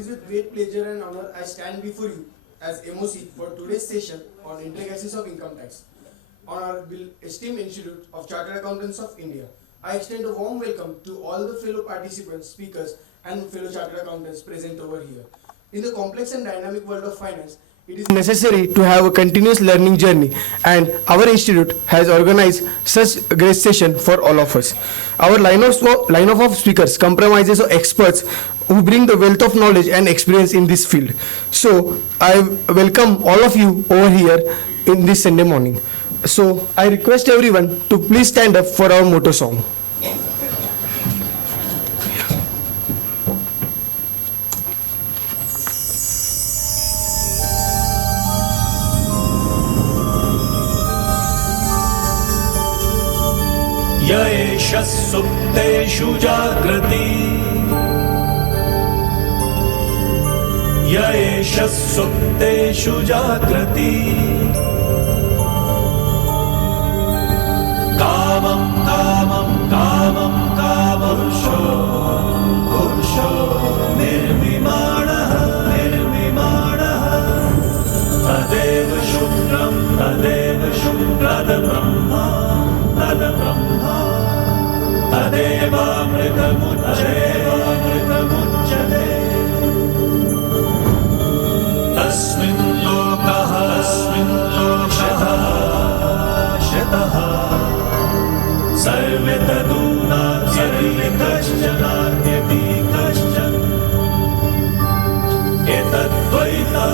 is with great pleasure and honor I stand before you as MOC for today's session on intricacies of income tax on our esteemed Institute of Chartered Accountants of India. I extend a warm welcome to all the fellow participants, speakers and fellow chartered accountants present over here. In the complex and dynamic world of finance, it is necessary to have a continuous learning journey, and our institute has organized such a great session for all of us. Our lineup of speakers comprises of experts who bring the wealth of knowledge and experience in this field. So I welcome all of you over here in this Sunday morning. So I request everyone to please stand up for our motto song. येष सुप्तेषु जाग्रति येष सुप्तेषु जाग्रति कामं कामं कामं कामपुरुषो पुरुषो निर्विमाणः निर्विमाणः तदेव शुक्रं तद्ब्रह्मा तद्ब्रह्मा तदेवामृतमुच्यते तस्मिन् लोकः शतः सर्वे तदूनाद्यपि कश्चन एतद्वैता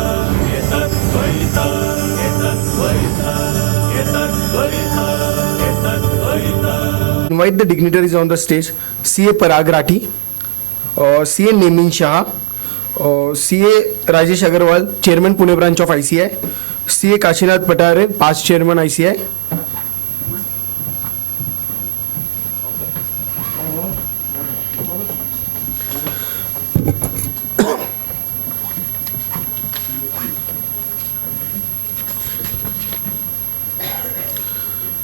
Invite the dignitaries on the stage. CA Parag Rathi, CA Nemin Shah, CA Rajesh Agarwal, Chairman Pune branch of ICI, CA Kashinath Patare, past Chairman ICI.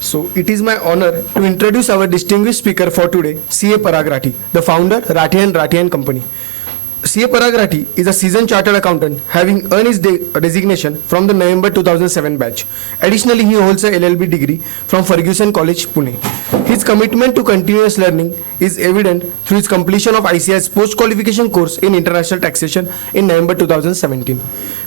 So it is my honor to introduce our distinguished speaker for today, CA Parag Rathi, the founder, Rathi and Company. CA Parag Rathi is a seasoned chartered accountant having earned his designation from the November 2007 batch. Additionally, he holds a LLB degree from Ferguson College, Pune. His commitment to continuous learning is evident through his completion of ICI's post-qualification course in international taxation in November 2017.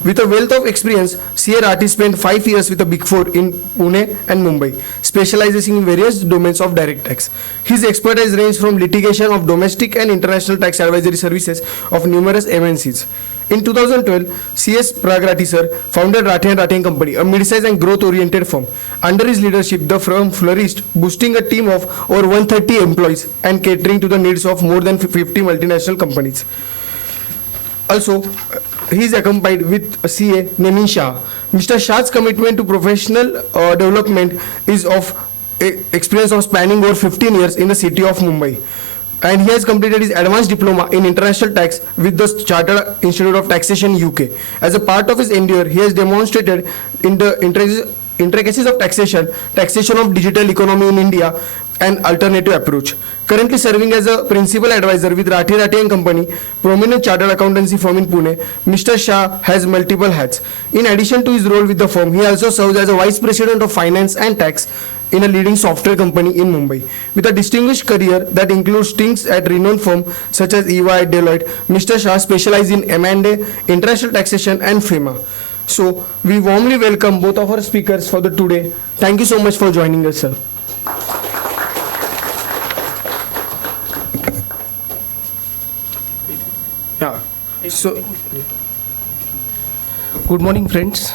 With a wealth of experience, CA Rathi spent 5 years with the Big Four in Pune and Mumbai, specializing in various domains of direct tax. His expertise ranges from litigation of domestic and international tax advisory services of numerous MNCs. In 2012, CS Parag Rathi sir founded Rathi and Company, a mid-sized and growth-oriented firm. Under his leadership, the firm flourished, boasting a team of over 130 employees and catering to the needs of more than 50 multinational companies. Also, he is accompanied with CA Nemin Shah. Mr. Shah's commitment to professional development is of experience of spanning over 15 years in the city of Mumbai. And he has completed his advanced diploma in international tax with the Chartered Institute of Taxation UK. As a part of his endeavor, he has demonstrated in the intricacies of taxation of digital economy in India, an alternative approach. Currently serving as a principal advisor with Rathi and Company, prominent chartered accountancy firm in Pune, Mr. Shah has multiple hats. In addition to his role with the firm, he also serves as a vice president of finance and tax in a leading software company in Mumbai. With a distinguished career that includes stints at renowned firms such as EY, Deloitte, Mr. Shah specializes in M&A, international taxation and FEMA. So, we warmly welcome both of our speakers for the today. Thank you so much for joining us, sir. Yeah. So, good morning, friends.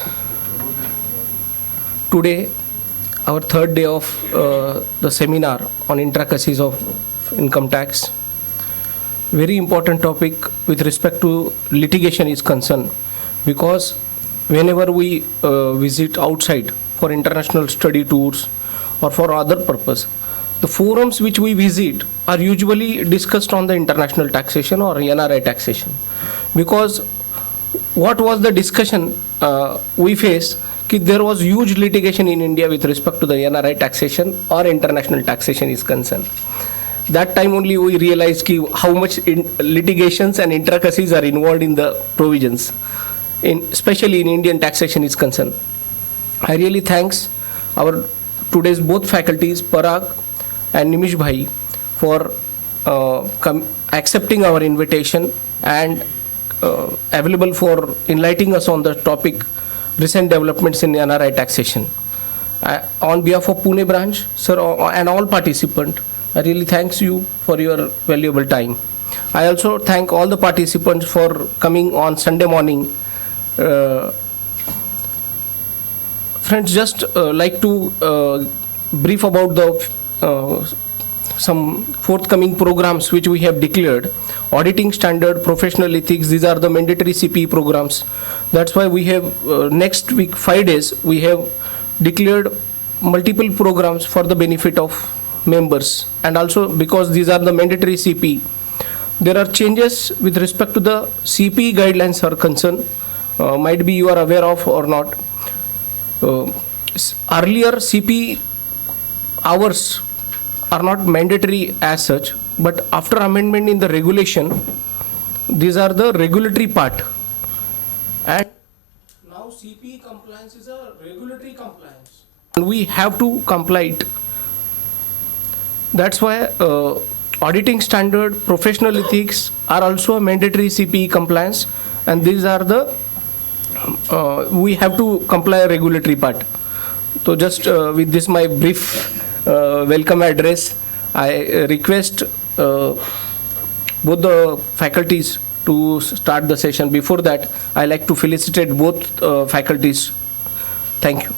Today, our third day of the seminar on intricacies of income tax. Very important topic with respect to litigation is concerned, because whenever we visit outside for international study tours or for other purpose, the forums which we visit are usually discussed on the international taxation or NRI taxation. Because what was the discussion we faced, there was huge litigation in India with respect to the NRI taxation or international taxation is concerned. that time only we realized how much litigations and intricacies are involved in the provisions, especially in Indian taxation is concerned. I really thanks our today's both faculties, Parag and Nimish Bhai, for accepting our invitation and available for enlightening us on the topic recent developments in NRI taxation. On behalf of Pune branch, sir, and all participants, I really thanks you for your valuable time. I also thank all the participants for coming on Sunday morning. Friends, just like to brief about the some forthcoming programs which we have declared. Auditing standard, professional ethics, these are the mandatory CPE programs. That's why we have next week, 5 days, we have declared multiple programs for the benefit of members. And also because these are the mandatory CPE, there are changes with respect to the CPE guidelines are concerned. Might be you are aware of or not. Earlier CPE hours are not mandatory as such, but after amendment in the regulation, these are the regulatory part. And now CPE compliance is a regulatory compliance. And we have to comply it. That's why auditing standard, professional ethics are also a mandatory CPE compliance, and these are the we have to comply a regulatory part. So just with this my brief welcome address, I request both the faculties to start the session. Before that, I like to felicitate both faculties. Thank you.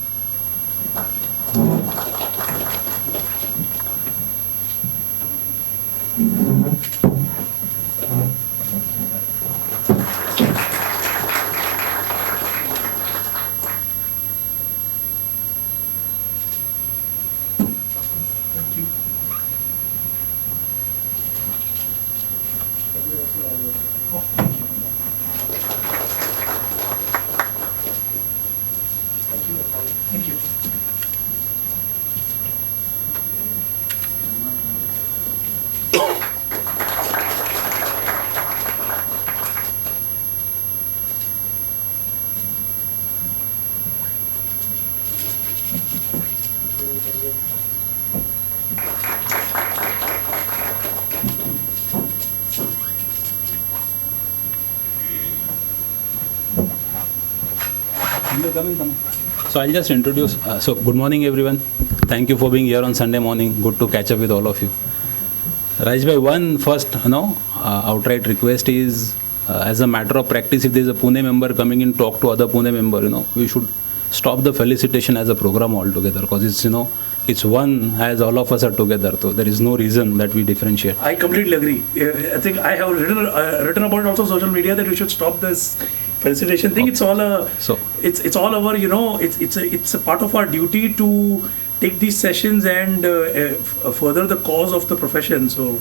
So I'll just introduce. So good morning, everyone. Thank you for being here on Sunday morning. Good to catch up with all of you. Raj bhai, one first, outright request is, as a matter of practice, if there is a Pune member coming in, talk to other Pune member. We should stop the felicitation as a program altogether, because it's it's one as all of us are together. So there is no reason that we differentiate. I completely agree. I think I have written about also social media that we should stop this felicitation thing. It's all it's all our it's a part of our duty to take these sessions and further the cause of the profession. So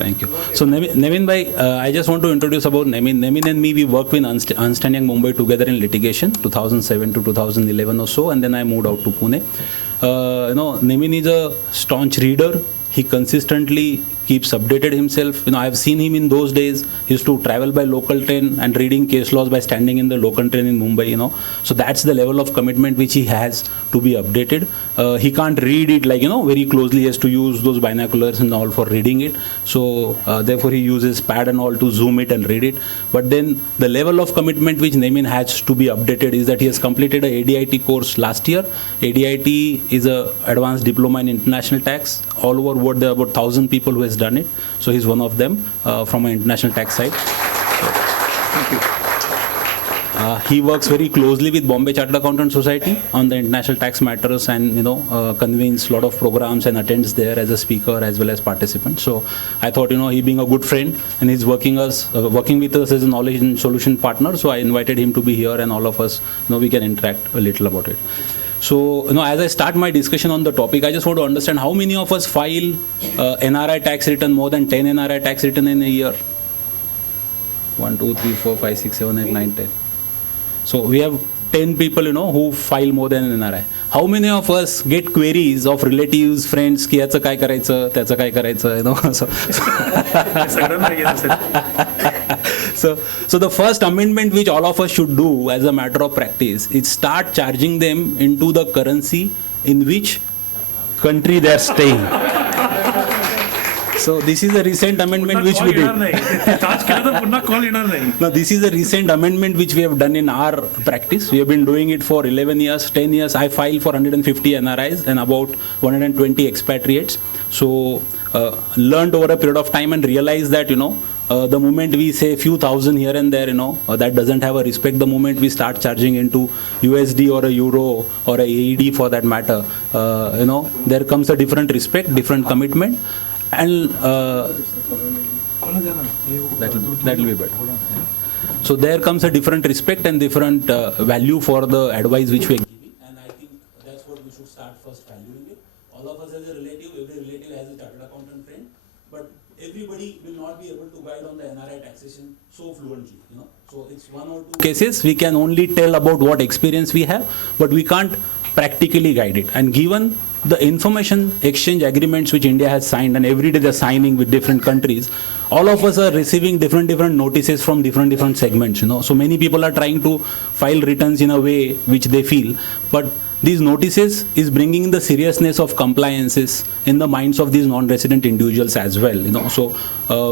thank you. So Nemin bhai, I just want to introduce about Nemin. Nemin and me, we worked with Ernst & Young Mumbai together in litigation 2007 to 2011 or so, and then I moved out to Pune. Nemin is a staunch reader. He consistently keeps updated himself. I've seen him in those days. He used to travel by local train and reading case laws by standing in the local train in Mumbai. So that's the level of commitment which he has to be updated. He can't read it very closely. He has to use those binoculars and all for reading it. So therefore he uses pad and all to zoom it and read it. But then the level of commitment which Nemin has to be updated is that he has completed a ADIT course last year. ADIT is a advanced diploma in international tax. All over world there are about 1,000 people who has done it. So he's one of them from an international tax side. Thank you. He works very closely with Bombay Chartered Accountant Society on the international tax matters, and convenes a lot of programs and attends there as a speaker as well as participant. So I thought he being a good friend and he's working with us as a knowledge and solution partner. So I invited him to be here, and all of us we can interact a little about it. So, as I start my discussion on the topic, I just want to understand how many of us file NRI tax return, more than 10 NRI tax return in a year? 1, 2, 3, 4, 5, 6, 7, 8, 9, 10. So we have 10 people, who file more than an NRI. how many of us get queries of relatives, friends, की याचं काय करायचं, त्याचं काय करायचं, you know? सगळ्यांना येत असेल. So the first amendment which all of us should do as a matter of practice is start charging them into the currency in which country they are staying. So this is a recent amendment which we येणार did. नाही. Charge केलं तर पुन्हा call येणार नाही. Now this is a recent amendment which we have done in our practice. We have been doing it for 11 years, 10 years. I filed for 150 NRIs and about 120 expatriates. So learned over a period of time and realized that, you know, the moment we say few thousand here and there, you know, that doesn't have a respect. The moment we start charging into USD or a Euro or a AED for that matter, you know, there comes a different respect, different commitment. And that will be better. So there comes a different respect and different value for the advice which we are giving. And I think that's what we should start first valuing it. All of us as a relative, every relative has a chartered accountant friend, but everybody will not be able to guide on the NRI taxation so fluently, you know. So it's one or two cases we can only tell about what experience we have, but we can't practically guide it. And given the information exchange agreements which India has signed, and every day they're signing with different countries, all of us are receiving different notices from different segments, you know. So many people are trying to file returns in a way which they feel, but these notices is bringing the seriousness of compliances in the minds of these non-resident individuals as well, you know. So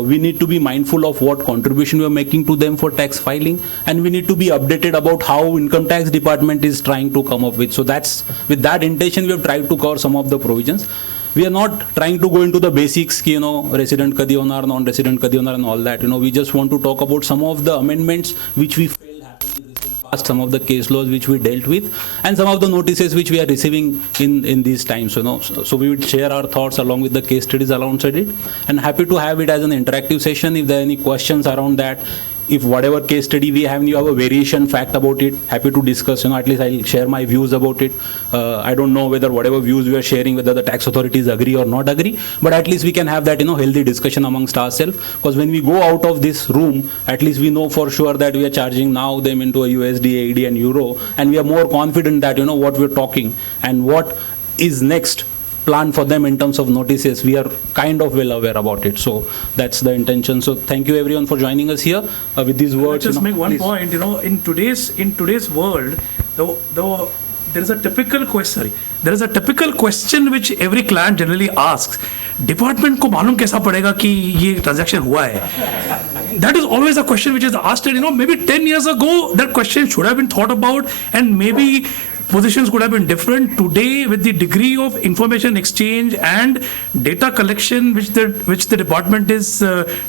we need to be mindful of what contribution we are making to them for tax filing, and we need to be updated about how income tax department is trying to come up with. So that's with that intention we have tried to cover some of the provisions. We are not trying to go into the basics, you know, resident kadi honar, non-resident kadi honar and all that, you know. We just want to talk about some of the amendments which we feel happened in recent past, some of the case laws which we dealt with, and some of the notices which we are receiving in these times, you know. So we would share our thoughts along with the case studies alongside it, and happy to have it as an interactive session. If there are any questions around that, if whatever case study we have and you have a variation fact about it, happy to discuss, you know. At least I'll share my views about it. I don't know whether whatever views we are sharing, whether the tax authorities agree or not agree, but at least we can have that, you know, healthy discussion amongst ourselves, because when we go out of this room, at least we know for sure that we are charging now them into a USD, AED and Euro, and we are more confident that, you know, what we're talking and what is next plan for them in terms of notices, we are kind of well aware about it. So that's the intention. So thank you everyone for joining us here with these words. Just you know, make one please. point. You know, in today's world, there is a typical question. There is a typical question which every client generally asks. Department को मालूम कैसा पड़ेगा कि ये transaction हुआ है? That is always a question which is asked. And, you know, maybe 10 years ago that question should have been thought about, and maybe positions could have been different. Today, with the degree of information exchange and data collection which the department is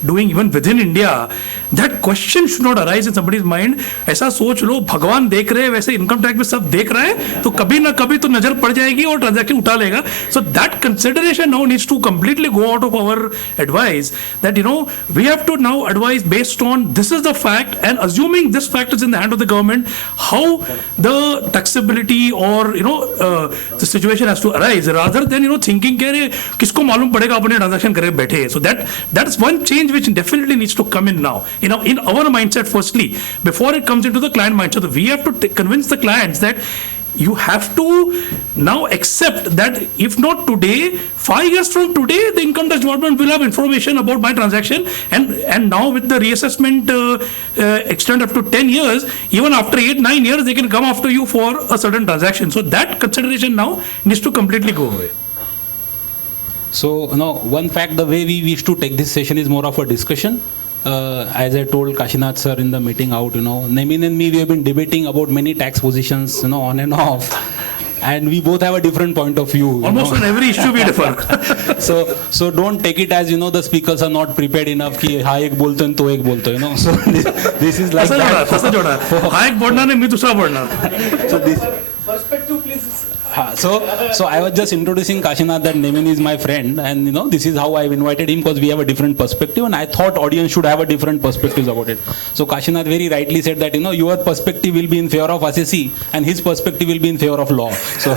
doing even within India, that question should not arise in somebody's mind. ऐसा सोच लो, भगवान देख रहे हैं वैसे income tax में सब देख रहा है, तो कभी ना कभी तो नजर पड़ जाएगी और ट्रांजैक्शन उठा लेगा. So that consideration now needs to completely go out of our advice, that, you know, we have to now advise based on this is the fact, and assuming this fact is in the hand of the government, how the taxability or, you know, the situation has to arise, rather than, you know, thinking कि किसको मालूम पड़ेगा अपने transaction करे बैठे. So that's one change which definitely needs to come in now, you know, in our mindset firstly, before it comes into the client mindset. So we have to convince the clients that you have to now accept that if not today, 5 years from today, the income tax department will have information about my transaction, and now with the reassessment extend up to 10 years, even after 8-9 years, they can come after you for a certain transaction. So that consideration now needs to completely go away. So, you know, one fact, the way we wish to take this session is more of a discussion. As I told Kashinath sir in the meeting out, you know, Nemin and me, we have been debating about many tax positions, you know, on and off. And we both have a different point of view. Almost on every issue we differ. So don't take it as, you know, the speakers are not prepared enough कि हाँ एक बोलते हैं तो एक बोलते हैं, you know. So this is like that. ऐसा जोड़ा हाँ एक पढ़ना नहीं मैं दूसरा पढ़ना. So this perspective, please. So I was just introducing Kashinath that Nemin is my friend, and, you know, this is how I've invited him, because we have a different perspective, and I thought audience should have a different perspectives about it. So Kashinath very rightly said that, you know, your perspective will be in favor of assessee and his perspective will be in favor of law. So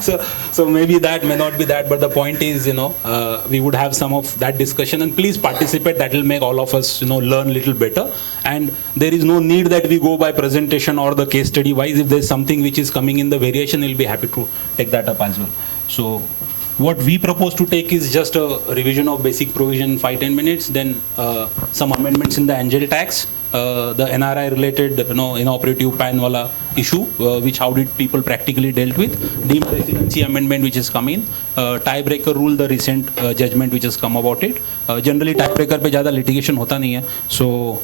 so maybe that may not be that, but the point is, we would have some of that discussion, and please participate. That will make all of us, learn a little better. And there is no need that we go by presentation or the case study wise. If there's something which is coming in the variation, we'll be happy to take that up as well. So what we propose to take is just a revision of basic provision 5-10 minutes, then some amendments in the angel tax, the NRI related inoperative PAN wala issue, which how did people practically dealt with, deemed residency amendment which has come in, tiebreaker rule, the recent judgment which has come about it. Generally tiebreaker pe zyada litigation hota nahi hai, so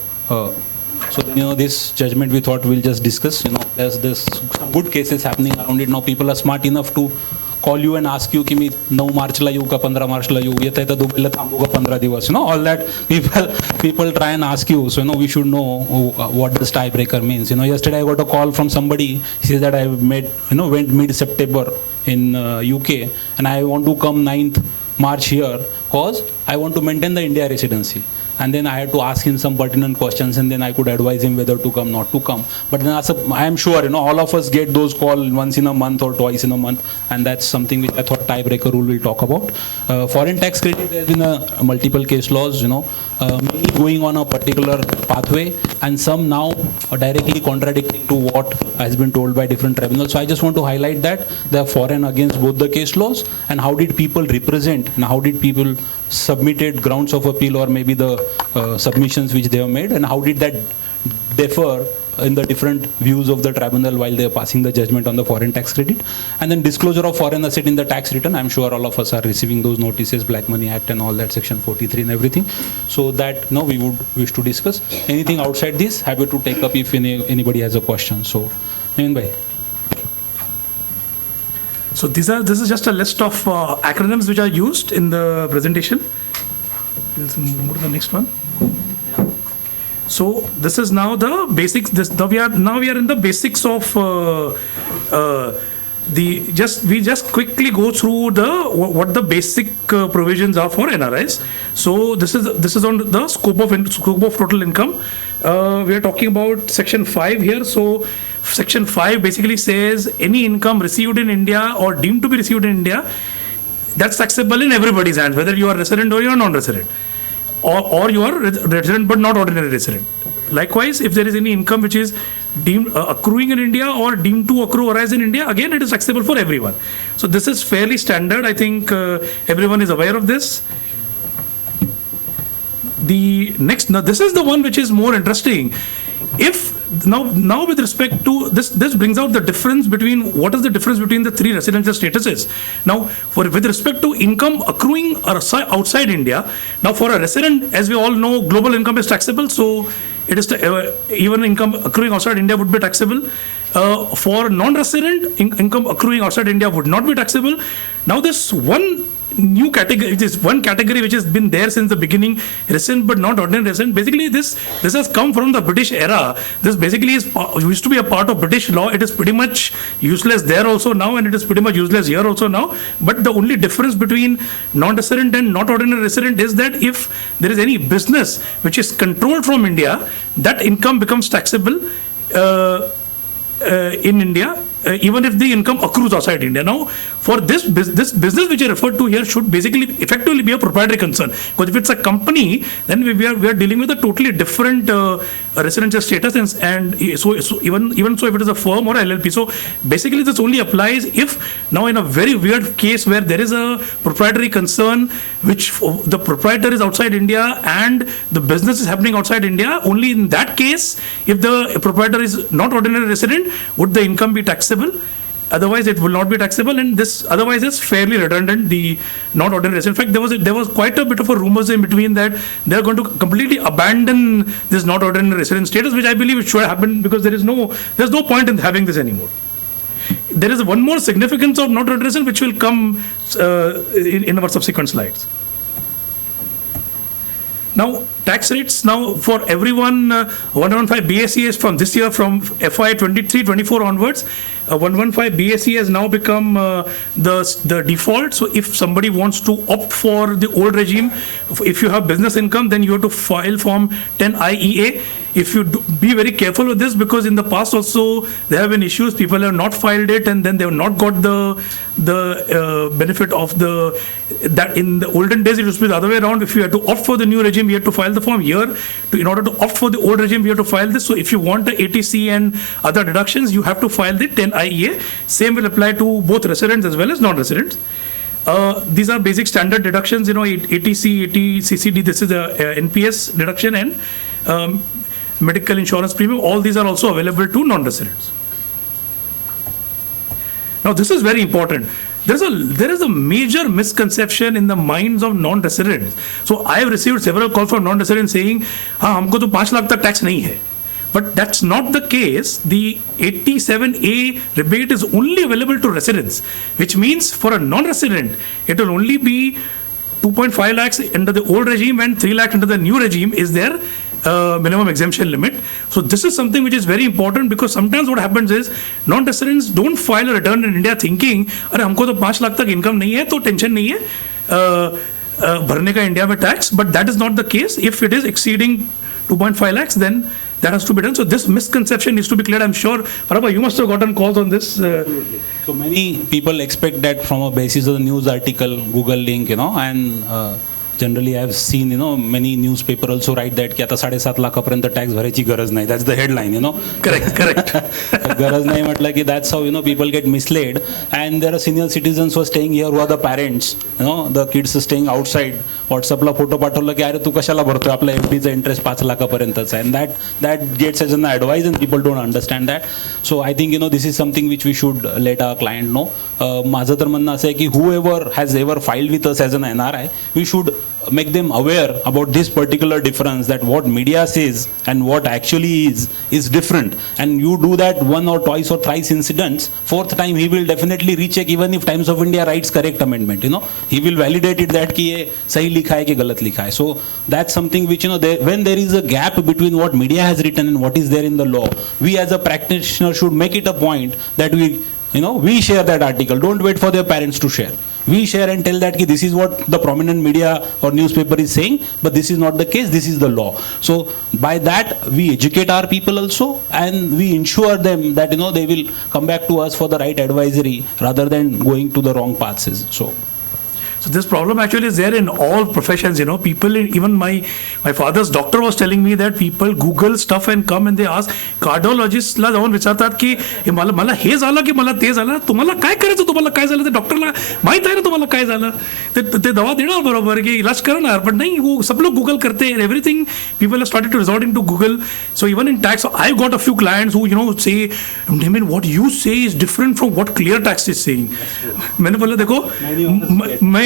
this judgment we thought we'll just discuss. There's some good cases happening around it now. People are smart enough to call you and ask you की मी 9 मार्चला येऊ का 15 मार्चला येऊ, येत आहे तर दुबईला थांबू का 15 दिवस, all that people try and ask you. So we should know what this tiebreaker means. Yesterday I got a call from somebody. He says that I went mid-September in UK and I want to come 9th March here because I want to maintain the India residency. And then I had to ask him some pertinent questions, and then I could advise him whether to come, not to come. But then I am sure, all of us get those calls once in a month or twice in a month, and that's something which I thought tiebreaker rule will talk about. Foreign tax credit, there's been multiple case laws, many going on a particular pathway, and some now are directly contradicting to what has been told by different tribunals. So I just want to highlight that they are for and against both the case laws, and how did people represent, and how did people submitted grounds of appeal, or maybe the submissions which they have made, and how did that differ in the different views of the tribunal while they are passing the judgment on the foreign tax credit. And then disclosure of foreign asset in the tax return. I'm sure all of us are receiving those notices, Black Money Act and all that, section 43 and everything. So that we would wish to discuss. Anything outside this, happy to take up if anybody has a question. So, Nemin bhai. So this is just a list of acronyms which are used in the presentation. Let's move to the next one. So this is now the basics. Now we are in the basics of we just quickly go through what the basic provisions are for NRIs. So this is on the scope of total income. We are talking about section 5 here. So section 5 basically says any income received in India or deemed to be received in India, that's taxable in everybody's hands, whether you are resident or you are non-resident, or you are resident but not ordinary resident. Likewise, if there is any income which is deemed accruing in India or deemed to accrue or arise in India, again it is taxable for everyone. So this is fairly standard. I think everyone is aware of this. Now this is the one which is more interesting. If now with respect to this brings out the difference between the three residential statuses. Now with respect to income accruing outside India, now for a resident, as we all know, global income is taxable, so it is even income accruing outside India would be taxable. For non-resident, income accruing outside India would not be taxable. Now this one new category, which is one category which has been there since the beginning, resident but not ordinary resident. Basically, this has come from the British era. This basically used to be a part of British law. It is pretty much useless there also now, and it is pretty much useless here also now. But the only difference between non-resident and not ordinary resident is that if there is any business which is controlled from India, that income becomes taxable in India, even if the income accrues outside India. Now, for this business which I referred to here should basically effectively be a proprietary concern. Because if it's a company, then we are dealing with a totally different residential status, and so even so if it is a firm or LLP. So basically this only applies if now in a very weird case where there is a proprietary concern which the proprietor is outside India and the business is happening outside India, only in that case, if the proprietor is not ordinary resident, would the income be taxable. Otherwise, it will not be taxable, and this otherwise is fairly redundant. The not ordinary resident. In fact, there was quite a bit of a rumors in between that they are going to completely abandon this not ordinary resident status, which I believe it should happen because there's no point in having this anymore. There is one more significance of not ordinary resident which will come in our subsequent slides. Now, tax rates now for everyone, 115 BSE is from this year, from FY 23-24 onwards. 115 BSE has now become the default. So if somebody wants to opt for the old regime, if you have business income, then you have to file Form 10 IEA. If you be very careful with this, because in the past also there have been issues, people have not filed it and then they have not got the benefit of that. In the olden days it used to be the other way around. If you had to opt for the new regime, you had to file the form. Here, in order to opt for the old regime, you have to file this. So if you want the ATC and other deductions, you have to file the 10 IEA. Same will apply to both residents as well as non-residents. These are basic standard deductions, ATC, ATCCD, this is the NPS deduction, and medical insurance premium. All these are also available to non-residents. Now this is very important. There is a major misconception in the minds of non-residents. So I have received several calls from non-residents saying, "हाँ हमको तो 5 लाख तक tax नहीं है." But that's not the case. The 87A rebate is only available to residents, which means for a non-resident, it will only be 2.5 lakhs under the old regime and 3 lakhs under the new regime is their minimum exemption limit. So this is something which is very important, because sometimes what happens is non-residents don't file a return in India thinking, अरे हमको तो 5 लाख तक income नहीं है तो tension नहीं है भरने का इंडिया में tax. But that is not the case. If it is exceeding 2.5 lakhs, then that has to be done. So this misconception needs to be cleared. I'm sure, Parag, you must have gotten calls on this. So many people expect that from a basis of the news article, Google link, and generally I've seen, many newspaper also write that की आता 7.5 लाखापर्यंत tax भरायची गरज नाही. That's the headline, Correct. गरज नाही म्हटलं की that's how, people get misled. And there are senior citizens who are staying here who are the parents, the kids are staying outside. व्हॉट्सअपला फोटो पाठवलं की अरे तू कशाला भरतोय, आपला एफडीचा इंटरेस्ट 5 लाखापर्यंतच आहे. And that gets as an advice, and people don't understand that. So I think, this is something which we should let our client know. माझं तर म्हणणं असं आहे की whoever has ever filed with us as an NRI, we should make them aware about this particular difference, that what media says and what actually is different. And you do that one or twice or thrice incidents, fourth time he will definitely recheck, even if Times of India writes correct amendment. He will validate it that कि ये सही लिखा है कि गलत लिखा है. So that's something which, when there is a gap between what media has written and what is there in the law, we as a practitioner should make it a point that we share that article. Don't wait for their parents to share. We share and tell that this is what the prominent media or newspaper is saying, but this is not the case, this is the law. So by that, we educate our people also, and we ensure them that, they will come back to us for the right advisory rather than going to the wrong paths. So this problem actually is there in all professions, people, even my father's doctor was telling me that people Google stuff and come and they ask cardiologist ला जाऊन विचारतात की मला हे झालं की मला ते झालं, तुम्हाला काय करायचं, तुम्हाला काय झालं, ते डॉक्टरला माहित आहे ना तुम्हाला काय झालं, ते दवा देणार बरोबर की इलाज करणार, पण नाही वो सब लोग गूगल करते हैं. Everything people have started to resorting to Google. So even in tax, I got a few clients who say, Nemin, what you say is different from what clear tax is saying. मैंने बोला देखो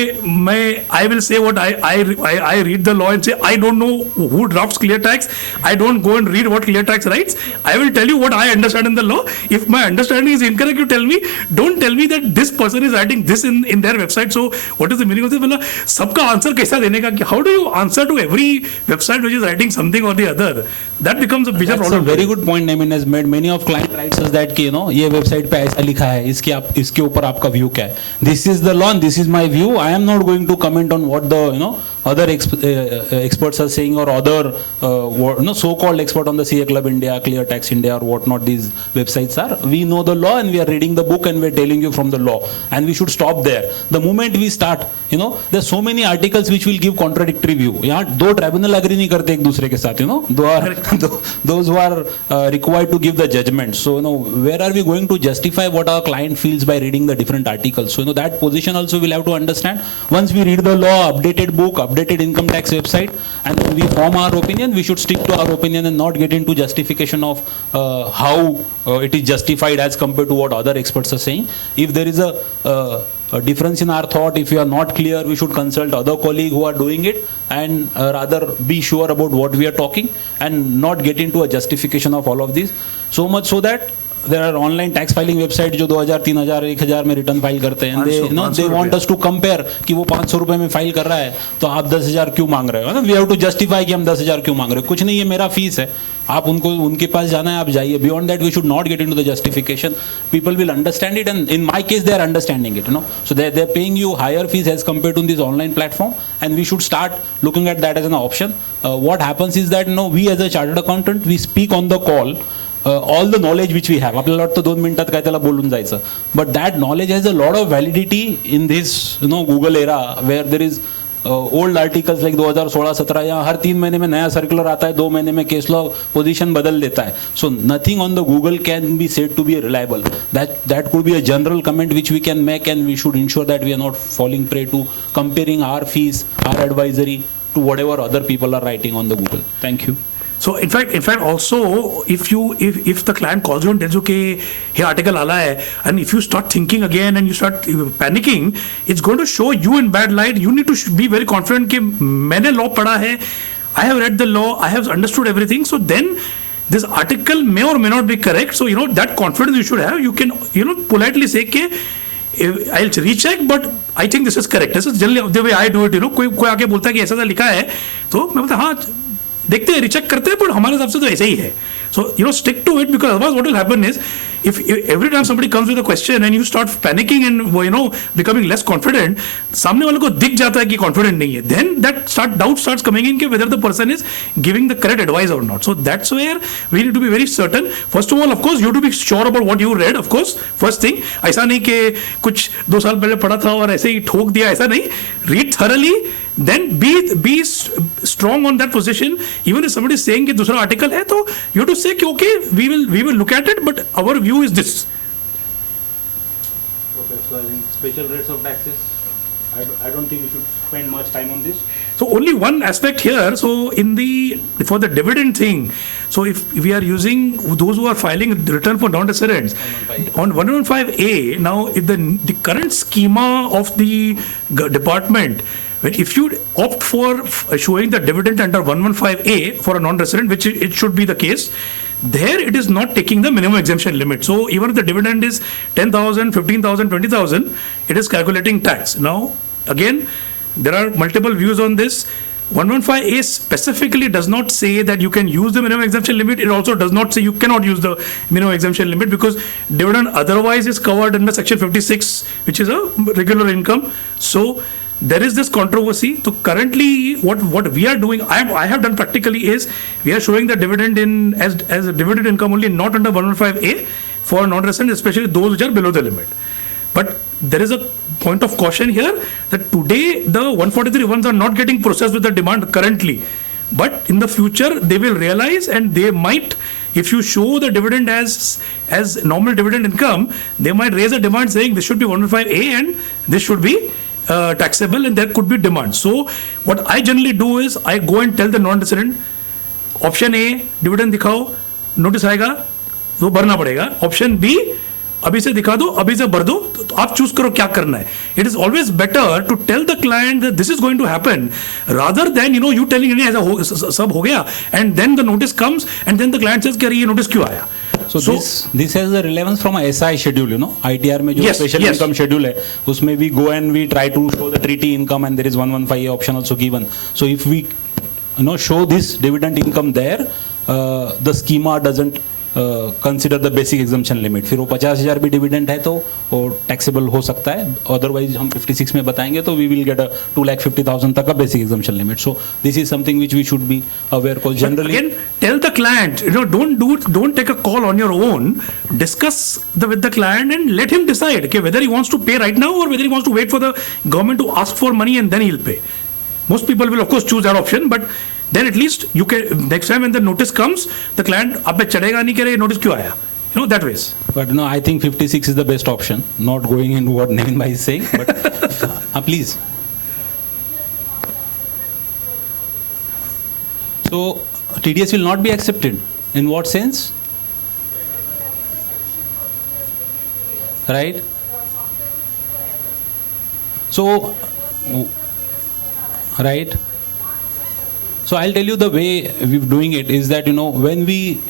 I will say what I read the law and say I don't know who drafts clear tax. I don't go and read what clear tax writes. I will tell you what I understand in the law. If my understanding is incorrect, you tell me. Don't tell me that this person is writing this in their website. So what is the meaning of this? मतलब सबका answer कैसा देने का? How do you answer to every website which is writing something or the other? That becomes a bigger problem. That's a very good point Nemin has made. Many of client writes us that कि ये website पे ऐसा लिखा है, इसके ऊपर आपका view क्या है? This is the law. This is my view. I am not going to comment on what the other experts are saying, or other so-called expert on the CA Club India, Clear Tax India, or whatnot these websites are. We know the law and we are reading the book and we are telling you from the law, and we should stop there. The moment we start, there's so many articles which will give contradictory view. यहाँ दो tribunal agree नहीं करते एक दूसरे के साथ, those who are required to give the judgment. So where are we going to justify what our client feels by reading the different articles? So that position also we'll have to understand. Once we read the law, updated book, updated income tax website, and then we form our opinion, we should stick to our opinion and not get into justification of how it is justified as compared to what other experts are saying. If there is a difference in our thought, if we are not clear, we should consult other colleagues who are doing it, and rather be sure about what we are talking and not get into a justification of all of this. So much so that there are online tax filing website जो 2000 3000 1000 में return file करते हैं, they want us to compare कि वो 500 रुपए में file कर रहा है तो आप 10,000 क्यों मांग रहे हो, वी हैव टू जस्टिफाई कि हम 10,000 क्यों मांग रहे हो, कुछ नहीं, ये मेरा फीस है, आप उनके पास जाना है, आप जाइए. Beyond that we should not get into the justification. People will understand it, and in my case they are understanding it, so they are paying you higher fees as compared to this online platform, and we should start looking at that as an option. What happens is that we as a chartered accountant, we speak on the call all the knowledge which we have. आपल्याला वाटतं 2 मिनिटात काय त्याला बोलून जायचं, but that knowledge has a lot of validity in this Google era where there is old articles like 2016-17 या हर 3 महीने में नया सर्कुलर आता है, 2 महीने में केस लॉ पोजीशन बदल देता है. So nothing on the Google can be said to be reliable. That could be a general comment which we can make, and we should ensure that we are not falling prey to comparing our fees, our advisory to whatever other people are writing on the Google. Thank you. So in fact also if the client calls you and tells you कि ये article आला है, and if you start thinking again and you start panicking, it's going to show you in bad light. You need to be very confident कि मैंने law पढ़ा है, I have read the law, I have understood everything. So then this article may or may not be correct. So that confidence you should have. You can politely say कि I'll recheck, but I think this is correct. This is generally the way I do it. कोई आके बोलता है कि ऐसा लिखा है, तो मैं बोलता हाँ देखते हैं, रिचेक करते हैं, पर हमारे हिसाब से तो ऐसे ही है. So stick to it, because otherwise what will happen is if every time somebody comes with a question and you start panicking and becoming less confident, सामने वाले को दिख जाता है कि confident नहीं है, then that doubt starts coming in कि whether the person is giving the correct advice or not. So that's where we need to be very certain. First of all, of course, you have to be sure about what you read. Of course, first thing, ऐसा नहीं कि कुछ 2 साल पहले पढ़ा था और ऐसे ही ठोक दिया, ऐसा नहीं. Read thoroughly, then be strong on that position. Even if somebody is saying कि दूसरा article है, तो you have to say कि okay, we will look at it, but our view is this. Okay, so I think special rates of taxes, I don't think we should spend much time on this. So only one aspect here. So for the dividend thing, so if we are using those who are filing return for non-residents on 115A, now if the current schema of the department, if you opt for showing the dividend under 115A for a non-resident, which it should be the case, there it is not taking the minimum exemption limit. So even if the dividend is 10,000, 15,000, 20,000, it is calculating tax. Now again, there are multiple views on this. 115A specifically does not say that you can use the minimum exemption limit. It also does not say you cannot use the minimum exemption limit, because dividend otherwise is covered under section 56, which is a regular income. So there is this controversy. So currently what we are doing, I have done practically, is we are showing the dividend as a dividend income only, not under 115A for non-resident, especially those which are below the limit. But there is a point of caution here that today the 143 ones are not getting processed with the demand currently. But in the future they will realize, and they might, if you show the dividend as normal dividend income, they might raise a demand saying this should be 115A and this should be taxable, and there could be demand. So what I generally do is I go and tell the non-resident, option A dividend दिखाओ, notice आएगा वो भरना पड़ेगा. Option B अभी से दिखा दो, अभी से भर दो, तो आप चूज करो क्या करना है. It is always better to tell the client that this is going to happen, rather than you telling नहीं ऐसा सब हो गया, and then the notice comes and then the client says कि अरे ये notice क्यों आया. So this has a relevance from a SI schedule, ITR में जो special income schedule है, उसमें we go and we try to show the treaty income, and there is 115A option also given. So if we show this dividend income there, the schema doesn't consider the basic exemption limit. फिर वो 50,000 भी dividend है तो वो taxable हो सकता है. Otherwise हम 56 में बताएंगे तो we will get a 250,000 तक का basic exemption limit. So this is something which we should be aware, because generally again tell the client, don't take a call on your own. Discuss with the client and let him decide whether he wants to pay right now or whether he wants to wait for the government to ask for money and then he'll pay. Most people will of course choose that option, but then at least you can, next time when the notice comes, the client आप पे चढ़ेगा नहीं कि notice क्यों आया, that ways. But I think 56 is the best option. Not going into what Nemin bhai is saying, but please. So TDS will not be accepted. In what sense? Right? So, right. So I'll tell you the way we're doing it is that when we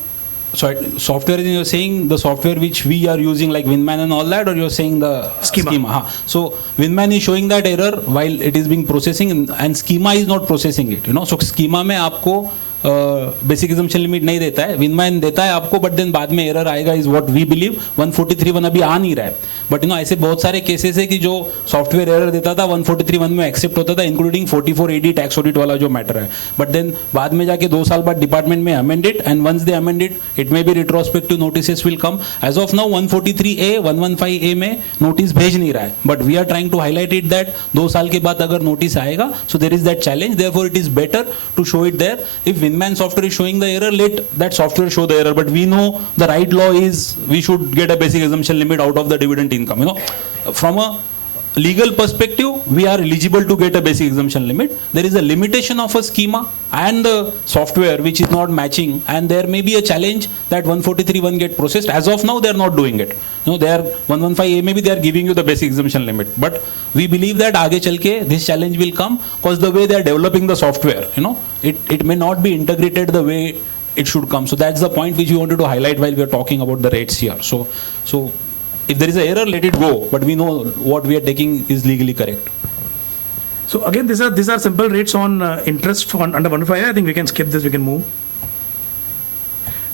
So software, you're saying the software which we are using like Winman and all that, or you're saying the schema? So Winman is showing that error while it is being processing, and schema is not processing it. So schema में आपको basic exemption limit नहीं देता है, विनमैन देता है आपको, but then बाद में एरर आएगा इज व्हाट वी बिलीव. 143.1 अभी आ नहीं रहा है, बट ऐसे बहुत सारे केसेस है कि जो सॉफ्टवेयर एरर देता था 143.1 में एक्सेप्ट होता था, इंक्लूडिंग 44 AD टैक्स ऑडिट वाला जो मैटर है. बट देन बाद में जाके 2 साल बाद डिपार्टमेंट में amend it, and once they amend it may be retrospective notices will come. As of now 143A 115A में नोटिस भेज नहीं रहा है, but we are trying to highlight it that 2 साल के बाद अगर नोटिस आएगा, so there is that challenge. Therefore it is better to show it there. If Winman software is showing the error, let that software show the error, but we know the right law is we should get a basic exemption limit out of the dividend income. From a legal perspective, we are eligible to get a basic exemption limit. There is a limitation of a schema and the software which is not matching, and there may be a challenge that 143.1 get processed. As of now, they are not doing it. They are 115A, maybe they are giving you the basic exemption limit, but we believe that आगे चल के this challenge will come, because the way they are developing the software, it may not be integrated the way it should come. So that's the point which we wanted to highlight while we are talking about the rates here. So if there is an error, let it go, but we know what we are taking is legally correct. So again, these are simple rates on interest on under 115. I think we can skip this. We can move.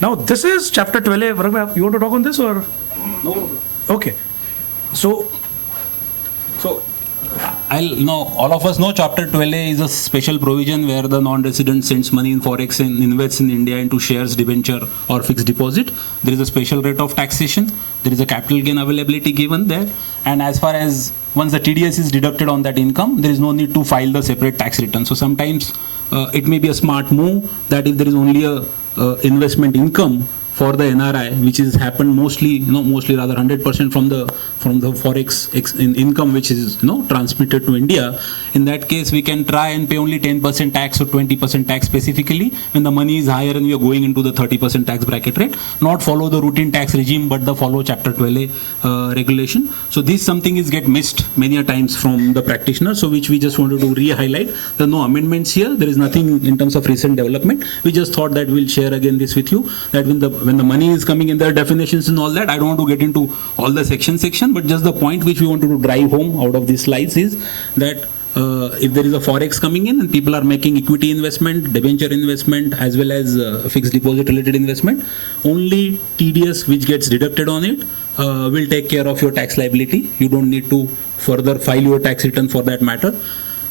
Now this is chapter 12. Parag, you want to talk on this or? No. Okay. So all of us know chapter 12A is a special provision where the non-resident sends money in forex and invests in India into shares, debenture or fixed deposit. There is a special rate of taxation. There is a capital gain availability given there. And as far as once the TDS is deducted on that income, there is no need to file the separate tax return. So sometimes it may be a smart move that if there is only a investment income for the NRI, which is happened mostly rather 100% from the forex income which is transmitted to India. In that case, we can try and pay only 10% tax or 20% tax specifically when the money is higher and we are going into the 30% tax bracket rate. Not follow the routine tax regime, but the follow chapter 12A regulation. So this something is get missed many a times from the practitioner. So which we just wanted to re-highlight. There are no amendments here. There is nothing in terms of recent development. We just thought that we'll share again this with you, that when the money is coming in, their definitions and all that. I don't want to get into all the section, but just the point which we wanted to drive home out of these slides is that if there is a forex coming in and people are making equity investment, debenture investment, as well as fixed deposit related investment, only TDS which gets deducted on it will take care of your tax liability. You don't need to further file your tax return for that matter.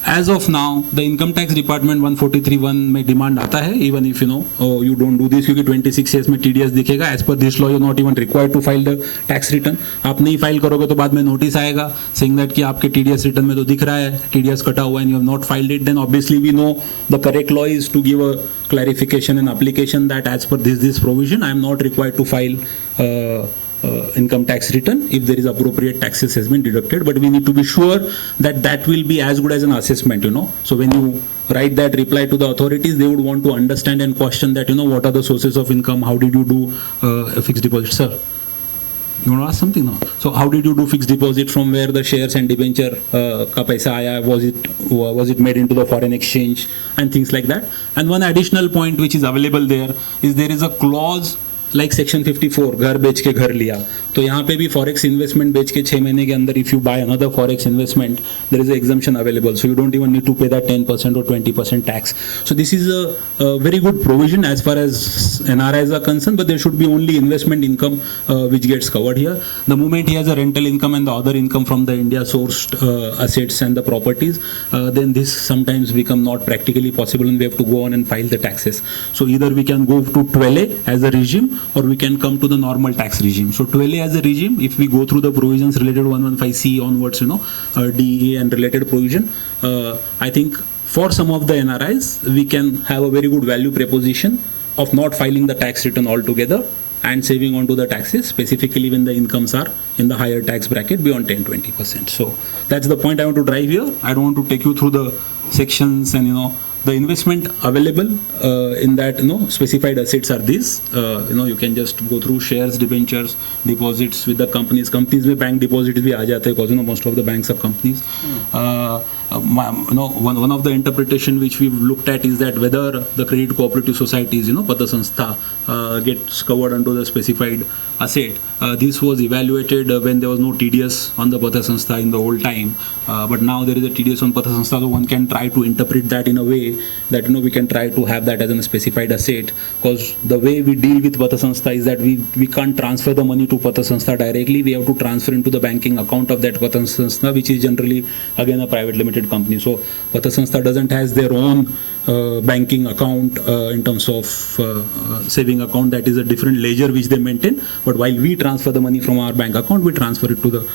As of now, the income tax department 143.1 में demand आता है, even if you don't do this, क्योंकि 26 years में TDS दिखेगा. As per this law, you're not even required to file the tax return. आप नहीं file करोगे तो बाद में नोटिस आएगा saying that कि आपके TDS रिटर्न में तो दिख रहा है TDS कटा हुआ है and you have not filed it. Then obviously we know the correct law is to give a clarification and application that as per this provision, I am not required to file income tax return if there is appropriate taxes has been deducted, but we need to be sure that will be as good as an assessment. So when you write that reply to the authorities, they would want to understand and question that what are the sources of income, how did you do a fixed deposit. Sir, you want to ask something now? So how did you do fixed deposit, from where the shares and debenture ka paisa aaya, was it made into the foreign exchange and things like that. And one additional point which is available there is a clause like section 54, घर बेच के घर लिया, तो यहाँ पे भी forex investment बेच के 6 महीने के अंदर if you buy another forex investment, there is an exemption available, so you don't even need to pay that 10% or 20% tax. So this is a very good provision as far as NRIs are concerned, but there should be only investment income which gets covered here. The moment he has a rental income and the other income from the India sourced assets and the properties, then this sometimes become not practically possible and we have to go on and file the taxes. So either we can go to 12A as a regime, or we can come to the normal tax regime. So 12A as a regime, if we go through the provisions related to 115C onwards, DEA and related provision, I think for some of the NRIs, we can have a very good value proposition of not filing the tax return altogether and saving on to the taxes, specifically when the incomes are in the higher tax bracket beyond 10-20%. So that's the point I want to drive here. I don't want to take you through the sections and the investment available in that specified assets are these. You can just go through shares, debentures, deposits with the companies. Companies में bank deposits भी आ जाते हैं because most of the banks are companies. One of the interpretation which we've looked at is that whether the credit cooperative societies, Pata Sanstha, gets covered under the specified asset. This was evaluated when there was no TDS on the Pata Sanstha in the whole time, but now there is a TDS on Pata Sanstha, so one can try to interpret that in a way that we can try to have that as a specified asset, because the way we deal with Pata Sanstha is that we can't transfer the money to Pata Sanstha directly. We have to transfer into the banking account of that Pata Sanstha, which is generally again a private limited company. So Pata Sanstha doesn't has their own banking account in terms of saving account. That is a different ledger which they maintain, but while we transfer the money from our bank account, we transfer it to the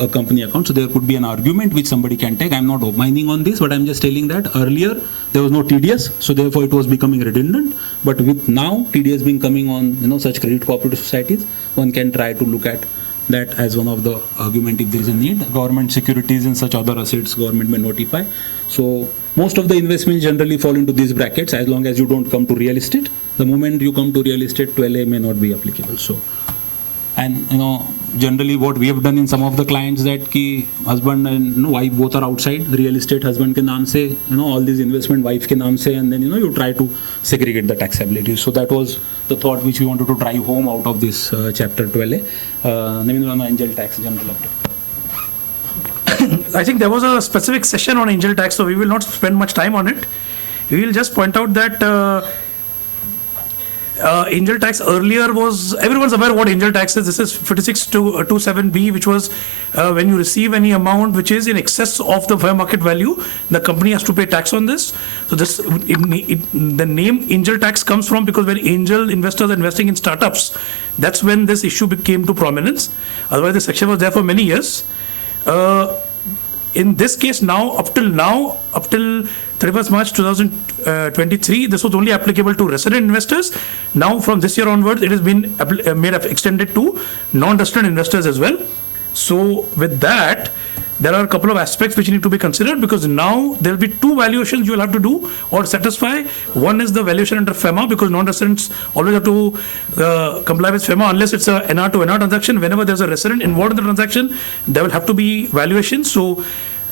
a company account. So there could be an argument which somebody can take. I'm not opining on this, but I'm just telling that earlier there was no TDS, so therefore it was becoming redundant. But with now TDS being coming on such credit cooperative societies, one can try to look at that as one of the argument if there is a need. Government securities and such other assets government may notify. So most of the investments generally fall into these brackets as long as you don't come to real estate. The moment you come to real estate, 12A may not be applicable. So, and generally what we have done in some of the clients that ki husband and wife both are outside, real estate husband ke naam se, all these investment wife ke naam se, and then you try to segregate the taxability. So that was the thought which we wanted to drive home out of this chapter 12A. Nemin on angel tax general update. I think there was a specific session on angel tax, so we will not spend much time on it. We will just point out that angel tax earlier was, everyone's aware what angel tax is. This is 5627B, which was when you receive any amount which is in excess of the fair market value, the company has to pay tax on this. So this, the name angel tax comes from because when angel investors are investing in startups, that's when this issue came to prominence. Otherwise, the section was there for many years. In this case now, up till 31st March 2023, this was only applicable to resident investors. Now from this year onwards, it has been extended to non-resident investors as well. So with that, there are a couple of aspects which need to be considered, because now there will be two valuations you will have to do or satisfy. One is the valuation under FEMA, because non-residents always have to comply with FEMA unless it's a NR to NR transaction. Whenever there's a resident involved in the transaction, there will have to be valuation. So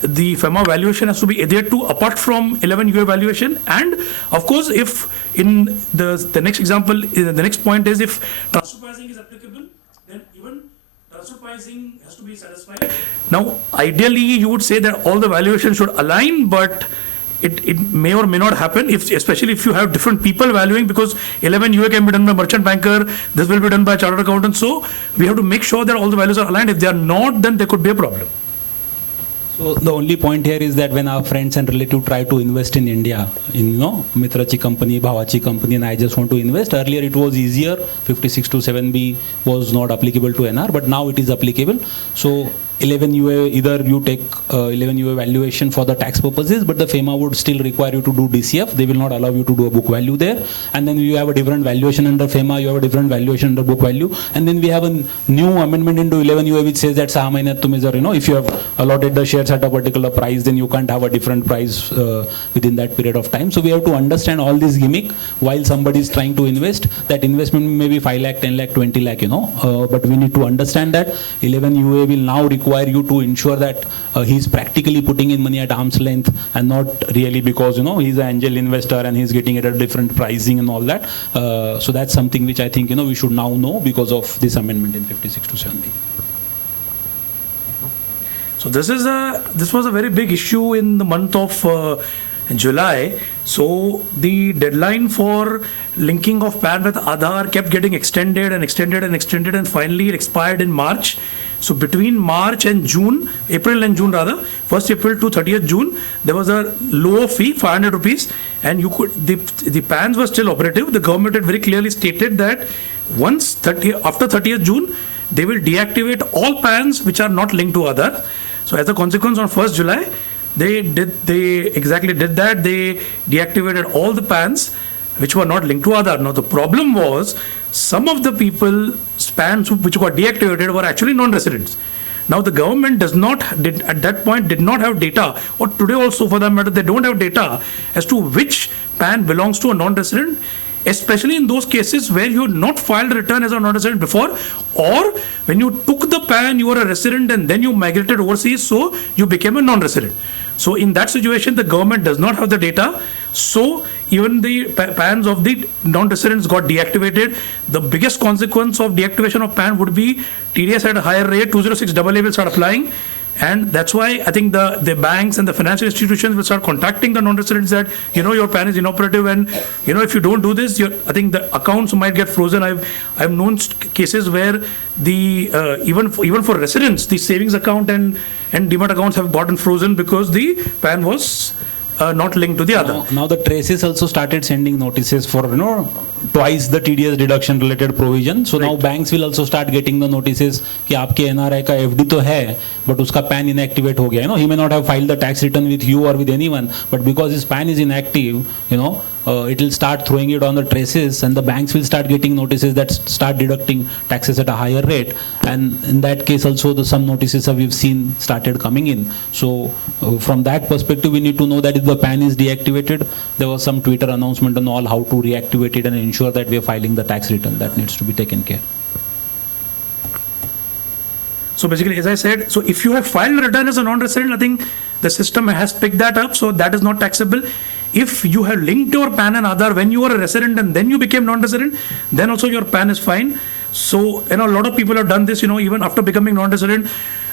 the FEMA valuation has to be adhered to apart from 11 UA valuation. And of course, if in the next example, the next point is if transfer pricing is applicable, then even transfer pricing has to be satisfied. Now, ideally, you would say that all the valuations should align, but it may or may not happen, especially if you have different people valuing, because 11 UA can be done by merchant banker, this will be done by chartered accountant. So we have to make sure that all the values are aligned. If they are not, then there could be a problem. So the only point here is that when our friends and relatives try to invest in India, in Mitrachi company, Bhavachi company, and I just want to invest. Earlier it was easier. 5627B was not applicable to NR, but now it is applicable. So 11 UA, either you take 11 UA valuation for the tax purposes, but the FEMA would still require you to do DCF. They will not allow you to do a book value there. And then you have a different valuation under FEMA, you have a different valuation under book value. And then we have a new amendment into 11 UA which says that 6 mahinat tumhe if you have allotted the shares at a particular price, then you can't have a different price within that period of time. So we have to understand all this gimmick while somebody is trying to invest. That investment may be 5 lakh, 10 lakh, 20 lakh, but we need to understand that 11 UA will now require you to ensure that he's practically putting in money at arm's length and not really because he's an angel investor and he's getting it at a different pricing and all that. So that's something which I think we should now know because of this amendment in 5627B. So this was a very big issue in the month of July. So the deadline for linking of PAN with Aadhaar kept getting extended and extended and extended, and finally it expired in March. So between March and June, April and June rather, 1st April to 30th June, there was a lower fee, 500 rupees, and you could the PANs were still operative. The government had very clearly stated that after 30th June, they will deactivate all PANs which are not linked to Aadhaar. So as a consequence, on 1st July, they exactly did that. They deactivated all the PANs which were not linked to Aadhaar. Now the problem was some of the PANs which got deactivated were actually non-residents. Now the government at that point did not have data, or today also for that matter, they don't have data as to which PAN belongs to a non-resident, especially in those cases where you had not filed a return as a non-resident before, or when you took the PAN, you were a resident and then you migrated overseas, so you became a non-resident. So in that situation, the government does not have the data. So even the PANs of the non-residents got deactivated. The biggest consequence of deactivation of PAN would be TDS at a higher rate, 206AA will start applying. And that's why I think the banks and the financial institutions will start contacting the non-residents that, your PAN is inoperative, and, if you don't do this, I think the accounts might get frozen. I've known cases where the even for residents, the savings account and demat accounts have gotten frozen because the PAN was not linked to the other. Now the traces also started sending notices for twice the TDS deduction related provision. So now banks will also start getting the notices कि आपके NRI का FD तो है, but उसका PAN inactivate हो गया. He may not have filed the tax return with you or with anyone, but because his PAN is inactive, it will start throwing it on the traces, and the banks will start getting notices that start deducting taxes at a higher rate. And in that case also some notices we've seen started coming in. So from that perspective, we need to know that if the PAN is deactivated, there was some Twitter announcement on all how to reactivate it and ensure that we are filing the tax return. That needs to be taken care. So basically, as I said, so if you have filed a return as a non-resident, I think the system has picked that up, so that is not taxable. If you have linked your PAN and Aadhaar when you were a resident and then you became non-resident, then also your PAN is fine. So, a lot of people have done this, even after becoming non-resident.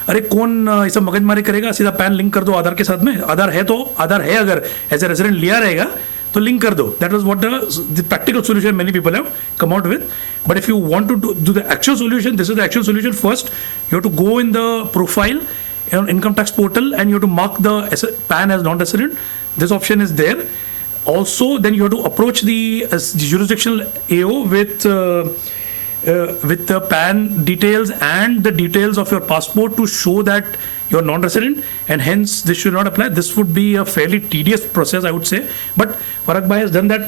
अरे कौन ऐसा मगजमारी करेगा, सीधा pan link कर दो आधार के साथ में. आधार है तो आधार है, अगर एज ए रेजिडेंट लिया रहेगा तो लिंक कर दो. That was what the practical solution many people have come out with. But if you want to do the actual solution, this is the actual solution. First, you have to go in the profile on income tax portal and you have to mark the PAN as non-resident. This option is there. Also, then you have to approach the jurisdictional AO with the PAN details and the details of your passport to show that you're non-resident, and hence this should not apply. This would be a fairly tedious process, I would say. But Parag Bhai has done that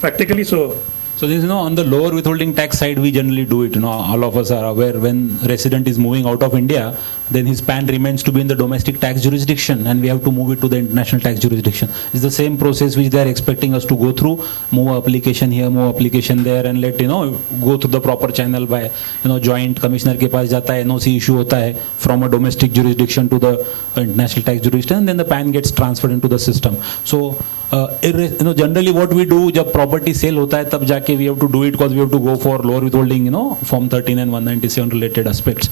practically. So this, on the lower withholding tax side, we generally do it. All of us are aware when resident is moving out of India, then his PAN remains to be in the domestic tax jurisdiction, and we have to move it to the international tax jurisdiction. It's the same process which they are expecting us to go through. Move application here, move application there, and let go through the proper channel by joint commissioner के पास जाता है, NOC issue होता है from a domestic jurisdiction to the international tax jurisdiction, and then the PAN gets transferred into the system. So generally what we do जब property sale होता है तब जाके we have to do it because we have to go for lower withholding, Form 13 and 197 related aspects.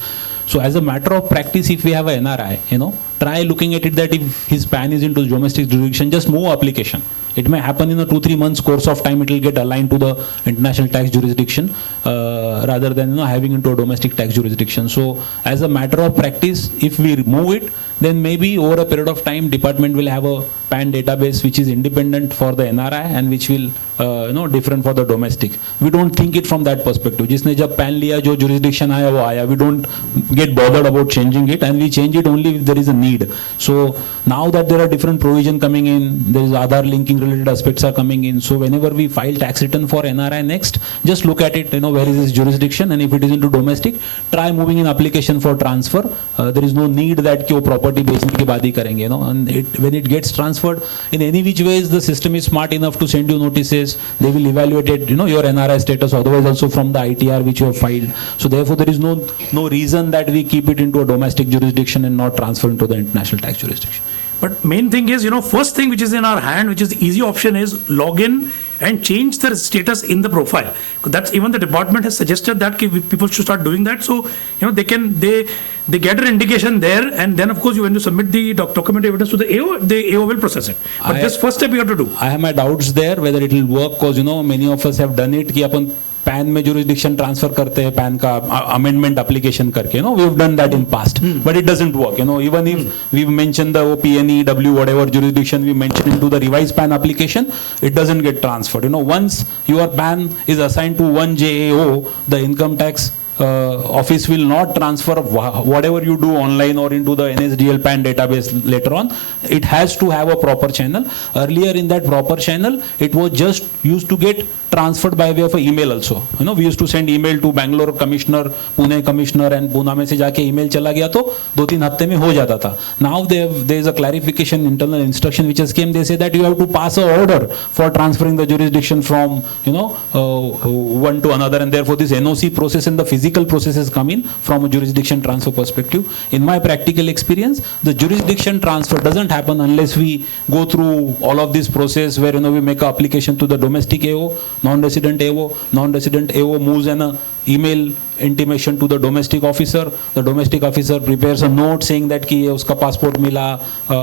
So as a matter of practice, if we have a NRI, try looking at it that if his PAN is into domestic jurisdiction, just move application. It may happen in a 2-3 months course of time, it will get aligned to the international tax jurisdiction rather than having into a domestic tax jurisdiction. So as a matter of practice, if we remove it, then maybe over a period of time, department will have a PAN database which is independent for the NRI and which will different for the domestic. We don't think it from that perspective. जिसने जब PAN लिया जो jurisdiction आया वो आया. We don't get bothered about changing it, and we change it only if there is a need. So now that there are different provision coming in, there is Aadhaar linking related aspects are coming in. So whenever we file tax return for NRI next, just look at it, where is this jurisdiction, and if it is into domestic, try moving in application for transfer. There is no need that कि वो property बेचने के बाद ही करेंगे, and when it gets transferred, in any which ways the system is smart enough to send you notices. They will evaluate it, your NRI status, otherwise also from the ITR which you have filed. So therefore there is no reason that we keep it into a domestic jurisdiction and not transfer into the international tax jurisdiction. But main thing is, first thing which is in our hand, which is the easy option, is log in and change the status in the profile. That's even the department has suggested that people should start doing that. So, they get an indication there, and then of course when you submit the document evidence to the AO will process it. But this first step you have to do. I have my doubts there whether it will work, because many of us have done it कि अपन PAN में jurisdiction transfer करते हैं PAN का amendment application करके, we have done that in past, but it doesn't work, even if we mention the PNE, W, whatever jurisdiction we mention into the revised PAN application, it doesn't get transferred. Once your PAN is assigned to one JAO, the income tax office will not transfer whatever you do online or into the NSDL PAN database later on. It has to have a proper channel. Earlier in that proper channel, it was just used to get transferred by way of an email also. You know, we used to send email to Bangalore commissioner, Pune commissioner, and Pune में से जाके email चला गया तो 2-3 हफ्ते में हो जाता था. Now there is a clarification, internal instruction which has came. They say that you have to pass a order for transferring the jurisdiction from one to another, and therefore this NOC process and the physical processes come in from a jurisdiction transfer perspective. In my practical experience, the jurisdiction transfer doesn't happen unless we go through all of this process where we make an application to the domestic AO, non-resident AO moves an email intimation to the domestic officer. The domestic officer prepares a note saying that कि उसका passport मिला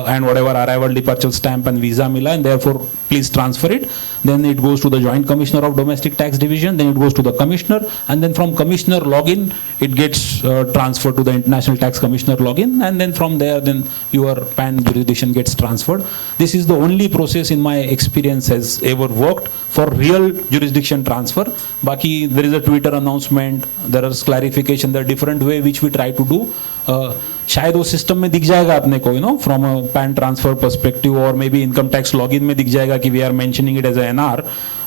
and whatever arrival, departure stamp and visa मिला, and therefore please transfer it. Then it goes to the Joint Commissioner of Domestic Tax Division. Then it goes to the Commissioner, and then from Commissioner login it gets transferred to the International Tax Commissioner login, and then from there then your PAN jurisdiction gets transferred. This is the only process in my experience has ever worked for real jurisdiction transfer. Baki there is a Twitter announcement, there is clarification, there are different way which we try to do. शायद वो system में दिख जाएगा अपने को from a PAN transfer perspective, और maybe income tax login में दिख जाएगा कि we are mentioning it as a NR,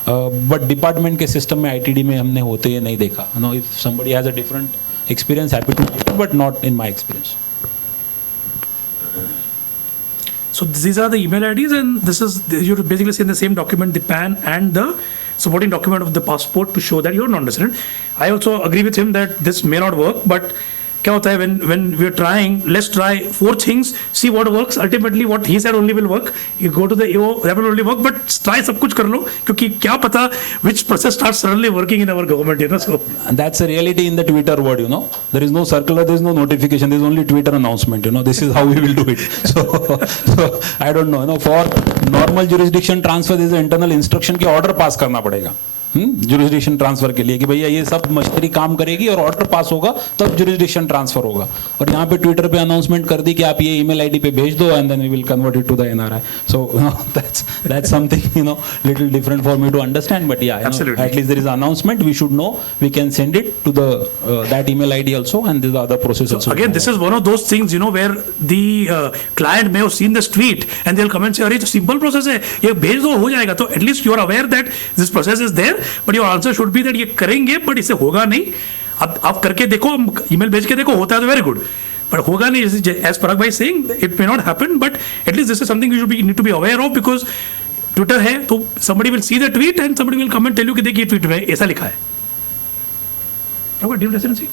but department के सिस्टम में आईटीडी में हमने होते ये नहीं देखा. If somebody has a different experience, happy to, but not in my experience. So these are the email IDs, and this is you're basically seeing the same document, the PAN and the supporting document of the passport to show that you're non-resident. I also agree with him that this may not work, but क्या होता है when we are trying, let's try 4 things, see what works. Ultimately what he said only will work. You go to the AO, that will only work, but try सब कुछ कर लो, क्योंकि क्या पता which process starts suddenly working in our government, so. And that's a reality in the Twitter world, There is no circular, there is no notification, there is only Twitter announcement, This is how we will do it. So I don't know, For normal jurisdiction transfer, there is an internal instruction कि order pass करना पड़ेगा. Jurisdiction transfer के लिए कि भैया ये सब machinery काम करेगी और ऑर्डर पास होगा तब जुरिस्डिक्शन ट्रांसफर होगा. और यहाँ पे ट्विटर पे अनाउंसमेंट कर दी कि आप ये ईमेल आईडी पे भेज दो and then we will convert it to the NRI. So that's something little different for me to understand, but yeah, at least there is an announcement, we should know, we can send it to the that email ID also, and there's the other process so also. Again, this is one of those things where the client may have seen this tweet and they'll come and say, अरे तो simple process है, ये भेज दो हो जाएगा. तो at least you are aware that this process is there, but your answer should be that ये करेंगे but इसे होगा नहीं. अब आप करके देखो, ईमेल भेज के देखो, होता है तो वेरी गुड, but होगा नहीं. As Parag bhai is saying, it may not happen, but at least this is something you need to be aware of, because Twitter है तो somebody will see the tweet and somebody will come and tell you कि देखिए tweet में ऐसा लिखा है. Okay, deemed residency.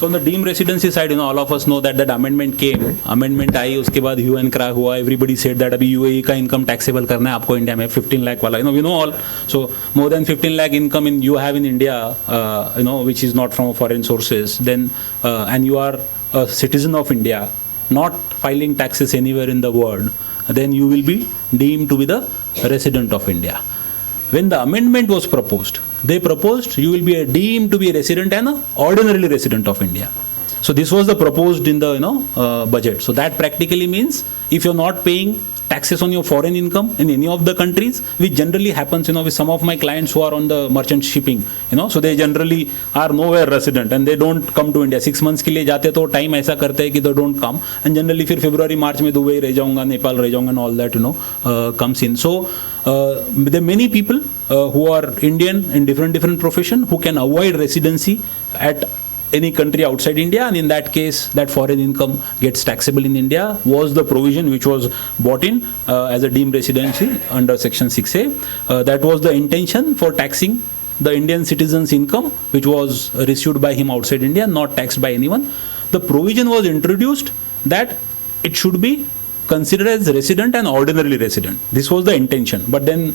So on the deemed residency side, all of us know that amendment came. Amendment आई, उसके बाद hue and cry हुआ. Everybody said that अभी UAE का income taxable करना है आपको इंडिया में 15 lakh वाला. We know all. So more than 15 lakh income you have in India, which is not from foreign sources. Then and you are a citizen of India, not filing taxes anywhere in the world. Then you will be deemed to be the resident of India. When the amendment was proposed, they proposed you will be deemed to be a resident and an ordinarily resident of India. So this was the proposed in the budget. So that practically means if you're not paying taxes on your foreign income in any of the countries, which generally happens with some of my clients who are on the merchant shipping, so they generally are nowhere resident and they don't come to India. 6 months के लिए जाते तो time ऐसा करते हैं कि they don't come, and generally फिर February March में दुबई रह जाऊंगा, नेपाल रह जाऊंगा, and all that comes in. So there are many people who are Indian in different profession who can avoid residency at any country outside India, and in that case that foreign income gets taxable in India was the provision which was brought in as a deemed residency under section 6A. That was the intention for taxing the Indian citizen's income which was received by him outside India, not taxed by anyone. The provision was introduced that it should be considered as resident and ordinarily resident. This was the intention, but then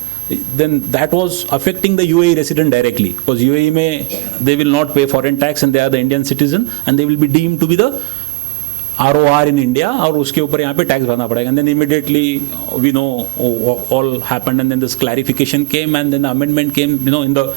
that was affecting the UAE resident directly, because UAE they will not pay foreign tax and they are the Indian citizen and they will be deemed to be the ROR in India और उसके ऊपर यहाँ पे tax भरना पड़ेगा. And then immediately we know all happened, and then this clarification came, and then the amendment came, you know, in the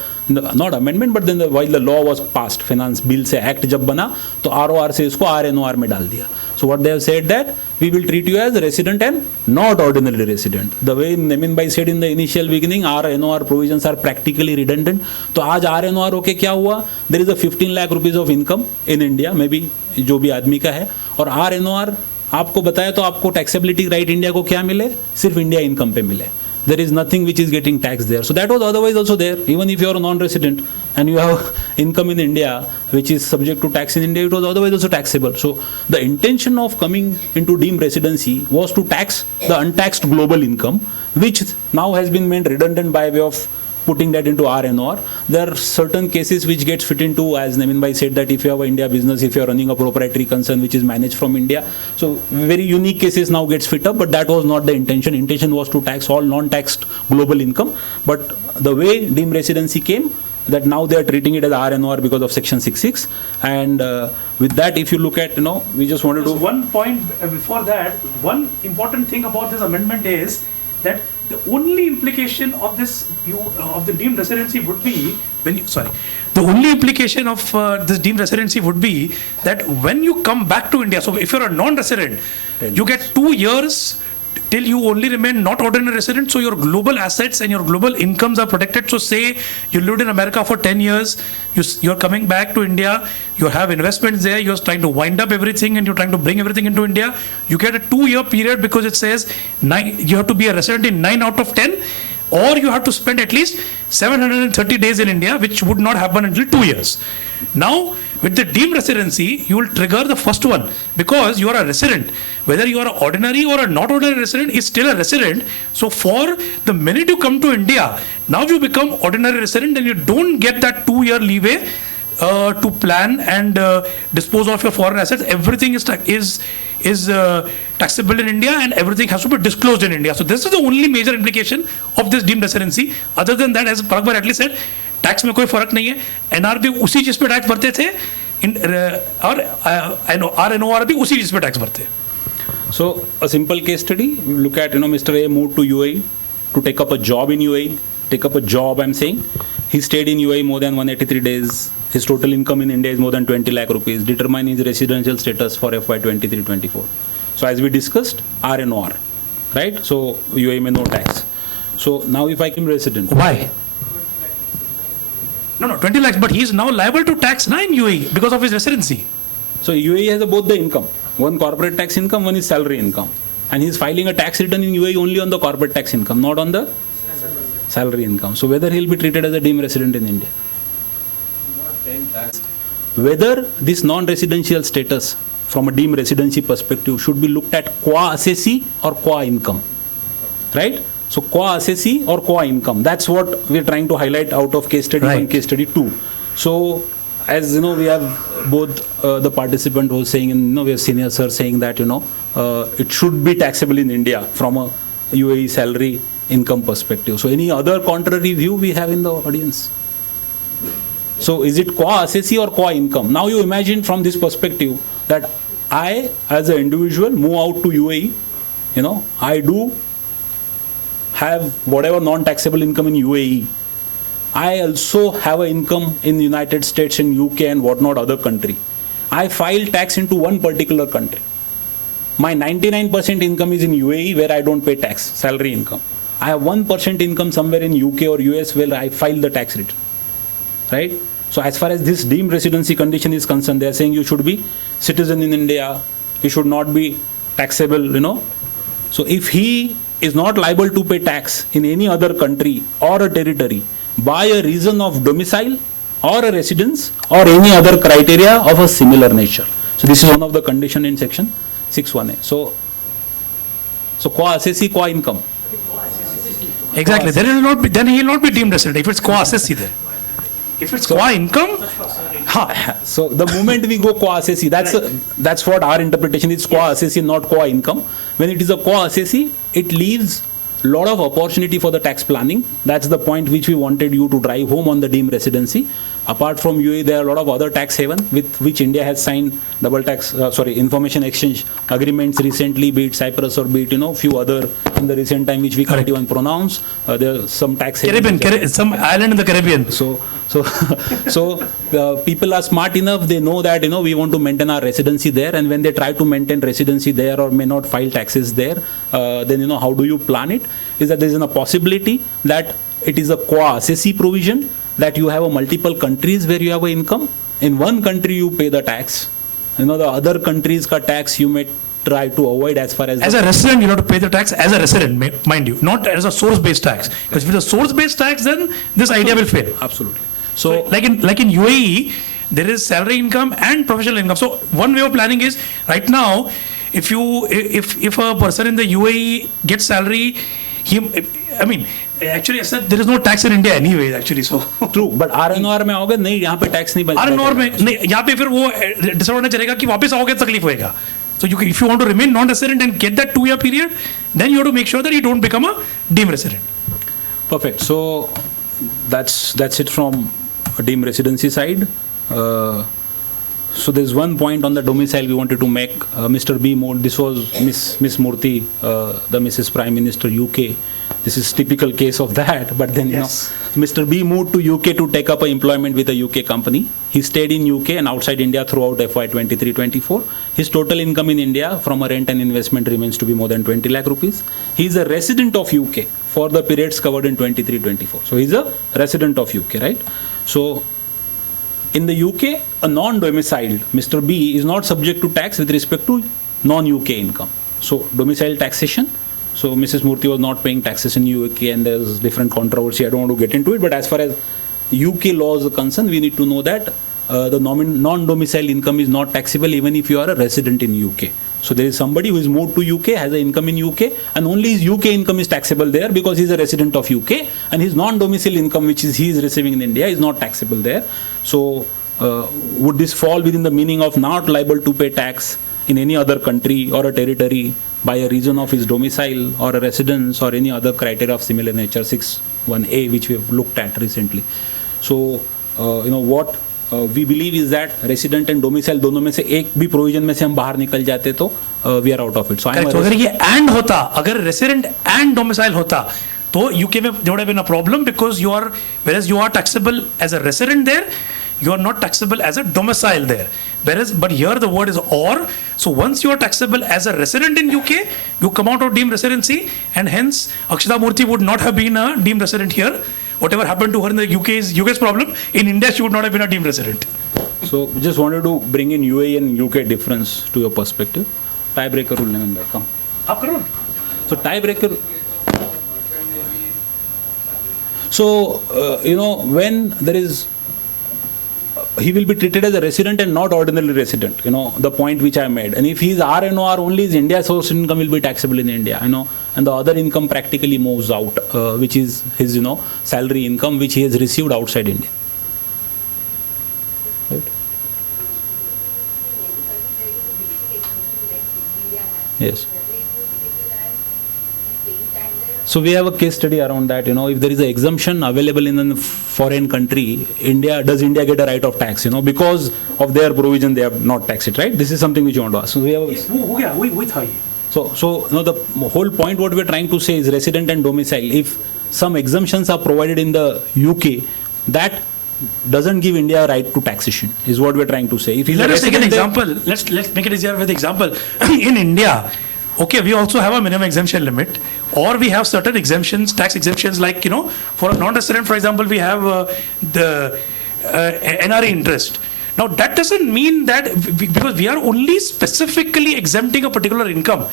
not amendment, but then while the law was passed, finance bill से act जब बना तो ROR से इसको RNOR में डाल दिया. So what they have said that we will treat you as a resident and not ordinary resident. The way Nemin bhai said in the initial beginning, RNOR provisions are practically redundant. तो आज RNOR होके क्या हुआ? There is a 15 lakh rupees of income in India, maybe जो भी आदमी का है, और RNOR आपको बताया तो आपको टैक्सेबिलिटी राइट इंडिया को क्या मिले? सिर्फ इंडिया इनकम पे मिले. There is nothing which is getting taxed there. So that was otherwise also there. Even if you are a non-resident and you have income in India which is subject to tax in India, it was otherwise also taxable. So the intention of coming into deemed residency was to tax the untaxed global income, which now has been made redundant by way of putting that into RNOR. There are certain cases which gets fit into, as Nemin bhai said, that if you have an India business, if you are running a proprietary concern which is managed from India, so very unique cases now gets fit up, but that was not the intention. Intention was to tax all non-taxed global income. But the way deemed residency came, that now they are treating it as RNOR because of section 66. And with that, if you look at, you know, we just wanted to... One point before that, one important thing about this amendment is that the only implication of this of the deemed residency would be the only implication of this deemed residency would be that when you come back to India, so if you're a non-resident, you get 2 years till you only remain not ordinary resident, so your global assets and your global incomes are protected. So say you lived in America for 10 years, you're coming back to India, you have investments there, you're trying to wind up everything and you're trying to bring everything into India. You get a 2-year period because it says you have to be a resident in 9 out of 10, or you have to spend at least 730 days in India, which would not happen until 2 years. Now, with the deemed residency, you will trigger the first one because you are a resident. Whether you are an ordinary or a not ordinary resident is still a resident. So for the minute you come to India, now you become ordinary resident and you don't get that 2-year leeway to plan and dispose of your foreign assets. Everything is taxable in India and everything has to be disclosed in India. So this is the only major implication of this deemed residency. Other than that, as Parag at least said, tax में कोई फर्क नहीं है. NRB उसी चीज पे tax भरते थे और आरएनओआर भी उसी चीज पे टैक्स भरते. So a simple case study, look at, you know, Mr. A moved to UAE to take up a job in UAE. Take up a job, I'm saying. He stayed in UAE more than 183 days. His total income in India is more than 20 lakh rupees. Determine his residential status for FY 23-24. So as we discussed, RNOR, right? So UAE में no tax. So now if I become resident. Why? No, 20 lakhs, but he is now liable to tax in UAE because of his residency. So UAE has both the income. One corporate tax income, one is salary income. And he is filing a tax return in UAE only on the corporate tax income, not on the salary income. So whether he will be treated as a deemed resident in India. Whether this non-residential status from a deemed residency perspective should be looked at qua assessee or qua income, right? So qua assessee or qua income, that's what we're trying to highlight out of case study 1 and case study 2. So as you know, we have both the participant was saying, and you know, we have senior sir saying that, you know, it should be taxable in India from a UAE salary income perspective. So any other contrary view we have in the audience? So is it qua assessee or qua income? Now you imagine from this perspective that I as an individual move out to UAE, you know, I do have whatever non-taxable income in UAE. I also have an income in United States and UK and whatnot other country. I file tax into one particular country. My 99% income is in UAE where I don't pay tax, salary income. I have 1% income somewhere in UK or US where I file the tax return, right? So as far as this deemed residency condition is concerned, they are saying you should be citizen in India, you should not be taxable, you know. So if he is not liable to pay tax in any other country or a territory by a reason of domicile or a residence or any other criteria of a similar nature. So this is one of the condition in section 6(1)(a). So qua assessee, qua income. Exactly. Then he will not be deemed resident if it's qua assessee then. If it's qua income, so the moment we go qua assessee, that's what our interpretation is, qua assessee, not qua income. When it is a qua assessee, it leaves lot of opportunity for the tax planning. That's the point which we wanted you to drive home on the deemed residency. Apart from UAE, there are a lot of other tax haven with which India has signed information exchange agreements recently, be it Cyprus or be it, few other in the recent time which we can't even pronounce. There are some tax havens. Some island in the Caribbean. So people are smart enough. They know that we want to maintain our residency there, and when they try to maintain residency there or may not file taxes there, then how do you plan it? Is that there is a possibility that it is a quasi provision that you have a multiple countries where you have an income. In one country you pay the tax. The other countries ka tax you may try to avoid as far as a resident, you have to pay the tax as a resident, mind you, not as a source-based tax. Because if it's a source-based tax, then this idea will fail. Absolutely. So like in UAE, there is salary income and professional income. So one way of planning is right now, if a person in the UAE gets salary, actually I said there is no tax in India anyway. Actually, so true. But RNR में आओगे नहीं, यहाँ पे tax नहीं बचता. RNR में नहीं, यहाँ पे फिर वो disadvantage चलेगा कि वापस आओगे तकलीफ होएगा. So if you want to remain non-resident and get that 2-year period, then you have to make sure that you don't become a deemed resident. Perfect. So that's it from a deemed residency side. So there's one point on the domicile we wanted to make. Mr. B moved. This was Miss Murthy, the Mrs. Prime Minister UK. This is typical case of that. But then yes. Mr. B moved to UK to take up employment with a UK company. He stayed in UK and outside India throughout FY 23-24. His total income in India from a rent and investment remains to be more than 20 lakh rupees. He is a resident of UK for the periods covered in 23-24. So he's a resident of UK, right? So in the UK, a non-domiciled Mr. B is not subject to tax with respect to non-UK income. So domicile taxation. So Mrs. Murthy was not paying taxes in UK, and there's different controversy. I don't want to get into it, but as far as UK laws are concerned, we need to know that the non-domicile income is not taxable even if you are a resident in UK. So there is somebody who is moved to UK, has an income in UK, and only his UK income is taxable there because he is a resident of UK, and his non-domicile income, which is he is receiving in India, is not taxable there. So would this fall within the meaning of not liable to pay tax in any other country or a territory by a reason of his domicile or a residence or any other criteria of similar nature, 6(1)(a), which we have looked at recently. So what we believe is that resident and domicile दोनों में से एक भी provision में से हम बाहर निकल जाते तो we are out of it. So अगर ये and होता, अगर resident and domicile होता, तो UK में there would have been a problem because whereas you are taxable as a resident there, you are not taxable as a domicile there. But here the word is or. So once you are taxable as a resident in UK, you come out of deemed residency, and hence Akshita Murthy would not have been a deemed resident here. Whatever happened to her in the UK is UK's problem. In India, she would not have been a deemed resident. So just wanted to bring in UAE and UK difference to your perspective. Tiebreaker rule, Nemin bhai, come. So tiebreaker. So when there is, he will be treated as a resident and not ordinary resident, the point which I made. And if he is RNOR only, his India source income will be taxable in India, and the other income practically moves out, which is his, salary income, which he has received outside India. Right? Yes. So we have a case study around that. If there is an exemption available in a foreign country, does India get a right of tax? Because of their provision, they have not taxed it, right? This is something which you want to ask. So we have. So the whole point what we are trying to say is resident and domicile. If some exemptions are provided in the UK, that doesn't give India a right to taxation. Is what we are trying to say. Let us take an example. Let's make it easier with example. In India. Okay, we also have a minimum exemption limit, or we have certain exemptions, tax exemptions, like, for a non-resident, for example, we have the NRI interest. Now, that doesn't mean that, because we are only specifically exempting a particular income.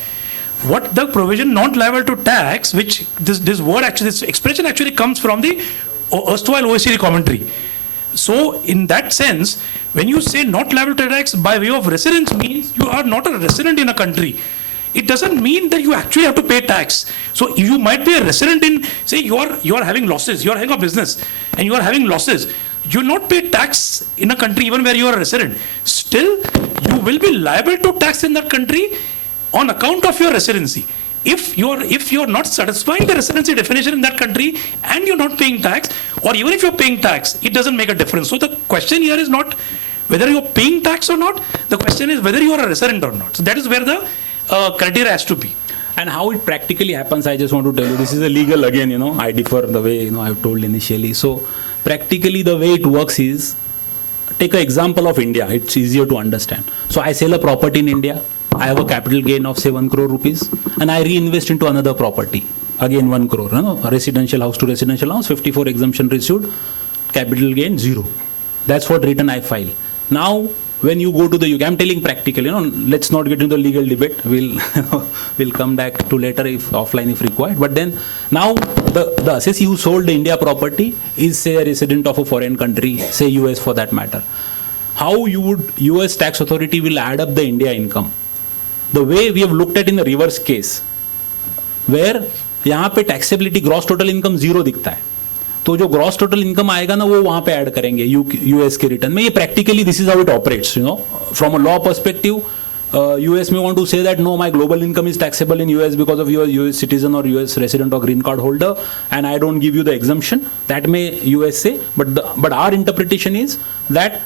What the provision not liable to tax, which this word actually, this expression actually comes from the erstwhile OECD commentary. So, in that sense, when you say not liable to tax by way of residence, means you are not a resident in a country. It doesn't mean that you actually have to pay tax. So you might be a resident in, say you are having losses, you are having a business and you are having losses. You will not pay tax in a country even where you are a resident. Still, you will be liable to tax in that country on account of your residency. if you're not satisfying the residency definition in that country and you're not paying tax, or even if you're paying tax, it doesn't make a difference. So the question here is not whether you're paying tax or not. The question is whether you are a resident or not. So that is where the criteria has to be. And how it practically happens, I just want to tell you, this is a legal again, I differ the way, I've told initially. So practically the way it works is, take an example of India, it's easier to understand. So I sell a property in India, I have a capital gain of say 1 crore rupees, and I reinvest into another property, again 1 crore, a residential house to residential house, 54 exemption received, capital gain 0. That's what return I file. Now, when you go to the UK, I'm telling practically, let's not get into the legal debate. We'll come back to later if offline if required. But then now the assessee who sold the India property is say a resident of a foreign country, say US for that matter. How US tax authority will add up the India income? The way we have looked at in the reverse case, where यहाँ पे taxability gross total income 0 दिखता है. तो जो gross total income आएगा ना वो वहां पे ऐड करेंगे यूएस के रिटर्न में. ये practically this is how it operates, from a law perspective. US may want to say that no, my global income is taxable in US because of your US citizen or US resident or green card holder, and I don't give you the exemption. That may US say, but our interpretation is that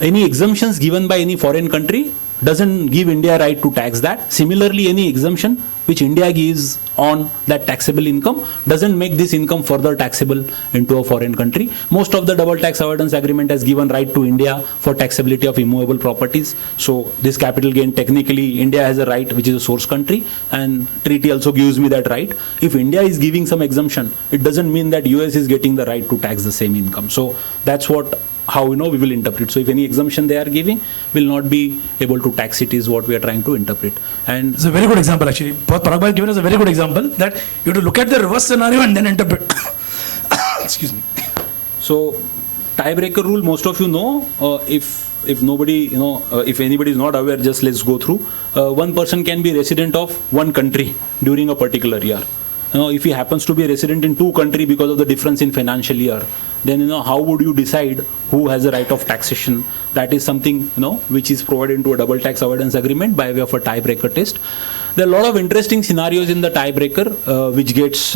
any exemptions given by any foreign country doesn't give India right to tax that. Similarly, any exemption which India gives on that taxable income doesn't make this income further taxable into a foreign country. Most of the double tax avoidance agreement has given right to India for taxability of immovable properties. So this capital gain, technically India has a right which is a source country, and treaty also gives me that right. If India is giving some exemption, it doesn't mean that US is getting the right to tax the same income. So that's how we will interpret. So if any exemption they are giving will not be able to tax it is what we are trying to interpret. And it's a very good example actually. Parag has given us a very good example that you have to look at the reverse scenario and then interpret. Excuse me. So tiebreaker rule, most of you know. If nobody, if anybody is not aware, just let's go through. One person can be resident of one country during a particular year. If he happens to be a resident in two countries because of the difference in financial year, then how would you decide who has the right of taxation? That is something which is provided into a double tax avoidance agreement by way of a tiebreaker test. There are a lot of interesting scenarios in the tiebreaker which gets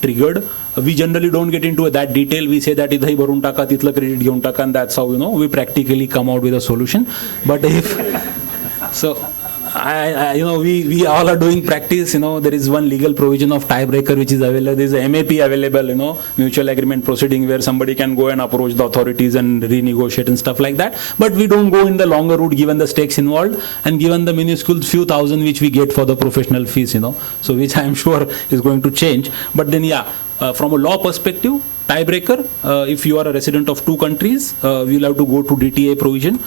triggered. We generally don't get into that detail. We say that idhai bharun taka, titla credit gyeun taka, and that's how we practically come out with a solution. But if so. We all are doing practice. There is one legal provision of tiebreaker which is available. There is a MAP available, mutual agreement proceeding, where somebody can go and approach the authorities and renegotiate and stuff like that. But we don't go in the longer route given the stakes involved and given the minuscule few thousand which we get for the professional fees, so which I am sure is going to change. But then, from a law perspective, tiebreaker, if you are a resident of two countries, we'll have to go to DTA provision.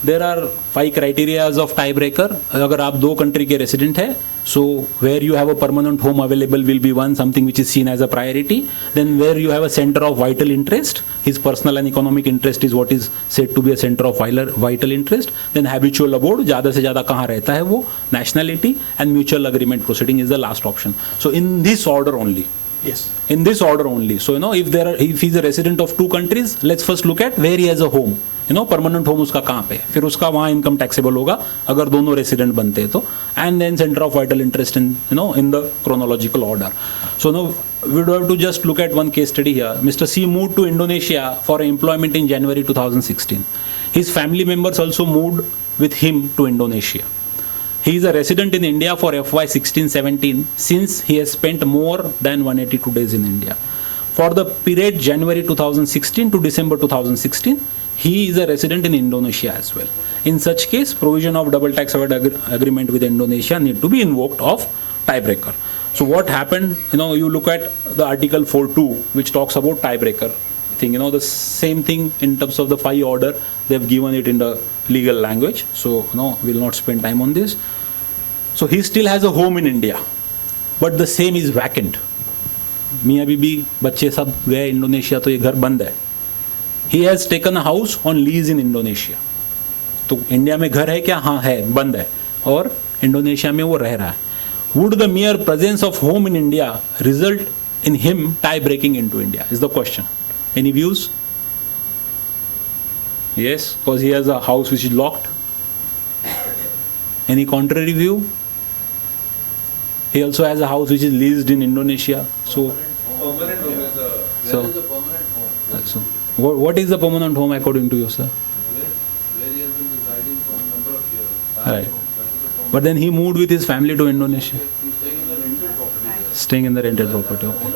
There are 5 criteria of tiebreaker. अगर आप 2 country के resident है, so where you have a permanent home available will be one, something which is seen as a priority. Then where you have a center of vital interest, his personal and economic interest is what is said to be a center of vital interest. Then habitual abode, ज़्यादा से ज़्यादा कहाँ रहता है वो, nationality, and mutual agreement proceeding is the last option. So in this order only. Yes. In this order only. So if he's a resident of 2 countries, let's first look at where he has a home. Permanent home उसका कहाँ पे, फिर उसका वहाँ income taxable होगा अगर दोनों resident बनते हैं तो. And then centre of vital interest in in the chronological order. So we would have to just look at one case study here. Mr. C moved to Indonesia for employment in January 2016. His family members also moved with him to Indonesia. He is a resident in India for FY 16-17 since he has spent more than 182 days in India. For the period January 2016 to December 2016, he is a resident in Indonesia as well. In such case, provision of double tax agreement with Indonesia need to be invoked of tiebreaker. So what happened, you look at the article 4.2 which talks about tiebreaker thing, the same thing in terms of the 5 order, they have given it in the legal language. So we'll not spend time on this. So he still has a home in India, but the same is vacant. मियाँ बीबी बच्चे सब गए Indonesia तो ये घर बंद है. He has taken a house on lease in Indonesia. तो इंडिया में घर है क्या? हाँ है, बंद है, और इंडोनेशिया में वो रह रहा है. Would the mere presence of home in India result in him tie breaking into India is the question. Any views? Yes, because he has a house which is locked. Any contrary view? He also has a house which is leased in Indonesia. So, so, so what is the permanent home according to you, sir? Right. But then he moved with his family to Indonesia. Staying in the rented property. Okay.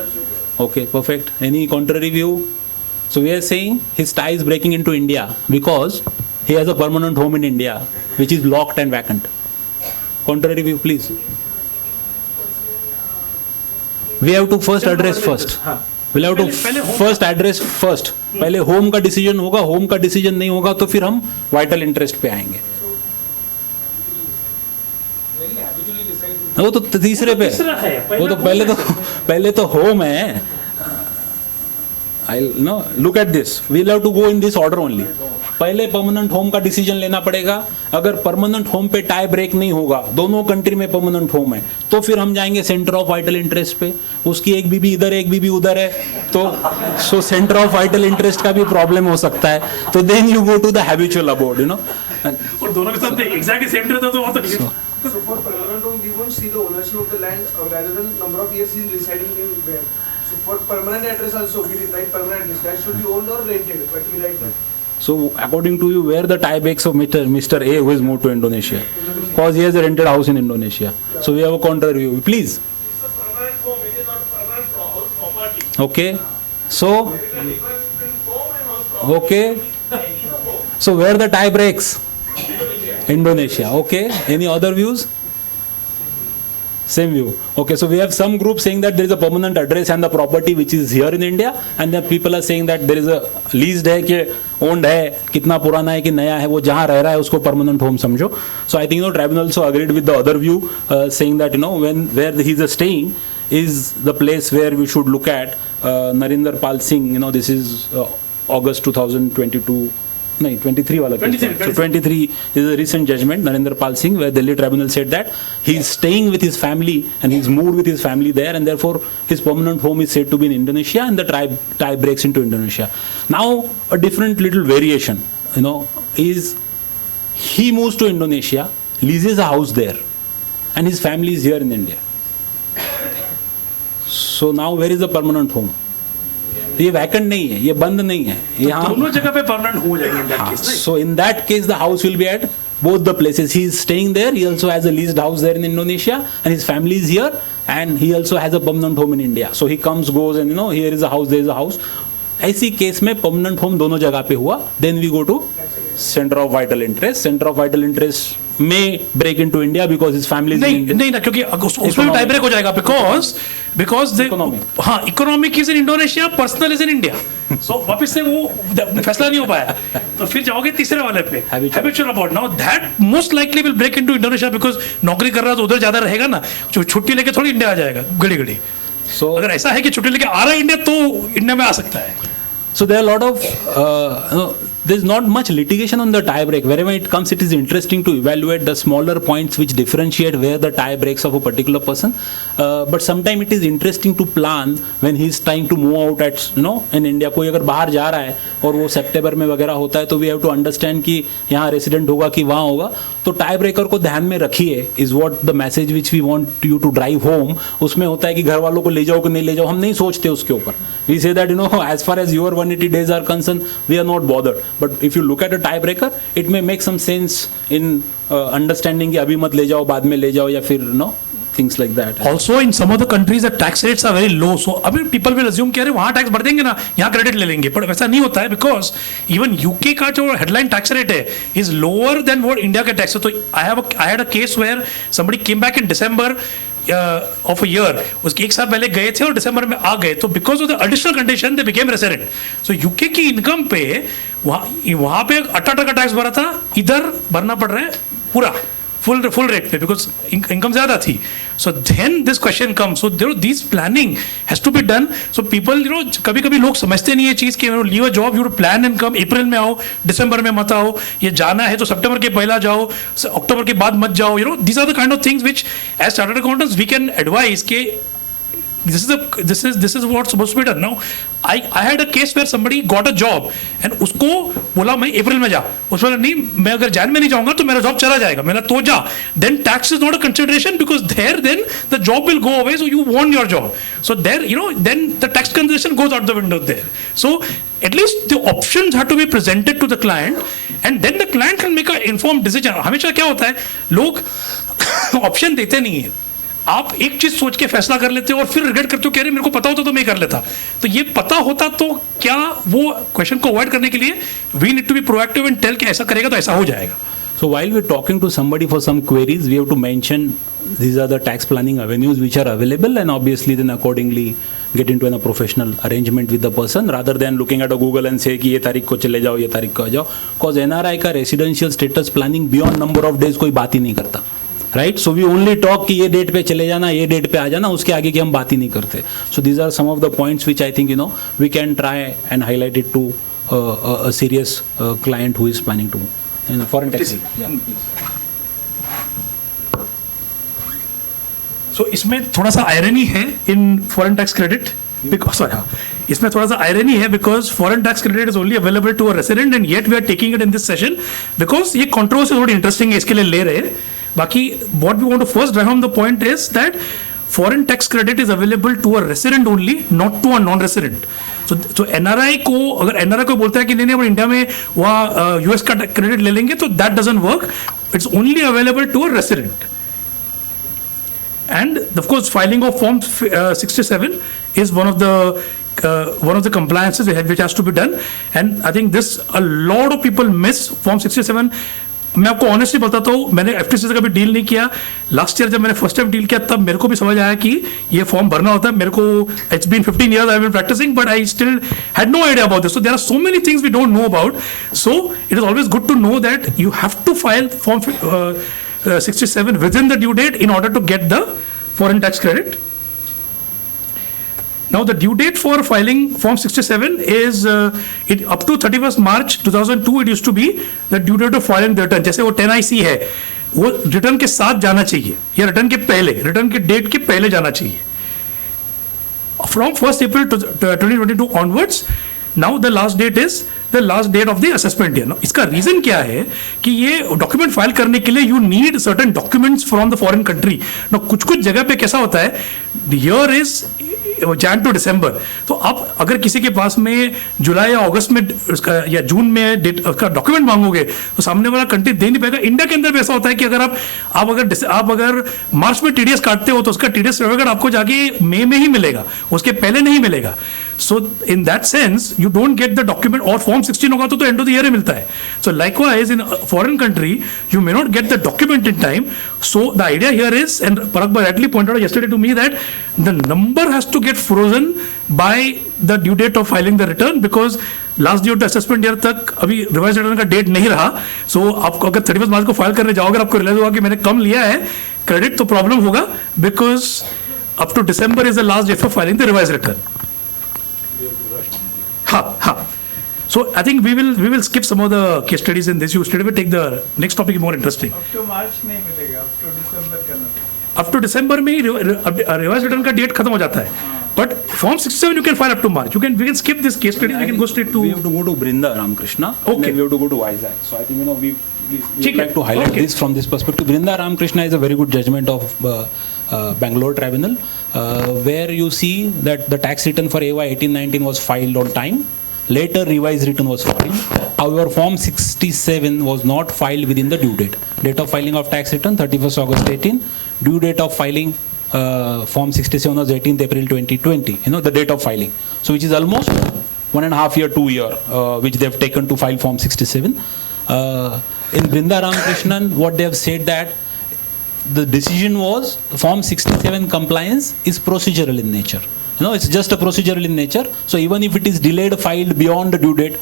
Okay, perfect. Any contrary view? So we are saying his tie is breaking into India because he has a permanent home in India which is locked and vacant. Contrary view, please. We have to first address first. We'll have to first address first. पहले home का decision होगा, home का decision नहीं होगा तो फिर हम vital interest पे आएंगे. वो तो तीसरे पे, वो तो पहले तो होम है. I'll no look at this. We'll have to go in this order only. पहले परमानेंट होम का डिसीजन लेना पड़ेगा. अगर परमानेंट होम पे टाई ब्रेक नहीं होगा, दोनों कंट्री में परमानेंट होम है, तो फिर हम जाएंगे सेंटर ऑफ वाइटल इंटरेस्ट पे. उसकी एक बीबी इधर है, एक बीबी उधर है, तो सेंटर ऑफ वाइटल इंटरेस्ट का भी प्रॉब्लम हो सकता है. तो then you go to the habitual abode, you know. और दोनों के साथ एग्जैक्टली सेम रहता तो बहुत अच्छा. So for permanent home, we won't see the ownership of the land rather than number of years he's residing in where. So for permanent address also, we write permanent address. That should be owned or rented, but we write that. So according to you, where the tie breaks of Mr. A who has moved to Indonesia? Because he has a rented house in Indonesia. So we have a contrary view. Please. It's a permanent home, it is not permanent property. Okay. So. Okay. So where the tie breaks? Indonesia. Okay. Any other views? Same view. Okay, so we have some group saying that there is a permanent address and the property which is here in India, and then people are saying that there is a leased है कि owned है, कितना पुराना है कि नया है, वो जहाँ रह रहा है उसको permanent home समझो. So I think tribunal also agreed with the other view, saying that where he is staying is the place where we should look at. Narinder Pal Singh, this is August 2022. No, 23 wala case. 23. So 23 is a recent judgment, Narinder Pal Singh, where Delhi tribunal said that he is staying with his family and he's moved with his family there, and therefore his permanent home is said to be in Indonesia, and the tie breaks into Indonesia. Now a different little variation, is he moves to Indonesia, leases a house there, and his family is here in India. So now where is the permanent home? ये vacant नहीं है, ये बंद नहीं है, यहाँ दोनों जगह पे परमानेंट हो जाएंगे in that case, right? So in that case the house will be at both the places. He is staying there, he also has a leased house there in Indonesia, and his family is here, and he also has a permanent home in India. So he comes, goes, and here is a house, there is a house. ऐसी case में permanent home दोनों जगह पे हुआ, then we go to center of vital interest. Center of vital interest may break into India because his family is in India. नहीं ना, क्योंकि उसमें भी टाई ब्रेक हो जाएगा because economic is in Indonesia, personal is in India. So वापस से वो फैसला नहीं हो पाया, तो फिर जाओगे तीसरे वाले पे, habitual abode. Now that most likely will break into Indonesia because नौकरी कर रहा है तो उधर ज्यादा रहेगा ना, छुट्टी लेके थोड़ी इंडिया आ जाएगा घड़ी घड़ी. So अगर ऐसा है कि छुट्टी लेके आ रहा है इंडिया तो इंडिया में आ सकता है. So there are a lot of there's not much litigation on the tie break. Wherever it comes, it is interesting to evaluate the smaller points which differentiate where the tie breaks of a particular person. But sometimes it is interesting to plan when he is trying to move out at in India. कोई अगर बाहर जा रहा है और वो सितंबर में वगैरह होता है, तो we have to understand कि यहाँ रेसिडेंट होगा कि वहाँ होगा. तो टाई ब्रेकर को ध्यान में रखिए, is what the message which we want you to drive home. उसमें होता है कि घर वालों को ले जाओ कि नहीं ले जाओ, हम नहीं सोचते उसके ऊपर. We say that as far as your 180 days are concerned, we are not bothered. But if you look at a tiebreaker, it may make some sense in understanding कि अभी मत ले जाओ, बाद में ले जाओ, या फिर things like that. Also in some of the countries the tax rates are very low, so अभी people will assume कि अरे वहाँ टैक्स भर देंगे ना, यहाँ क्रेडिट ले लेंगे, पर वैसा नहीं होता है because even UK का जो headline tax rate है is lower than what India का tax है. तो I had a case where somebody came back in December of a year, उसके एक साल पहले गए थे और दिसंबर में आ गए, तो because of the additional condition they became resident. So UK की इनकम पे वहाँ पे 18% टैक्स भरा था, इधर भरना पड़ रहा है पूरा full rate पे because income ज़्यादा थी. So then this question comes. So this planning has to be done. So people कभी-कभी लोग समझते नहीं है चीज़ कि leave a job, you plan and come, अप्रैल में आओ, दिसंबर में मत आओ, ये जाना है तो सितंबर के पहला जाओ, अक्टूबर के बाद मत जाओ. These are the kind of things which as chartered accountants we can advise कि this is what's supposed to be done. Now, I had a case where somebody got a job and उसको बोला मैं अप्रैल में जा, उसने बोला नहीं मैं अगर जैन में नहीं जाऊंगा तो मेरा जॉब चला जाएगा, मैंने तो जा. Then tax is not a consideration because there then the job will go away, so you want your job. So there, you know, then the tax consideration goes out the window there. So at least the options have to be presented to the client and then the client can make an informed decision. हमेशा क्या होता है, लोग option देते नहीं है. आप एक चीज सोच के फैसला कर लेते हो और फिर रिग्रेट करते हो, कह रहे मेरे को पता होता तो मैं कर लेता. तो ये पता होता तो क्या वो क्वेश्चन को अवॉइड करने के लिए we need to be proactive and tell कि ऐसा करेगा तो ऐसा हो जाएगा. So while we're talking to somebody for some queries, we have to mention these are the tax planning avenues which are available, and obviously then accordingly get into a professional arrangement with the person rather than looking at a Google and say कि ये तारीख को चले जाओ, ये तारीख को आ जाओ. Cause NRI का residential status planning beyond number of days कोई बात ही नहीं करता. Right, so we only talk कि ये डेट पे चले जाना, ये डेट पे आ जाना, उसके आगे की हम बात ही नहीं करते. So these are some of the points which I think you know we can try and highlight it to a serious client who is planning to foreign tax. So इसमें थोड़ा सा आयरनी है इन फॉरेन टैक्स क्रेडिट, इसमें थोड़ा सा irony है because foreign tax credit is only available to a resident and yet we are taking it in this session because ये controversy थोड़ी इंटरेस्टिंग है, इसके लिए ले रहे हैं. बाकी what we want to first drive home the point is that foreign tax credit is available to a resident only, not to a non-resident. So NRI को अगर NRI को बोलता है कि नहीं हम इंडिया में वहाँ US का क्रेडिट ले लेंगे तो that doesn't work. It's only available to a resident. And of course filing of form 67 is one of the compliances which has to be done. And I think this a lot of people miss form 67. मैं आपको honestly बताता हूँ, मैंने FTC से कभी deal नहीं किया. Last year जब मैंने फर्स्ट टाइम डील किया तब मेरे को भी समझ आया कि ये फॉर्म भरना होता है. मेरे को it's been 15 years I have been practicing but I still had no idea about this. So there are so many things we don't know about. So it is always good to know that you have to file form 67 within the due date in order to get the foreign tax credit. Now the due date for filing form 67 is up to 31st March 2002 it used to be the due date of filing the return. जैसे वो 10IC है वो return के साथ जाना चाहिए या return के पहले, रिटर्न के डेट के पहले जाना चाहिए. From 1st April 2022 onwards, now the last date is the last date of the assessment year. Now इसका रीजन क्या है कि ये डॉक्यूमेंट फाइल करने के लिए you need certain documents from the foreign country. ना कुछ जगह पे कैसा होता है, ईयर इज जैन टू दिसंबर, तो आप अगर किसी के पास में जुलाई या अगस्त में उसका या जून में डेट उसका डॉक्यूमेंट मांगोगे तो सामने वाला कंट्री दे नहीं पाएगा. इंडिया के अंदर भी ऐसा होता है कि अगर आप अगर मार्च में टीडीएस काटते हो तो उसका टीडीएस सर्टिफिकेट आपको जाके मई में ही मिलेगा, उसके पहले नहीं मिलेगा. So in that sense, you don't get the document or form 16 होगा तो end of the year ही मिलता है. So likewise in a foreign country, you may not get the document in time. So the idea here is, and Parag rightly pointed out yesterday to me that the number has to get frozen by the due date of filing the return because last due to assessment year तक अभी revise return का date नहीं रहा. सो आपको अगर 31 मार्च को file करने जाओगे आपको रियलाइज होगा कि मैंने कम लिया है क्रेडिट तो प्रॉब्लम होगा because up to December is the last date for filing the revise return. हाँ. So I think we will skip some of the case studies in this. You straight away take the next topic more interesting. Up to March नहीं मिलेगा, up to December करना पड़ेगा. Up to December में revise return का date खत्म हो जाता है. But Form 67 you can file up to March. We can skip this case study. We can go straight to. We have to go to Brinda Ramakrishna. Okay. And then we have to go to Vizag. So I think we ठीक है. like to highlight Okay. this from this perspective. Brinda Ramakrishna is a very good judgment of Bangalore Tribunal, where you see that the tax return for AY 1819 was filed on time. Later revised return was filed. However, Form 67 was not filed within the due date. Date of filing of tax return 31st August 18. Due date of filing Form 67 was 18th April 2020. You know the date of filing. So which is almost 1.5 year, 2 year, which they have taken to file Form 67. In Brinda Ramakrishnan, what they have said that the decision was Form 67 compliance is procedural in nature. You know, it's just a procedural in nature. So even if it is delayed, filed beyond the due date,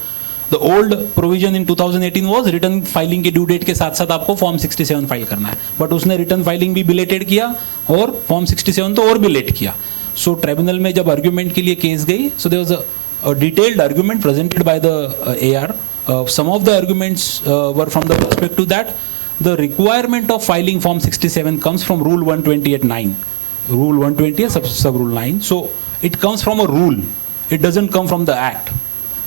the old provision in 2018 was return filing के due date के साथ साथ आपको Form 67 file करना है. But उसने return filing भी belated किया और Form 67 तो और भी late किया. So tribunal में जब argument के लिए case गई, so there was a detailed argument presented by the AR. Some of the arguments were from the perspective that the requirement of filing Form 67 comes from Rule 128(9), rule 120 and sub rule 9. So it comes from a rule. It doesn't come from the act.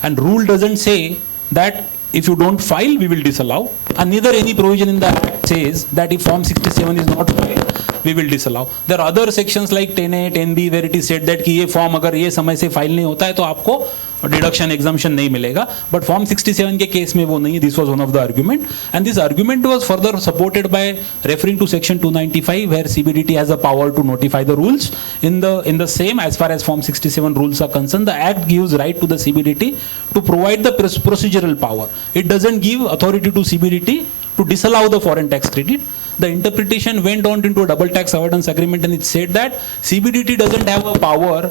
And rule doesn't say that if you don't file, we will disallow. And neither any provision in the act says that if Form 67 is not filed, we will disallow. There are other sections like 10A, 10B where it is said that कि ये form अगर ये समय से file नहीं होता है तो आपको deduction exemption नहीं मिलेगा. But Form 67 के case में वो नहीं. This was one of the argument. And this argument was further supported by referring to section 295 where CBDT has the power to notify the rules. In the same, as far as Form 67 rules are concerned, the Act gives right to the CBDT to provide the procedural power. It doesn't give authority to CBDT to disallow the foreign tax credit. The interpretation went on into a double tax avoidance agreement and it said that CBDT doesn't have a power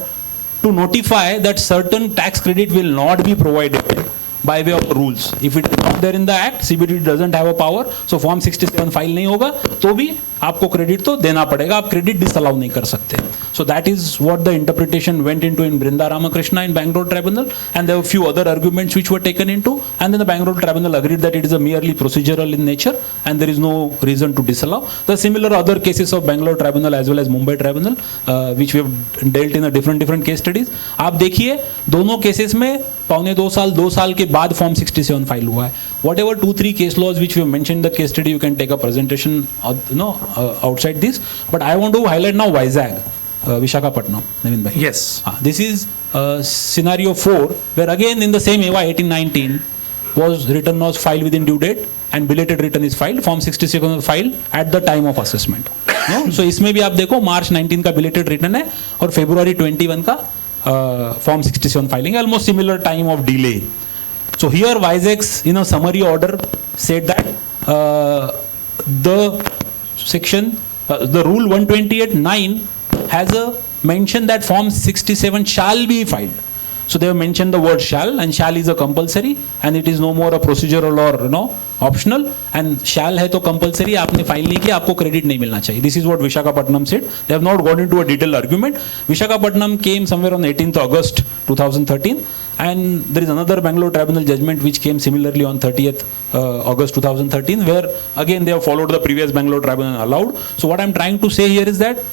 to notify that certain tax credit will not be provided by way of rules. If it is not there in the act, CBDT doesn't have a power. So Form 67 file नहीं होगा तो भी आपको credit तो देना पड़ेगा. आप credit disallow नहीं कर सकते. So that is what the interpretation went into in Brinda Ramakrishna in Bangalore Tribunal, and there were a few other arguments which were taken into, and then the Bangalore Tribunal agreed that it is a merely procedural in nature and there is no reason to disallow. The similar other cases of Bangalore Tribunal as well as Mumbai Tribunal, which we have dealt in a different case studies. आप देखिए दोनों cases में पौने 2 साल के बाद Form 67 file हुआ है. Whatever 2-3 case laws which we have mentioned in the case study, you can take a presentation outside this. But I want to highlight now Vizag, Visakhapatnam, Nemin bhai. Yes. This is scenario 4, where again in the same AY 1819 was return was filed within due date and belated return is filed. Form 67 was filed at the time of assessment. No? So इसमें भी आप देखो March 19 का belated return है और February 21 का Form 67 filing, almost similar time of delay. So here Vizag's in a summary order said that the section, the rule 128(9) has a mention that Form 67 shall be filed. So they have mentioned the word shall, and shall is a compulsory, and it is no more a procedural or optional. And shall है तो compulsory, आपने file नहीं किया, आपको credit नहीं मिलना चाहिए. This is what Visakhapatnam said. They have not gone into a detailed argument. Visakhapatnam came somewhere on 18th August 2013. And there is another Bangalore Tribunal judgment which came similarly on 30th August 2013, where again they have followed the previous Bangalore Tribunal and allowed. So what I'm trying to say here is that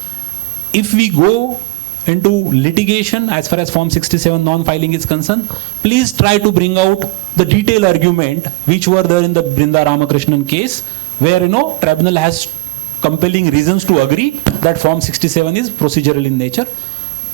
if we go into litigation as far as Form 67 non-filing is concerned, please try to bring out the detailed argument which were there in the Brinda Ramakrishnan case, where tribunal has compelling reasons to agree that Form 67 is procedural in nature.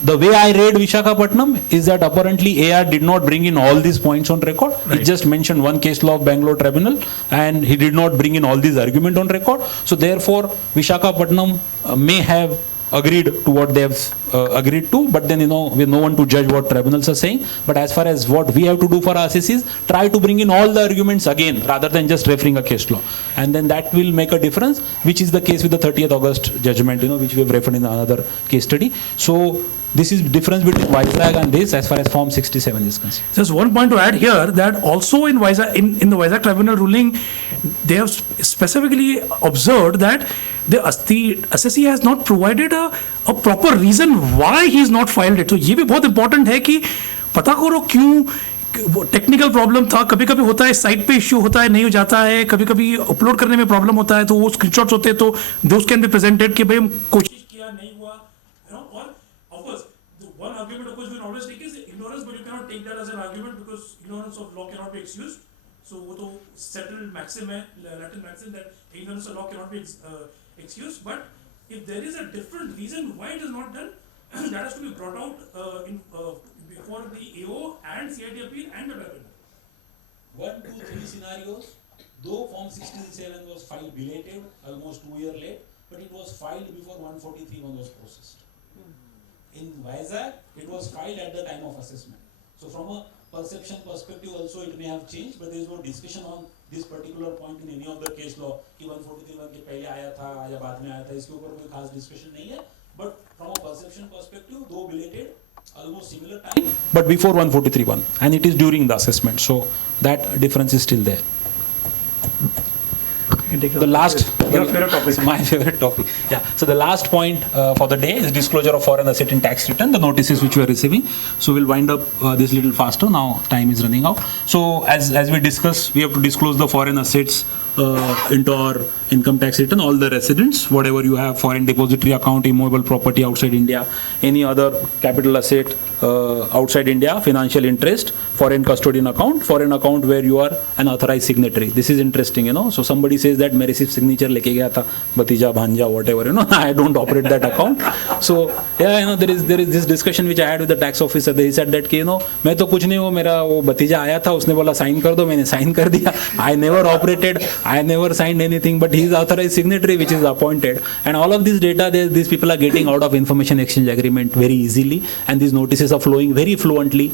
The way I read Visakhapatnam is that apparently AR did not bring in all these points on record. Right. He just mentioned one case law of Bangalore Tribunal and he did not bring in all these arguments on record. So therefore Visakhapatnam may have agreed to what they have agreed to, but then we have no one to judge what tribunals are saying. But as far as what we have to do for our assessees, try to bring in all the arguments again rather than just referring a case law, and then that will make a difference, which is the case with the 30th August judgment, which we have referred in another case study. So this is difference between Vizag and this as far as Form 67 is concerned. Just one point to add here, that also in Vizag, in the Vizag tribunal ruling, they have specifically observed that the assessee has not provided a proper reason why he is not filed it. So ये भी बहुत important है कि पता करो क्यों technical problem था. कभी कभी होता है साइट पे इश्यू होता है, नहीं हो जाता है, कभी कभी अपलोड करने में प्रॉब्लम होता है, तो वो स्क्रीनशॉट्स होते हैं, तो दोस्त कैन बी प्रेजेंटेड कि भाई हम कोशिश किया नहीं हुआ, और of course one argument of course we can always take is ignorance, but you cannot take that as an argument because ignorance of law cannot be excused. So वो तो settled maxim है, Latin maxim, that ignorance of law cannot be excused. But if there is a different reason why it is not done, that has to be brought out before the AO and CIT appeal and the tribunal. 1, 2, 3 scenarios. Though Form 67 was filed belated, almost 2 years late, but it was filed before 143(1) was processed. In Vizag, it was filed at the time of assessment. So from a perception perspective also it may have changed, but there is no discussion on this particular point in any of the case law कि 143(1) के पहले आया था या बाद में आया था, इसके ऊपर कोई खास discussion नहीं है. But from a perception perspective, though belated, almost similar time, but before 143(1), and it is during the assessment. So that difference is still there. The Your favorite topic. So my favorite topic. Yeah. So the last point for the day is disclosure of foreign asset in tax return, the notices which we are receiving. So we'll wind up this little faster. Now time is running out. So as we discussed, we have to disclose the foreign assets into our income tax return, all the residents, whatever you have, foreign depository account, immovable property outside India, any other capital asset outside India, financial interest, foreign custodian account, foreign account where you are an authorized signatory. This is interesting, So somebody says that मेरे सिर्फ signature लेके गया था, भतीजा, भांजा, whatever, I don't operate that account. So yeah, there is this discussion which I had with the tax officer. He said that कि मैं तो कुछ नहीं हूँ, मेरा वो भतीजा आया था, उसने बोला sign कर दो, मैंने sign कर दिया. I never operated, I never signed anything, but he is authorized signatory which is appointed. And all of this data, these people are getting out of information exchange agreement very easily, and these notices are flowing very fluently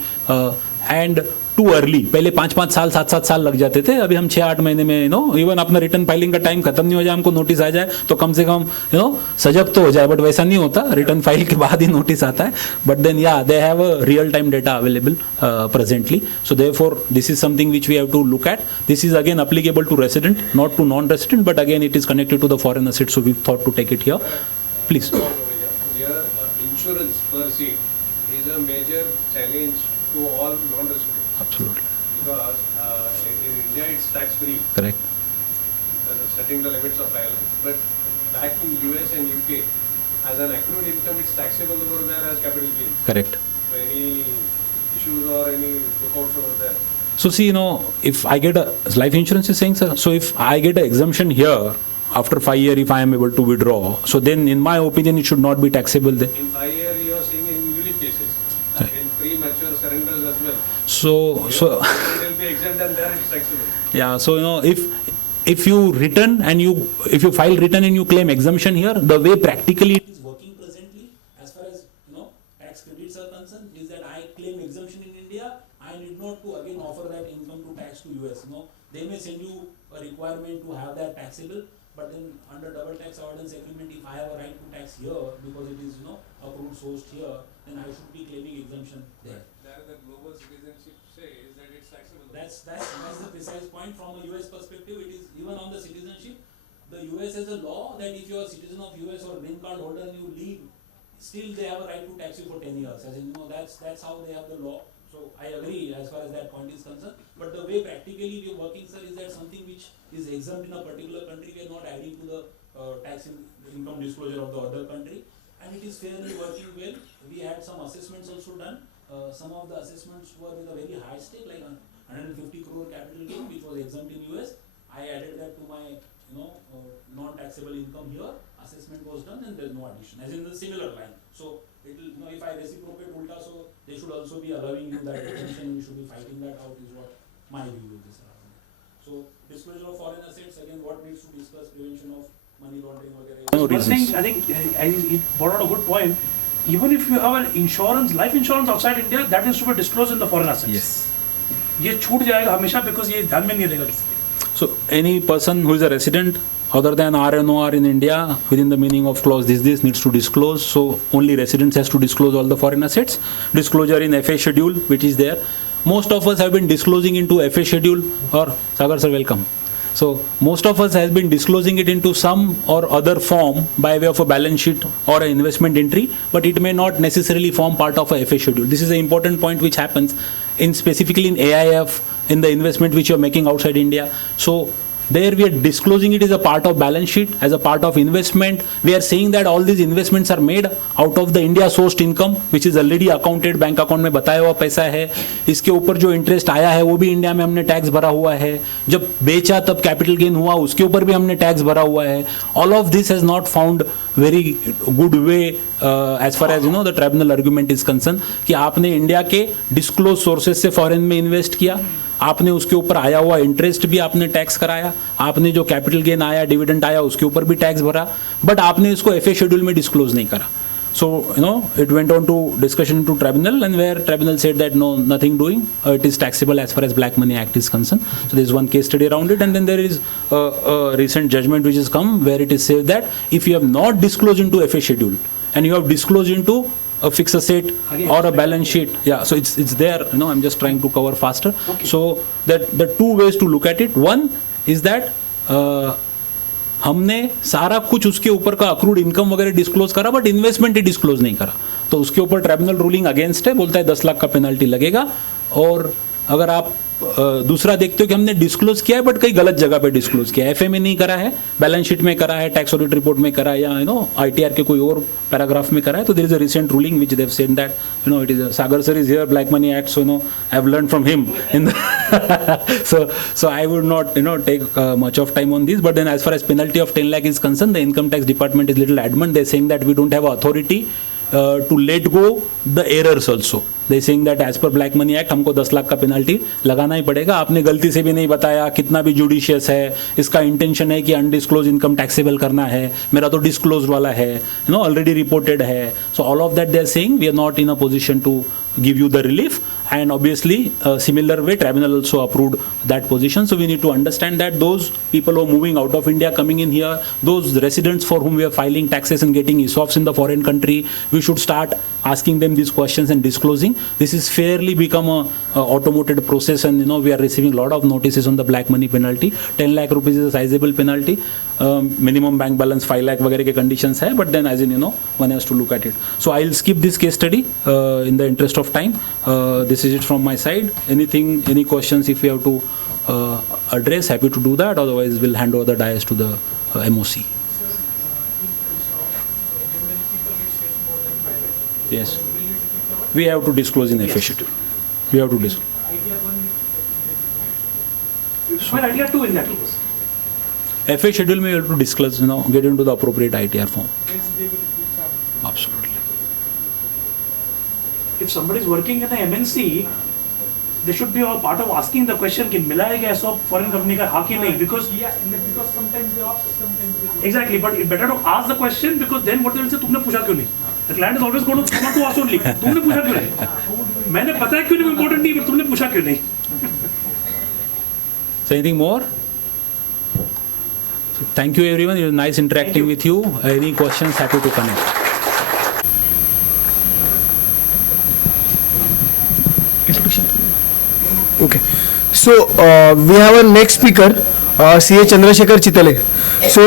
and too early. पहले 5-5 साल 7-7 साल लग जाते थे, अभी हम 6-8 महीने में इवन अपना रिटर्न फाइलिंग का टाइम खत्म नहीं हो जाए, हमको नोटिस आ जाए तो कम से कम सजग तो हो जाए, बट वैसा नहीं होता, रिटर्न फाइल के बाद ही नोटिस आता है. But then they have a real time data available presently. So therefore this is something which we have to look at. This is again applicable to resident, not to non-resident, but again it is connected to the foreign assets, so we thought to take it here. Please. Here, insurance per se is a major challenge to all non-residents. Absolutely. Because in India it's tax-free, Correct. because of setting the limits of ILM. But back in US and UK, as an accrued income, it's taxable over there as capital gain. Correct. So any issues or any lookouts over there? So see, if I get a life insurance is saying, sir, so if I get an exemption here after 5 years, if I am able to withdraw, so then in my opinion it should not be taxable then. In 5 years, you are seeing in unique cases, in premature surrenders as well. So It will be exempt and there it's taxable. yeah, so if you return and if you file return and you claim exemption here, the way practically it is working presently, as far as tax credits are concerned, is that I claim exemption in India, I need not to again offer that income to tax to US. They may send you a requirement to have that taxable, but then under double tax avoidance agreement, if I have a right to tax here because it is approved sourced here, then I should be claiming exemption there. There the global citizenship says that it's taxable. That's the precise point. From a US perspective, it is even on the citizenship. The US has a law that if you are a citizen of US or green card holder and you leave, still they have a right to tax you for 10 years. As in, that's how they have the law. So I agree as far as that point is concerned. But the way practically we are working, sir, is that something which is exempt in a particular country, we are not adding to the tax income disclosure of the other country. And it is fairly working well. We had some assessments also done. Some of the assessments were with a very high stake, like 150 crore capital gain, which was exempt in US. I added that to my non-taxable income here. Assessment was done and there is no addition, as in the similar line. So it will, if I reciprocate ulta, so they should also be allowing you that exemption. We should be fighting that out, is what my view is. So disclosure of foreign assets, again, what needs to discuss, prevention of money laundering, One thing, I think it brought out a good point. Even if you have an insurance, life insurance outside India, that needs to be disclosed in the foreign assets. Yes. ये छूट जाएगा हमेशा because ये ध्यान में नहीं रहेगा किसी के. So any person who is a resident other than RNOR in India within the meaning of clause this needs to disclose. So only residents has to disclose all the foreign assets. Disclosure in FA schedule, which is there. Most of us have been disclosing into FA schedule, or Sagar sir, welcome. So most of us has been disclosing it into some or other form by way of a balance sheet or an investment entry, but it may not necessarily form part of a FA schedule. This is an important point which happens in specifically in AIF, in the investment which you are making outside India. So there we are disclosing it as a part of balance sheet, as a part of investment. We are saying that all these investments are made out of the India sourced income, which is already accounted, bank account में बताया हुआ पैसा है. इसके ऊपर जो interest आया है वो भी इंडिया में हमने टैक्स भरा हुआ है. जब बेचा तब कैपिटल गेन हुआ उसके ऊपर भी हमने टैक्स भरा हुआ है. All of this has not found very good way as far as the tribunal argument is concerned कि आपने इंडिया के डिस्क्लोज सोर्सेज से फॉरेन में इन्वेस्ट किया, आपने उसके ऊपर आया हुआ इंटरेस्ट भी आपने टैक्स कराया, आपने जो कैपिटल गेन आया, डिविडेंड आया, उसके ऊपर भी टैक्स भरा, बट आपने इसको एफए शेड्यूल में डिस्क्लोज नहीं करा. So it went on to discussion to tribunal, and where tribunal said that no, nothing doing, it is taxable as far as Black Money Act is concerned. So there is one case study around it, and then there is a recent judgment which has come where it is said that if you have not disclosed into FA schedule and you have disclosed into a fixed asset or a balance sheet, so it's there. I'm just trying to cover faster. Okay. So that the two ways to look at it. One is that हमने सारा कुछ उसके ऊपर का accrued income वगैरह disclose करा, but investment he disclose नहीं करा, तो उसके ऊपर ट्राइब्यूनल रूलिंग अगेंस्ट है, बोलता है 10 लाख का पेनल्टी लगेगा। और अगर आप दूसरा देखते हो कि हमने डिस्क्लोज किया है बट कई गलत जगह पे डिस्क्लोज किया है, एफए में नहीं करा है, बैलेंस शीट में करा है, टैक्स ऑडिट रिपोर्ट में करा है, या आईटीआर के कोई और पैराग्राफ में करा है, तो there is a recent ruling which they have said that it is Sagar sir is here, black money act, so I have learn from him in so I would not take much of time on this, but then as far as penalty of 10 lakh is concerned, the income tax department is little adamant. They're saying that we don't have authority to let go the errors also. They're saying that as per Black Money Act हमको 10 लाख का penalty लगाना ही पड़ेगा, आपने गलती से भी नहीं बताया, कितना भी जुडिशियस है, इसका इंटेंशन है कि अनडिस्क्लोज इनकम टैक्सेबल करना है, मेरा तो डिस्क्लोज वाला है, ऑलरेडी रिपोर्टेड है, so all of that they are saying we are not in a position to give you the relief, and obviously similar way tribunal also approved that position. So we need to understand that those people who are moving out of India coming in here, those residents for whom we are filing taxes and getting ESOPs in the foreign country, we should start asking them these questions and disclosing. This is fairly become a automated process, and we are receiving a lot of notices on the black money penalty. 10 lakh rupees is a sizable penalty. Minimum bank balance 5 lakh वगैरह के conditions है, but then as in one has to look at it. So I'll skip this case study in the interest of time. This is it from my side. Any questions if we have to address, happy to do that. Otherwise we'll hand over the dais to the MOC. Yes, we have to disclose in FA schedule. We have to disclose. Well, idea 2 in that case. FA schedule में you have to disclose, get into the appropriate ITR form. Absolutely. If somebody is working in a MNC, they should be a part of asking the question कि मिला है क्या ESOP foreign company का हाँ कि नहीं, because sometimes they opt, sometimes they don't. exactly, but it's better to ask the question, because then what they will say, तुमने पूछा क्यों नहीं? The client is always going to come to ask only, तुमने पूछा क्यों नहीं? मैंने पता है क्यों नहीं important नहीं, but तुमने पूछा क्यों नहीं? So anything more? So thank you everyone. It was nice interacting with you. Any questions? Happy to connect. Okay. So we have our next speaker, CA Chandrasekhar Chitale. So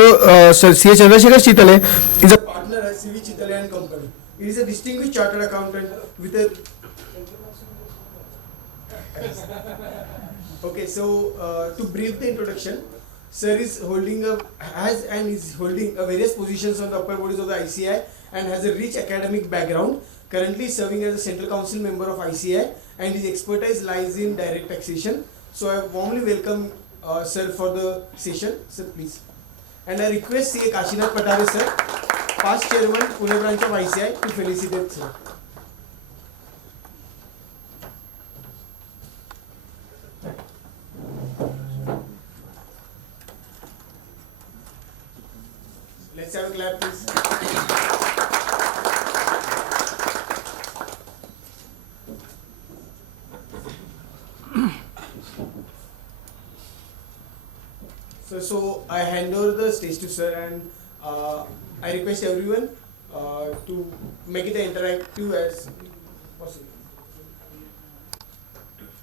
CA Chandrasekhar Chitale is a partner at CV Chitale and Company. He is a distinguished chartered accountant with a. Okay, so to brief the introduction, sir is holding various positions on the upper bodies of the ICI and has a rich academic background. Currently serving as a Central Council member of ICI, and his expertise lies in direct taxation. So I warmly welcome sir for the session. Sir, please. And I request CA Kashinath Patare sir, past chairman Pune branch of ICI, to felicitate sir. Let's have a clap, please. So I hand over the stage to sir, and I request everyone to make it interactive as possible.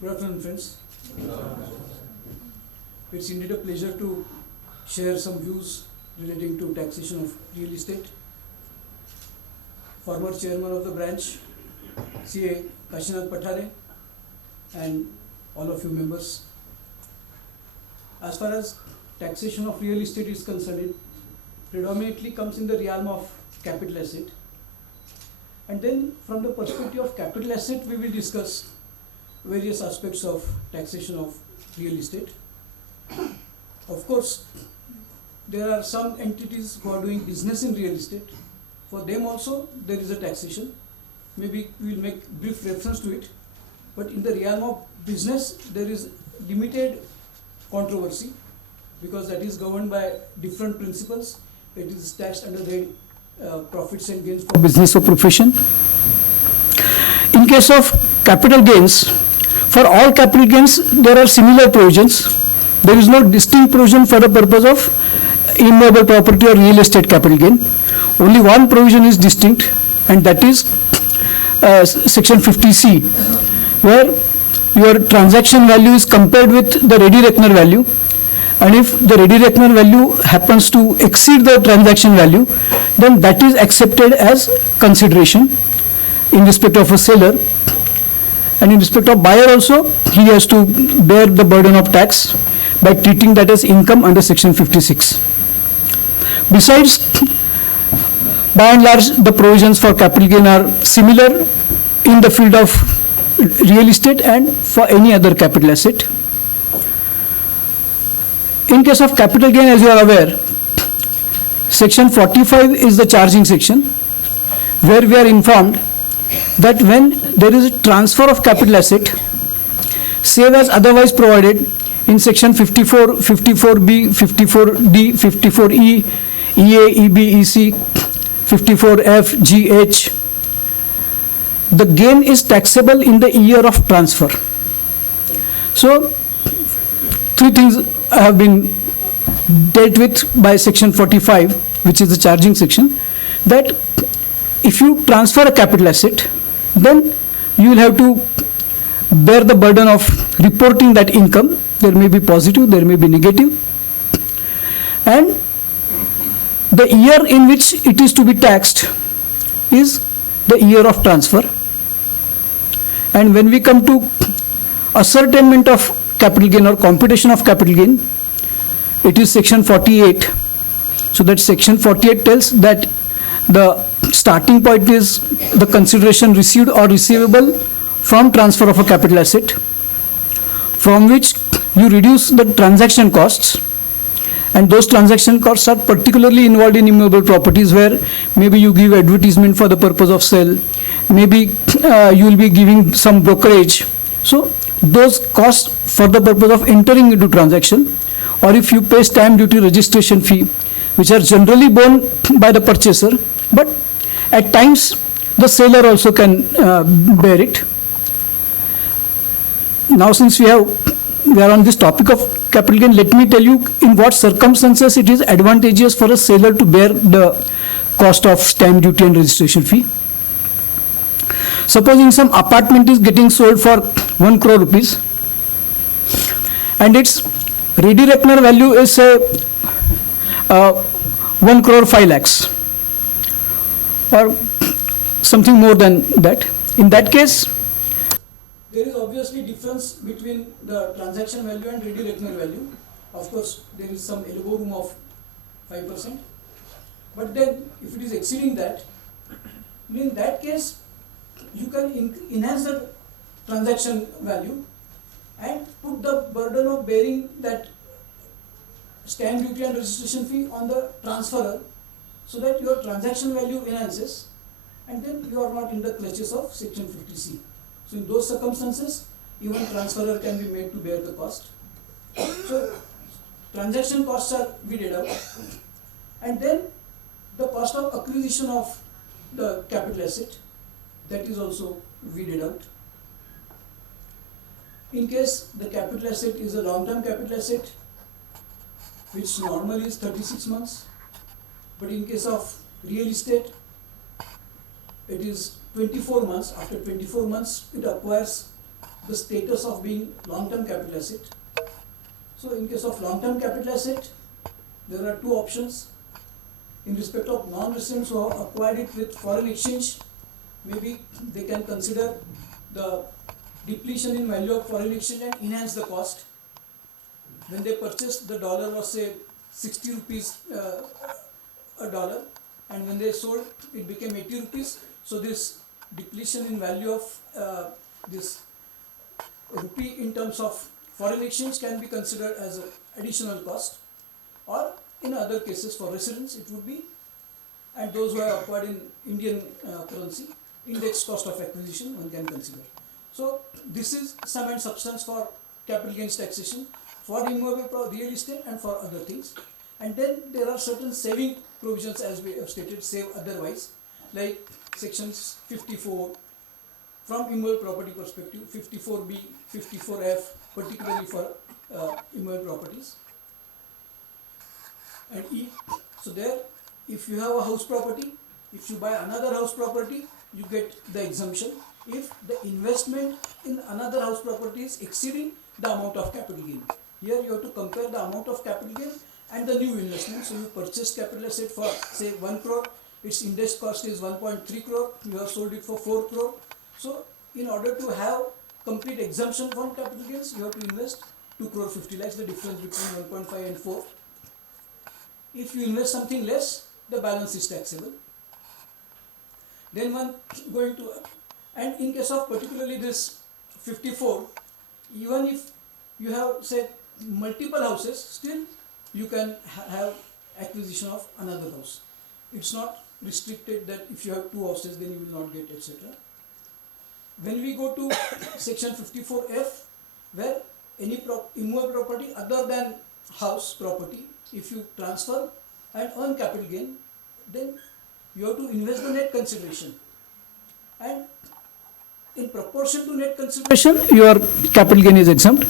Good afternoon, friends. It's indeed a pleasure to share some views relating to taxation of real estate. Former chairman of the branch, CA Kashinath Patare, and all of you members. As far as taxation of real estate is concerned, it predominantly comes in the realm of capital asset. And then from the perspective of capital asset, we will discuss various aspects of taxation of real estate. Of course, there are some entities who are doing business in real estate. For them also, there is a taxation. Maybe we will make brief reference to it. But in the realm of business, there is limited controversy, because that is governed by different principles. It is taxed under the profits and gains for business or profession. In case of capital gains, for all capital gains there are similar provisions. There is no distinct provision for the purpose of immovable property or real estate capital gain. Only one provision is distinct, and that is section 50C, where your transaction value is compared with the ready reckoner value, and if the ready reckoner value happens to exceed the transaction value, then that is accepted as consideration in respect of a seller, and in respect of buyer also, he has to bear the burden of tax by treating that as income under section 56. Besides, by and large, the provisions for capital gain are similar in the field of real estate and for any other capital asset. In case of capital gain, as you are aware, section 45 is the charging section, where we are informed that when there is a transfer of capital asset, save as otherwise provided in section 54, 54B, 54D, 54E, EA, EB, EC, 54F, GH, the gain is taxable in the year of transfer. So, three things have been dealt with by section 45, which is the charging section, that if you transfer a capital asset, then you will have to bear the burden of reporting that income. There may be positive, there may be negative, and the year in which it is to be taxed is the year of transfer. And when we come to ascertainment of capital gain or computation of capital gain, it is section 48. So that section 48 tells that the starting point is the consideration received or receivable from transfer of a capital asset, from which you reduce the transaction costs, and those transaction costs are particularly involved in immovable properties, where maybe you give advertisement for the purpose of sale, maybe you will be giving some brokerage. So those costs for the purpose of entering into transaction, or if you pay stamp duty, registration fee, which are generally borne by the purchaser, but at times the seller also can bear it. Now, since we are on this topic of capital gain, let me tell you in what circumstances it is advantageous for a seller to bear the cost of stamp duty and registration fee. Supposing some apartment is getting sold for 1 crore rupees, and its ready reckoner value is 1 crore 5 lakhs or something more than that. In that case, there is obviously difference between the transaction value and ready reckoner value. Of course, there is some elbow room of 5%. But then, if it is exceeding that, in that case, you can enhance the transaction value and put the burden of bearing that stamp duty and registration fee on the transferor, so that your transaction value enhances, and then you are not in the clutches of section 50C. So in those circumstances, even transferor can be made to bear the cost. So transaction costs are weeded out, and then the cost of acquisition of the capital asset, that is also weeded out. In case the capital asset is a long-term capital asset, which normally is 36 months, but in case of real estate, it is 24 months. After 24 months, it acquires the status of being long-term capital asset. So in case of long-term capital asset, there are two options. In respect of non-residents who have acquired it with foreign exchange, maybe they can consider the depletion in value of foreign exchange and enhance the cost. When they purchased, the dollar was say 60 rupees a dollar, and when they sold, it became 80 rupees. So this depletion in value of this rupee in terms of foreign exchange can be considered as an additional cost, or in other cases for residents it would be, and those who have acquired in Indian currency, index cost of acquisition one can consider. So this is sum and substance for capital gains taxation for immovable real estate and for other things. And then there are certain saving provisions, as we have stated, save otherwise, like sections 54 from immovable property perspective, 54B, 54F, particularly for immovable properties, and E. So there, if you have a house property, if you buy another house property, you get the exemption if the investment in another house property is exceeding the amount of capital gain. Here you have to compare the amount of capital gain and the new investment. So you purchased capital asset for say 1 crore, its index cost is 1.3 crore, you have sold it for 4 crore. So in order to have complete exemption from capital gains, you have to invest 2 crore 50 lakhs, the difference between 1.5 and 4. If you invest something less, the balance is taxable. Then one going to, and in case of particularly this 54, even if you have say multiple houses, still you can have acquisition of another house. It's not restricted that if you have 2 houses then you will not get, etc. When we go to section 54F, where any immovable property other than house property, if you transfer and earn capital gain, then you have to invest the net consideration, and in proportion to net consideration your capital gain is exempt.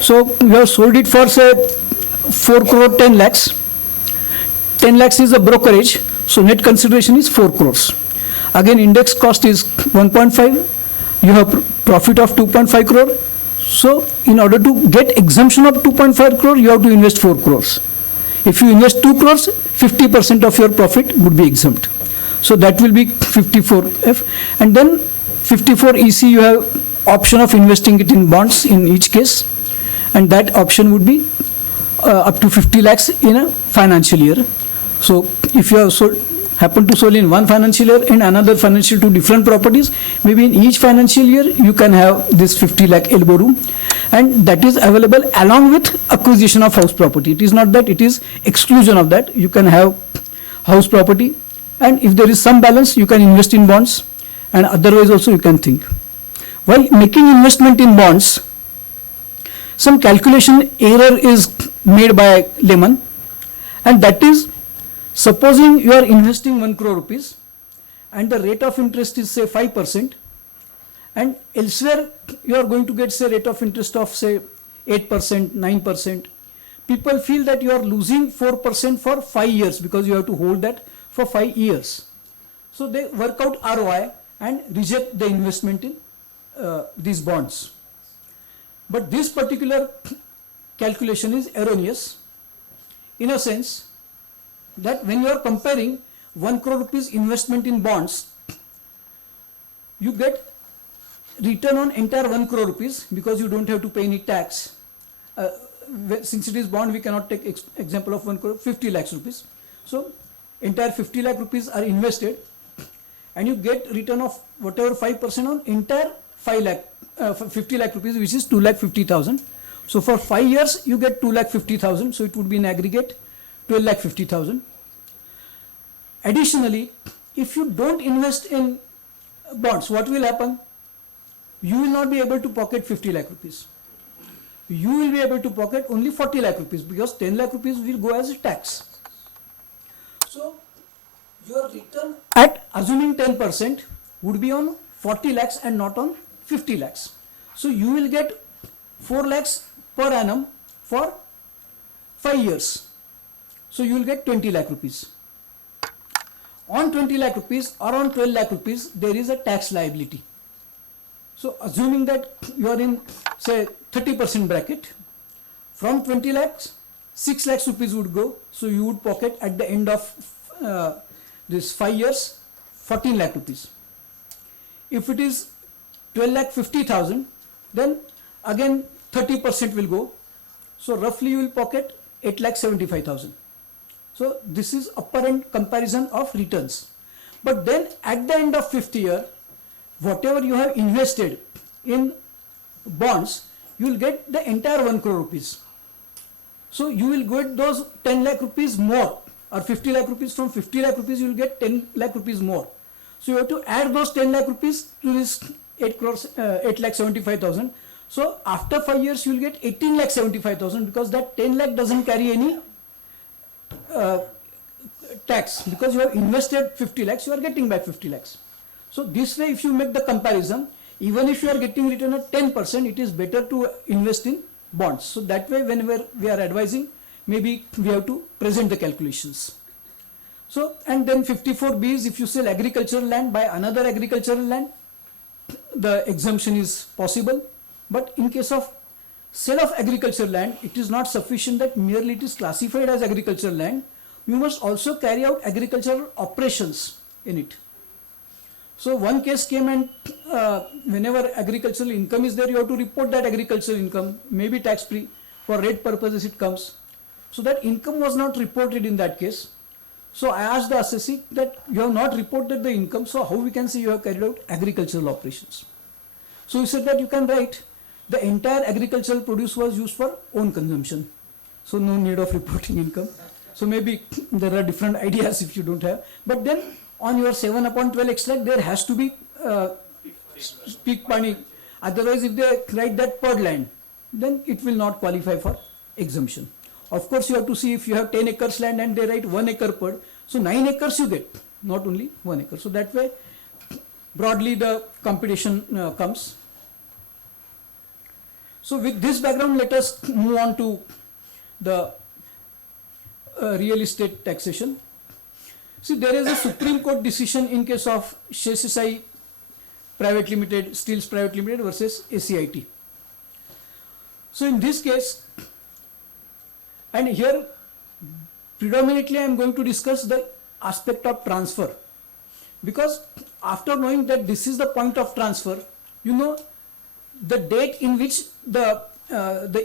So you have sold it for say 4 crore 10 lakhs. 10 lakhs is a brokerage, so net consideration is 4 crores. Again index cost is 1.5, you have profit of 2.5 crore. So in order to get exemption of 2.5 crore, you have to invest 4 crores. If you invest 2 crores, 50% of your profit would be exempt. So that will be 54F. And then 54EC, you have option of investing it in bonds in each case. And that option would be up to 50 lakhs in a financial year. So if you have happen to sell in one financial year and another financial to different properties, maybe in each financial year you can have this 50 lakh elbow room, and that is available along with acquisition of house property. It is not that it is exclusion of that. You can have house property, and if there is some balance you can invest in bonds, and otherwise also you can think. While making investment in bonds, some calculation error is made by layman, and that is, supposing you are investing 1 crore rupees and the rate of interest is say 5%, and elsewhere you are going to get say rate of interest of say 8%, 9%. People feel that you are losing 4% for 5 years because you have to hold that for 5 years. So they work out ROI and reject the investment in these bonds. But this particular calculation is erroneous in a sense that when you are comparing 1 crore rupees investment in bonds, you get return on entire 1 crore rupees because you don't have to pay any tax. Since it is bond, we cannot take example of 1 crore, 50 lakhs rupees. So entire 50 lakh rupees are invested, and you get return of whatever 5% on entire 50 lakh rupees, which is 2,50,000. So for 5 years you get 2,50,000. So it would be in aggregate 12,50,000. Additionally, if you don't invest in bonds, what will happen? You will not be able to pocket 50 lakh rupees. You will be able to pocket only 40 lakh rupees because 10 lakh rupees will go as a tax. So your return at assuming 10% would be on 40 lakhs and not on 50 lakhs. So you will get 4 lakhs per annum for 5 years. So you will get 20 lakh rupees. On 20 lakh rupees or on 12 lakh rupees, there is a tax liability. So assuming that you are in say 30% bracket, from 20 lakhs, 6 lakhs rupees would go. So you would pocket at the end of this 5 years, 14 lakh rupees. If it is 12,50,000, then again 30% will go. So roughly you will pocket 8,75,000. So this is apparent comparison of returns. But then at the end of 5th year, whatever you have invested in bonds, you will get the entire 1 crore rupees. So you will get those 10 lakh rupees more, or 50 lakh rupees. From 50 lakh rupees you will get 10 lakh rupees more. So you have to add those 10 lakh rupees to this 8,75,000. So after 5 years you will get 18,75,000 because that 10 lakh doesn't carry any tax, because you have invested 50 lakhs, you are getting back 50 lakhs. So this way, if you make the comparison, even if you are getting return at 10%, it is better to invest in bonds. So that way, whenever we are advising, maybe we have to present the calculations. So, and then 54B is if you sell agricultural land by another agricultural land, the exemption is possible. But in case of sale of agricultural land, it is not sufficient that merely it is classified as agricultural land. You must also carry out agricultural operations in it. So one case came, and whenever agricultural income is there, you have to report that agricultural income, maybe tax free, for rate purposes it comes. So that income was not reported in that case. So I asked the assessee that you have not reported the income, so how we can say you have carried out agricultural operations? So he said that you can write the entire agricultural produce was used for own consumption. So no need of reporting income. So maybe there are different ideas if you don't have. But then on your 7/12 extract, there has to be peak pani. Otherwise, if they write that per land, then it will not qualify for exemption. Of course, you have to see if you have 10 acres land and they write 1 acre per, so 9 acres you get, not only 1 acre. So that way, broadly the computation comes. So with this background, let us move on to the real estate taxation. See, there is a Supreme Court decision in case of Shah Private Limited, Steels Private Limited versus ACIT. So in this case, and here predominantly I am going to discuss the aspect of transfer, because after knowing that this is the point of transfer, you know the date in which the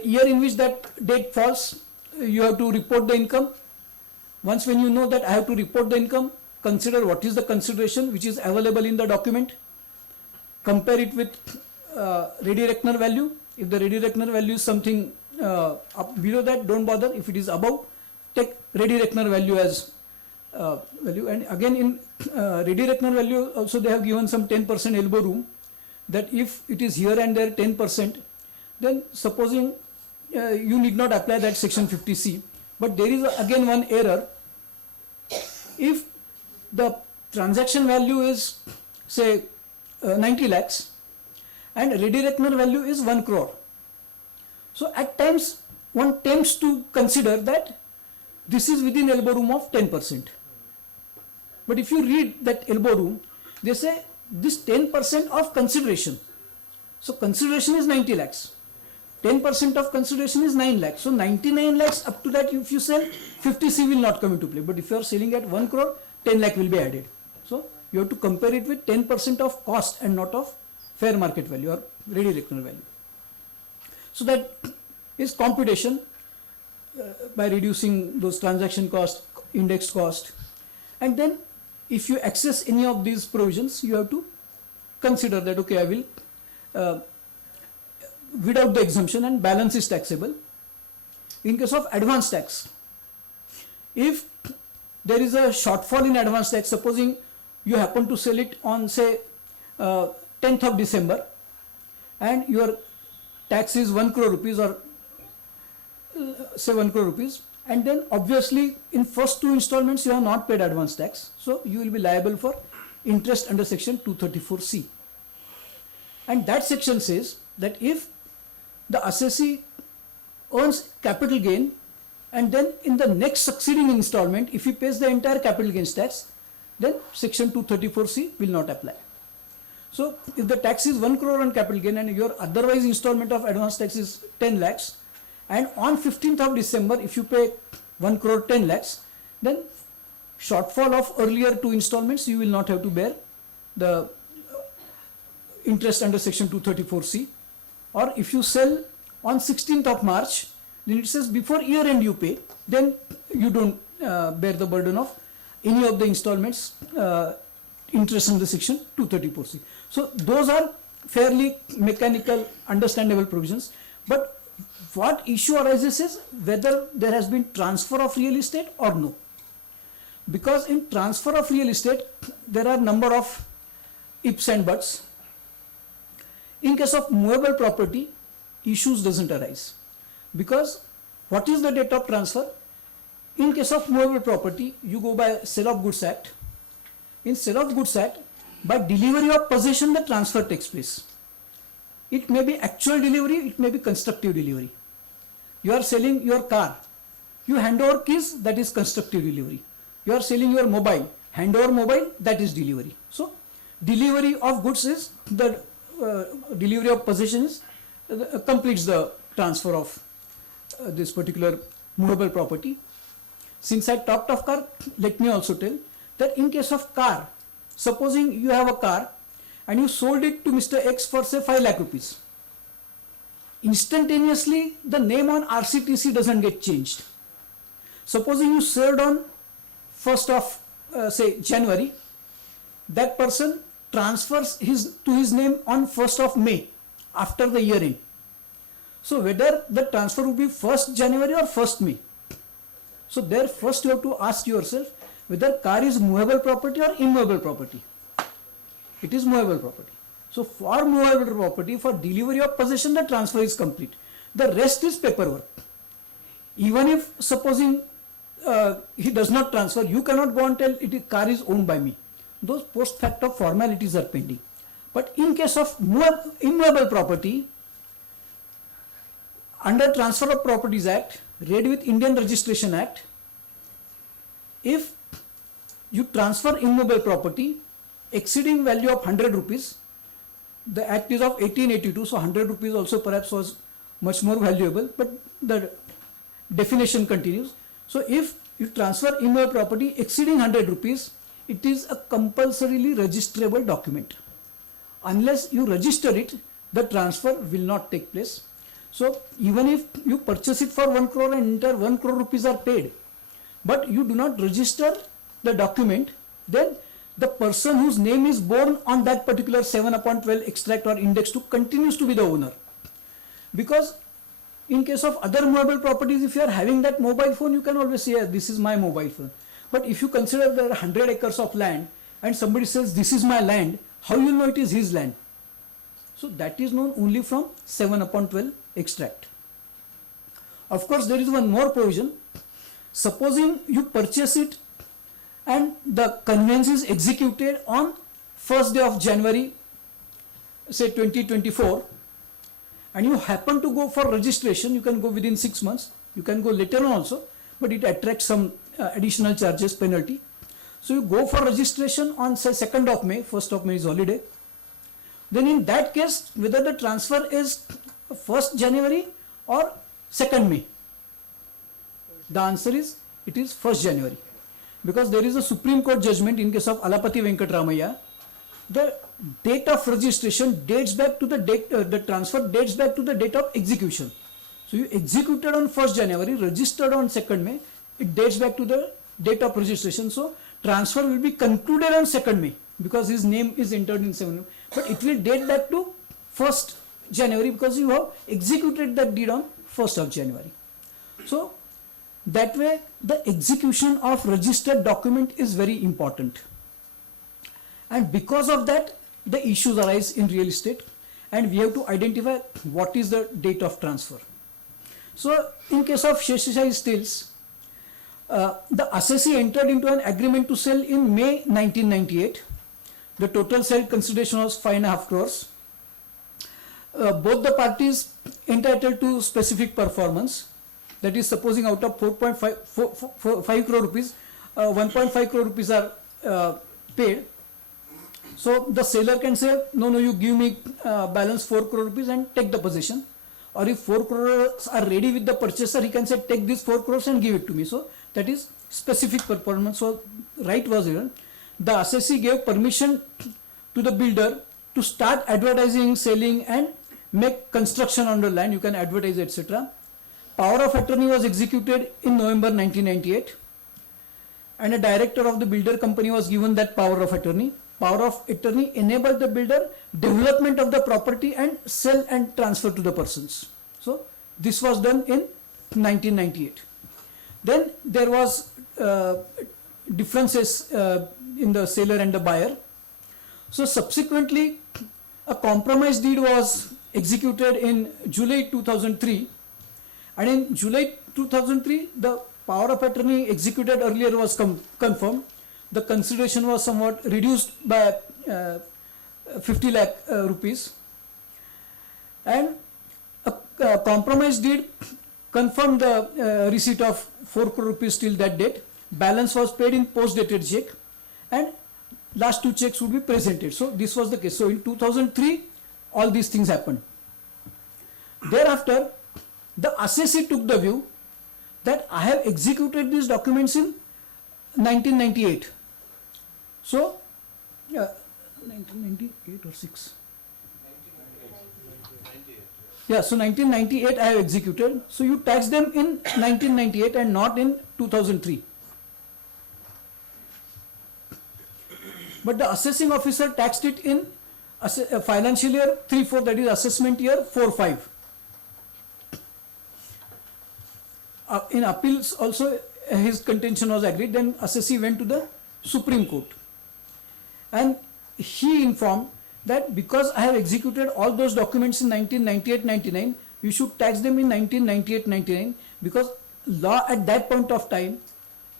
year in which that date falls, you have to report the income. Once when you know that I have to report the income, consider what is the consideration which is available in the document, compare it with ready reckoner value. If the ready reckoner value is something up below that, don't bother. If it is above, take ready reckoner value as value. And again in ready reckoner value also they have given some 10% elbow room, that if it is here and there 10%, then supposing you need not apply that section 50C. But there is again one error. If the transaction value is say 90 lakhs and ready reckoner value is 1 crore. So at times one tends to consider that this is within elbow room of 10%. But if you read that elbow room, they say this 10% of consideration. So consideration is 90 lakhs. 10% of consideration is 9 lakhs. So 99 lakhs up to that, if you sell, 50C will not come into play. But if you are selling at 1 crore, 10 lakh will be added. So you have to compare it with 10% of cost and not of fair market value or ready reckoner value. So that is computation by reducing those transaction cost, index cost. And then if you access any of these provisions, you have to consider that, okay, I will without the exemption and balance is taxable. In case of advance tax, if there is a shortfall in advance tax, supposing you happen to sell it on say 10th of December and your tax is 1 crore rupees or say 1 crore rupees, and then obviously in first 2 installments you have not paid advance tax, so you will be liable for interest under section 234C. And that section says that if the assessee earns capital gain and then in the next succeeding installment, if he pays the entire capital gains tax, then section 234C will not apply. So if the tax is 1 crore on capital gain and your otherwise installment of advance tax is 10 lakhs, and on 15th of December if you pay 1 crore 10 lakhs, then shortfall of earlier 2 installments you will not have to bear the interest under section 234C. Or if you sell on 16th of March, then it says before year end you pay, then you don't bear the burden of any of the installments interest under section 234C. So those are fairly mechanical, understandable provisions. But what issue arises is whether there has been transfer of real estate or no. Because in transfer of real estate, there are number of ifs and buts. In case of movable property, issues doesn't arise. Because what is the date of transfer? In case of movable property, you go by Sale of Goods Act. In Sale of Goods Act, by delivery of possession, the transfer takes place. It may be actual delivery, it may be constructive delivery. You are selling your car, you hand over keys, that is constructive delivery. You are selling your mobile, hand over mobile, that is delivery. So delivery of goods is the delivery of possession is completes the transfer of this particular movable property. Since I talked of car, let me also tell that in case of car, supposing you have a car and you sold it to Mr. X for say 5 lakh rupees. Instantaneously the name on RCTC doesn't get changed. Supposing you sold on 1st of say January, that person transfers to his name on 1st of May after the year end. So whether the transfer will be 1st January or 1st May. So there first you have to ask yourself whether car is movable property or immovable property. It is movable property. So for movable property, for delivery of possession, the transfer is complete. The rest is paperwork. Even if supposing he does not transfer, you cannot go and tell car is owned by me. Those post facto formalities are pending. But in case of immovable property, under Transfer of Properties Act, read with Indian Registration Act, if you transfer immovable property exceeding value of 100 rupees, the act is of 1882, so 100 rupees also perhaps was much more valuable, but the definition continues. So if you transfer immovable property exceeding 100 rupees, it is a compulsorily registrable document. Unless you register it, the transfer will not take place. So even if you purchase it for 1 crore and entire 1 crore rupees are paid, but you do not register the document, then the person whose name is borne on that particular 7/12 extract or index 2 continues to be the owner. Because in case of other movable properties, if you are having that mobile phone, you can always say, this is my mobile phone. But if you consider there are 100 acres of land and somebody says, this is my land, how you know it is his land? So that is known only from 7/12 extract. Of course, there is one more provision. Supposing you purchase it and the conveyance is executed on 1st day of January, say 2024, and you happen to go for registration, you can go within 6 months, you can go later on also, but it attracts some additional charges, penalty. So you go for registration on say 2nd of May, 1st of May is holiday. Then in that case, whether the transfer is 1st January or 2nd May, the answer is it is 1st January. Because there is a Supreme Court judgment in case of Alapati Venkatramaya, the date of registration dates back to the date, the transfer dates back to the date of execution. So you executed on 1st January, registered on 2nd May, it dates back to the date of registration. So transfer will be concluded on 2nd May because his name is entered in 7th May. But it will date back to 1st January because you have executed that deed on 1st of January. So that way the execution of registered document is very important. And because of that, the issues arise in real estate and we have to identify what is the date of transfer. So in case of Sheshasai Steels, the assessee entered into an agreement to sell in May 1998. The total sale consideration was 5.5 crores. Both the parties entitled to specific performance. That is, supposing out of 4.5 crore rupees, 1.5 crore rupees are paid. So the seller can say, no, you give me balance 4 crore rupees and take the possession. Or if 4 crores are ready with the purchaser, he can say, take this 4 crores and give it to me. So that is specific performance. So right was given. The assessee gave permission to the builder to start advertising, selling and make construction on the land. You can advertise, etc. Power of attorney was executed in November 1998 and a director of the builder company was given that power of attorney. Power of attorney enabled the builder development of the property and sell and transfer to the persons. So this was done in 1998. Then there was differences in the seller and the buyer. So subsequently a compromise deed was executed in July 2003 and in July 2003 the power of attorney executed earlier was confirmed. The consideration was somewhat reduced by 50 lakh rupees and a compromise deed confirmed the receipt of 4 crore rupees till that date. Balance was paid in post dated check and last 2 checks would be presented. So this was the case. So in 2003 all these things happened. Thereafter The assessee took the view that I have executed these documents in 1998. So, 1998 or 6? Yeah, so 1998 I have executed. So you tax them in 1998 and not in 2003. But the assessing officer taxed it in financial year 3-4, that is assessment year 4-5. In appeals also his contention was agreed. Then assessee went to the Supreme Court and he informed that because I have executed all those documents in 1998-99, you should tax them in 1998-99, because law at that point of time,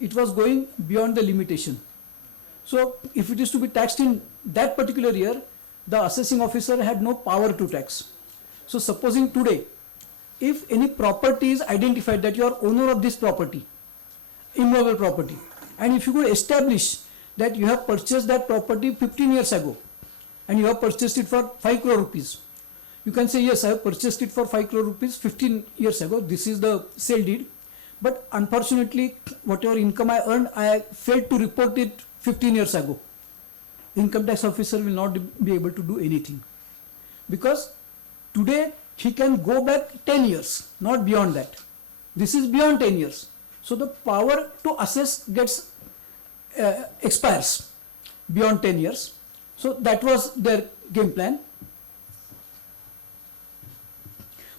it was going beyond the limitation. So if it is to be taxed in that particular year, the assessing officer had no power to tax. So supposing today, if any property is identified that you are owner of this property, immovable property, and if you could establish that you have purchased that property 15 years ago, and you have purchased it for 5 crore rupees. You can say, yes, I have purchased it for 5 crore rupees 15 years ago. This is the sale deed. But unfortunately, whatever income I earned, I failed to report it 15 years ago. Income tax officer will not be able to do anything. Because today, he can go back 10 years, not beyond that. This is beyond 10 years. So the power to assess gets expires beyond 10 years. So that was their game plan.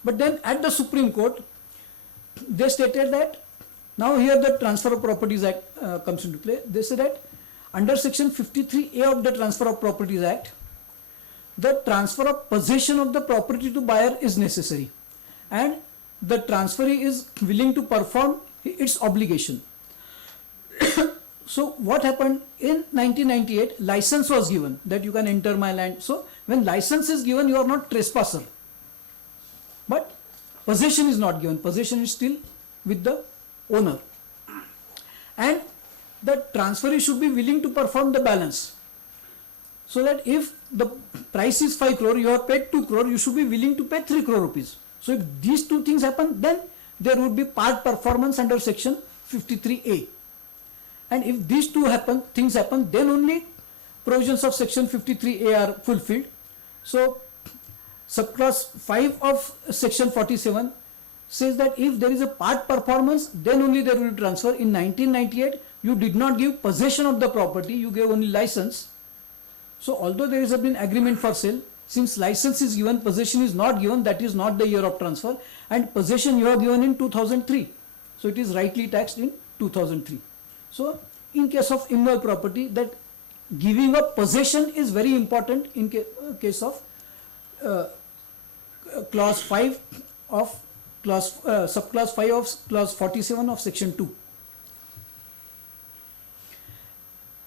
But then at the Supreme Court, they stated that, now here the Transfer of Properties Act comes into play. They said that under section 53A of the Transfer of Properties Act, the transfer of possession of the property to buyer is necessary, and the transferee is willing to perform its obligation. So what happened in 1998, license was given that you can enter my land. So when license is given, you are not trespasser. But possession is not given. Possession is still with the owner. And the transferee should be willing to perform the balance. So that if the price is 5 crore, you have paid 2 crore, you should be willing to pay 3 crore rupees. So if these two things happen, then there would be part performance under section 53A. And if these two things happen, then only provisions of section 53A are fulfilled. So subclause 5 of section 47 says that if there is a part performance, then only there will be transfer. In 1998, you did not give possession of the property, you gave only license. So although there has been agreement for sale, since license is given, possession is not given, that is not the year of transfer, and possession you have given in 2003. So it is rightly taxed in 2003. So in case of immovable property, that giving up possession is very important in case of clause 5 of subclause 5 of clause 47 of section 2.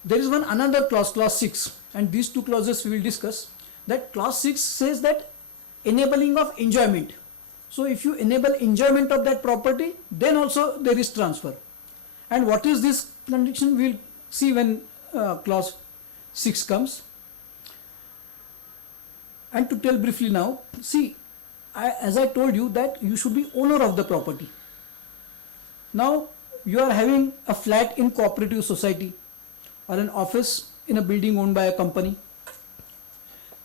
There is another clause, clause 6, and these two clauses we will discuss. That clause 6 says that enabling of enjoyment. So if you enable enjoyment of that property, then also there is transfer. And what is this condition? We will see when clause 6 comes. And to tell briefly now, see, as I told you that you should be owner of the property. Now you are having a flat in cooperative society or an office in a building owned by a company.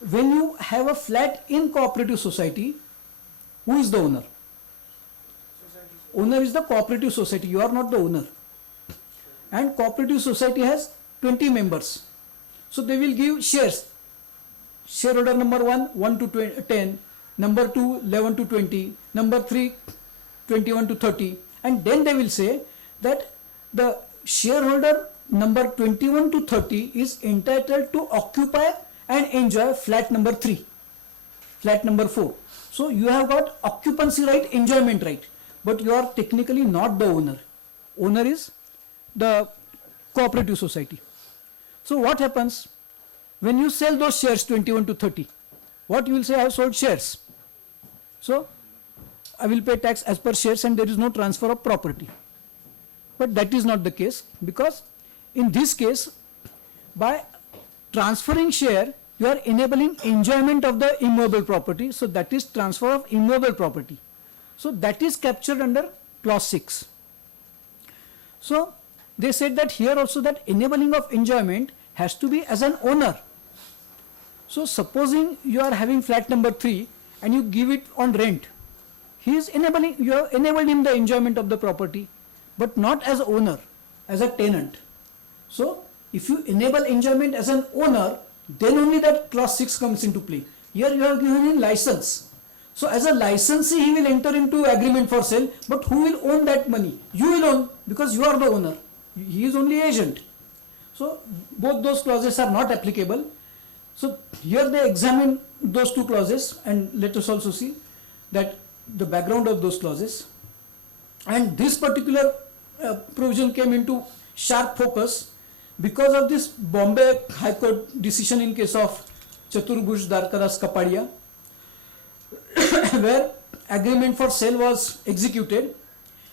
When you have a flat in cooperative society, who is the owner? Owner is the cooperative society. You are not the owner. And cooperative society has 20 members. So they will give shares. Shareholder number 1, 1 to 10, number 2, 11 to 20, number 3, 21 to 30. And then they will say that the shareholder number 21 to 30 is entitled to occupy and enjoy flat number 3, flat number 4. So you have got occupancy right, enjoyment right, but you are technically not the owner. Owner is the cooperative society. So what happens when you sell those shares 21 to 30? What you will say, I have sold shares. So I will pay tax as per shares and there is no transfer of property. But that is not the case, because in this case, by transferring share, you are enabling enjoyment of the immovable property. So that is transfer of immovable property. So that is captured under clause 6. So they said that here also that enabling of enjoyment has to be as an owner. So supposing you are having flat number 3 and you give it on rent, he is enabling, you have enabled him the enjoyment of the property, but not as owner, as a tenant. So if you enable enjoyment as an owner, then only that clause 6 comes into play. Here you have given him license. So as a licensee, he will enter into agreement for sale, but who will own that money? You will own, because you are the owner. He is only agent. So both those clauses are not applicable. So here they examine those two clauses, and let us also see that the background of those clauses. And this particular provision came into sharp focus because of this Bombay High Court decision in case of Chaturbhuj Darkadas Kapadia, where agreement for sale was executed,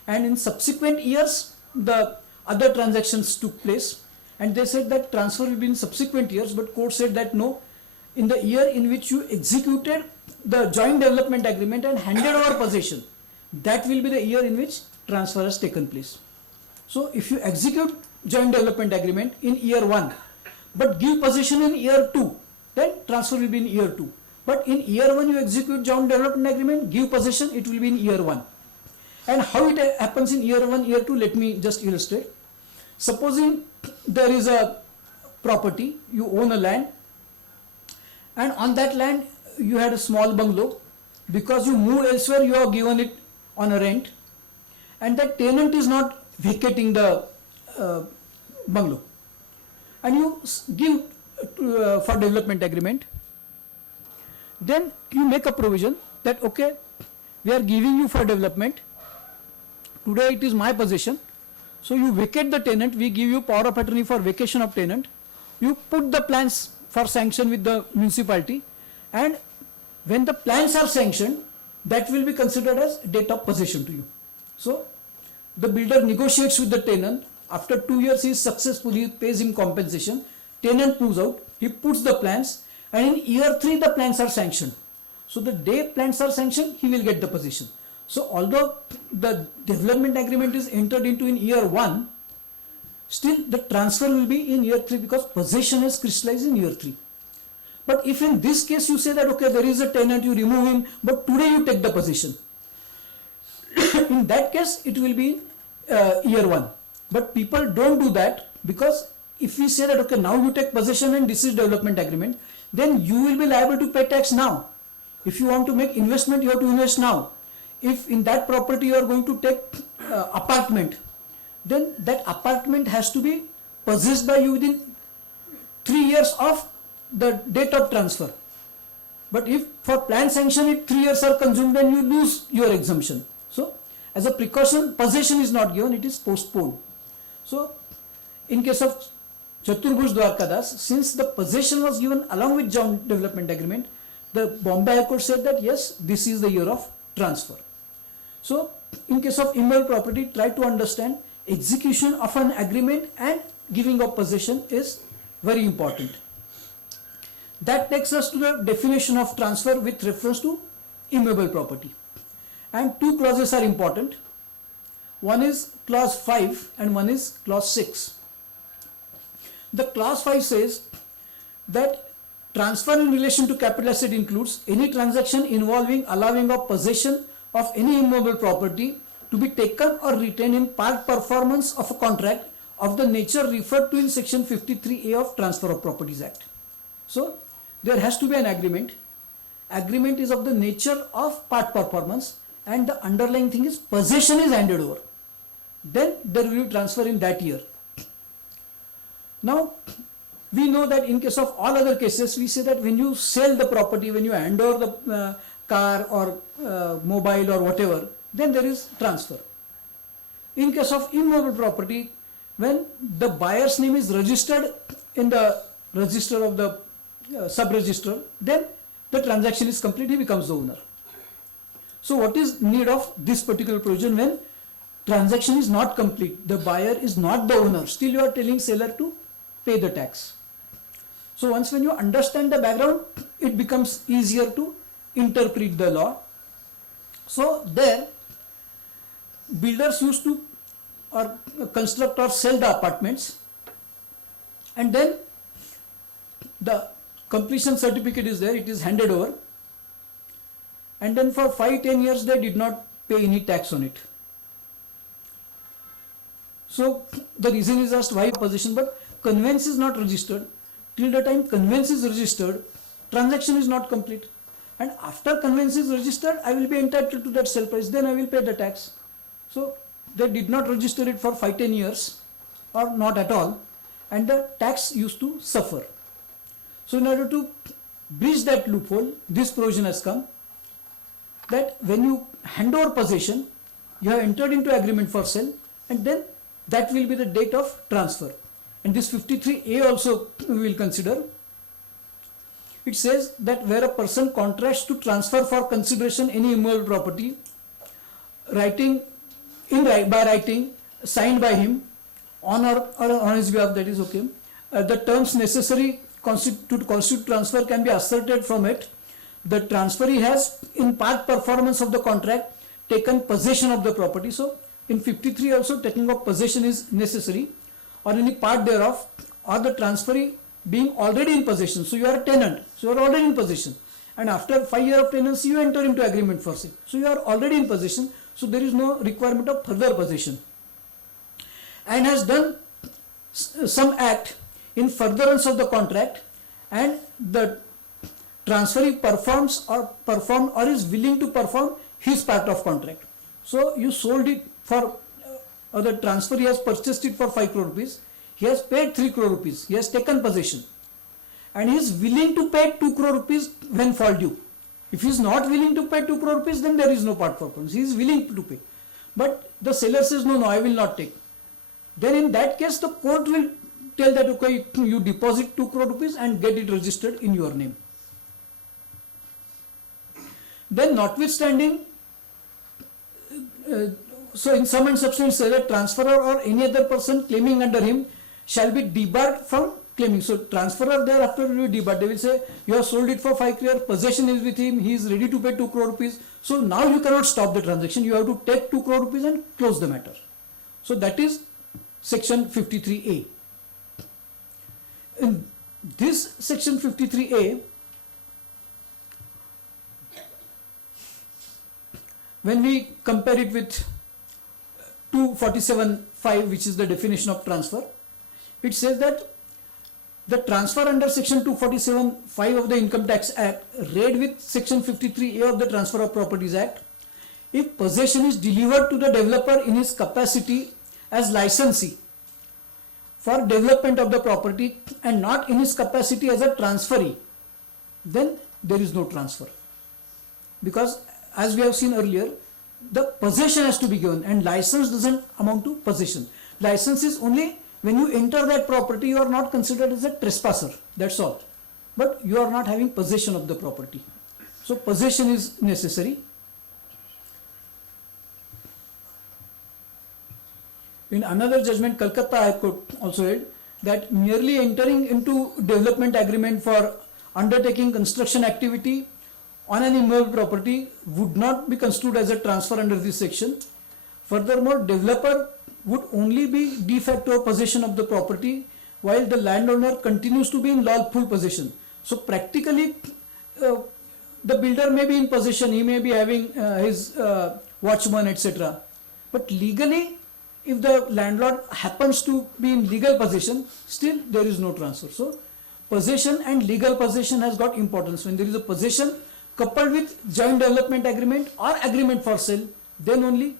and in subsequent years the other transactions took place, and they said that transfer will be in subsequent years, but court said that no, in the year in which you executed the joint development agreement and handed over possession, that will be the year in which transfer has taken place. So if you execute joint development agreement in year 1 but give possession in year 2, then transfer will be in year 2. But in year 1 you execute joint development agreement, give possession, it will be in year 1. And how it happens in year 1, year 2, let me just illustrate. Supposing there is a property, you own a land, and on that land you had a small bungalow. Because you moved elsewhere, you have given it on a rent, and that tenant is not vacating the bungalow, and you give for development agreement. Then you make a provision that okay, we are giving you for development, today it is my possession, so you vacate the tenant, we give you power of attorney for vacation of tenant, you put the plans for sanction with the municipality, and when the plans are sanctioned, that will be considered as date of possession to you. So the builder negotiates with the tenant, after 2 years he is successful, he pays him compensation, tenant moves out, he puts the plans, and in year 3 the plans are sanctioned. So the day plans are sanctioned, he will get the possession. So although the development agreement is entered into in year 1, still the transfer will be in year 3 because possession is crystallized in year 3. But if in this case you say that okay, there is a tenant, you remove him, but today you take the possession, in that case it will be year 1. But people don't do that, because if we say that okay, now you take possession and this is development agreement, then you will be liable to pay tax now. If you want to make investment, you have to invest now. If in that property you are going to take apartment, then that apartment has to be possessed by you within 3 years of the date of transfer. But if for plan sanction if 3 years are consumed, then you lose your exemption. So as a precaution, possession is not given, it is postponed. So in case of Chaturbhuj Dwarkadas, since the possession was given along with joint development agreement, the Bombay High Court said that yes, this is the year of transfer. So in case of immovable property, try to understand execution of an agreement and giving of possession is very important. That takes us to the definition of transfer with reference to immovable property. And two clauses are important. One is clause 5 and one is clause 6. The clause 5 says that transfer in relation to capital asset includes any transaction involving allowing of possession of any immovable property to be taken or retained in part performance of a contract of the nature referred to in section 53A of Transfer of Properties Act. So there has to be an agreement. Agreement is of the nature of part performance, and the underlying thing is possession is handed over. Then there will be transfer in that year. Now we know that in case of all other cases, we say that when you sell the property, when you hand over the car or mobile or whatever, then there is transfer. In case of immovable property, when the buyer's name is registered in the register of the sub-register, then the transaction is complete, he becomes the owner. So what is need of this particular provision when transaction is not complete, the buyer is not the owner, still you are telling seller to pay the tax. So once when you understand the background, it becomes easier to interpret the law. So there builders used to or construct or sell the apartments, and then the completion certificate is there, it is handed over, and then for 5-10 years they did not pay any tax on it. So the reason is asked why possession, but conveyance is not registered. Till the time conveyance is registered, transaction is not complete. And after conveyance is registered, I will be entitled to that sale price, then I will pay the tax. So they did not register it for 5-10 years or not at all, and the tax used to suffer. So in order to bridge that loophole, this provision has come that when you hand over possession, you have entered into agreement for sale, and then that will be the date of transfer. And this 53A also we will consider. It says that where a person contracts to transfer for consideration any immovable property, by writing, signed by him on or on his behalf, that is okay. The terms necessary to constitute transfer can be asserted from it. The transferee has, in part performance of the contract, taken possession of the property. So in 53 also taking of possession is necessary, or any part thereof, or the transferee being already in possession. So you are a tenant, so you are already in possession, and after 5 years of tenancy you enter into agreement for sale. So you are already in possession, so there is no requirement of further possession, and has done some act in furtherance of the contract, and the transferee performed or is willing to perform his part of contract. So you sold it for, or the transferee has purchased it for 5 crore rupees, he has paid 3 crore rupees, he has taken possession, and he is willing to pay 2 crore rupees when fall due. If he is not willing to pay 2 crore rupees, then there is no part performance, he is willing to pay. But the seller says, no, I will not take. Then in that case, the court will tell that, okay, you deposit 2 crore rupees and get it registered in your name. Then notwithstanding, so in sum and substance, the transferor or any other person claiming under him shall be debarred from claiming. So transferor thereafter will be debarred. They will say, you have sold it for 5 crore, possession is with him, he is ready to pay 2 crore rupees. So now you cannot stop the transaction, you have to take 2 crore rupees and close the matter. So that is section 53A. In this section 53A, when we compare it with 247(5), which is the definition of transfer, it says that the transfer under section 247(5) of the Income Tax Act, read with section 53A of the Transfer of Properties Act, if possession is delivered to the developer in his capacity as licensee for development of the property and not in his capacity as a transferee, then there is no transfer. Because as we have seen earlier, the possession has to be given, and license doesn't amount to possession. License is only when you enter that property, you are not considered as a trespasser, that's all. But you are not having possession of the property. So possession is necessary. In another judgment, Calcutta High Court also held that merely entering into development agreement for undertaking construction activity on an immovable property would not be construed as a transfer under this section. Furthermore, developer would only be de facto possession of the property while the landowner continues to be in lawful possession. So practically, the builder may be in possession, he may be having his watchman, etc. But legally, if the landlord happens to be in legal possession, still there is no transfer. So possession and legal possession has got importance. When there is a possession coupled with joint development agreement or agreement for sale, then only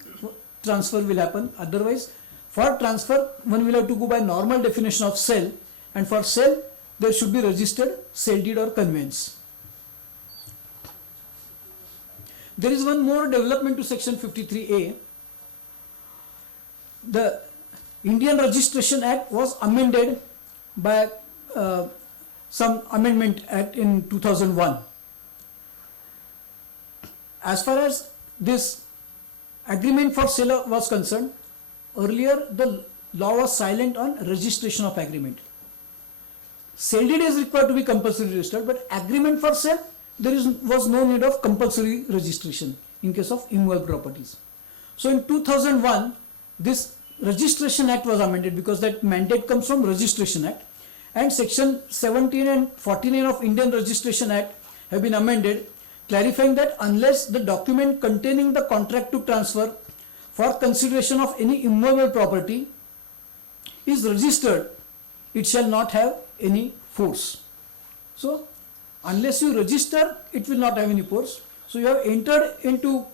transfer will happen. Otherwise, for transfer, one will have to go by normal definition of sale, and for sale, there should be registered sale deed or conveyance. There is one more development to section 53A. The Indian Registration Act was amended by some amendment act in 2001. As far as this agreement for sale was concerned, earlier the law was silent on registration of agreement. Sale deed is required to be compulsory registered, but agreement for sale, was no need of compulsory registration in case of immovable properties. So in 2001, this Registration Act was amended because that mandate comes from Registration Act, and section 17 and 49 of Indian Registration Act have been amended, clarifying that unless the document containing the contract to transfer for consideration of any immovable property is registered, it shall not have any force. So unless you register, it will not have any force. So you have entered into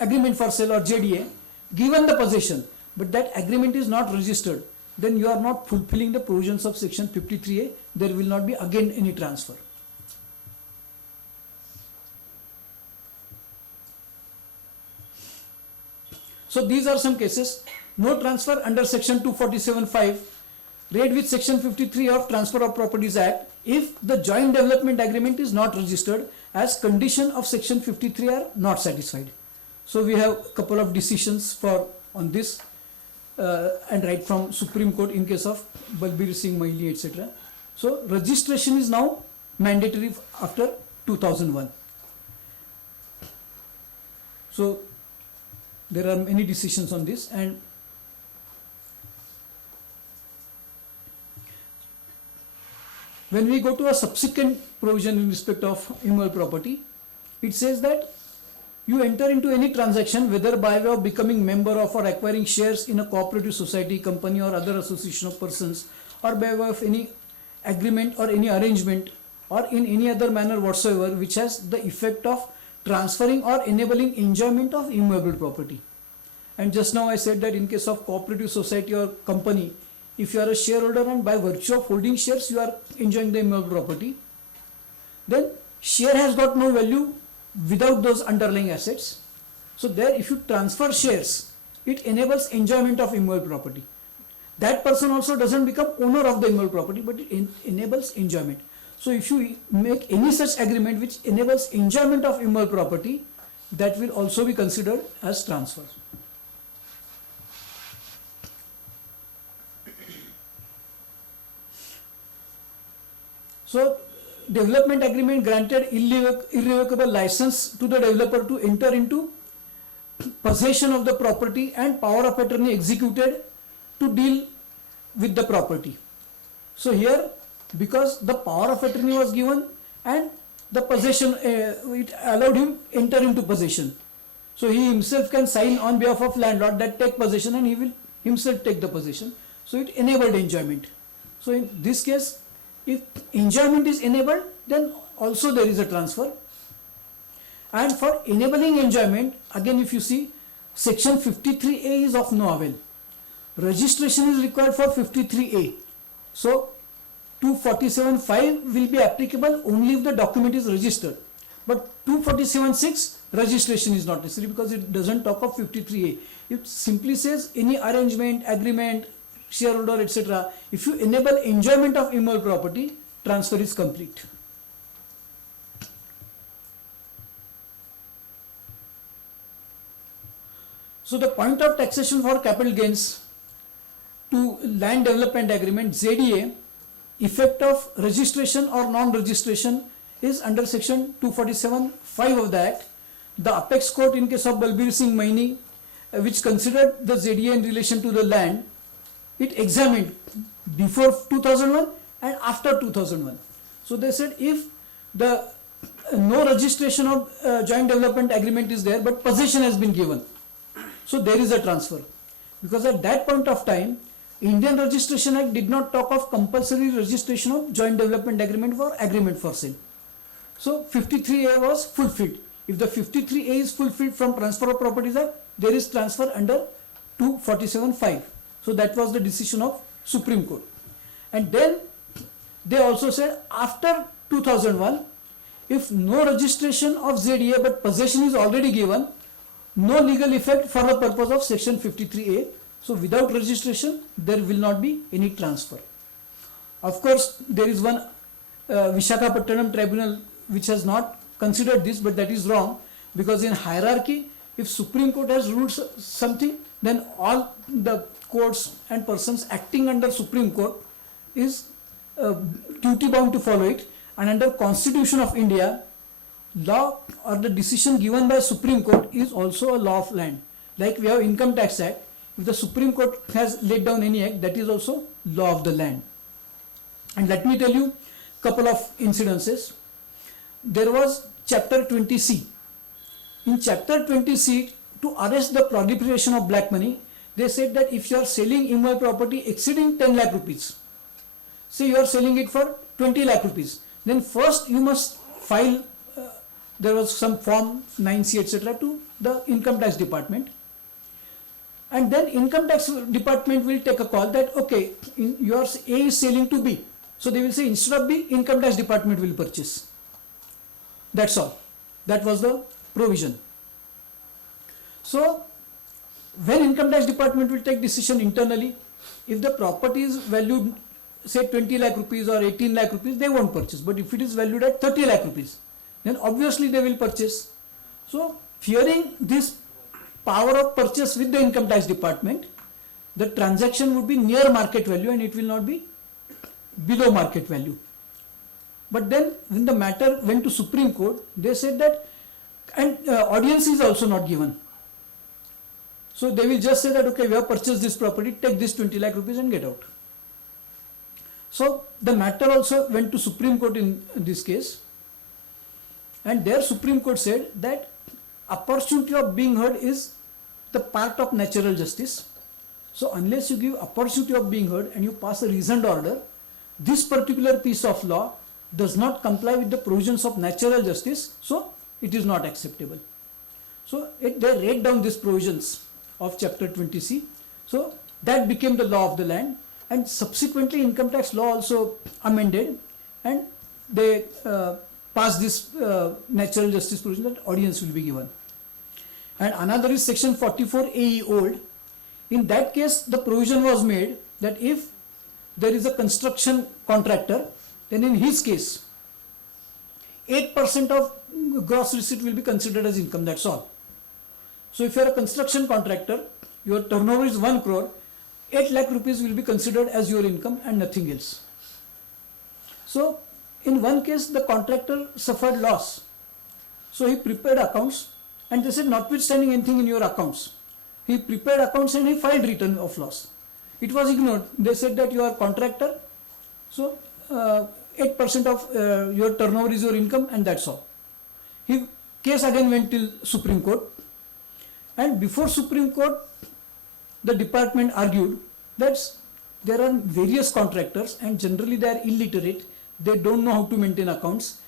agreement for sale or JDA, given the possession, but that agreement is not registered, then you are not fulfilling the provisions of section 53A. There will not be again any transfer. So these are some cases. No transfer under section 247(5), read with section 53 of Transfer of Properties Act, if the joint development agreement is not registered as condition of section 53 are not satisfied. So we have a couple of decisions on this and right from Supreme Court in case of Balbir Singh Mahili, etc. So registration is now mandatory after 2001. So there are many decisions on this, and when we go to a subsequent provision in respect of immovable property, it says that you enter into any transaction, whether by way of becoming member of or acquiring shares in a cooperative society, company or other association of persons, or by way of any agreement or any arrangement, or in any other manner whatsoever which has the effect of transferring or enabling enjoyment of immovable property. And just now I said that in case of cooperative society or company, if you are a shareholder and by virtue of holding shares you are enjoying the immovable property, then share has got no value without those underlying assets. So there, if you transfer shares, it enables enjoyment of immovable property. That person also doesn't become owner of the immovable property, but it enables enjoyment. So if you make any such agreement which enables enjoyment of immovable property, that will also be considered as transfer. So development agreement granted irrevocable license to the developer to enter into possession of the property and power of attorney executed to deal with the property. So here, because the power of attorney was given and the possession, it allowed him enter into possession. So he himself can sign on behalf of landlord that take possession, and he will himself take the possession. So it enabled enjoyment. So in this case, if enjoyment is enabled, then also there is a transfer. And for enabling enjoyment, again if you see, section 53A is of no avail. Registration is required for 53A. So 247(5) will be applicable only if the document is registered. But 247(6) registration is not necessary because it doesn't talk of 53A. It simply says any arrangement, agreement, shareholder, etc. If you enable enjoyment of immovable property, transfer is complete. So the point of taxation for capital gains to land development agreement (ZDA), effect of registration or non-registration is under section 247(5) of the Act. The apex court in case of Balbir Singh Mahini, which considered the ZDA in relation to the land, it examined before 2001 and after 2001. So they said if the no registration of joint development agreement is there, but possession has been given, so there is a transfer. Because at that point of time, Indian Registration Act did not talk of compulsory registration of joint development agreement for sale. So 53A was fulfilled. If the 53A is fulfilled from Transfer of Properties Act, there is transfer under 247(5). So that was the decision of Supreme Court. And then they also said after 2001, if no registration of ZDA but possession is already given, no legal effect for the purpose of section 53A. So without registration, there will not be any transfer. Of course, there is one Visakhapatnam tribunal which has not considered this, but that is wrong, because in hierarchy, if Supreme Court has ruled something, then all the courts and persons acting under Supreme Court is duty bound to follow it. And under Constitution of India, law or the decision given by Supreme Court is also a law of land. Like we have Income Tax Act. If the Supreme Court has laid down any act, that is also law of the land. And let me tell you couple of incidences. There was Chapter 20C. In Chapter 20C, to arrest the proliferation of black money, they said that if you are selling immovable property exceeding 10 lakh rupees, say you are selling it for 20 lakh rupees, then first you must file, there was some form 9C etc. to the Income Tax Department. And then Income Tax Department will take a call that, okay, your A is selling to B. So they will say instead of B, Income Tax Department will purchase. That's all. That was the provision. So when Income Tax Department will take decision internally, if the property is valued say 20 lakh rupees or 18 lakh rupees, they won't purchase. But if it is valued at 30 lakh rupees, then obviously they will purchase. So fearing this power of purchase with the Income Tax Department, the transaction would be near market value and it will not be below market value. But then when the matter went to Supreme Court, they said that, and audience is also not given. So they will just say that, okay, we have purchased this property, take this 20 lakh rupees and get out. So the matter also went to Supreme Court in this case, and there Supreme Court said that opportunity of being heard is the part of natural justice. So unless you give opportunity of being heard and you pass a reasoned order, this particular piece of law does not comply with the provisions of natural justice, so it is not acceptable. So they laid down these provisions of Chapter 20C. So that became the law of the land, and subsequently income tax law also amended, and they passed this natural justice provision that audience will be given. And another is Section 44AE old. In that case, the provision was made that if there is a construction contractor, then in his case, 8% of gross receipt will be considered as income, that's all. So if you are a construction contractor, your turnover is 1 crore, 8 lakh rupees will be considered as your income and nothing else. So in one case, the contractor suffered loss. So he prepared accounts, and they said notwithstanding anything in your accounts, he prepared accounts and he filed return of loss. It was ignored. They said that you are contractor, so 8% of your turnover is your income and that's all. His case again went till Supreme Court, and before Supreme Court, the department argued that there are various contractors and generally they are illiterate, they don't know how to maintain accounts.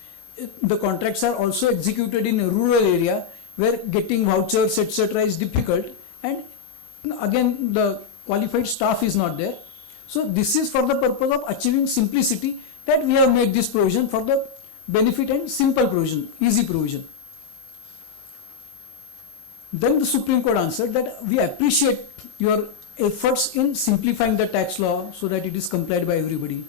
The contracts are also executed in a rural area where getting vouchers etc. is difficult, and again the qualified staff is not there. So this is for the purpose of achieving simplicity that we have made this provision for the benefit and simple provision, easy provision. Then the Supreme Court answered that we appreciate your efforts in simplifying the tax law so that it is complied by everybody.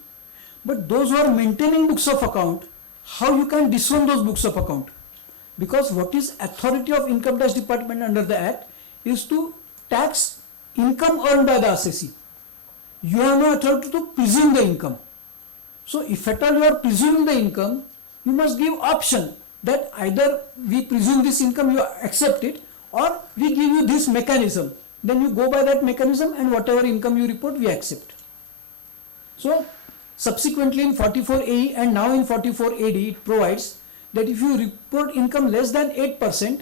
But those who are maintaining books of account, how you can disown those books of account? Because what is authority of Income Tax Department under the Act is to tax income earned by the assessee. You have no authority to presume the income. So if at all you are presuming the income, you must give option that either we presume this income, you accept it, or we give you this mechanism. Then you go by that mechanism and whatever income you report, we accept. So subsequently in 44AE and now in 44AD, it provides that if you report income less than 8%,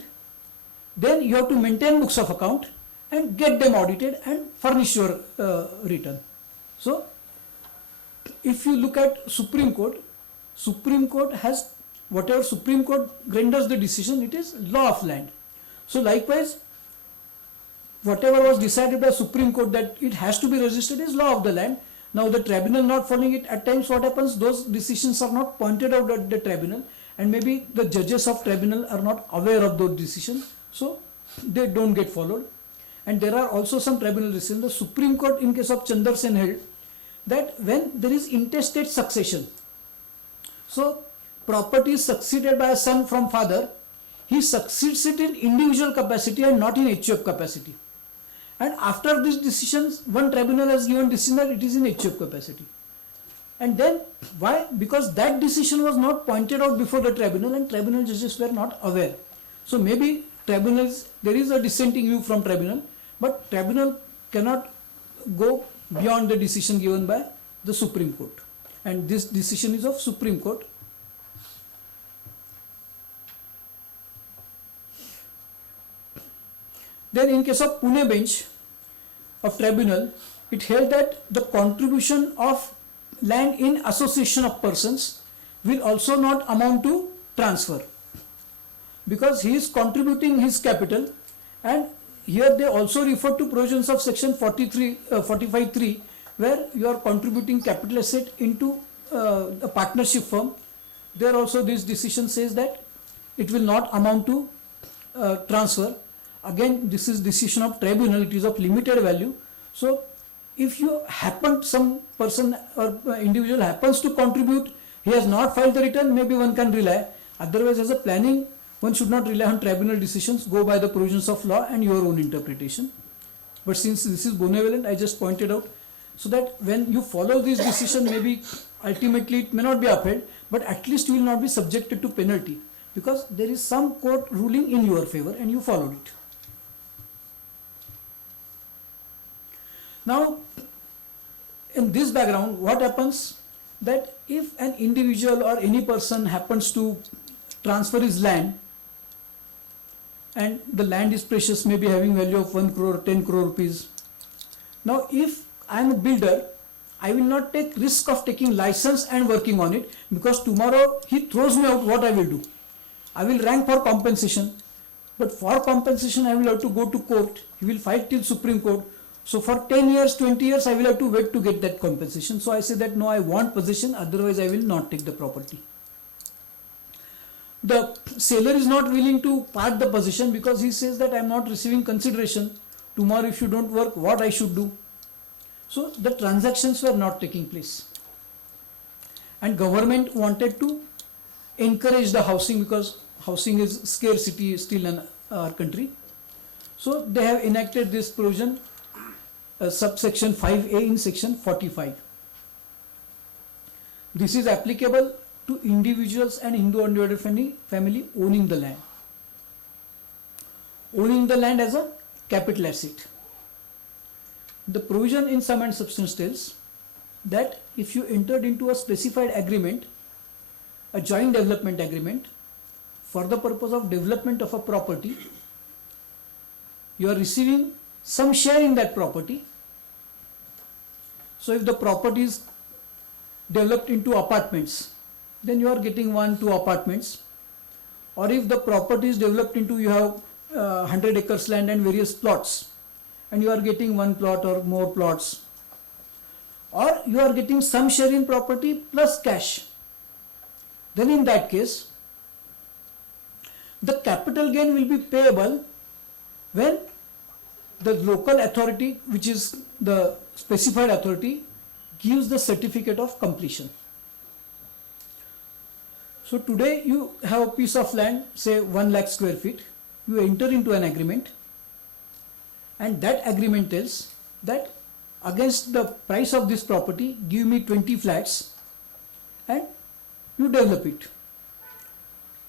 then you have to maintain books of account and get them audited and furnish your return. So if you look at Supreme Court has, whatever Supreme Court renders the decision, it is law of land. So likewise, whatever was decided by Supreme Court that it has to be registered is law of the land. Now the tribunal not following it, at times what happens, those decisions are not pointed out at the tribunal, and maybe the judges of tribunal are not aware of those decisions, so they don't get followed. And there are also some tribunal decisions. The Supreme Court in case of Chandar Sen held that when there is intestate succession, so property is succeeded by a son from father, he succeeds it in individual capacity and not in HUF capacity. And after these decisions, one tribunal has given decision that it is in HUF capacity. And then why? Because that decision was not pointed out before the tribunal and tribunal judges were not aware. So maybe tribunals, there is a dissenting view from tribunal, but tribunal cannot go beyond the decision given by the Supreme Court, and this decision is of Supreme Court. Then in case of Pune bench of tribunal, it held that the contribution of land in association of persons will also not amount to transfer, because he is contributing his capital, and here they also refer to provisions of section 45(3), where you are contributing capital asset into a partnership firm. There also this decision says that it will not amount to transfer. Again, this is decision of tribunal, it is of limited value. So if you happen, some person or individual happens to contribute, he has not filed the return, maybe one can rely. Otherwise, as a planning, one should not rely on tribunal decisions, go by the provisions of law and your own interpretation. But since this is benevolent, I just pointed out, so that when you follow this decision, maybe ultimately it may not be upheld, but at least you will not be subjected to penalty, because there is some court ruling in your favor and you followed it. Now, in this background, what happens that if an individual or any person happens to transfer his land, and the land is precious, maybe having value of 1 crore, 10 crore rupees. Now, if I am a builder, I will not take risk of taking license and working on it, because tomorrow he throws me out, what I will do? I will rank for compensation, but for compensation I will have to go to court, he will fight till Supreme Court. So for 10 years, 20 years, I will have to wait to get that compensation. So I say that no, I want possession, otherwise I will not take the property. The seller is not willing to part the possession, because he says that I am not receiving consideration. Tomorrow if you don't work, what I should do? So the transactions were not taking place. And government wanted to encourage the housing, because housing is scarcity still in our country. So they have enacted this provision, subsection 5A in section 45. This is applicable to individuals and Hindu undivided family owning the land. Owning the land as a capital asset. The provision in sum and substance tells that if you entered into a specified agreement, a joint development agreement, for the purpose of development of a property, you are receiving some share in that property. So if the property is developed into apartments, then you are getting 1-2 apartments. Or if the property is developed into, you have 100 acres land and various plots, and you are getting 1 plot or more plots. Or you are getting some share in property plus cash. Then in that case, the capital gain will be payable when the local authority, which is the specified authority, gives the certificate of completion. So today you have a piece of land, say 1 lakh square feet, you enter into an agreement, and that agreement tells that against the price of this property, give me 20 flats and you develop it.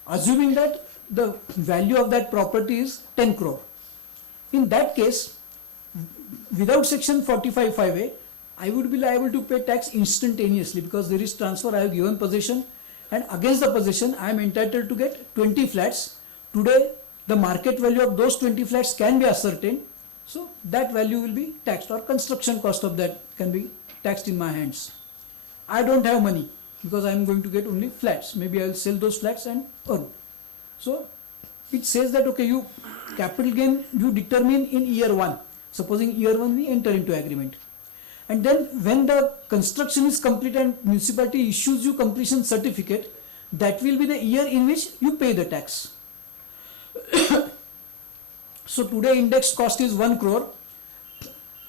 Assuming that the value of that property is 10 crore. In that case, without section 45(5)(a), I would be liable to pay tax instantaneously, because there is transfer, I have given possession, and against the possession I am entitled to get 20 flats. Today the market value of those 20 flats can be ascertained, so that value will be taxed, or construction cost of that can be taxed in my hands. I don't have money, because I am going to get only flats. Maybe I will sell those flats and earn. So it says that okay, you capital gain you determine in year 1. Supposing year 1 we enter into agreement, and then when the construction is complete and municipality issues you completion certificate, that will be the year in which you pay the tax. So today index cost is 1 crore.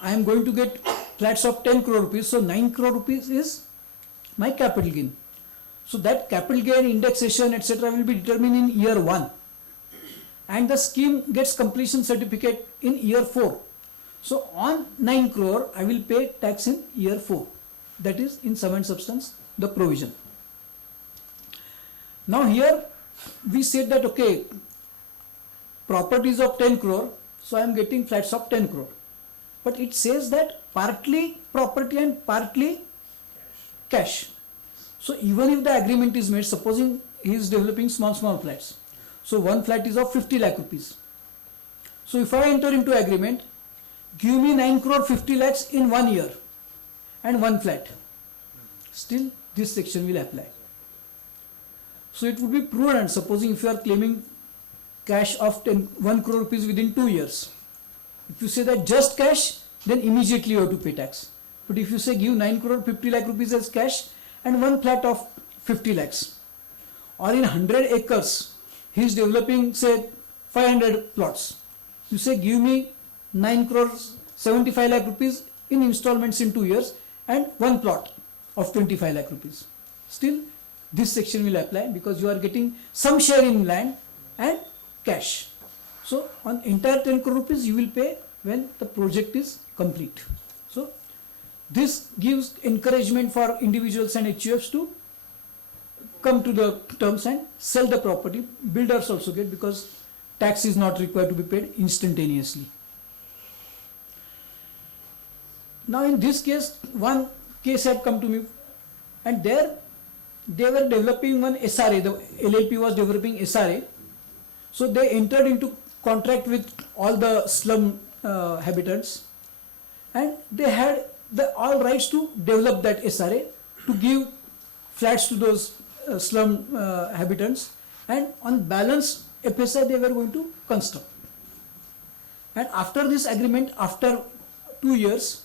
I am going to get flats of 10 crore rupees. So 9 crore rupees is my capital gain. So that capital gain, indexation, etc. will be determined in year 1. And the scheme gets completion certificate in year 4. So on 9 crore, I will pay tax in year 4. That is in sum and substance the provision. Now here we said that okay, properties of 10 crore, so I am getting flats of 10 crore. But it says that partly property and partly cash. So even if the agreement is made, supposing he is developing small flats, so one flat is of 50 lakh rupees. So if I enter into agreement, give me 9 crore 50 lakhs in 1 year and one flat, still this section will apply. So it would be prudent, supposing if you are claiming cash of 1 crore rupees within 2 years. If you say that just cash, then immediately you have to pay tax. But if you say give 9 crore 50 lakh rupees as cash and one flat of 50 lakhs, or in 100 acres, he is developing say 500 plots. You say give me 9 crore 75 lakh rupees in installments in 2 years and one plot of 25 lakh rupees. Still, this section will apply because you are getting some share in land and cash. So on entire 10 crore rupees you will pay when the project is complete. So this gives encouragement for individuals and HUFs to come to the terms and sell the property. Builders also get, because tax is not required to be paid instantaneously. Now in this case, one case had come to me, and there they were developing one SRA, the LLP was developing SRA. So they entered into contract with all the slum habitants, and they had all rights to develop that SRA, to give flats to those slum habitants, and on balance FSI they were going to construct. And after this agreement, after 2 years,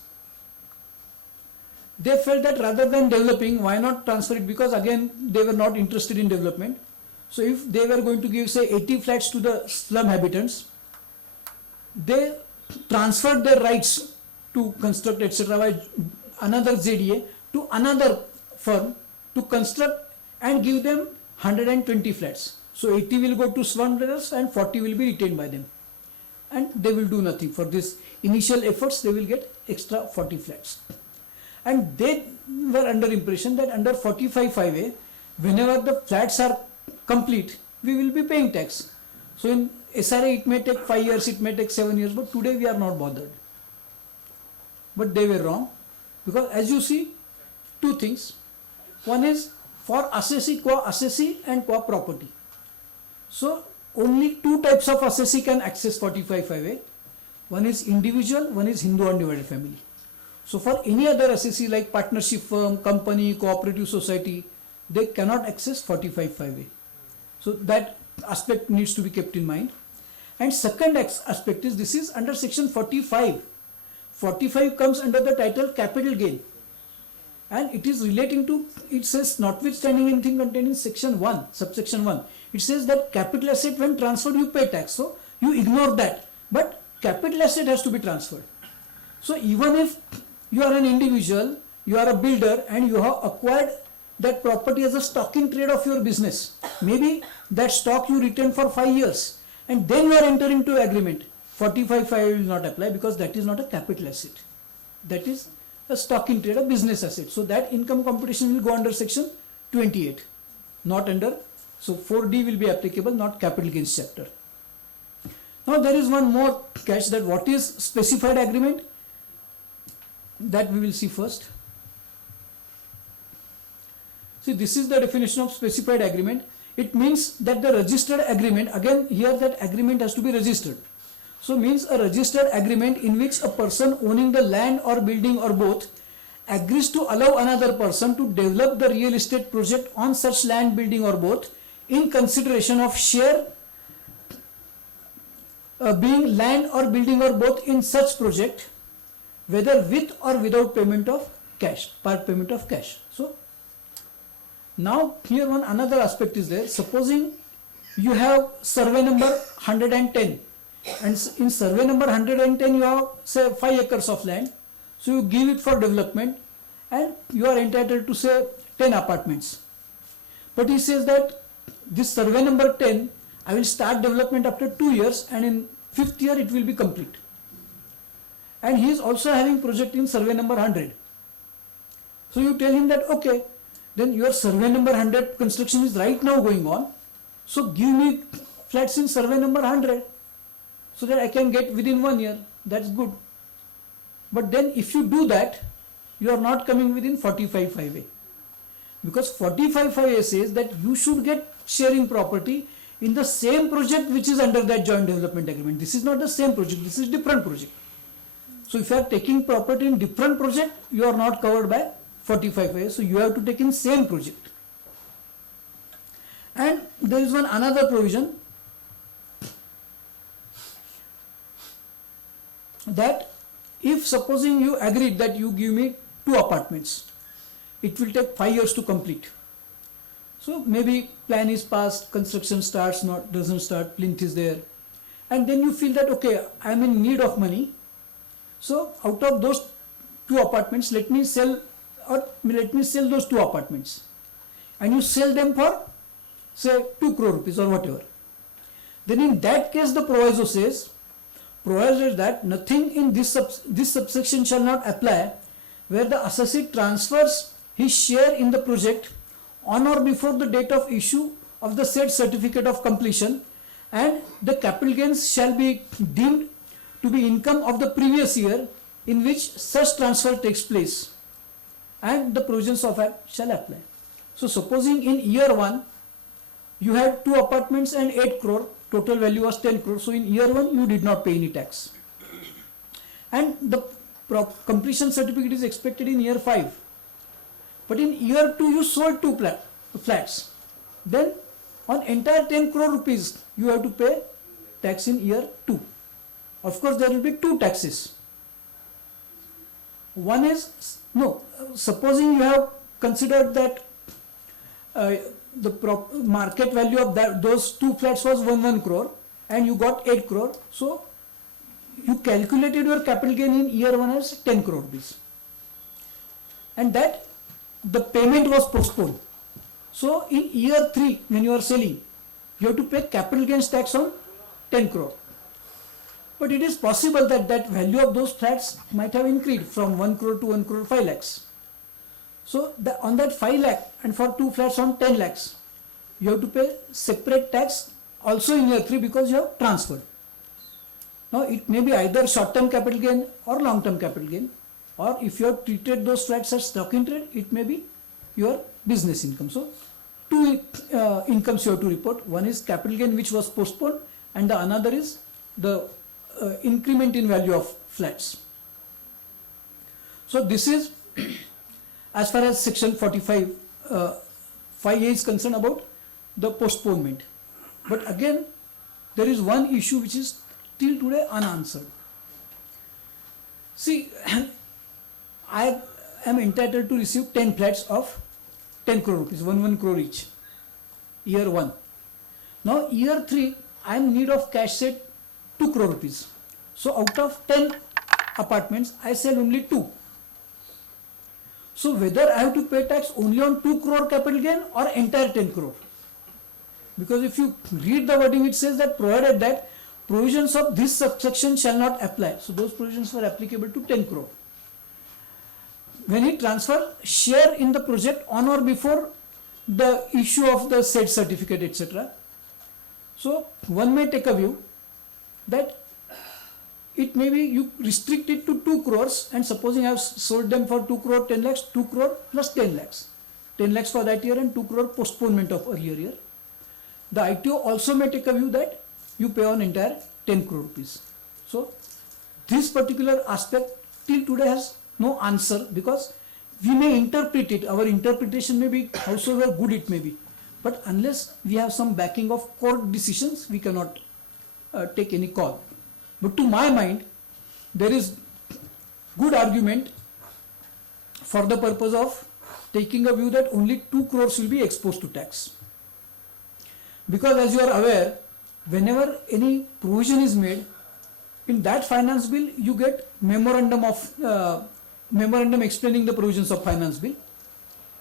they felt that rather than developing, why not transfer it, because again they were not interested in development. So if they were going to give say 80 flats to the slum habitants, they transferred their rights to construct etc. by another ZDA to another firm to construct and give them 120 flats. So 80 will go to slum dwellers and 40 will be retained by them, and they will do nothing for this initial efforts. They will get extra 40 flats, and they were under impression that under 45(5)(a), whenever the flats are complete, we will be paying tax. So in SRA it may take 5 years, it may take 7 years, but today we are not bothered. But they were wrong, because as you see, two things. One is for assessee, co-assessee and co-property. So only two types of assessee can access 45(5)(a). One is individual, one is Hindu undivided family. So for any other assessee like partnership firm, company, cooperative society, they cannot access 45(5)(a). So that aspect needs to be kept in mind. And second aspect is, this is under section 45. 45 comes under the title capital gain, and it is relating to, it says notwithstanding anything contained in section 1, subsection 1, it says that capital asset when transferred you pay tax. So you ignore that, but capital asset has to be transferred. So even if you are an individual, you are a builder and you have acquired that property as a stock in trade of your business, maybe that stock you retain for 5 years, and then you are entering into agreement, 45(5) will not apply, because that is not a capital asset. That is a stock in trade, a business asset. So that income computation will go under section 28, not under. So 4D will be applicable, not capital gains chapter. Now there is one more catch, that what is specified agreement, that we will see first. See, this is the definition of specified agreement. It means that the registered agreement, again here that agreement has to be registered. So means a registered agreement in which a person owning the land or building or both agrees to allow another person to develop the real estate project on such land, building or both in consideration of share being land or building or both in such project, whether with or without payment of cash, part payment of cash. So now here one another aspect is there. Supposing you have survey number 110, and in survey number 110 you have say 5 acres of land, so you give it for development and you are entitled to say 10 apartments. But he says that this survey number 10, I will start development after 2 years, and in 5th year it will be complete. And he is also having project in survey number 100. So you tell him that okay, then your survey number 100 construction is right now going on, so give me flats in survey number 100. so that I can get within 1 year. That's good. But then if you do that, you are not coming within 45(5)(a). Because 45(5)(a) says that you should get sharing property in the same project which is under that joint development agreement. This is not the same project, this is different project. So if you are taking property in different project, you are not covered by 45(5)(a). So you have to take in same project. And there is one another provision that if supposing you agreed that you give me 2 apartments, it will take 5 years to complete. So maybe plan is passed, construction starts, doesn't start, plinth is there, and then you feel that okay, I am in need of money. So out of those 2 apartments, let me sell those 2 apartments, and you sell them for say 2 crore rupees or whatever. Then in that case the proviso says, provided that nothing in this subsection shall not apply where the assessee transfers his share in the project on or before the date of issue of the said certificate of completion, and the capital gains shall be deemed to be income of the previous year in which such transfer takes place, and the provisions of Act shall apply. So supposing in year 1 you had 2 apartments and 8 crore, total value was 10 crore. So in year 1 you did not pay any tax, and the completion certificate is expected in year 5. But in year 2 you sold 2 flats. Then on entire 10 crore rupees you have to pay tax in year 2. Of course there will be 2 taxes. One is, supposing you have considered that the market value of those 2 flats was 1 crore and you got 8 crore. So you calculated your capital gain in year 1 as 10 crore rupees. And that the payment was postponed. So in year 3 when you are selling, you have to pay capital gains tax on 10 crore. But it is possible that that value of those flats might have increased from 1 crore to 1 crore 5 lakhs. So on that 5 lakh and for 2 flats on 10 lakhs, you have to pay separate tax also in year 3 because you have transferred. Now it may be either short-term capital gain or long-term capital gain, or if you have treated those flats as stock in trade, it may be your business income. So 2 incomes you have to report. One is capital gain which was postponed, and the another is the increment in value of flats. So this is as far as section 45 5A is concerned about the postponement. But again there is one issue which is till today unanswered. See, I am entitled to receive 10 flats of 10 crore rupees, 1 crore each, year 1. Now year 3 I am in need of cash set 2 crore rupees. So out of 10 apartments I sell only 2. So whether I have to pay tax only on 2 crore capital gain or entire 10 crore? Because if you read the wording, it says that provided that provisions of this subsection shall not apply. So those provisions were applicable to 10 crore. When he transfer share in the project on or before the issue of the said certificate, etc. So one may take a view that it may be you restrict it to 2 crores, and supposing I have sold them for 2 crore 10 lakhs, 2 crore plus 10 lakhs. 10 lakhs for that year and 2 crore postponement of earlier year. The ITO also may take a view that you pay on entire 10 crore rupees. So this particular aspect till today has no answer, because we may interpret it, our interpretation may be howsoever good it may be, but unless we have some backing of court decisions, we cannot take any call. But to my mind, there is good argument for the purpose of taking a view that only 2 crores will be exposed to tax. Because as you are aware, whenever any provision is made, in that finance bill you get memorandum explaining the provisions of finance bill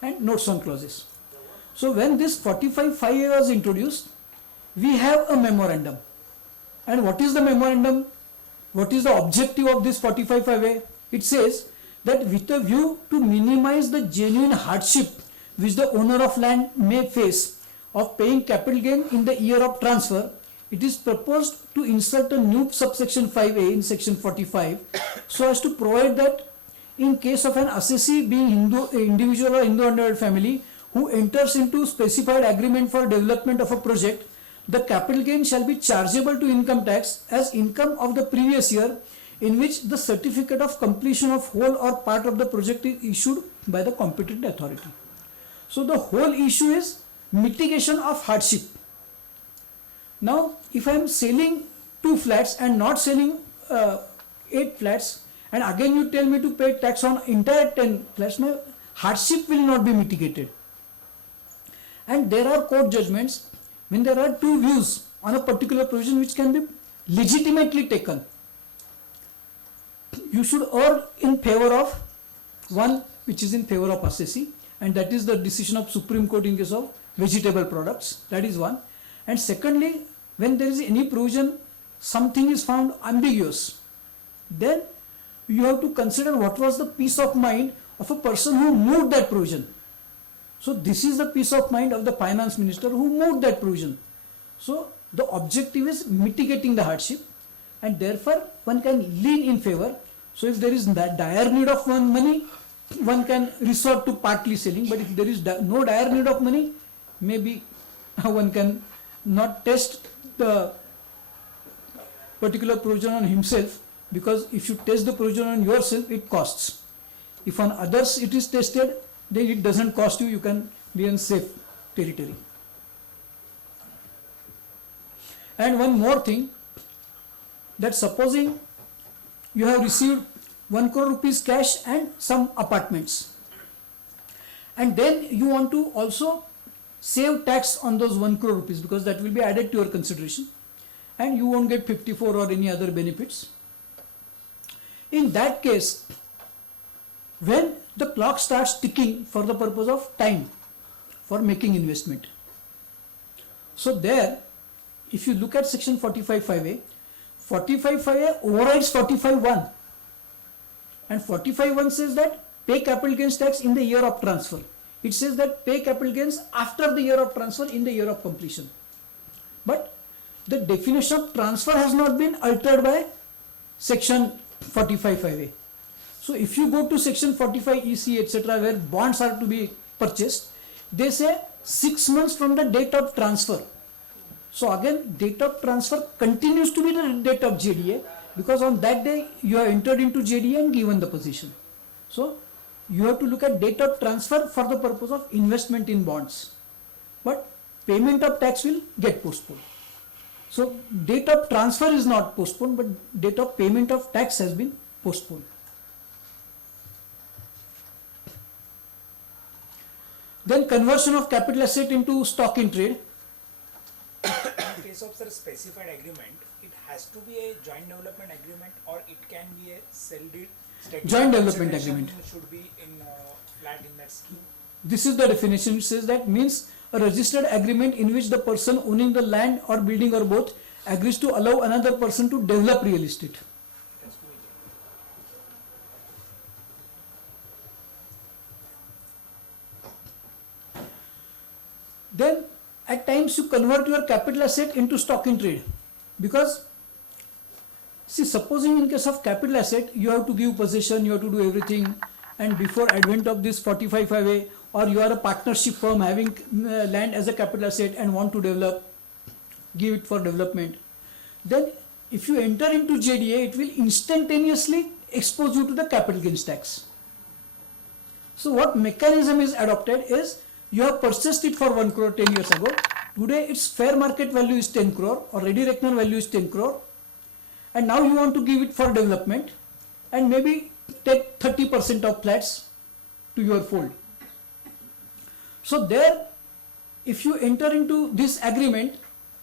and notes on clauses. So when this 45(5)A was introduced, we have a memorandum. And what is the memorandum? What is the objective of this 45(5)A? It says that with a view to minimize the genuine hardship which the owner of land may face of paying capital gain in the year of transfer, it is proposed to insert a new subsection 5A in section 45 so as to provide that in case of an assessee being Hindu individual or Hindu underworld family who enters into specified agreement for development of a project, the capital gain shall be chargeable to income tax as income of the previous year in which the certificate of completion of whole or part of the project is issued by the competent authority. So the whole issue is mitigation of hardship. Now, if I am selling 2 flats and not selling 8 flats, and again you tell me to pay tax on entire 10 flats, my hardship will not be mitigated. And there are court judgments when there are 2 views on a particular provision which can be legitimately taken. You should err in favor of one which is in favor of assessee, and that is the decision of Supreme Court in case of vegetable products. That is one. And secondly, when there is any provision, something is found ambiguous, then you have to consider what was the peace of mind of a person who moved that provision. So this is the peace of mind of the finance minister who moved that provision. So the objective is mitigating the hardship, and therefore one can lean in favor. So if there is that dire need of money, one can resort to partly selling, but if there is no dire need of money, maybe one can not test the particular provision on himself, because if you test the provision on yourself, it costs. If on others it is tested, then it doesn't cost you, you can be in safe territory. And one more thing, that supposing you have received 1 crore rupees cash and some apartments, and then you want to also save tax on those 1 crore rupees because that will be added to your consideration, and you won't get 54 or any other benefits. In that case, when the clock starts ticking for the purpose of time for making investment, so there, if you look at section 45.5a, 45.5a overrides 45.1, and 45.1 says that pay capital gains tax in the year of transfer. It says that pay capital gains after the year of transfer in the year of completion. But the definition of transfer has not been altered by section 45.5a. So if you go to section 45 EC etc., where bonds are to be purchased, they say 6 months from the date of transfer. So again, date of transfer continues to be the date of JDA, because on that day you have entered into JDA and given the position. So you have to look at date of transfer for the purpose of investment in bonds, but payment of tax will get postponed. So date of transfer is not postponed, but date of payment of tax has been postponed. Then conversion of capital asset into stock in trade. In case of the specified agreement, it has to be a joint development agreement, or it can be a sell deed. Joint development agreement should be in flat in that scheme. This is the definition. It says that means a registered agreement in which the person owning the land or building or both agrees to allow another person to develop real estate. It has to be Then at times you convert your capital asset into stock in trade, because see, supposing in case of capital asset you have to give possession, you have to do everything, and before advent of this 45.5a, or you are a partnership firm having land as a capital asset and want to develop, give it for development, then if you enter into JDA, it will instantaneously expose you to the capital gains tax. So what mechanism is adopted is, you have purchased it for 1 crore 10 years ago. Today its fair market value is 10 crore or ready reckoner value is 10 crore. And now you want to give it for development and maybe take 30% of flats to your fold. So there, if you enter into this agreement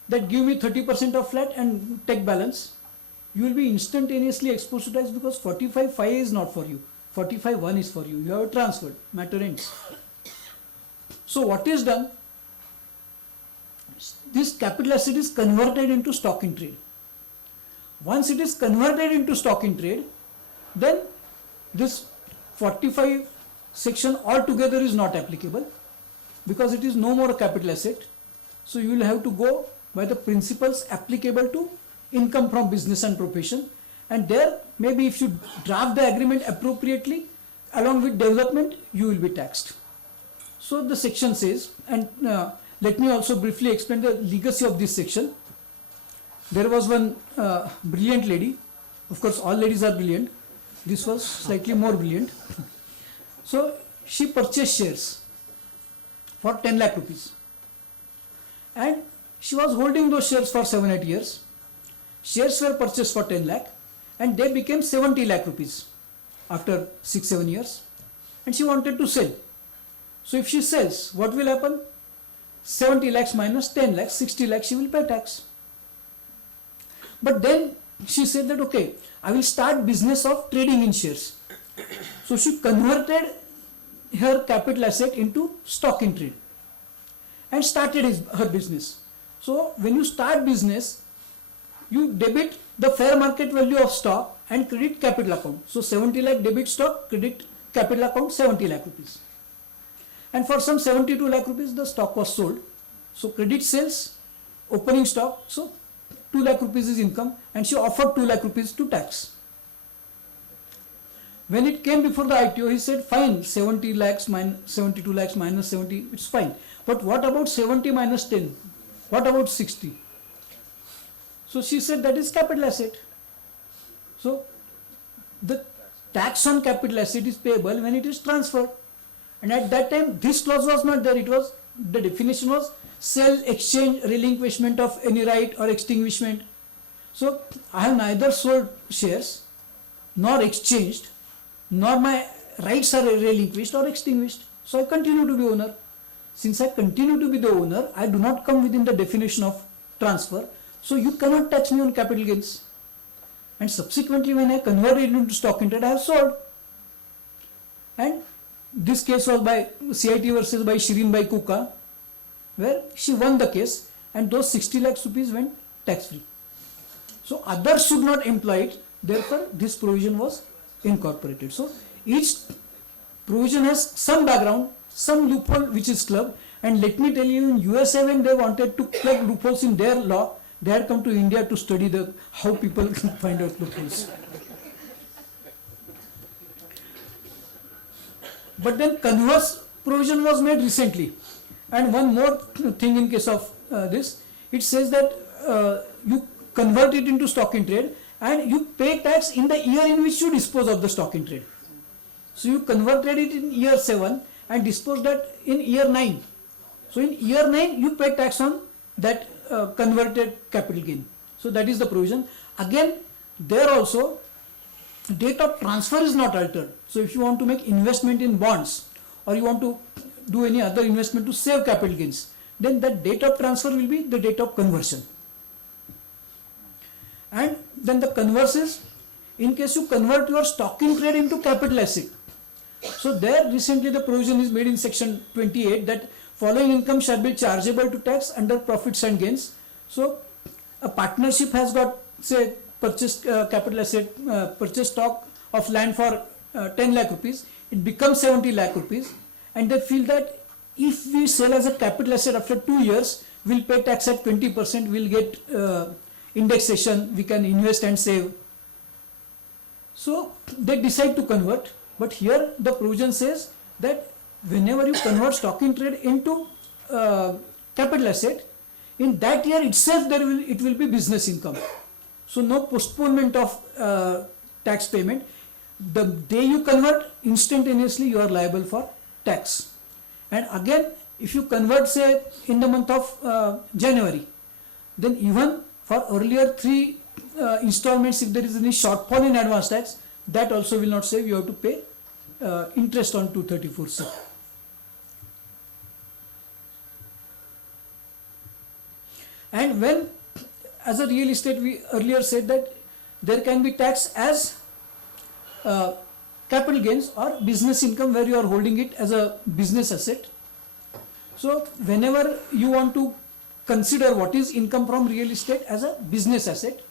that give me 30% of flat and take balance, you will be instantaneously exposed to tax, because 45.5 is not for you. 45.1 is for you. You have transferred, matter ends. So what is done? This capital asset is converted into stock in trade. Once it is converted into stock in trade, then this 45 section altogether is not applicable, because it is no more a capital asset. So you will have to go by the principles applicable to income from business and profession, and there maybe if you draft the agreement appropriately along with development, you will be taxed. So the section says, and let me also briefly explain the legacy of this section. There was one brilliant lady, of course all ladies are brilliant, this was slightly more brilliant. So she purchased shares for 10 lakh rupees and she was holding those shares for 7-8 years. Shares were purchased for 10 lakh and they became 70 lakh rupees after 6-7 years, and she wanted to sell. So if she sells, what will happen? 70 lakhs minus 10 lakhs, 60 lakhs she will pay tax. But then she said that okay, I will start business of trading in shares. So she converted her capital asset into stock in trade and started her business. So when you start business, you debit the fair market value of stock and credit capital account. So 70 lakh debit stock, credit capital account 70 lakh rupees. And for some 72 lakh rupees the stock was sold. So credit sales, opening stock, so 2 lakh rupees is income, and she offered 2 lakh rupees to tax. When it came before the ITO, he said fine, 70 lakhs minus 72 lakhs minus 70, it's fine. But what about 70 minus 10? What about 60? So she said that is capital asset. So the tax on capital asset is payable when it is transferred. And at that time this clause was not there. It was, the definition was sale, exchange, relinquishment of any right or extinguishment. So I have neither sold shares nor exchanged, nor my rights are relinquished or extinguished. So I continue to be owner. Since I continue to be the owner, I do not come within the definition of transfer. So you cannot tax me on capital gains. And subsequently when I converted it into stock in trade, I have sold. And this case was by CIT versus by Shirin Bai Kuka, where she won the case and those 60 lakhs rupees went tax free. So others should not employ it, therefore this provision was incorporated. So each provision has some background, some loophole which is clubbed, and let me tell you, in USA when they wanted to plug loopholes in their law, they had come to India to study how people find out loopholes. But then converse provision was made recently, and one more thing in case of this, it says that you convert it into stock in trade and you pay tax in the year in which you dispose of the stock in trade. So you converted it in year 7 and disposed that in year 9. So in year 9 you pay tax on that converted capital gain. So that is the provision. Again, there also date of transfer is not altered. So if you want to make investment in bonds or you want to do any other investment to save capital gains, then that date of transfer will be the date of conversion. And then the converse is in case you convert your stock in trade into capital asset. So there recently the provision is made in section 28 that following income shall be chargeable to tax under profits and gains. So a partnership has got, say, purchased capital asset, purchase stock of land for 10 lakh rupees, it becomes 70 lakh rupees, and they feel that if we sell as a capital asset after 2 years, we'll pay tax at 20%, we'll get indexation, we can invest and save. So they decide to convert, but here the provision says that whenever you convert stock in trade into capital asset, in that year itself it will be business income. So no postponement of tax payment. The day you convert, instantaneously you are liable for tax. And again, if you convert, say, in the month of January, then even for earlier 3 installments, if there is any shortfall in advance tax, that also will not save. You have to pay interest on 234C. And when, as a real estate, we earlier said that there can be tax as capital gains or business income where you are holding it as a business asset. So whenever you want to consider what is income from real estate as a business asset,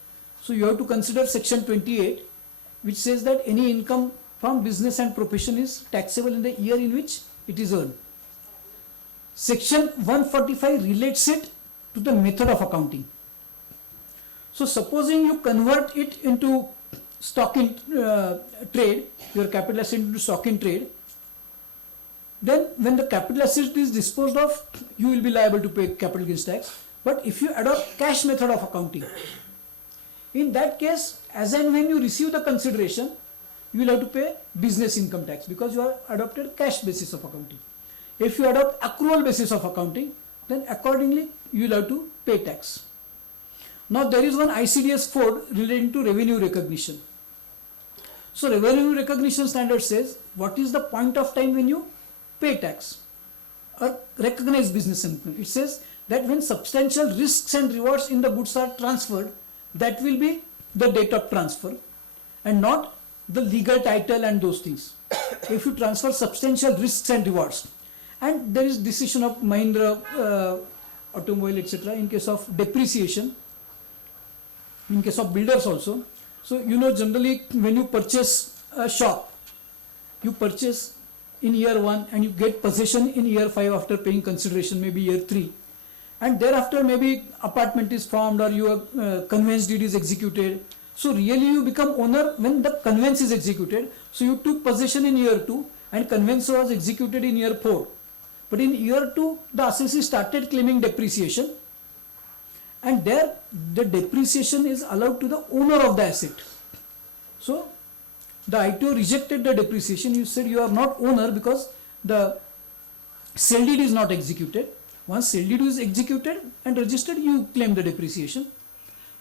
so you have to consider section 28, which says that any income from business and profession is taxable in the year in which it is earned. Section 145 relates it to the method of accounting. So supposing you convert it into stock in trade, your capital asset into stock in trade, then when the capital asset is disposed of, you will be liable to pay capital gains tax. But if you adopt cash method of accounting, in that case, as and when you receive the consideration, you will have to pay business income tax because you have adopted cash basis of accounting. If you adopt accrual basis of accounting, then accordingly you will have to pay tax. Now there is one ICDS 4 relating to revenue recognition. So revenue recognition standard says what is the point of time when you pay tax or recognize business income. It says that when substantial risks and rewards in the goods are transferred, that will be the date of transfer and not the legal title and those things. If you transfer substantial risks and rewards, and there is decision of Mahindra automobile etc. in case of depreciation, in case of builders also. So you know, generally when you purchase a shop, you purchase in year 1 and you get possession in year 5 after paying consideration, maybe year 3, and thereafter maybe apartment is formed or your conveyance deed is executed. So really you become owner when the conveyance is executed. So you took possession in year 2 and conveyance was executed in year 4. But in year 2 the assessee started claiming depreciation, and there the depreciation is allowed to the owner of the asset. So the ITO rejected the depreciation. You said you are not owner because the sale deed is not executed. Once sale deed is executed and registered, you claim the depreciation.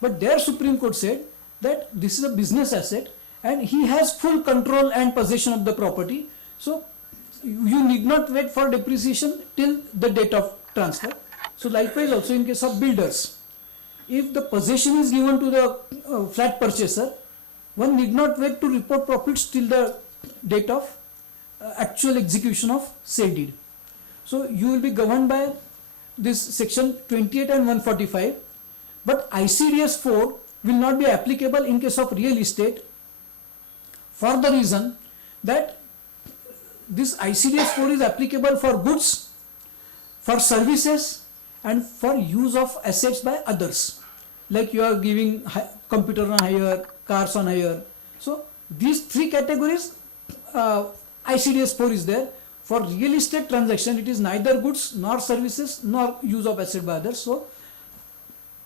But there Supreme Court said that this is a business asset and he has full control and possession of the property. So you need not wait for depreciation till the date of transfer. So likewise also in case of builders, if the possession is given to the flat purchaser, one need not wait to report profits till the date of actual execution of sale deed. So you will be governed by this section 28 and 145, but ICDS 4 will not be applicable in case of real estate for the reason that this ICDS 4 is applicable for goods, for services and for use of assets by others. Like you are giving computer on hire, cars on hire. So these 3 categories ICDS 4 is there. For real estate transaction, it is neither goods nor services nor use of asset by others. So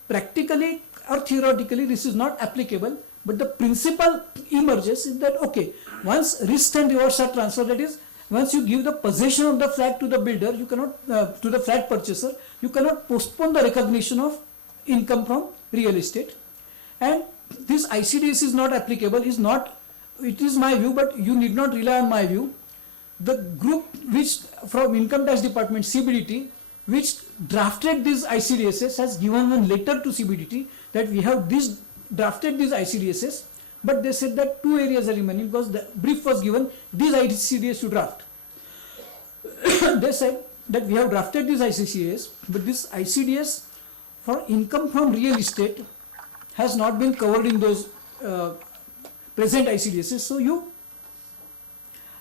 practically or theoretically this is not applicable, but the principle emerges is that okay, once risks and rewards are transferred, that is once you give the possession of the flat to the builder, you cannot to the flat purchaser, you cannot postpone the recognition of income from real estate. And this ICDS is not applicable, is not, it is my view, but you need not rely on my view. The group which from Income Tax Department, CBDT, which drafted these ICDSs has given one letter to CBDT that we have drafted these ICDSs, but they said that 2 areas are remaining because the brief was given these ICDS to draft. They said that we have drafted these ICDS, but this ICDS for income from real estate has not been covered in those present ICDSs. So you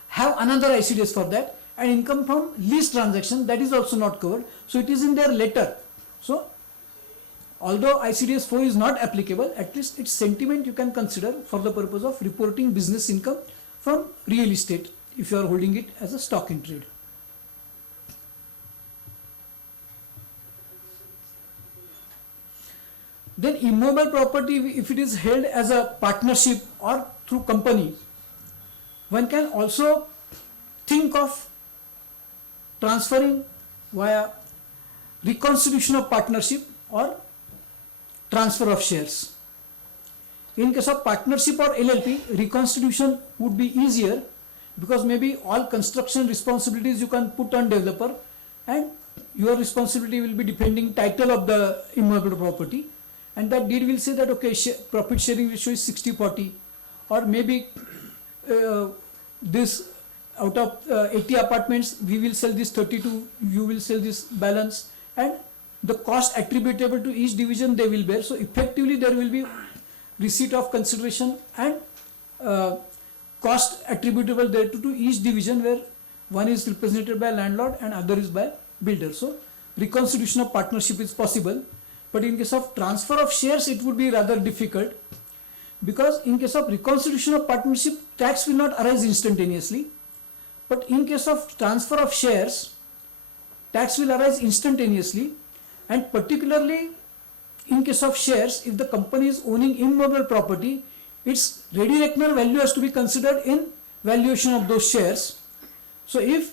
have another ICDS for that, and income from lease transaction, that is also not covered. So it is in their letter. So although ICDS 4 is not applicable, at least its sentiment you can consider for the purpose of reporting business income from real estate if you are holding it as a stock in trade. Then immovable property, if it is held as a partnership or through company, one can also think of transferring via reconstitution of partnership or transfer of shares. In case of partnership or LLP, reconstitution would be easier because maybe all construction responsibilities you can put on developer and your responsibility will be defending title of the immovable property, and that deed will say that okay, profit sharing ratio is 60-40, or maybe this out of 80 apartments we will sell this 32, you will sell this balance, and the cost attributable to each division they will bear. So effectively there will be receipt of consideration and cost attributable there to each division, where one is represented by landlord and other is by builder. So reconstitution of partnership is possible, but in case of transfer of shares it would be rather difficult, because in case of reconstitution of partnership tax will not arise instantaneously, but in case of transfer of shares tax will arise instantaneously, and particularly in case of shares, if the company is owning immovable property, its ready reckoner value has to be considered in valuation of those shares. So if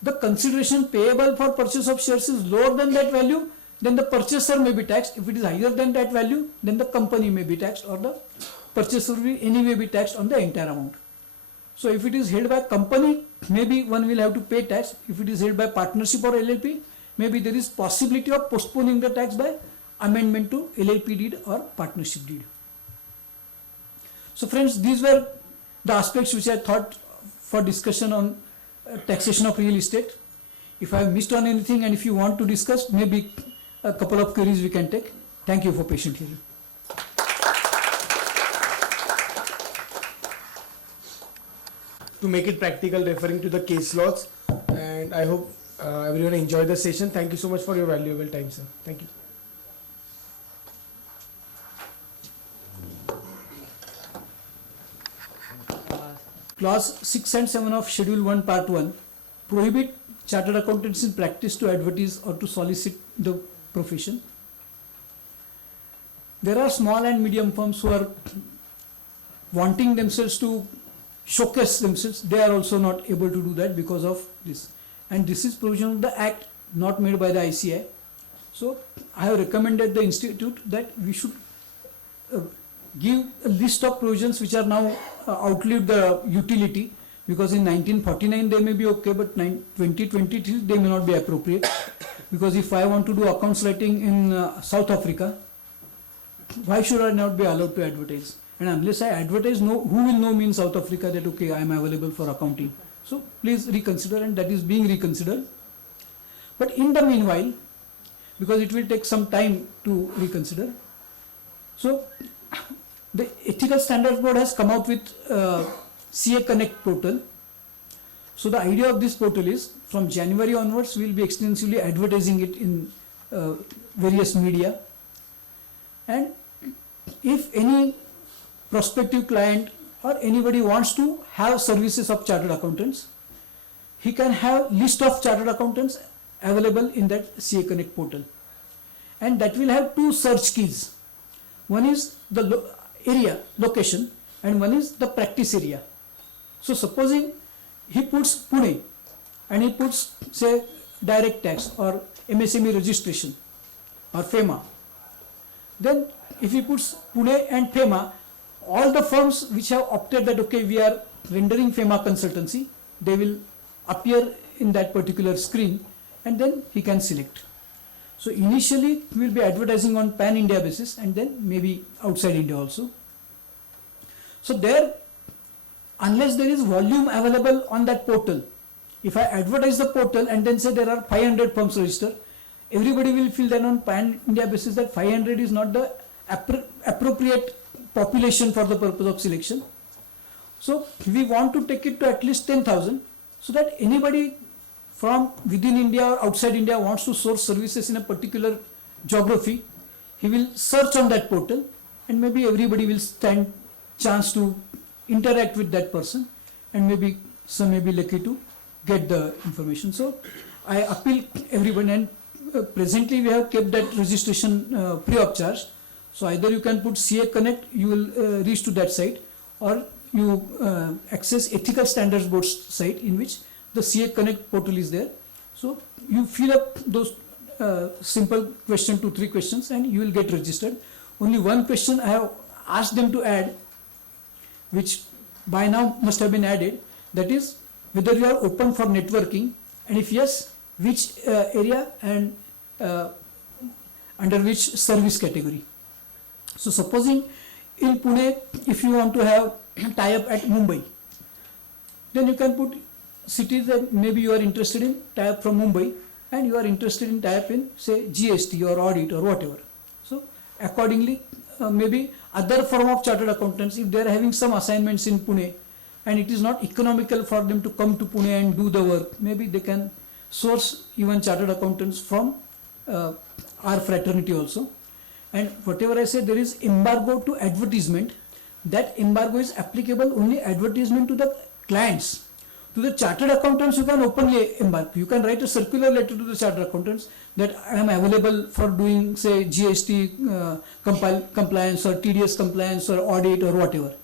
the consideration payable for purchase of shares is lower than that value, then the purchaser may be taxed. If it is higher than that value, then the company may be taxed, or the purchaser will anyway be taxed on the entire amount. So if it is held by company, maybe one will have to pay tax. If it is held by partnership or LLP, maybe there is possibility of postponing the tax by amendment to LLP deed or partnership deed. So friends, these were the aspects which I thought for discussion on taxation of real estate. If I have missed on anything and if you want to discuss, maybe a couple of queries we can take. Thank you for patient hearing. To make it practical, referring to the case laws, and I hope everyone enjoyed the session. Thank you so much for your valuable time, sir. Thank you. Clause 6 and 7 of Schedule 1 Part 1 prohibit chartered accountants in practice to advertise or to solicit the profession. There are small and medium firms who are wanting themselves to showcase themselves. They are also not able to do that because of this. And this is provision of the Act, not made by the ICI. So I have recommended the institute that we should give a list of provisions which are now outlived the utility, because in 1949 they may be okay, but 2023 they may not be appropriate. Because if I want to do accounts writing in South Africa, why should I not be allowed to advertise? And unless I advertise, who will know me in South Africa that okay, I am available for accounting? So please reconsider, and that is being reconsidered. But in the meanwhile, because it will take some time to reconsider, so the Ethical Standards Board has come out with CA Connect portal. So the idea of this portal is, from January onwards, we will be extensively advertising it in various media. And if any prospective client or anybody wants to have services of chartered accountants, he can have list of chartered accountants available in that CA Connect portal. And that will have two search keys. One is the area, location, and one is the practice area. So supposing he puts Pune and he puts, say, direct tax or MSME registration or FEMA, then if he puts Pune and FEMA, all the firms which have opted that okay, we are rendering FEMA consultancy, they will appear in that particular screen, and then he can select. So initially we will be advertising on pan-India basis, and then maybe outside India also. So there, unless there is volume available on that portal, if I advertise the portal and then say there are 500 firms registered, everybody will feel that on pan-India basis that 500 is not the appropriate population for the purpose of selection. So we want to take it to at least 10,000, so that anybody from within India or outside India wants to source services in a particular geography, he will search on that portal, and maybe everybody will stand chance to interact with that person, and maybe some may be lucky to get the information. So I appeal everyone, and presently we have kept that registration free of charge. So either you can put CA Connect, you will reach to that site, or you access Ethical Standards Board site, in which the CA Connect portal is there. So you fill up those simple question, 2-3 questions, and you will get registered. Only one question I have asked them to add, which by now must have been added, that is whether you are open for networking, and if yes, which area and under which service category. So supposing in Pune, if you want to have tie-up at Mumbai, then you can put cities that maybe you are interested in tie-up from Mumbai, and you are interested in tie-up in, say, GST or audit or whatever. So accordingly, maybe other firm of chartered accountants, if they are having some assignments in Pune and it is not economical for them to come to Pune and do the work, maybe they can source even chartered accountants from our fraternity also. And whatever I say, there is embargo to advertisement. That embargo is applicable only advertisement to the clients. To the chartered accountants, you can openly embargo. You can write a circular letter to the chartered accountants that I am available for doing, say, GST compliance or TDS compliance or audit or whatever.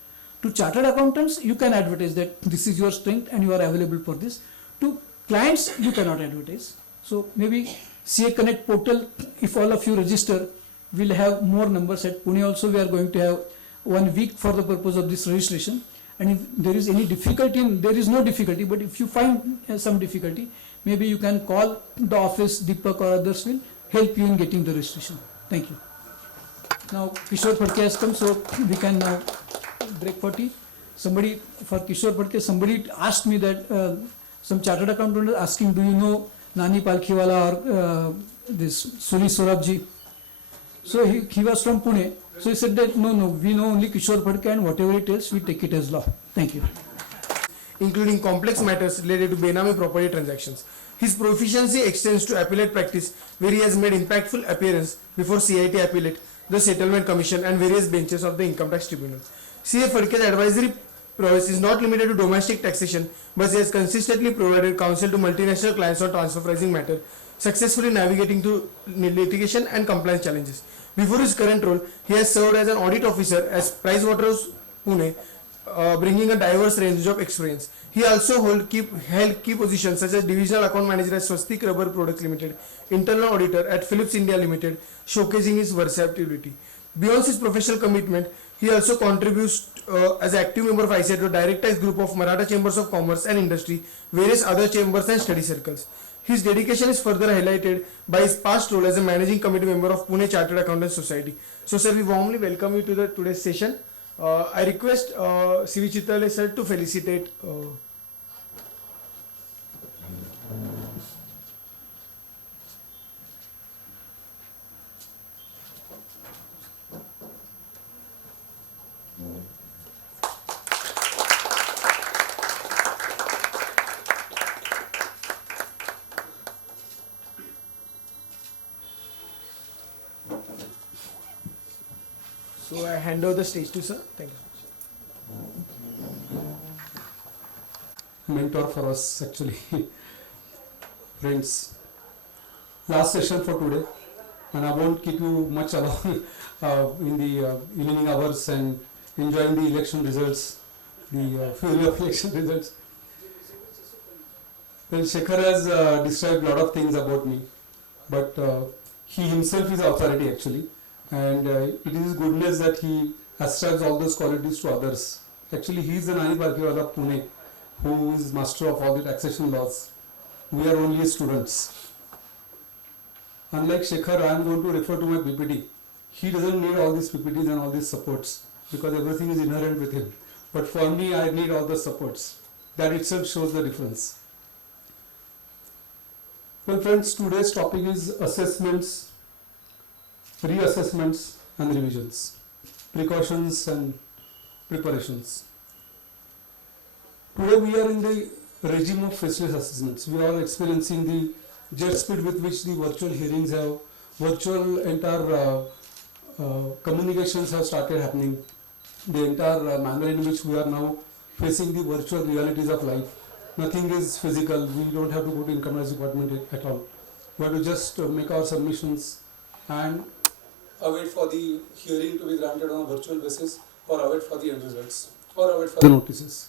To chartered accountants, you can advertise that this is your strength and you are available for this. To clients, you cannot advertise. So maybe CA Connect portal, if all of you register, we'll have more numbers. At Pune also, we are going to have 1 week for the purpose of this registration. And if there is any difficulty, there is no difficulty, but if you find some difficulty, maybe you can call the office, Deepak or others will help you in getting the registration. Thank you. Now, Kishor Phadke has come, so we can now break for tea. Somebody, for Kishor Phadke, somebody asked me that some chartered accountant is asking, do you know Nani Palkhiwala or this Suli Sorabji? So he was from Pune. So he said that no, we know only Kishor Phadke and whatever it is, we take it as law. Thank you. Including complex matters related to Benami property transactions. His proficiency extends to appellate practice, where he has made impactful appearance before CIT Appellate, the Settlement Commission and various benches of the Income Tax Tribunal. CA Phadke's advisory prowess is not limited to domestic taxation, but he has consistently provided counsel to multinational clients on transfer pricing matter, successfully navigating through litigation and compliance challenges. Before his current role, he has served as an audit officer at Pricewaterhouse Pune, bringing a diverse range of experience. He also held key positions such as Divisional Account Manager at Swastik Rubber Products Limited, Internal Auditor at Philips India Limited, showcasing his versatility. Beyond his professional commitment, he also contributes as an active member of ICAT to Directors Group of Maratha Chambers of Commerce and Industry, various other chambers and study circles. His dedication is further highlighted by his past role as a managing committee member of Pune Chartered Accountants Society. So, sir, we warmly welcome you to today's session. I request CV Chitale sir to felicitate. So I hand over the stage to sir. Thank you. Mentor for us actually. Friends, last session for today, and I won't keep you much along in the evening hours and enjoying the election results, the fury of election results. Well, Shekhar has described a lot of things about me, but he himself is authority actually. And it is his goodness that he ascribes all those qualities to others. Actually, he is the Nani Palkhiwala Pune, who is master of all the taxation laws. We are only students. Unlike Shekhar, I am going to refer to my PPT. He doesn't need all these PPTs and all these supports because everything is inherent with him. But for me, I need all the supports. That itself shows the difference. Well, friends, today's topic is assessments, reassessments and revisions, precautions and preparations. Today we are in the regime of faceless assessments. We are experiencing the jet speed with which the virtual hearings have, virtual entire communications have started happening, the entire manner in which we are now facing the virtual realities of life. Nothing is physical. We don't have to go to income tax department at all. We have to just make our submissions and await for the hearing to be granted on a virtual basis, or await for the end results, or await for the notices.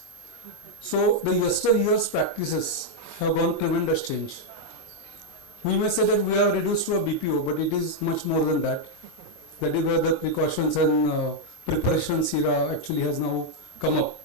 So the yesteryear's practices have gone tremendous change. We may say that we are reduced to a BPO, but it is much more than that. That is where the precautions and preparations era actually has now come up.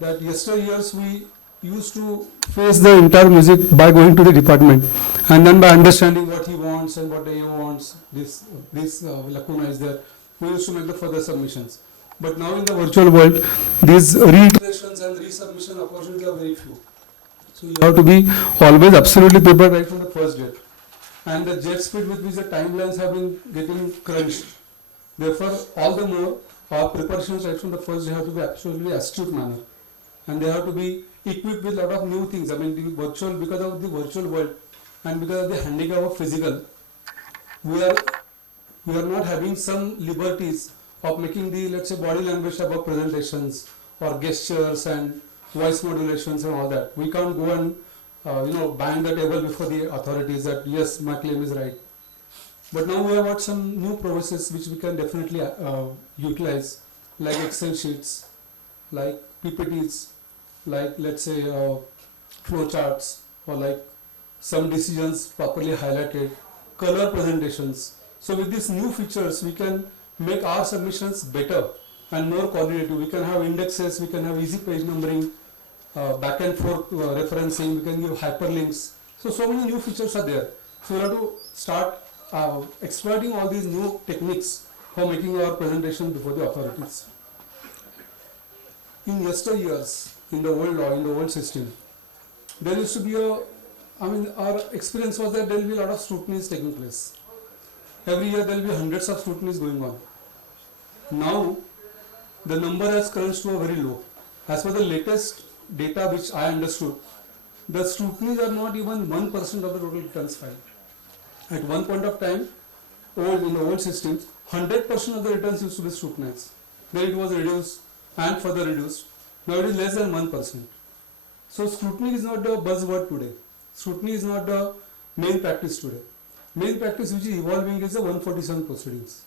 That yesteryears we used to face the entire music by going to the department and then by understanding what he wants and what AO wants, this lacuna is there, we used to make the further submissions. But now in the virtual world, these reiterations and resubmission opportunities are very few. So you have to be always absolutely prepared right from the first date. And the jet speed with which the timelines have been getting crunched. Therefore, all the more, our preparations right from the first day have to be absolutely astute manner. And they have to be equipped with a lot of new things. I mean, the virtual, because of the virtual world and because of the handicap of physical, we are not having some liberties of making the, let's say, body language type of presentations or gestures and voice modulations and all that. We can't go and bang the table before the authorities that yes, my claim is right. But now we have got some new processes which we can definitely utilize, like Excel sheets, like PPTs, like let's say flow charts, or like some decisions properly highlighted, color presentations. So with these new features, we can make our submissions better and more qualitative. We can have indexes, we can have easy page numbering, back and forth referencing, we can give hyperlinks. So many new features are there. So we have to start exploiting all these new techniques for making our presentation before the authorities. In yesteryears, in the old law, in the old system, there used to be our experience was that there will be a lot of scrutinies taking place. Every year there will be hundreds of scrutinies going on. Now, the number has crunched to a very low. As per the latest data which I understood, the scrutinies are not even 1% of the total returns filed. At one point of time, in the old systems, 100% of the returns used to be scrutinized. Then it was reduced and further reduced. Now it is less than 1%. So scrutiny is not the buzzword today. Scrutiny is not the main practice today. Main practice which is evolving is the 147 proceedings.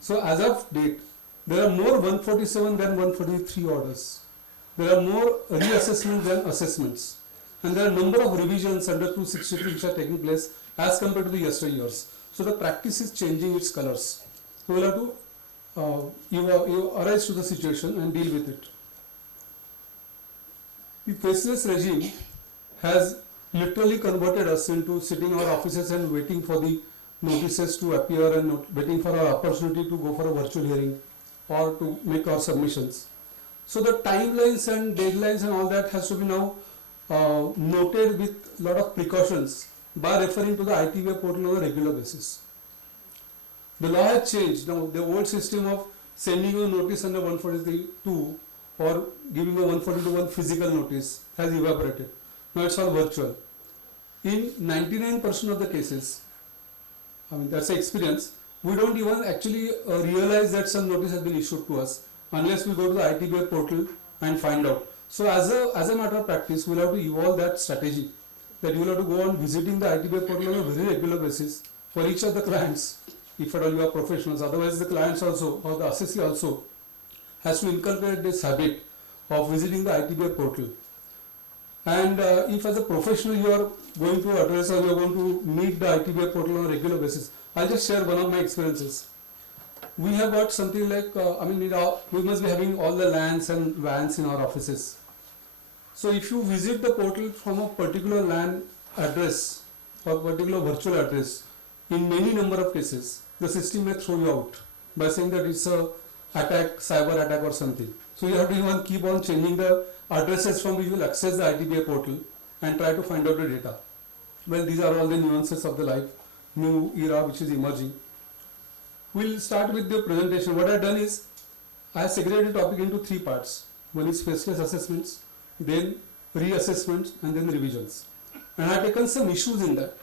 So as of date, there are more 147 than 143 orders. There are more reassessments than assessments. And there are a number of revisions under 263 which are taking place as compared to the yesteryears. So the practice is changing its colors. So we will have to you arise to the situation and deal with it. The faceless regime has literally converted us into sitting in our offices and waiting for the notices to appear and waiting for our opportunity to go for a virtual hearing or to make our submissions. So the timelines and deadlines and all that has to be now noted with a lot of precautions by referring to the ITV portal on a regular basis. The law has changed. Now the old system of sending you a notice under 142 or giving a 142 physical notice has evaporated. Now it's all virtual. In 99% of the cases, that's the experience, we don't even actually realize that some notice has been issued to us unless we go to the ITBA portal and find out. So as a matter of practice, we'll have to evolve that strategy, that you will have to go on visiting the ITBA portal on a very regular basis for each of the clients, if at all you are professionals. Otherwise the clients also, or the assessee also, has to inculcate this habit of visiting the ITBA portal. And if as a professional you are going to address or you are going to meet the ITBA portal on a regular basis, I'll just share one of my experiences. We have got something like, we must be having all the LANs and WANs in our offices. So if you visit the portal from a particular LAN address or particular virtual address, in many number of cases, the system may throw you out by saying that it's a attack, cyber attack or something. So you have to even keep on changing the addresses from which you will access the ITBA portal and try to find out the data. Well, these are all the nuances of the life, new era which is emerging. We'll start with the presentation. What I've done is, I have segregated the topic into three parts. One is faceless assessments, then reassessments, and then revisions. And I've taken some issues in that.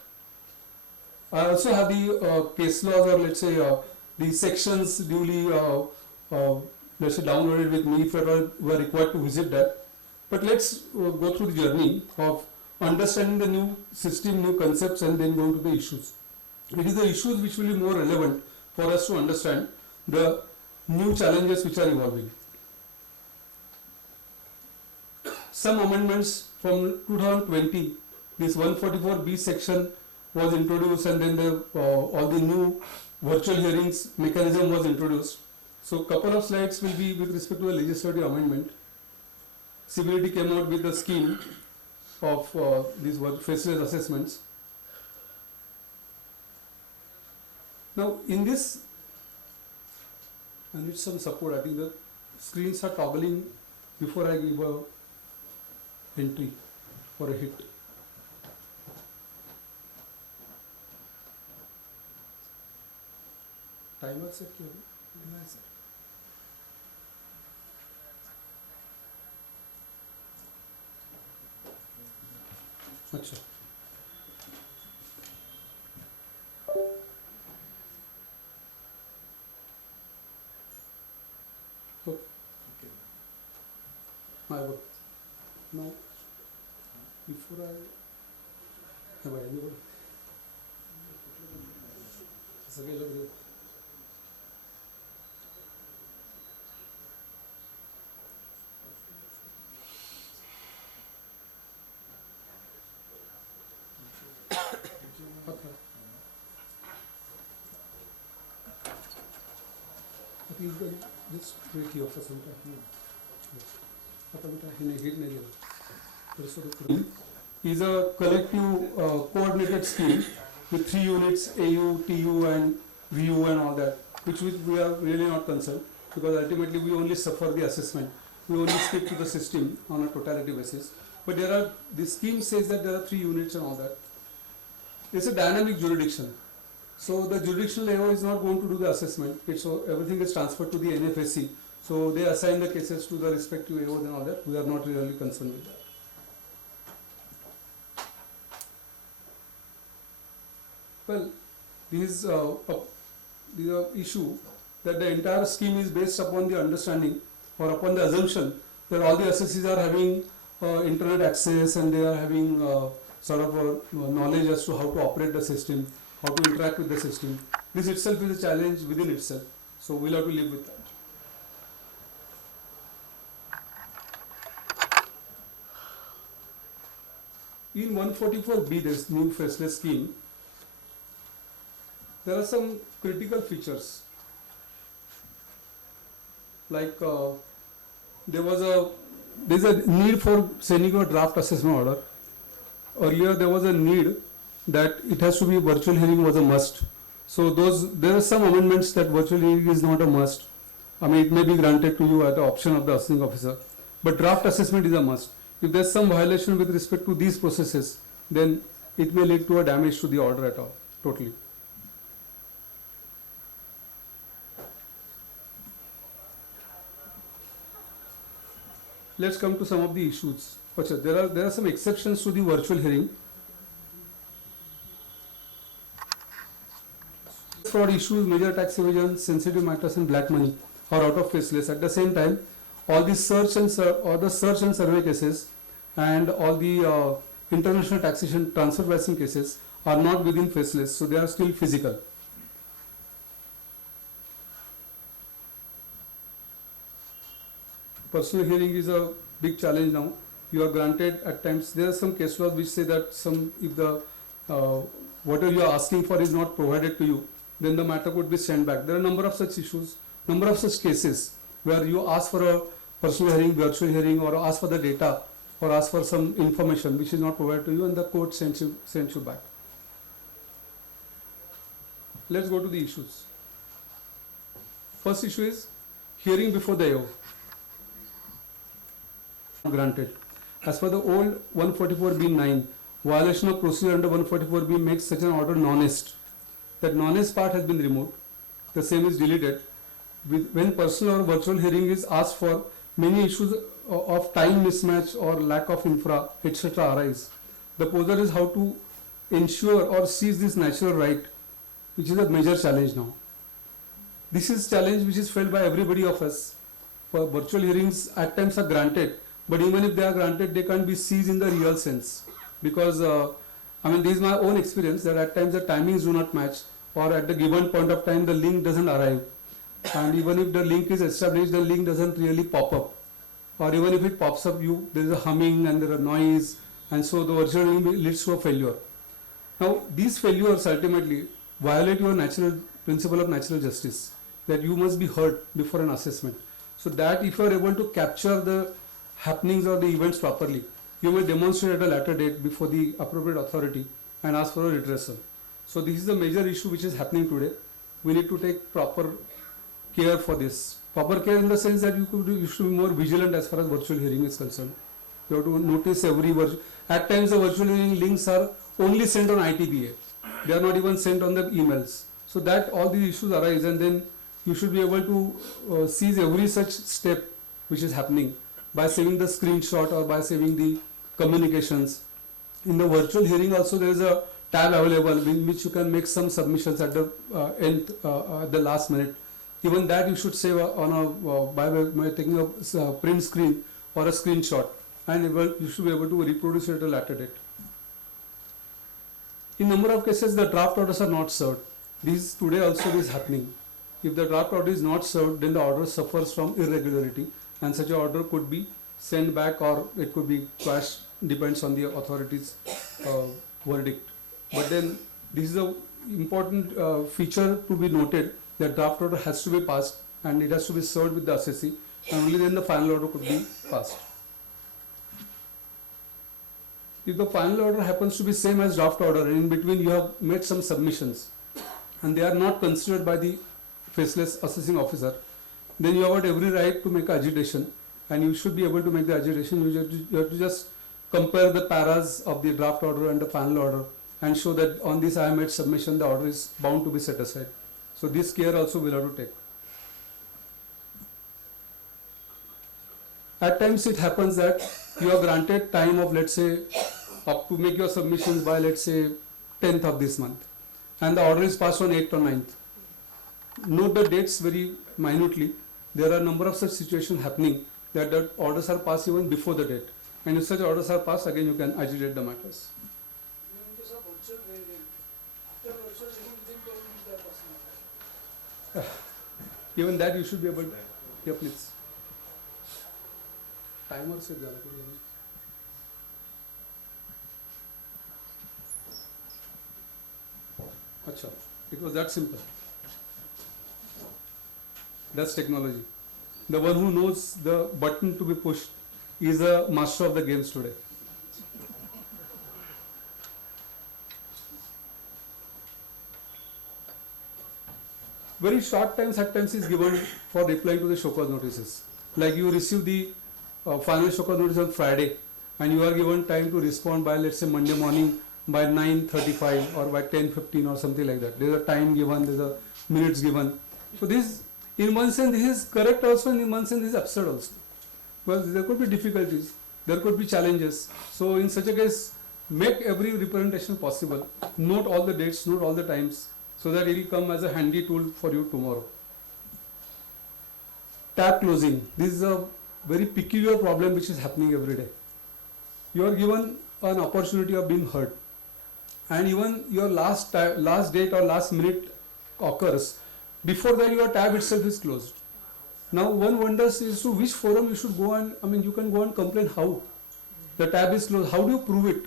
I also have the case laws, or let's say the sections duly let's say downloaded with me if at all were required to visit that. But let's go through the journey of understanding the new system, new concepts, and then going to the issues. It is the issues which will be more relevant for us to understand the new challenges which are evolving. Some amendments from 2020, this 144B section was introduced, and then all the new virtual hearings mechanism was introduced. So couple of slides will be with respect to the legislative amendment. CBIT came out with the scheme of these faceless assessments. Now in this, I need some support. I think the screens are toggling before I give a entry or a hit. Timer set किया है? अच्छा. before I have I anybody? सगळे लोक just wait here for some time. आता बेटा हे नाही hit नाही गेलं. Is a collective coordinated scheme with 3 units, AU, TU and VU and all that, which we are really not concerned, because ultimately we only suffer the assessment. We only stick to the system on a totality basis. But the scheme says that there are 3 units and all that. It's a dynamic jurisdiction. So the jurisdictional AO is not going to do the assessment. Everything is transferred to the NFSC. So they assign the cases to the respective AOs and all that. We are not really concerned with that. Well, this is the issue that the entire scheme is based upon the understanding or upon the assumption that all the assessees are having internet access and they are having sort of knowledge as to how to operate the system, how to interact with the system. This itself is a challenge within itself. So we'll have to live with that. In 144B, this new faceless scheme, there are some critical features. Like there's a need for sending a draft assessment order. Earlier there was a need that it has to be virtual hearing was a must. So there are some amendments that virtual hearing is not a must. I mean, it may be granted to you at the option of the assessing officer, but draft assessment is a must. If there's some violation with respect to these processes, then it may lead to a damage to the order at all, totally. Let's come to some of the issues. There are some exceptions to the virtual hearing. Fraud issues, major tax evasion, sensitive matters and black money are out of faceless. At the same time, all the search and survey cases and all the international taxation transfer pricing cases are not within faceless, so they are still physical. Personal hearing is a big challenge now. You are granted at times. There are some case laws which say that if the whatever you are asking for is not provided to you, then the matter could be sent back. There are a number of such issues, number of such cases where you ask for a personal hearing, virtual hearing, or ask for the data, or ask for some information which is not provided to you, and the court sends you back. Let's go to the issues. First issue is hearing before the AO. Granted. As per the old 144B9, violation of procedure under 144B makes such an order non-est. That non-est part has been removed. The same is deleted. When personal or virtual hearing is asked for, many issues of time mismatch or lack of infra, etc. arise. The poser is how to ensure or seize this natural right, which is a major challenge now. This is challenge which is felt by everybody of us. For virtual hearings at times are granted, but even if they are granted, they can't be seized in the real sense, because this is my own experience that at times the timings do not match, or at the given point of time the link doesn't arrive, and even if the link is established, the link doesn't really pop up, or even if it pops up, there is a humming and there is noise, and so the virtual link leads to a failure. Now these failures ultimately violate your principle of natural justice, that you must be heard before an assessment. So that if you are able to capture the happenings or the events properly, you will demonstrate at a later date before the appropriate authority and ask for a redressal. So this is a major issue which is happening today. We need to take proper care for this. Proper care in the sense that you should be more vigilant as far as virtual hearing is concerned. You have to notice every at times the virtual hearing links are only sent on ITBA. They are not even sent on the emails. So that all these issues arise, and then you should be able to seize every such step which is happening by saving the screenshot or by saving the communications. In the virtual hearing also there is a tab available in which you can make some submissions at the end, at the last minute. Even that you should save on by taking a print screen or a screenshot. and you should be able to reproduce it at a later date. In number of cases, the draft orders are not served. This today also is happening. If the draft order is not served, then the order suffers from irregularity, and such an order could be sent back or it could be quashed, depends on the authority's verdict. But then this is a important feature to be noted, that draft order has to be passed and it has to be served with the assessee, and only then the final order could be passed. If the final order happens to be same as draft order and in between you have made some submissions and they are not considered by the faceless assessing officer, then you have got every right to make agitation, and you should be able to make the agitation. You have to just compare the paras of the draft order and the final order and show that on this I have made submission, the order is bound to be set aside. So this care also will have to take. At times it happens that you are granted time of, let's say, up to make your submissions by, let's say, 10th of this month, and the order is passed on 8th or 9th. Note the dates very minutely. There are a number of such situations happening that the orders are passed even before the date, and if such orders are passed, again you can agitate the matters. Even that you should be able to. Yeah, please. Timer set झाला का नाही? अच्छा, it was that simple. That's technology. The one who knows the button to be pushed is a master of the games today. Very short times at times is given for replying to the show cause notices. Like you receive the final show cause notice on Friday and you are given time to respond by, let's say, Monday morning by 9:35 or by 10:15 or something like that. There is a time given, there is a minutes given. So this, in one sense, this is correct also, and in one sense, this is absurd also. Well, there could be difficulties, there could be challenges. So in such a case, make every representation possible. Note all the dates, note all the times, so that it will come as a handy tool for you tomorrow. Tab closing. This is a very peculiar problem which is happening every day. You are given an opportunity of being heard, and even your last date or last minute occurs. Before that, your tab itself is closed. Now one wonders as to which forum you should go and, you can go and complain how the tab is closed. How do you prove it?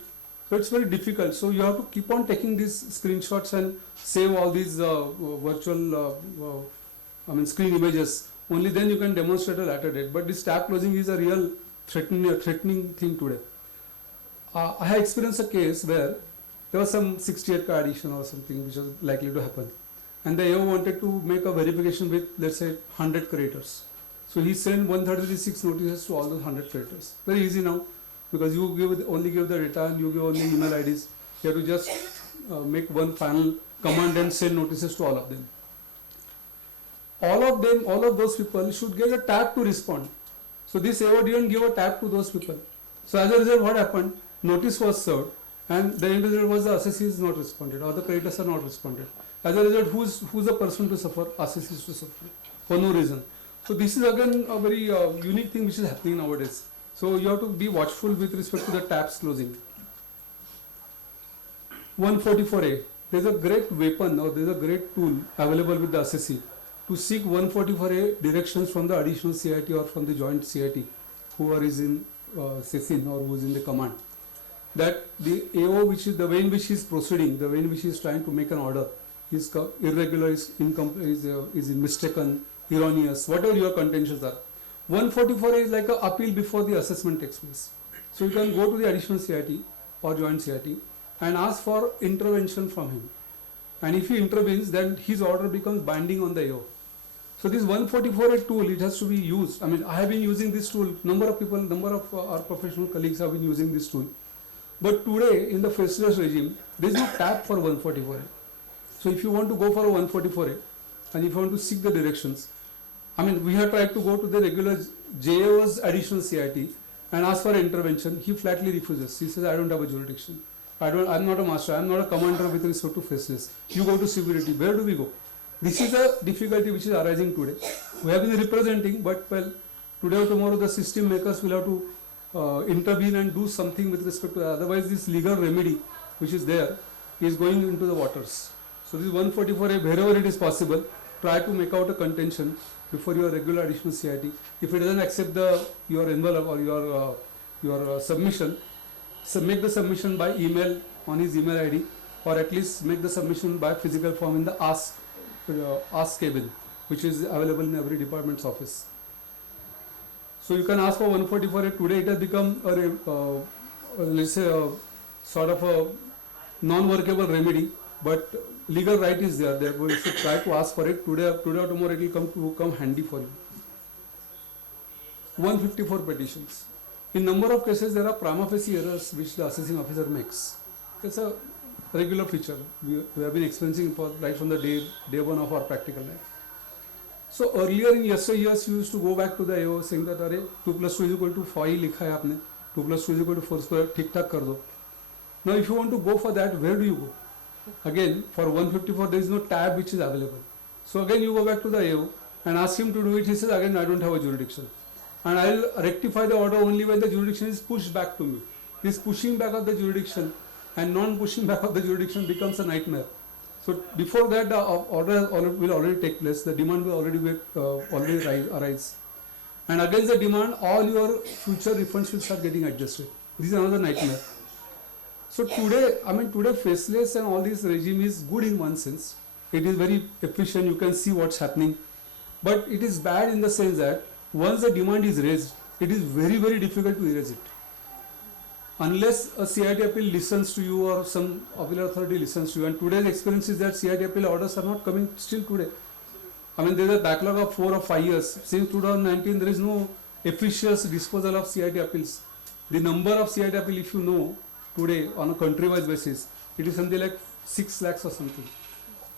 So it's very difficult. So you have to keep on taking these screenshots and save all these virtual screen images. Only then you can demonstrate a later date. But this tab closing is a real threatening thing today. I have experienced a case where there was some 68 card addition or something which was likely to happen, and the AO wanted to make a verification with, let's say, 100 creators. So he sent 136 notices to all those 100 creators. Very easy now, because you only give the data and you give only email IDs. You have to just make one final command and send notices to all of them. All of those people should get a tab to respond. So this AO didn't give a tab to those people. So as a result, what happened? Notice was served, and the end result was the assessee is not responded, or the creditors are not responded. As a result, who's the person to suffer? Assessees to suffer for no reason. So this is again a very unique thing which is happening nowadays. So you have to be watchful with respect to the tabs closing. 144A. There's a great weapon, or there's a great tool available with the assessee to seek 144A directions from the additional CIT or from the joint CIT, whoever is in SESIN or who is in the command. That the AO, which is the way in which he is proceeding, the way in which he is trying to make an order, is irregular, is mistaken, erroneous, whatever your contentions are. 144A is like an appeal before the assessment takes place. So you can go to the additional CIT or joint CIT and ask for intervention from him. And if he intervenes, then his order becomes binding on the AO. So this 144A tool, it has to be used. I have been using this tool. Number of our professional colleagues have been using this tool. But today, in the faceless regime, there is no tab for 144A. So if you want to go for a 144A, and if you want to seek the directions, we have tried to go to the regular JAO's additional CIT and ask for intervention. He flatly refuses. He says, I don't have a jurisdiction. I'm not a master. I'm not a commander with respect to faceless. You go to severity. Where do we go? This is a difficulty which is arising today. We have been representing, but today or tomorrow the system makers will have to intervene and do something with respect to that. Otherwise this legal remedy which is there is going into the waters. So this 144A, wherever it is possible, try to make out a contention before your regular additional CIT. If it doesn't accept your envelope or your submission, so make the submission by email on his email ID, or at least make the submission by physical form in the ask cabin, which is available in every department's office. So you can ask for 144A. Today it has become let's say a sort of a non-workable remedy, but legal right is there. Therefore you should try to ask for it. Today or tomorrow it will come handy for you. 154 petitions. In number of cases there are prima facie errors which the assessing officer makes. It's a regular feature. We have been experiencing for right from the day one of our practical life. So earlier in yesteryears you used to go back to the AO saying that अरे 2 + 2 = 4 ही लिखा है आपने, 2 + 2 = 4 square ठीक ठाक कर दो. Now if you want to go for that, where do you go? Again for 154 there is no tab which is available. So again you go back to the AO and ask him to do it. He says again I don't have a jurisdiction, and I will rectify the order only when the jurisdiction is pushed back to me. This pushing back of the jurisdiction and non-pushing back of the jurisdiction becomes a nightmare. So before that the order will already take place, the demand will already arise, and against the demand all your future refunds will start getting adjusted. This is another nightmare. So today faceless and all this regime is good in one sense. It is very efficient, you can see what's happening, but it is bad in the sense that once the demand is raised, it is very, very difficult to erase it. Unless a CIT appeal listens to you or some appeal authority listens to you, and today's experience is that CIT appeal orders are not coming still today. I mean, there is a backlog of 4 or 5 years. Since 2019, there is no efficient disposal of CIT appeals. The number of CIT appeal, if you know, today on a country-wise basis, it is something like 6 lakhs or something.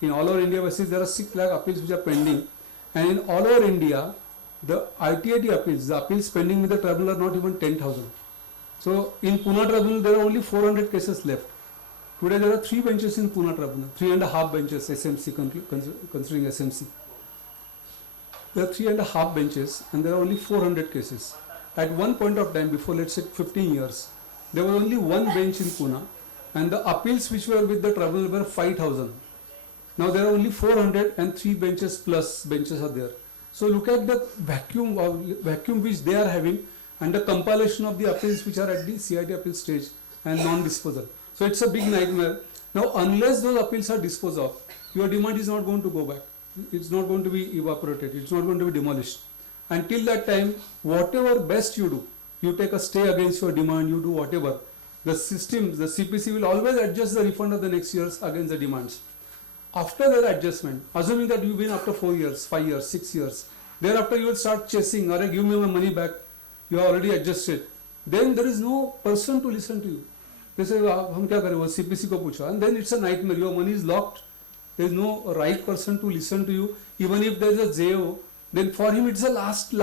In all over India basis, there are 6 lakh appeals which are pending, and in all over India, the ITAT appeals, the appeals pending with the tribunal are not even 10,000. So in Pune tribunal there are only 400 cases left. Today there are 3 benches in Pune tribunal, 3.5 benches SMC considering SMC. There are 3.5 benches and there are only 400 cases. At one point of time, before let's say 15 years, there was only one bench in Pune and the appeals which were with the tribunal were 5,000. Now there are only 400 and 3 benches plus benches are there. So look at the vacuum which they are having, and the compilation of the appeals which are at the CIT appeal stage and non-disposal. So it's a big nightmare. Now unless those appeals are disposed of, your demand is not going to go back. It's not going to be evaporated. It's not going to be demolished. Until that time, whatever best you do, you take a stay against your demand, you do whatever, the system, the CPC will always adjust the refund of the next years against the demands. After that adjustment, assuming that you win after 4 years, 5 years, 6 years, thereafter you will start chasing, or give me my money back. You are already adjusted. Then there is no person to listen to you. They say, "हम क्या करें? वो CPC को पूछा." And then it's a nightmare. Your money is locked. There is no right person to listen to you. Even if there is a JO, then for him it's a last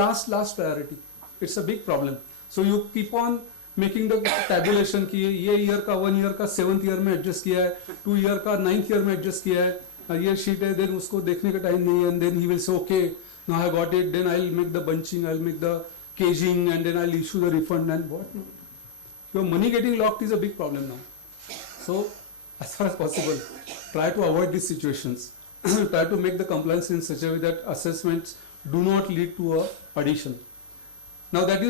priority. It's a big problem. So you keep on making the tabulation कि ये year का 1 year का 7th year में adjust किया है, 2 year का 9th year में adjust किया है, ये sheet है, then उसको देखने का time नहीं है, and then he will say, okay, now I got it, then I'll make the bunching, I'll make the caging, and then I'll issue the refund and what? Your money getting locked is a big problem now. So as far as possible, try to avoid these situations. Try to make the compliance in such a way that assessments do not lead to a addition. Now that's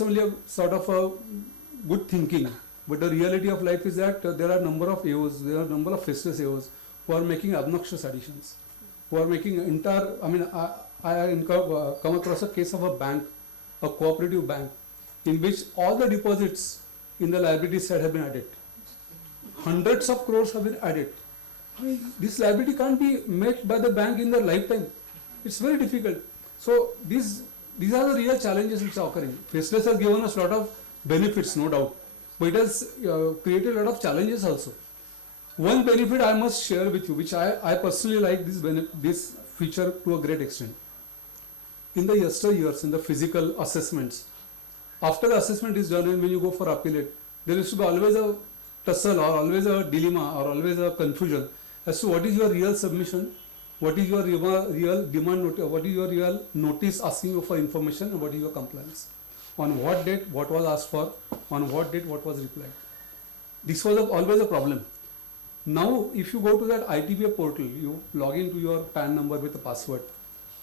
only a sort of a good thinking, but the reality of life is that there are a number of AOs, there are a number of faceless AOs who are making obnoxious additions, who are making entire, I come across a case of a bank, a cooperative bank, in which all the deposits in the liability side have been added. Hundreds of crores have been added. This liability can't be met by the bank in their lifetime. It's very difficult. So these are the real challenges which are occurring. Faceless has given us a lot of benefits, no doubt, but it has created a lot of challenges also. One benefit I must share with you, which I personally like this feature to a great extent. In the yesteryears, in the physical assessments, after the assessment is done and when you go for appellate, there used to be always a tussle or always a dilemma or always a confusion as to what is your real submission, what is your real demand, what is your real notice asking you for information, and what is your compliance. on what date what was asked for, on what date what was replied. This was always a problem. Now, if you go to that ITBA portal, you log into your PAN number with a password,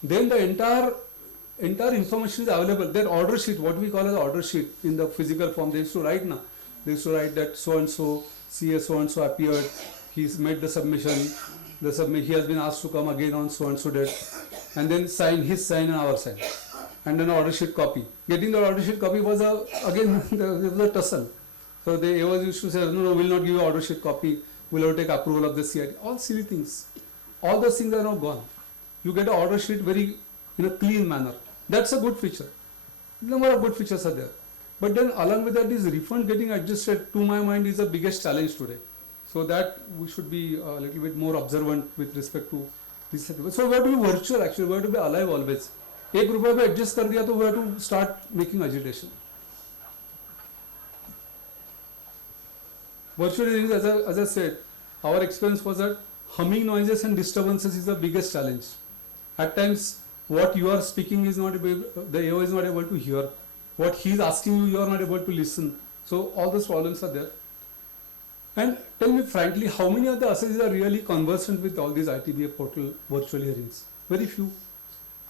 then the entire information is available. That order sheet, what we call as order sheet in the physical form, they used to write now. They used to write that so and so, CA so and so appeared, he's made the submission, he has been asked to come again on so and so date, and then sign his sign and our sign, and then order sheet copy. Getting the order sheet copy was again there was a tussle. So they always used to say, no, we'll not give you order sheet copy, we'll have to take approval of the CIT. All silly things. All those things are now gone. You get an order sheet very in a clean manner. That's a good feature. Number of good features are there. But then along with that, this refund getting adjusted, to my mind, is the biggest challenge today. So that we should be a little bit more observant with respect to this. So we have to be virtual actually, we have to be alive always. एक रुपया पे adjust कर दिया तो we have to start making agitation. Virtual hearings, as I said, our experience was that humming noises and disturbances is the biggest challenge. At times, what you are speaking is not able, the AO is not able to hear. What he is asking you, you are not able to listen. So all those problems are there. And tell me frankly, how many of the assessees are really conversant with all these ITBA portal virtual hearings? Very few.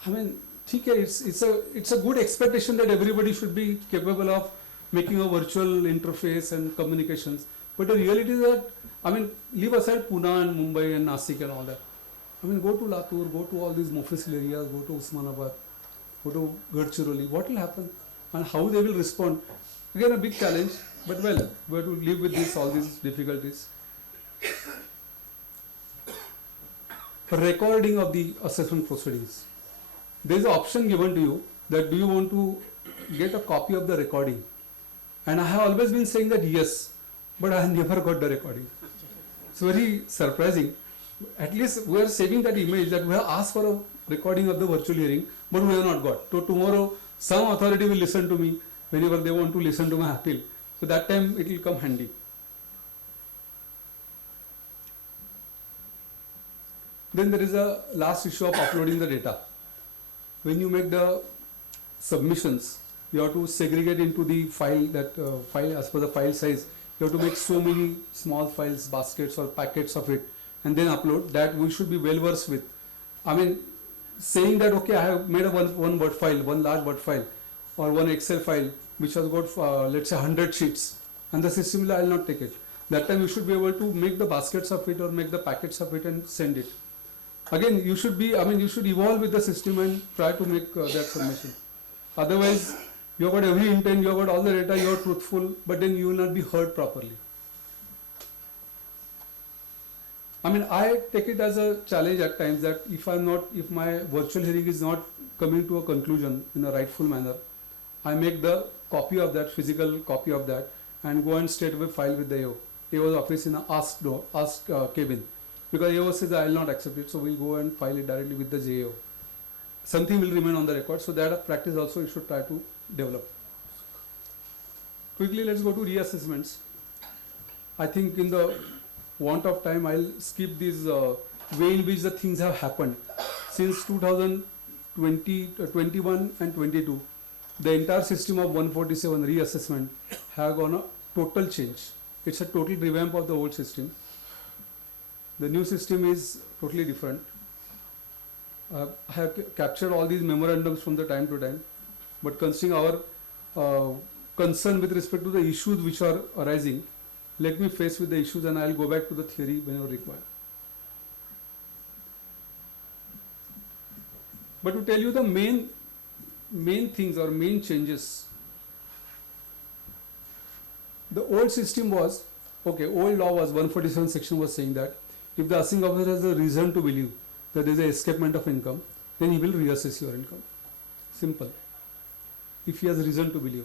I mean, it's a good expectation that everybody should be capable of making a virtual interface and communications. But the reality is that, I mean, leave aside Pune and Mumbai and Nasik and all that. I mean, go to Latur, go to all these Mofussil areas, go to Usmanabad, go to Gadchiroli. What will happen and how they will respond? Again, a big challenge, but well, we have to live with this, all these difficulties. Recording of the assessment proceedings. There is an option given to you that do you want to get a copy of the recording? And I have always been saying that yes, but I have never got the recording. It's very surprising. At least we are saving that image that we have asked for a recording of the virtual hearing, but we have not got. So tomorrow, some authority will listen to me whenever they want to listen to my appeal. So that time it will come handy. Then there is a last issue of uploading the data. When you make the submissions, you have to segregate into the file, that file as per the file size. You have to make so many small files, baskets or packets of it, and then upload. That we should be well versed with. I mean, saying that okay, I have made a one Word file, one large Word file, or one Excel file which has got let's say 100 sheets, and the system will, I will not take it. That time you should be able to make the baskets of it or make the packets of it and send it. Again, you should be, I mean, you should evolve with the system and try to make that submission. Otherwise, you have got every intent, you have got all the data, you are truthful, but then you will not be heard properly. I mean, I take it as a challenge at times that if my virtual hearing is not coming to a conclusion in a rightful manner, I make the copy of that, physical copy of that, and go and straight away file with the AO. AO's office in a ask cabin. Because AO says I will not accept it, so we'll go and file it directly with the JAO. Something will remain on the record, so that practice also you should try to develop. Quickly, let's go to reassessments. I think in the want of time, I'll skip this way in which the things have happened. Since 2020, 21 and 22, the entire system of 147 reassessment have gone a total change. It's a total revamp of the old system. The new system is totally different. I have captured all these memorandums from the time to time, but considering our concern with respect to the issues which are arising, let me face with the issues and I will go back to the theory whenever required. But to tell you the main things or main changes, the old system was, okay, old law was 147 section was saying that if the assessing officer has a reason to believe that there is an escapement of income, then he will reassess your income. Simple. If he has reason to believe.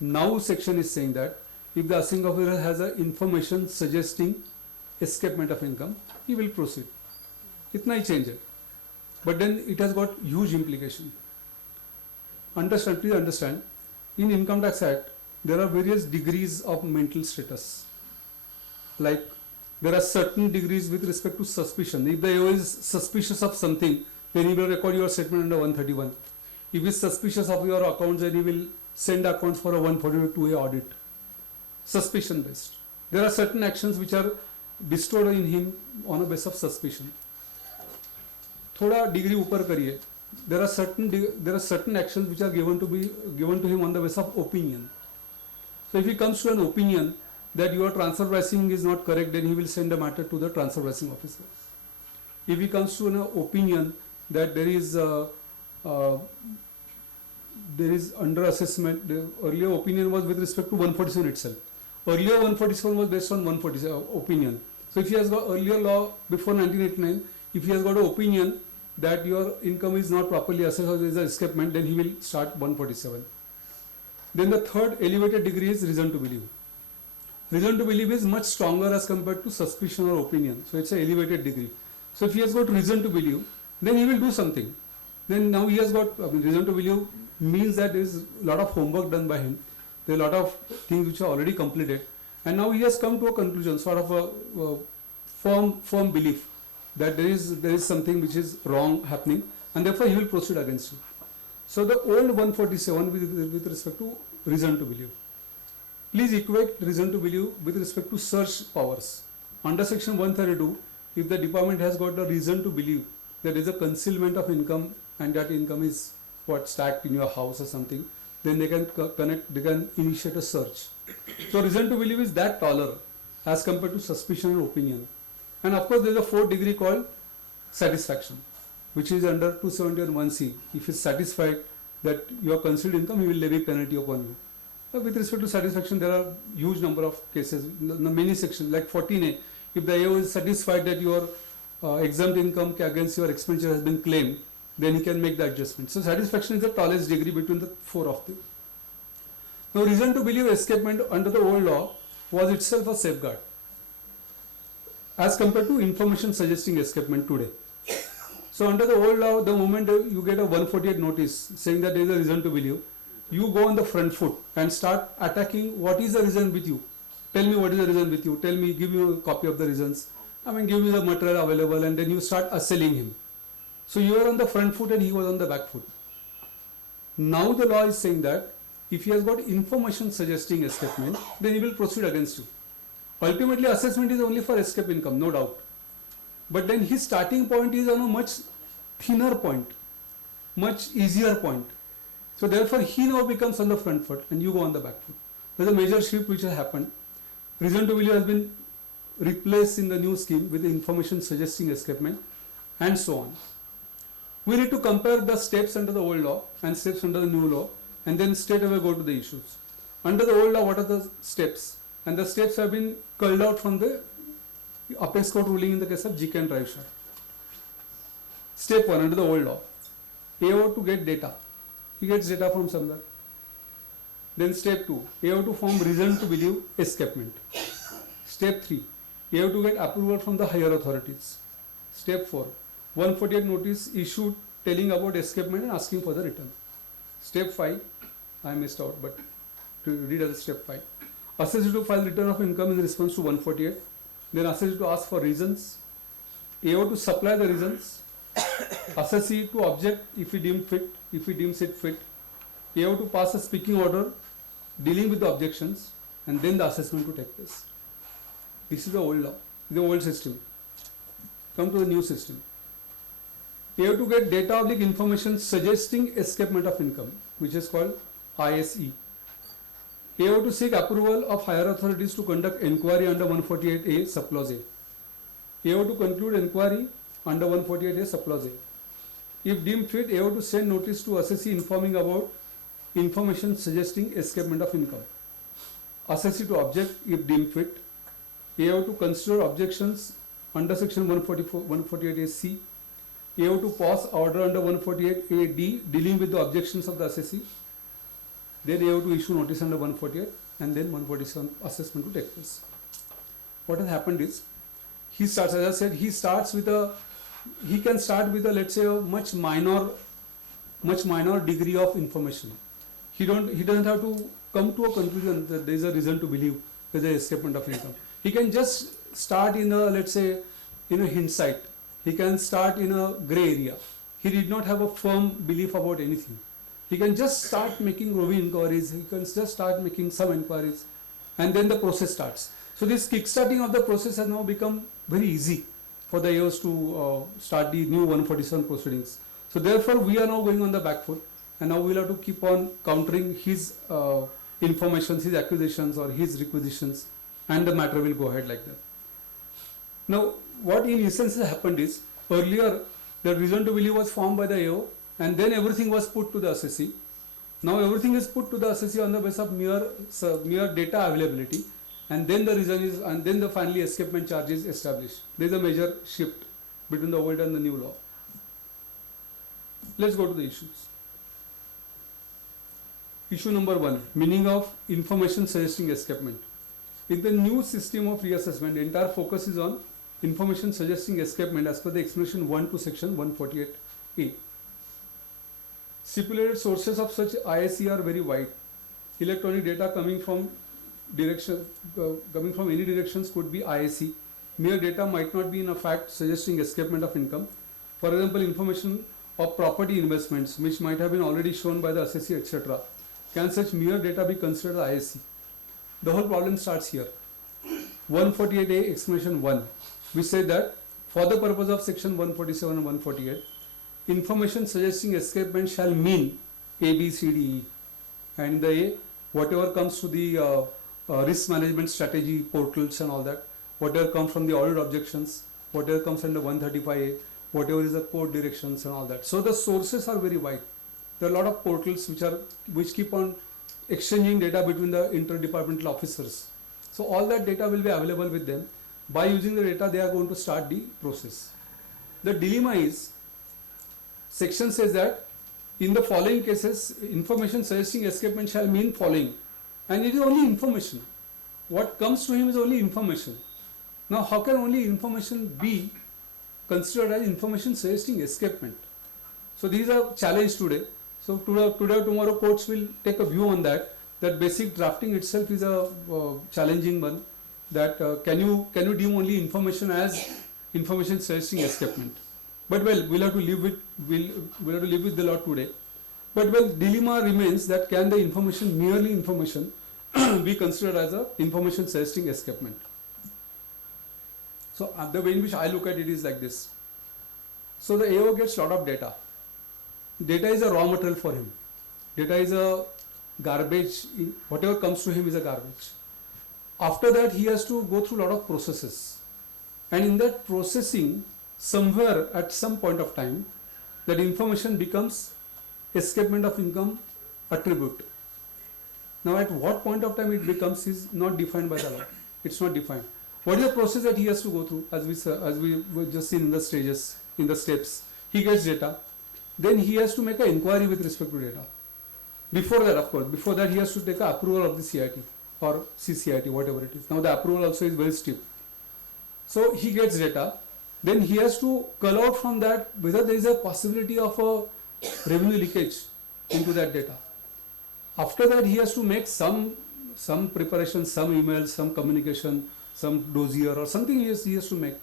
Now section is saying that if the assessing officer has a information suggesting escapement of income, he will proceed. Itna hi change hai. But then it has got huge implication. Understand, please understand, in Income Tax Act, there are various degrees of mental status. Like, there are certain degrees with respect to suspicion. If the AO is suspicious of something, then he will record your statement under 131. If he is suspicious of your accounts, then he will send accounts for a 142A audit. Suspicion based. There are certain actions which are bestowed in him on a basis of suspicion. थोड़ा degree ऊपर करिए. There are certain actions which are given to him on the basis of opinion. So if he comes to an opinion that your transfer pricing is not correct, then he will send a matter to the transfer pricing officer. If he comes to an opinion that there is under assessment, the earlier opinion was with respect to 147 itself. Earlier 147 was based on 147 opinion. So if he has got earlier law before 1989, if he has got an opinion that your income is not properly assessed or there is an escapement, then he will start 147. Then the third elevated degree is reason to believe. Reason to believe is much stronger as compared to suspicion or opinion. So it's an elevated degree. So if he has got reason to believe, then he will do something. Then now he has got reason to believe means that there is a lot of homework done by him. There are a lot of things which are already completed. And now he has come to a conclusion, sort of a firm belief that there is something which is wrong happening, and therefore he will proceed against you. So the old 147 with respect to reason to believe. Please equate reason to believe with respect to search powers. Under section 132, if the department has got the reason to believe that there is a concealment of income and that income is stacked in your house or something, then they can initiate a search. So reason to believe is that taller as compared to suspicion and opinion. And of course there is a fourth degree called satisfaction, which is under 271(c). If he is satisfied that your concealed income, he will levy penalty upon you. With respect to satisfaction, there are huge number of cases, many sections like 14A. If the AO is satisfied that your exempt income against your expenditure has been claimed, then he can make the adjustment. So satisfaction is the tallest degree between the four of them. Now reason to believe escapement under the old law was itself a safeguard as compared to information suggesting escapement today. So under the old law, the moment you get a 148 notice saying that there is a reason to believe, you go on the front foot and start attacking what is the reason with you. Tell me what is the reason with you. Tell me, give me a copy of the reasons. Give me the material available, and then you start assailing him. So you are on the front foot and he was on the back foot. Now the law is saying that if he has got information suggesting escapement, then he will proceed against you. Ultimately, assessment is only for escape income, no doubt. But then his starting point is on a much thinner point, much easier point. So therefore, he now becomes on the front foot and you go on the back foot. There is a major shift which has happened. Reason to believe has been replaced in the new scheme with information suggesting escapement and so on. We need to compare the steps under the old law and steps under the new law and then straight away go to the issues. Under the old law, what are the steps? And the steps have been culled out from the Apex Court ruling in the case of GK and Drive Shah. Step 1 under the old law. AO to get data. He gets data from somewhere. Then step 2. AO to form reason to believe escapement. Step 3. AO to get approval from the higher authorities. Step 4. 148 notice issued telling about escapement and asking for the return. Step 5. I missed out, but to read as step 5. Assessor to file return of income in response to 148. Then assessor to ask for reasons. AO to supply the reasons. Assessee to object if he deems it fit. AO to pass a speaking order dealing with the objections, and then the assessment to take place. This is the old law, the old system. Come to the new system. AO to get data oblique information suggesting escapement of income, which is called ISE. AO to seek approval of higher authorities to conduct inquiry under 148A subclause A. AO to conclude inquiry under 148A subclause A. If deemed fit, AO to send notice to assessee informing about information suggesting escapement of income. Assessee to object if deemed fit. AO to consider objections under section 148A(c). AO to pass order under 148A(d) dealing with the objections of the assessee. Then AO to issue notice under 148 and then 147 assessment to take place. What has happened is, he starts, as I said, he can start with a, let's say, a much minor degree of information. He doesn't have to come to a conclusion that there is a reason to believe there is escapement of income. He can just start in a, let's say, in a hindsight. He can start in a gray area. He did not have a firm belief about anything. He can just start making roving inquiries, he can just start making some inquiries, and then the process starts. So this kickstarting of the process has now become very easy for the AOs to start the new 147 proceedings. So therefore we are now going on the back foot, and now we'll have to keep on countering his informations, his accusations or his requisitions, and the matter will go ahead like that. Now what in essence has happened is, earlier the reason to believe was formed by the AO, and then everything was put to the assessee. Now everything is put to the assessee on the basis of mere data availability, and then the reason is, and then the finally escapement charge is established. There is a major shift between the old and the new law. Let's go to the issues. Issue number 1, meaning of information suggesting escapement. In the new system of reassessment, the entire focus is on information suggesting escapement as per the explanation 1 to section 148A. Stipulated sources of such ISE are very wide. Electronic data coming from any directions could be ISE. Mere data might not be in a fact suggesting escapement of income. For example, information of property investments which might have been already shown by the assessee, etc. Can such mere data be considered ISE? The whole problem starts here. 148A explanation 1, which says that for the purpose of section 147 and 148, information suggesting escapement shall mean A, B, C, D, E. And in the A, whatever comes to the risk management strategy portals and all that, whatever comes from the audit objections, whatever comes under 135A, whatever is the court directions and all that. So the sources are very wide. There are a lot of portals which keep on exchanging data between the interdepartmental officers. So all that data will be available with them. By using the data, they are going to start the process. The dilemma is, section says that in the following cases, information suggesting escapement shall mean following, and it is only information. What comes to him is only information. Now how can only information be considered as information suggesting escapement? So these are challenged today. So today tomorrow courts will take a view on that. That basic drafting itself is a challenging one. That can you deem only information as information suggesting escapement? But well, we'll have to live with the law today. But well, dilemma remains that can the information, merely information, be considered as a information suggesting escapement? So the way in which I look at it is like this. So the AO gets a lot of data. Data is a raw material for him. Data is a garbage. Whatever comes to him is a garbage. After that, he has to go through a lot of processes. And in that processing, somewhere at some point of time, that information becomes escapement of income attribute. Now at what point of time it becomes is not defined by the law. It's not defined. What is the process that he has to go through? As we were just seen in the stages, in the steps. He gets data. Then he has to make an inquiry with respect to data. Before that, of course, before that he has to take an approval of the CIT or CCIT, whatever it is. Now the approval also is very steep. So he gets data. Then he has to call out from that whether there is a possibility of a revenue leakage into that data. After that, he has to make some preparation, some emails, some communication, some dossier or something he has to make.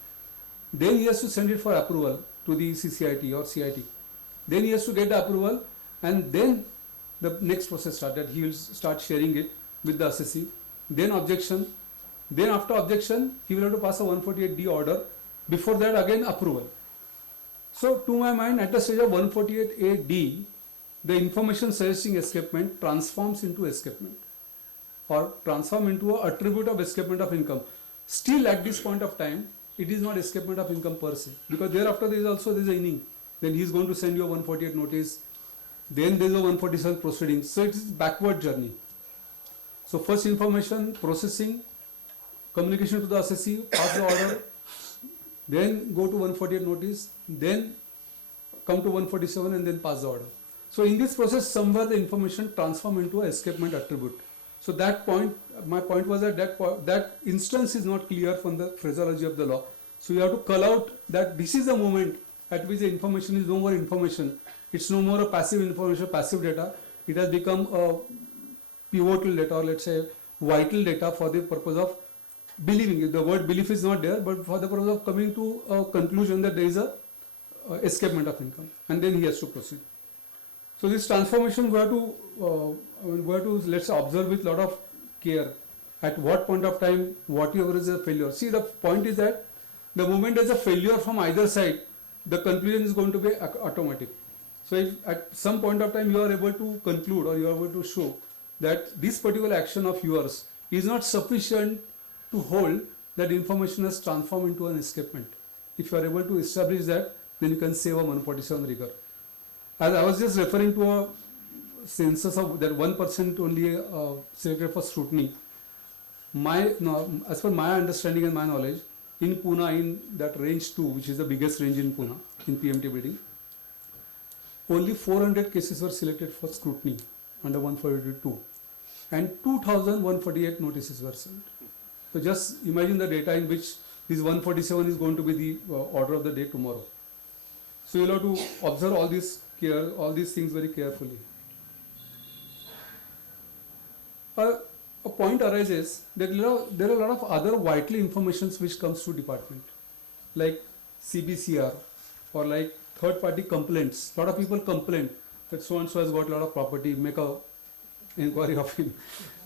Then he has to send it for approval to the CCIT or CIT. Then he has to get the approval, and then the next process started. He will start sharing it with the assessee. Then objection. Then after objection, he will have to pass a 148D order. Before that, again approval. So to my mind, at the stage of 148AD, the information suggesting escapement transforms into escapement or transform into an attribute of escapement of income. Still at this point of time, it is not escapement of income per se, because thereafter there is an inning. Then he is going to send you a 148 notice. Then there is a 147 proceedings. So it is backward journey. So first information, processing, communication to the assessee, pass the order, then go to 148 notice, then come to 147 and then pass the order. So in this process, somewhere the information transform into an escapement attribute. So that point, my point was that that instance is not clear from the phraseology of the law. So you have to call out that this is the moment at which the information is no more information. It's no more a passive information, passive data. It has become a pivotal data, or let's say vital data for the purpose of believing. The word belief is not there, but for the purpose of coming to a conclusion that there is a escapement of income, and then he has to proceed. So this transformation we have to let's say observe with lot of care. At what point of time, whatever is a failure. See, the point is that the moment there's a failure from either side, the conclusion is going to be automatic. So if at some point of time you are able to conclude or you are able to show that this particular action of yours is not sufficient to hold that information has transformed into an escapement. If you are able to establish that, then you can save a 147 rigor. As I was just referring to a census of that 1% only selected for scrutiny. As per my understanding and my knowledge, in Pune, in that range 2, which is the biggest range in Pune, in PMT building, only 400 cases were selected for scrutiny under 142 and 2,148 notices were sent. So just imagine the data in which this 147 is going to be the order of the day tomorrow. So you'll have to observe all these things very carefully. A point arises that there are a lot of other vital informations which comes to department, like CBCR or like third-party complaints. A lot of people complain that so and so has got a lot of property, make a inquiry of him.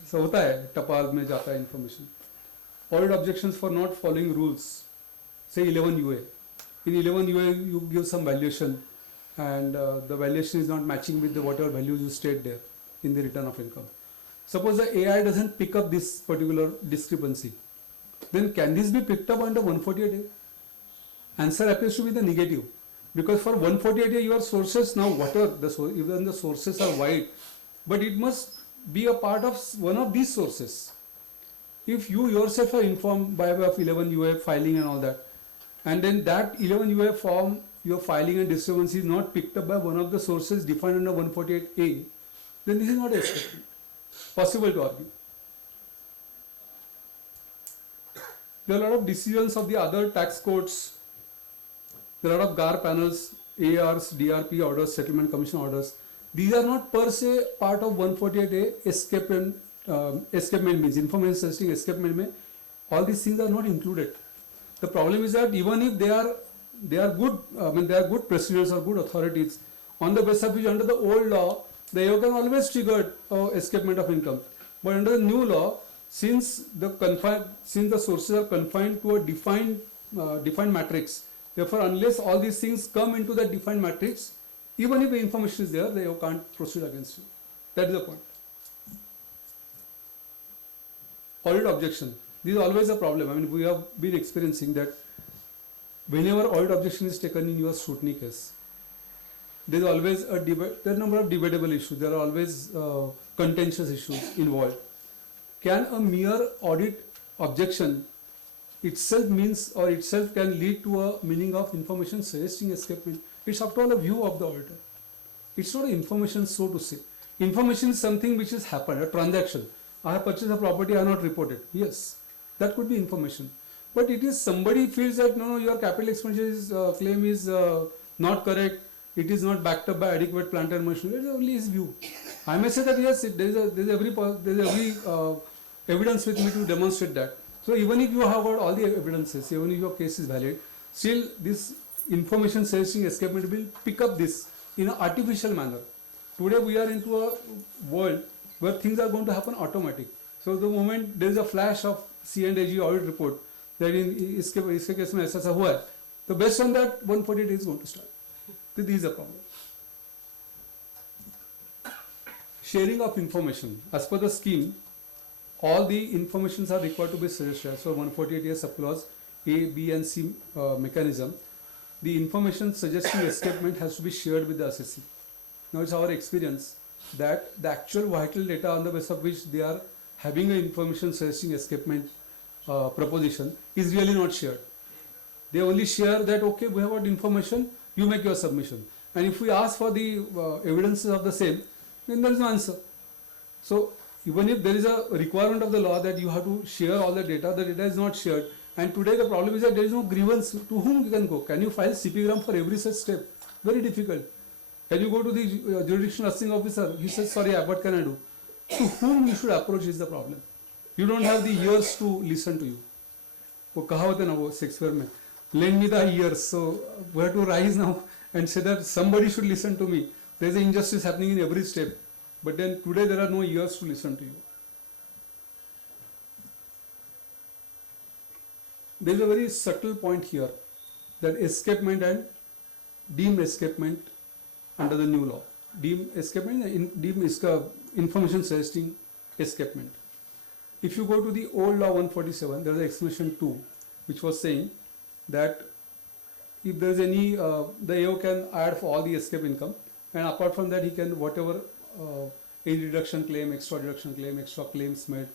So होता है, टपाल में जाता है information. Audit objections for not following rules. Say 11 UA. In 11 UA you give some valuation and the valuation is not matching with the whatever values you state there in the return of income. Suppose the AI doesn't pick up this particular discrepancy, then can this be picked up under 148A? Answer appears to be the negative, because for 148A your sources, now whatever even the sources are wide, but it must be a part of one of these sources. If you yourself are informed by way of 11 UA filing and all that, and then that 11 UA form your filing and discrepancy is not picked up by one of the sources defined under 148A, then this is not a possible to argue. There are a lot of decisions of the other tax courts. There are a lot of GAR panels, ARs, DRP orders, settlement commission orders. These are not per se part of 148A escapement means information suggesting escapement mein. All these things are not included. The problem is that even if they are good, they are good precedents or good authorities, on the basis of which under the old law the AO can always trigger escapement of income. But under the new law, since the sources are confined to a defined matrix, therefore unless all these things come into that defined matrix, even if the information is there, the AO can't proceed against you. That is the point. Audit objection. This is always a problem. We have been experiencing that whenever audit objection is taken in your scrutiny case, there is always a debate. There are a number of debatable issues. There are always contentious issues involved. Can a mere audit objection itself can lead to a meaning of information suggesting escapement? It's after all a view of the auditor. It's not information, so to say. Information is something which has happened, a transaction. I have purchased a property, I have not reported. Yes, that could be information. But it is somebody feels that no, your capital expenditure claim is not correct. It is not backed up by adequate plant and machinery. It is only his view. I may say that yes, there is every evidence with me to demonstrate that. So even if you have got all the evidences, even if your case is valid, still this information suggesting escapement will pick up this in an artificial manner. Today we are into a world where things are going to happen automatic. So the moment there is a flash of C&AG audit report that in इसके case में ऐसा हुआ है, तो based on that 148 is going to start. This is a problem. Sharing of information. As per the scheme, all the informations are required to be suggested. So 148A subclause A, B and C mechanism. The information suggesting escapement has to be shared with the assessee. Now it's our experience that the actual vital data on the basis of which they are having an information suggesting escapement proposition is really not shared. They only share that, okay, we have got information, you make your submission. And if we ask for the evidences of the same, then there is no answer. So even if there is a requirement of the law that you have to share all the data is not shared. And today the problem is that there is no grievance to whom you can go. Can you file CP-gram for every such step? Very difficult. Can you go to the jurisdictional assessing officer? He says, sorry, what can I do? To whom you should approach is the problem. You don't have the ears to listen to you. वो कहावत है ना वो Shakespeare में, lend me the ears. So we have to rise now and say that somebody should listen to me. There is an injustice happening in every step. But then today there are no ears to listen to you. There is a very subtle point here, that escapement and deemed escapement under the new law. Deemed escapement, deemed information suggesting escapement. If you go to the old law 147, there is explanation 2, which was saying that if there is any, the AO can add for all the escape income, and apart from that he can whatever age reduction claim, extra deduction claim, extra claims made,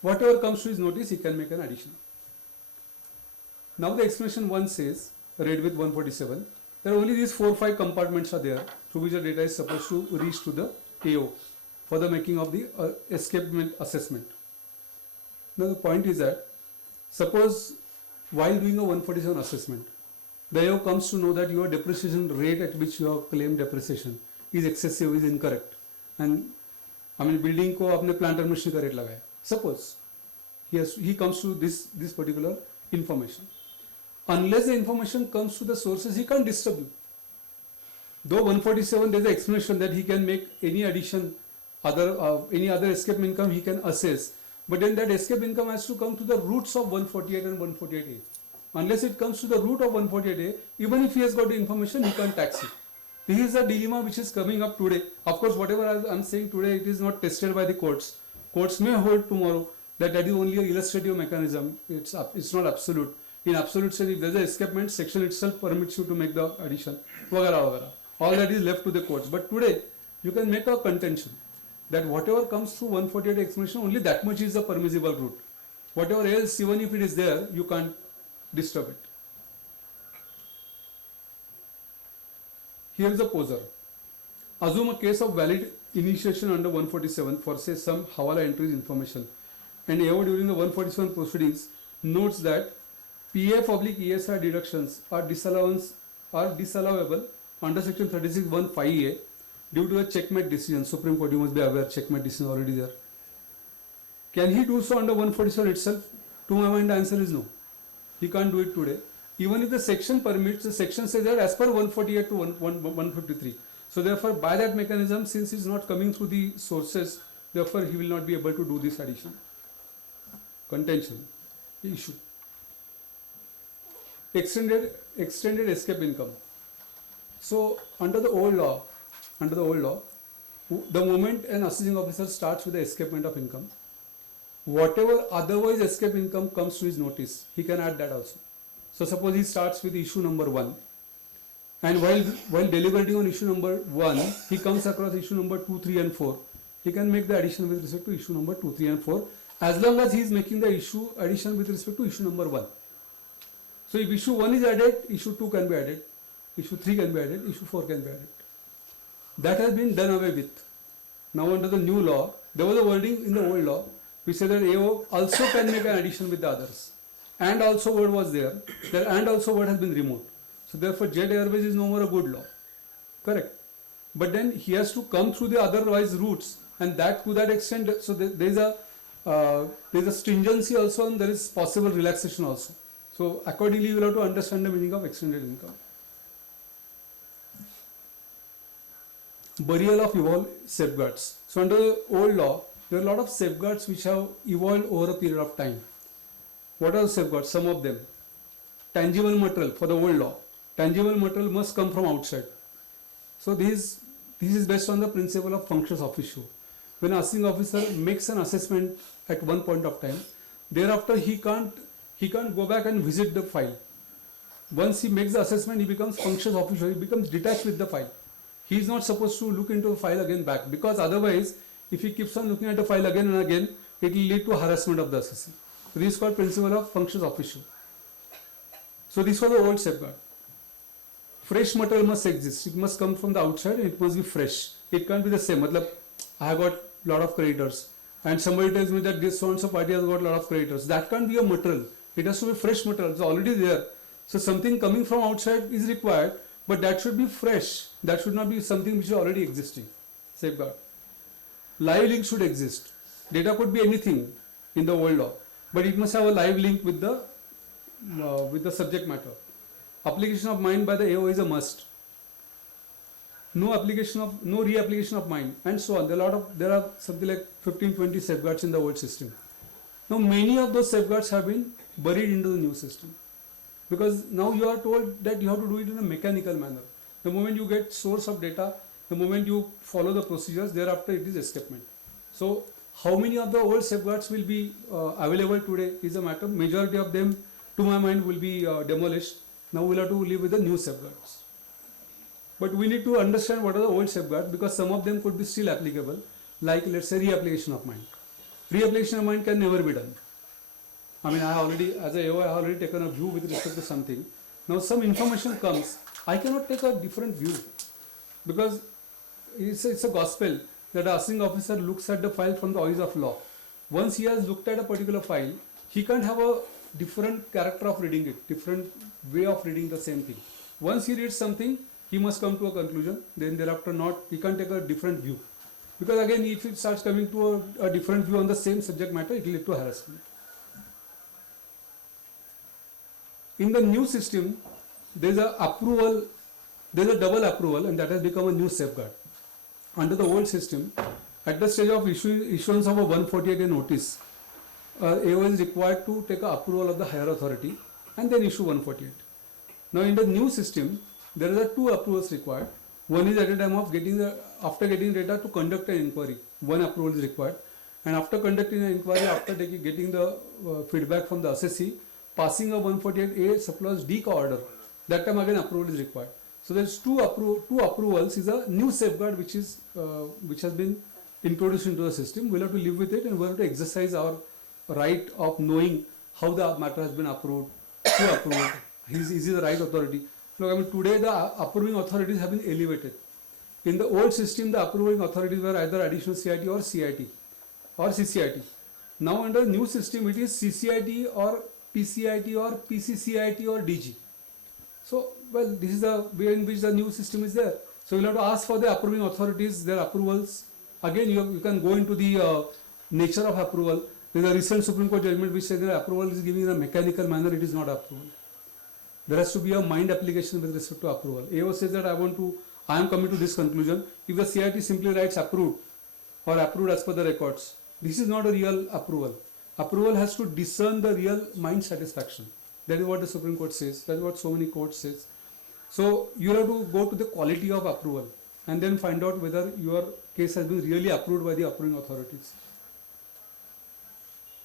whatever comes to his notice, he can make an addition. Now the explanation 1 says, read with 147, that only these 4 or 5 compartments are there through which the data is supposed to reach to the AO for the making of the escapement assessment. Now the point is that, suppose while doing a 147 assessment, the AO comes to know that your depreciation rate at which you have claimed depreciation is excessive, is incorrect, and I mean building को आपने plant and machinery का rate लगाया. Suppose he comes to this particular information. Unless the information comes to the sources, he can't disturb you. Though 147 there is an explanation that he can make any addition, any other escape income he can assess, but then that escape income has to come to the roots of 148 and 148A. Unless it comes to the root of 148A, even if he has got the information, he can't tax it. This is a dilemma which is coming up today. Of course, whatever I am saying today, it is not tested by the courts. Courts may hold tomorrow that is only an illustrative mechanism. It's not absolute. In absolute sense, if there is an escapement, section itself permits you to make the addition. All that is left to the courts. But today, you can make a contention that whatever comes through 148 explanation, only that much is the permissible route. Whatever else, even if it is there, you can't disturb it. Here is the poser. Assume a case of valid initiation under 147 for say some hawala entries information, and AO during the 147 proceedings notes that PF/ESR deductions are disallowable under section 36(1)(5)(a) due to a checkmate decision. Supreme Court, you must be aware, checkmate decision already there. Can he do so under 147 itself? To my mind, the answer is no. He can't do it today. Even if the section permits, the section says that as per 148 to 153. So therefore, by that mechanism, since he is not coming through the sources, therefore he will not be able to do this addition. Contention, issue. Extended escape income. So under the old law, the moment an assessing officer starts with the escapement of income, whatever otherwise escape income comes to his notice, he can add that also. So suppose he starts with issue number 1, and while deliberating on issue number 1, he comes across issue number 2, 3 and 4. He can make the addition with respect to issue number 2, 3 and 4, as long as he is making the addition with respect to issue number 1. So if issue 1 is added, issue 2 can be added, issue 3 can be added, issue 4 can be added. That has been done away with. Now under the new law, there was a wording in the old law which said that AO also can make an addition with the others. And also word was there, that and also word has been removed. So therefore Jet Airways is no more a good law. Correct. But then he has to come through the otherwise routes, and that to that extent, so there is a stringency also, and there is possible relaxation also. So accordingly you will have to understand the meaning of extended income. Burial of evolved safeguards. So under the old law, there are a lot of safeguards which have evolved over a period of time. What are the safeguards? Some of them. Tangible material for the old law. Tangible material must come from outside. So this is based on the principle of functions officio. When an assessing officer makes an assessment at one point of time, thereafter he can't go back and visit the file. Once he makes the assessment, he becomes functions officio. He becomes detached with the file. He is not supposed to look into the file again back, because otherwise, if he keeps on looking at the file again and again, it will lead to harassment of the assessee. So this is called principle of functions officio. So this was the old safeguard. Fresh material must exist. It must come from the outside. It must be fresh. It can't be the same. Matlab, I have got lot of creditors, and somebody tells me that this so and so party has got a lot of creditors. That can't be a material. It has to be fresh material. It's already there. So something coming from outside is required, but that should be fresh. That should not be something which is already existing. Safeguard. Live link should exist. Data could be anything in the old law, but it must have a live link with the subject matter. Application of mind by the AO is a must. no reapplication of mine, and so on. There are something like 15-20 safeguards in the old system. Now many of those safeguards have been buried into the new system, because now you are told that you have to do it in a mechanical manner. The moment you get source of data, the moment you follow the procedures, thereafter it is escapement. So how many of the old safeguards will be available today is a matter. Majority of them, to my mind, will be demolished. Now we'll have to live with the new safeguards. But we need to understand what are the old safeguards, because some of them could be still applicable, like let's say reapplication of mine. Reapplication of mine can never be done. I mean, as a AO, I have already taken a view with respect to something. Now some information comes, I cannot take a different view, because it's a gospel that the assessing officer looks at the file from the eyes of law. Once he has looked at a particular file, he can't have a different character of reading it, different way of reading the same thing. Once he reads something, he must come to a conclusion, then thereafter he can't take a different view. Because again, if it starts coming to a different view on the same subject matter, it will lead to harassment. In the new system, there is a double approval, and that has become a new safeguard. Under the old system, at the stage of issuance of a 148A notice, AO is required to take a approval of the higher authority and then issue 148. Now in the new system, there are two approvals required. One is at the time of after getting data to conduct an inquiry, one approval is required, and after conducting an inquiry, after getting the feedback from the assessee, passing a 148A surplus D order, that time again approval is required. So there's two approvals is a new safeguard which has been introduced into the system. We'll have to live with it, and we'll have to exercise our right of knowing how the matter has been approved, who approved, is he the right authority. Look, I mean, today the approving authorities have been elevated. In the old system, the approving authorities were either additional CIT or CIT or CCIT. Now under the new system, it is CCIT or PCIT or PCCIT or DG. So, well, this is the way in which the new system is there. So you'll have to ask for the approving authorities, their approvals. Again, you can go into the nature of approval. There is a recent Supreme Court judgment which says that approval is given in a mechanical manner, it is not approval. There has to be a mind application with respect to approval. AO says that I am coming to this conclusion. If the CIT simply writes approved or approved as per the records, this is not a real approval. Approval has to discern the real mind satisfaction. That is what the Supreme Court says. That is what so many courts says. So you have to go to the quality of approval and then find out whether your case has been really approved by the approving authorities.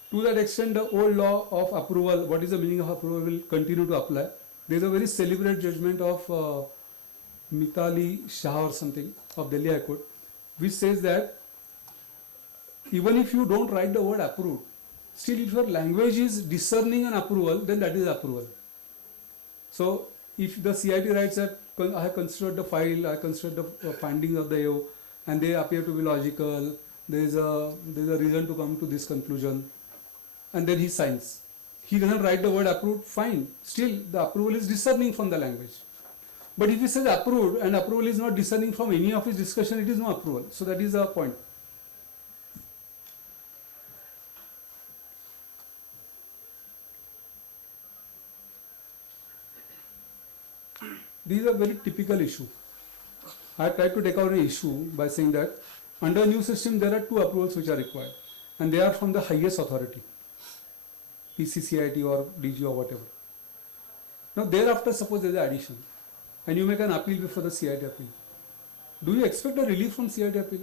To that extent, the old law of approval, what is the meaning of approval, will continue to apply. There is a very celebrated judgment of Shah or something of Delhi High Court, which says that even if you don't write the word approved, still if your language is discerning an approval, then that is approval. So if the CIT writes that I have considered the file, I considered the findings of the AO, and they appear to be logical, there is a reason to come to this conclusion, and then he signs. He doesn't write the word approved, fine. Still, the approval is discerning from the language. But if he says approved and approval is not discerning from any of his discussion, it is no approval. So that is the point. This is a very typical issue. I tried to take out an issue by saying that under new system there are two approvals which are required, and they are from the highest authority, PCCIT or DG or whatever. Now thereafter, suppose there is an addition and you make an appeal before the CIT appeal. Do you expect a relief from CIT appeal?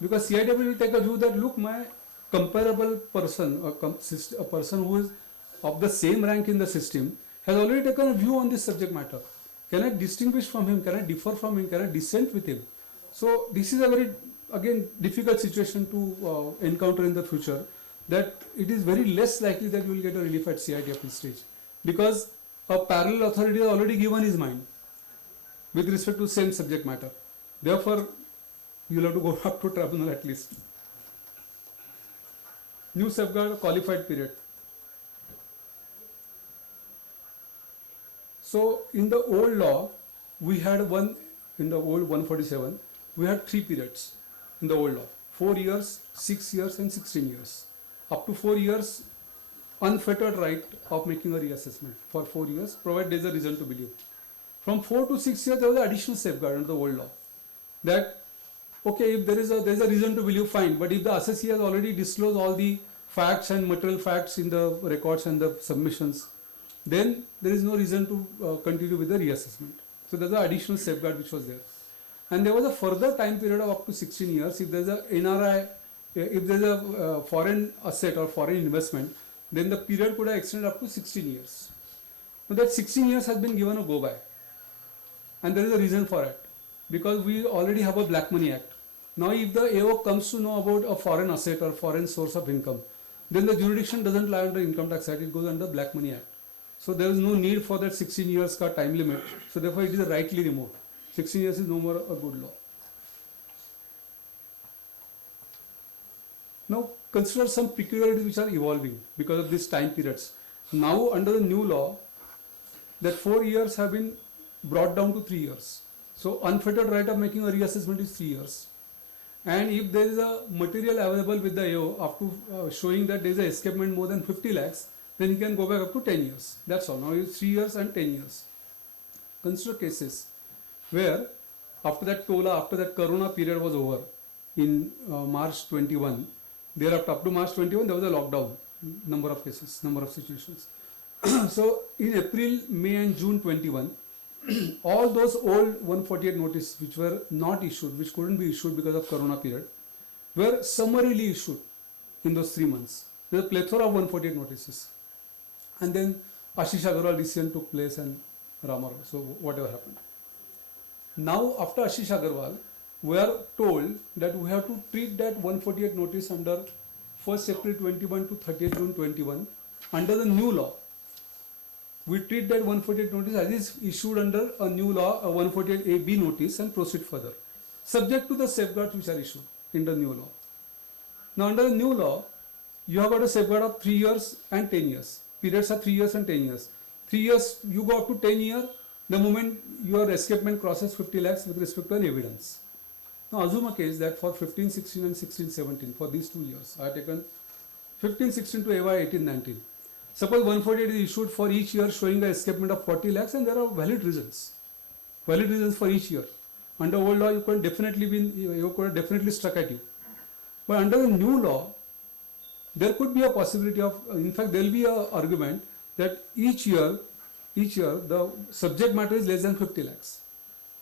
Because CIT appeal will take a view that, look, my comparable person, a person who is of the same rank in the system has already taken a view on this subject matter. Can I distinguish from him? Can I differ from him? Can I dissent with him? So this is a very, again, difficult situation to encounter in the future, that it is very less likely that you will get a relief at CIT appeal stage, because a parallel authority has already given his mind with respect to same subject matter. Therefore, you will have to go up to tribunal at least. New safeguard, qualified period. So in the old law, we had in the old 147, we had 3 periods in the old law: 4 years, 6 years and 16 years. Up to 4 years, unfettered right of making a reassessment for 4 years, provided there is a reason to believe. From 4 to 6 years, there was an additional safeguard under the old law. that okay, if there is a reason to believe, fine, but if the assessee has already disclosed all the facts and material facts in the records and the submissions, then there is no reason to continue with the reassessment. So there's an additional safeguard which was there. And there was a further time period of up to 16 years. If there's a NRI, if there's a foreign asset or foreign investment, then the period could have extended up to 16 years. But that 16 years has been given a go by. And there is a reason for it. Because we already have a Black Money Act. Now if the AO comes to know about a foreign asset or foreign source of income, then the jurisdiction doesn't lie under Income Tax Act, it goes under Black Money Act. So there is no need for that 16 years ka time limit. So therefore it is rightly removed. 16 years is no more a good law. Now consider some peculiarities which are evolving because of these time periods. Now under the new law, that 4 years have been brought down to 3 years. So unfettered right of making a reassessment is 3 years. And if there is a material available with the AO up to showing that there is a escapement more than 50 lakhs, then he can go back up to 10 years. That's all. Now it's 3 years and 10 years. Consider cases where after that TOLA, after that Corona period was over in March 21, thereafter up to March 21 there was a lockdown, number of cases, number of situations. So in April, May and June 21, all those old 148 notices which were not issued, which couldn't be issued because of Corona period, were summarily issued in those 3 months. There is a plethora of 148 notices. And then Ashish Agarwal decision took place and Ramar, so whatever happened. Now after Ashish Agarwal, we are told that we have to treat that 148 notice under 1st April 21 to 30th June 21 under the new law. We treat that 148 notice as is issued under a new law, a 148AB notice, and proceed further, subject to the safeguards which are issued in the new law. Now under the new law, you have got a safeguard of 3 years and 10 years. Periods are 3 years and 10 years. 3 years, you go up to 10 years, the moment your escapement crosses 50 lakhs with respect to an evidence. Now assume a case that for 15, 16 and 16, 17, for these 2 years, I have taken 15, 16 to AY 18, 19. Suppose 148 is issued for each year showing the escapement of 40 lakhs and there are valid reasons for each year. Under old law, you could have definitely struck at you. But under the new law, there could be a possibility of, in fact, there will be an argument that each year the subject matter is less than 50 lakhs.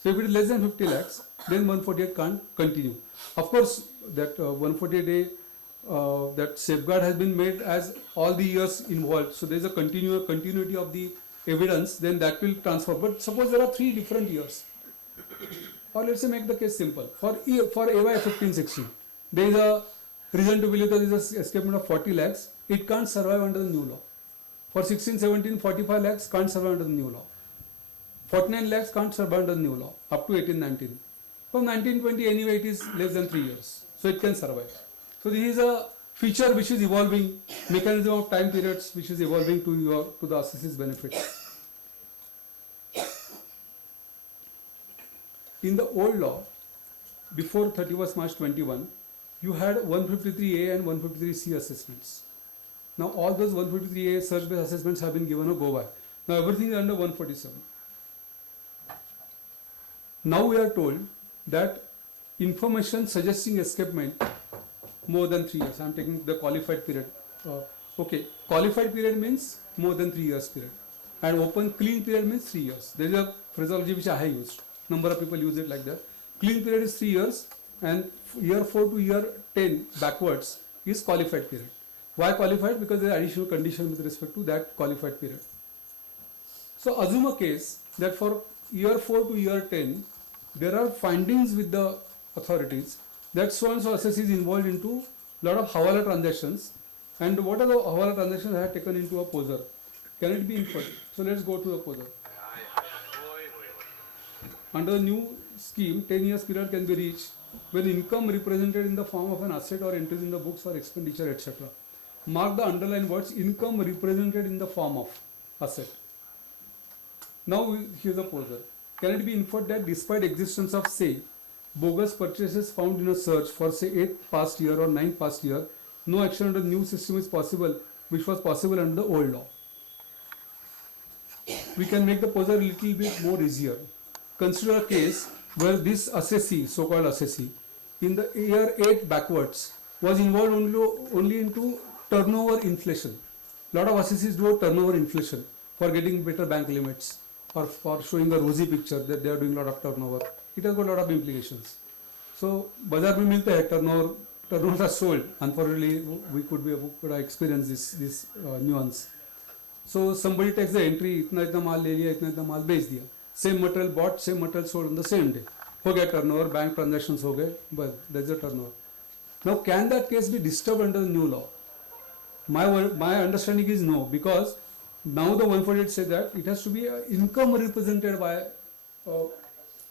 So if it is less than 50 lakhs, then 148 can't continue. Of course, that 148A, that safeguard has been made as all the years involved. So there is a continuity of the evidence, then that will transfer. But suppose there are 3 different years. Or let's say make the case simple. For AY 15-16, there is a reason to believe that there is an escapement of 40 lakhs. It can't survive under the new law. For 16-17, 45 lakhs can't survive under the new law. 49 lakhs can't survive under the new law up to 18-19. From 19-20 anyway it is less than 3 years. So it can survive. So this is a feature which is evolving, mechanism of time periods which is evolving to the assessee's benefit. In the old law, before 31st March 21, you had 153A and 153C assessments. Now all those 153A search-based assessments have been given a go-by. Now everything is under 147. Now we are told that information suggesting escapement more than 3 years. I am taking the qualified period. Okay, qualified period means more than 3 years period. And open clean period means 3 years. There is a phraseology which I have used. Number of people use it like that. Clean period is 3 years and year 4 to year 10 backwards is qualified period. Why qualified? Because there are additional conditions with respect to that qualified period. So assume a case that for year 4 to year 10, there are findings with the authorities that so-and-so assessee is involved into lot of hawala transactions, and what are the hawala transactions I have taken into a poser? Can it be inferred? So let's go to the poser. Under the new scheme, 10 years period can be reached when income represented in the form of an asset or entries in the books or expenditure, etc. Mark the underlined words, income represented in the form of asset. Now here's a poser. Can it be inferred that despite existence of, say, bogus purchases found in a search for, say, 8th past year or 9th past year, no action under the new system is possible, which was possible under the old law? We can make the poser a little bit more easier. Consider a case where this assessee, so-called assessee, in the year 8 backwards, was involved only into turnover inflation. Lot of assessees do turnover inflation for getting better bank limits or for showing a rosy picture that they are doing a lot of turnover. It has got a lot of implications. So, बाजार में मिलता है turnovers are sold. Unfortunately, we could have experienced this nuance. So somebody takes the entry, इतना माल ले लिया, इतना माल बेच दिया. Same material bought, same material sold on the same day. हो गया turnover, bank transactions हो गए, but that's the turnover. Now, can that case be disturbed under the new law? My understanding is no, because now the 148 says that it has to be income represented by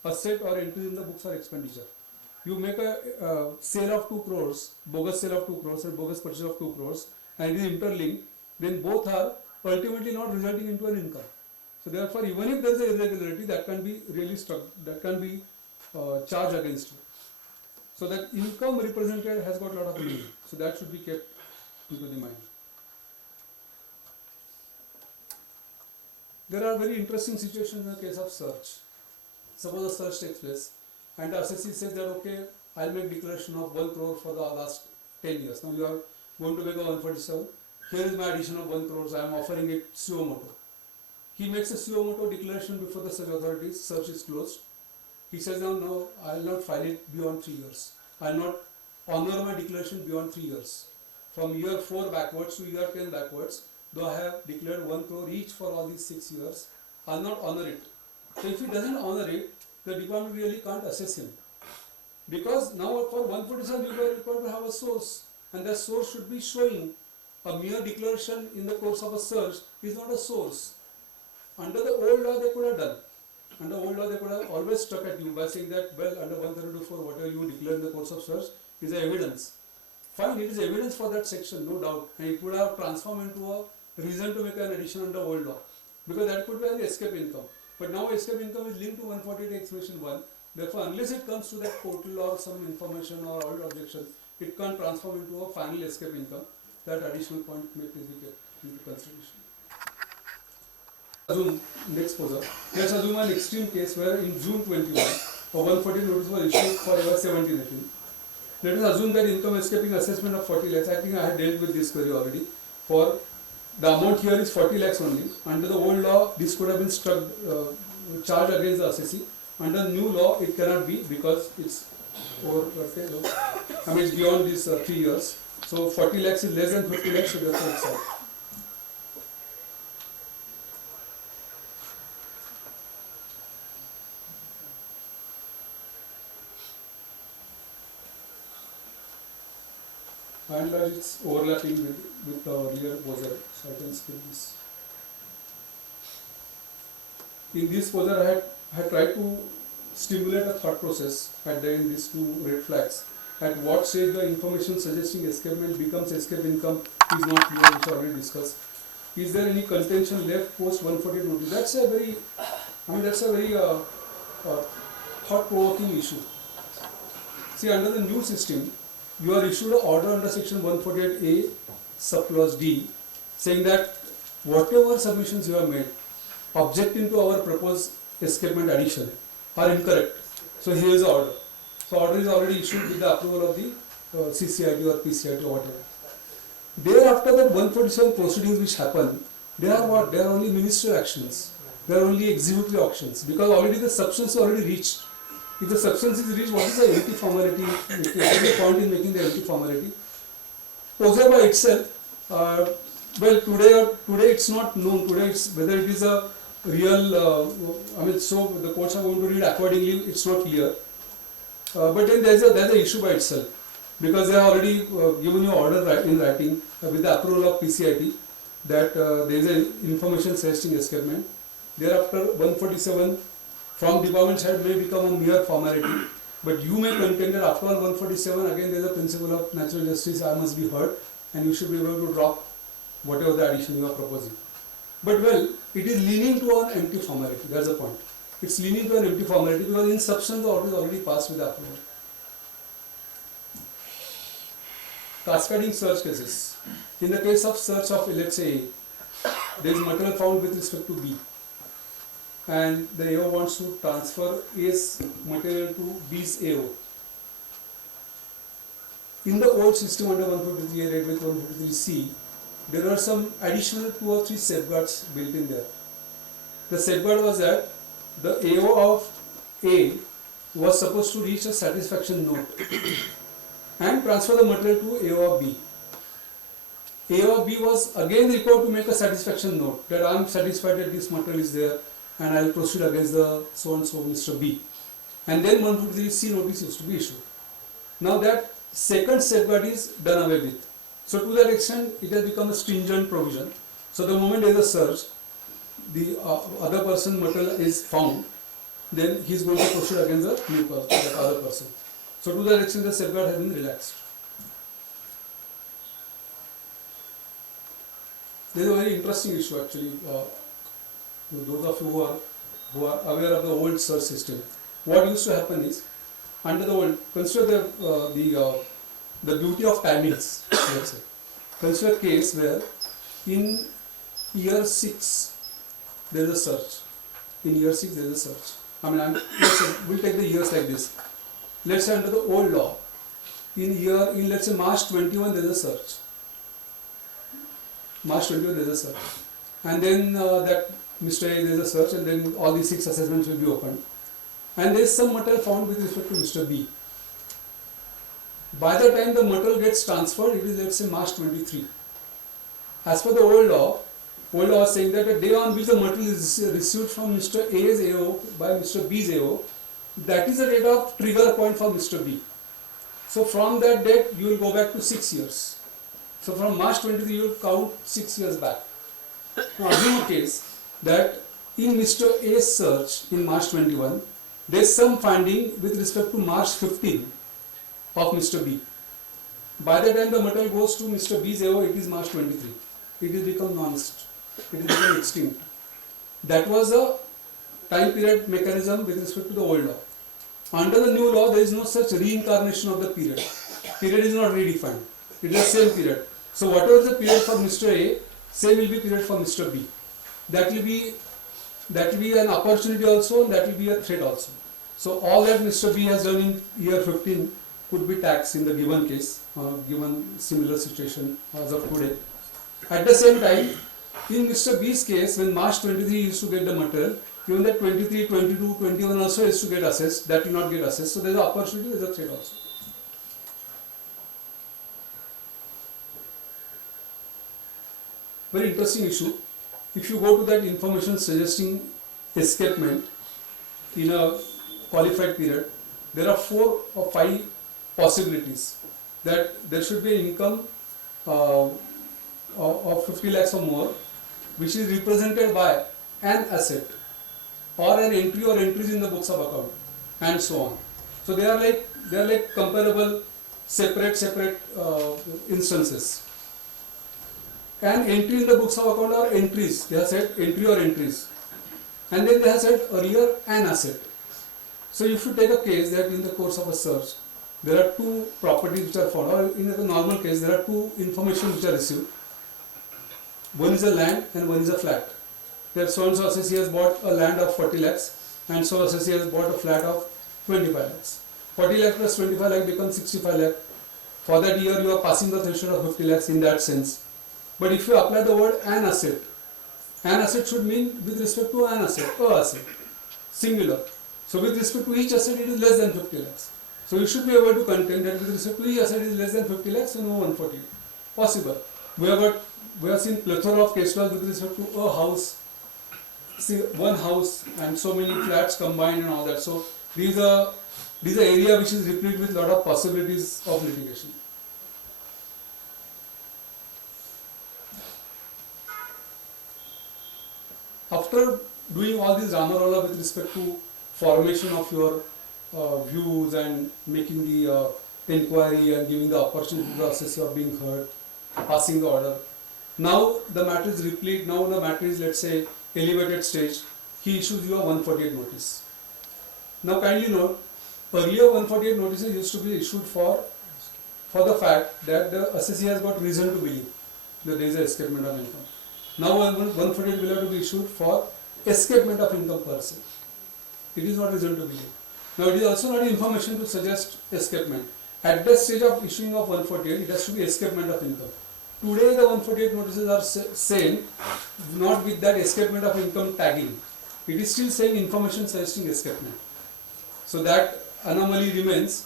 asset or entry in the books or expenditure. You make a sale of 2 crores, bogus sale of 2 crores, and bogus purchase of 2 crores, and it is interlinked, then both are ultimately not resulting into an income. So therefore, even if there is an irregularity, that can be really struck, that can be charged against you. So that income represented has got a lot of meaning. So that should be kept into the mind. There are very interesting situations in the case of search. Suppose a search takes place and the assessee says that, okay, I'll make declaration of 1 crore for the last 10 years. Now you are going to make a 147. Here is my addition of 1 crore. I am offering it suo moto. He makes a suo moto declaration before the search authorities. Search is closed. He says, no, I will not file it beyond 3 years. I will not honor my declaration beyond 3 years. From year 4 backwards to year 10 backwards, though I have declared 1 crore each for all these 6 years, I will not honor it. So if he doesn't honor it, the department really can't assess him. Because now for 147 you are required to have a source, and that source should be showing. A mere declaration in the course of a search is not a source. Under the old law they could have done. Under old law they could have always struck at you by saying that, well, under 132(4) whatever you declare in the course of search is evidence. Fine, it is evidence for that section, no doubt, and it could have transformed into a reason to make an addition under old law, because that could be an escape income. But now escape income is linked to 148 exclamation 1. Therefore, unless it comes to that portal or some information or old objection, it can't transform into a final escape income. That additional point may please be kept into consideration. Assume next poser. Let's assume an extreme case where in June 21, a 140 notice was issued for ever 1718. Let us assume that income escaping assessment of 40 lakhs. I think I had dealt with this query already. For the amount here is 40 lakhs only. Under the old law, this could have been struck, charged against the assessee. Under new law, it cannot be because it's over. I mean, it's beyond these 3 years. So 40 lakhs is less than 50 lakhs, so therefore it's out. And it's overlapping with the earlier poser, so I can skip this. In this poser, I had tried to stimulate a thought process at the end, these 2 red flags. At what stage the information suggesting escapement becomes escape income is not clear, which I already discussed. Is there any contention left post 140 notice? That's a very thought-provoking issue. See, under the new system, you are issued an order under section 148A subclause D saying that whatever submissions you have made objecting to our proposed escapement addition are incorrect. So here is the order. So order is already issued with the approval of the CCIT or PCIT or whatever. Thereafter that 147 proceedings which happen, they are what? They are only ministerial actions. They are only executory actions because already the substance is already reached. If the substance is reached, what is the empty formality? If there is a point in making the empty formality. Poser by itself, well today it's not known. Today it's whether it is a real, so the courts are going to read accordingly, it's not clear. But then there's an issue by itself because they have already given you order in writing with the approval of PCIT that there is an information suggesting escapement. Thereafter 147 from department side may become a mere formality, but you may contend that after all 147 again there is a principle of natural justice, I must be heard, and you should be able to drop whatever the addition you are proposing. But well, it is leaning to an empty formality, that's the point. It's leaning to an empty formality because in substance the order is already passed with the approval. Cascading search cases. In the case of search of, let's say, there is material found with respect to B. and the AO wants to transfer A's material to B's AO. In the old system under 153A read with 153C, there are some additional 2 or 3 safeguards built in there. The safeguard was that the AO of A was supposed to reach a satisfaction note and transfer the material to AO of B. AO of B was again required to make a satisfaction note that I am satisfied that this material is there and I will proceed against the so and so Mr. B. And then 153C notice used to be issued. Now that second safeguard is done away with. So to that extent, it has become a stringent provision. So the moment there is a search, the other person material is found, then he is going to proceed against the new person, the other person. So to that extent, the safeguard has been relaxed. There is a very interesting issue actually. Those of you who are aware of the old search system, what used to happen is, under the old, consider the beauty of timings, let's say. Consider a case where in year 6 there is a search. In year 6 there is a search. I mean, we'll take the years like this. Let's say under the old law, in let's say March 21 there is a search. March 21 there is a search. And then that Mr. A there is a search, and then all the 6 assessments will be opened. And there is some material found with respect to Mr. B. By the time the material gets transferred, it is let's say March 23. As per the old law was saying that the day on which the material is received from Mr. A's AO by Mr. B's AO, that is the date of trigger point for Mr. B. So from that date, you will go back to 6 years. So from March 23, you will count 6 years back. Now, assume a case that in Mr. A's search in March 21, there is some finding with respect to March 15 of Mr. B. By the time the material goes to Mr. B's AO, it is March 23. It will become non-extinct. It will become extinct. That was a time period mechanism with respect to the old law. Under the new law, there is no such reincarnation of the period. Period is not redefined. It is the same period. So whatever is the period for Mr. A, same will be period for Mr. B. That will be an opportunity also, and that will be a threat also. So all that Mr. B has done in year 15 could be taxed in the given case, given similar situation as of today. At the same time, in Mr. B's case, when March 23 used to get the material, even that 23, 22, 21 also is to get assessed, that will not get assessed. So there is an opportunity, there is a threat also. Very interesting issue. If you go to that information suggesting escapement in a qualified period, there are 4 or 5 possibilities. That there should be an income of 50 lakhs or more, which is represented by an asset or an entry or entries in the books of account, and so on. So they are like comparable separate instances. An entry in the books of account are entries. They have said entry or entries, and then they have said earlier an asset. So if you take a case that in the course of a search there are 2 properties which are found, or in a normal case there are 2 information which are received. One is a land and one is a flat. That so and so assessee has bought a land of 40 lakhs and so assessee has bought a flat of 25 lakhs. 40 lakhs plus 25 lakhs becomes 65 lakhs. For that year you are passing the threshold of 50 lakhs in that sense. But if you apply the word an asset should mean with respect to an asset, a asset, singular. So with respect to each asset it is less than 50 lakhs. So you should be able to contend that with respect to each asset is less than 50 lakhs, so no 140. Possible. We have seen plethora of case laws with respect to a house, see one house and so many flats combined and all that. So these are area which is replete with lot of possibilities of litigation. After doing all this Ramarola with respect to formation of your views and making the inquiry and giving the opportunity to the assessee of being heard, passing the order, now the matter is replete, now the matter is, let's say, elevated stage, he issues you a 148 notice. Now kindly note, earlier 148 notices used to be issued for the fact that the assessee has got reason to believe that there is an escapement of income. Now 148 will have to be issued for escapement of income per se. It is not reason to believe. Now it is also not information to suggest escapement. At the stage of issuing of 148, it has to be escapement of income. Today the 148 notices are saying not with that escapement of income tagging. It is still saying information suggesting escapement. So that anomaly remains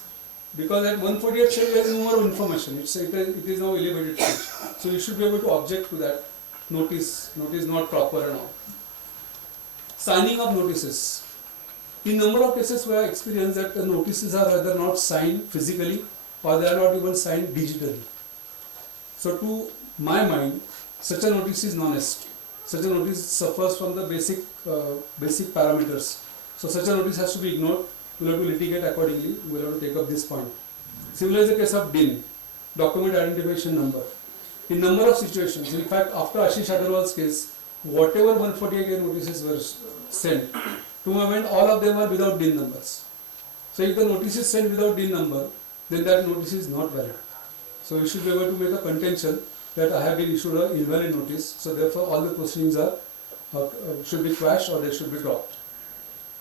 because at 148 stage there is no more information. It is now elevated stage. So you should be able to object to that notice not proper and all. Signing of notices. In number of cases we have experienced that the notices are either not signed physically or they are not even signed digitally. So to my mind, such a notice is non-est. Such a notice suffers from the basic parameters. So such a notice has to be ignored. We will have to litigate accordingly. We will have to take up this point. Similar is the case of DIN, document identification number. In number of situations, in fact, after Ashish Agarwal's case, whatever 148 notices were sent, to my mind, all of them are without DIN numbers. So if the notice is sent without DIN number, then that notice is not valid. So you should be able to make a contention that I have been issued an invalid notice. So therefore, all the proceedings are should be quashed or they should be dropped.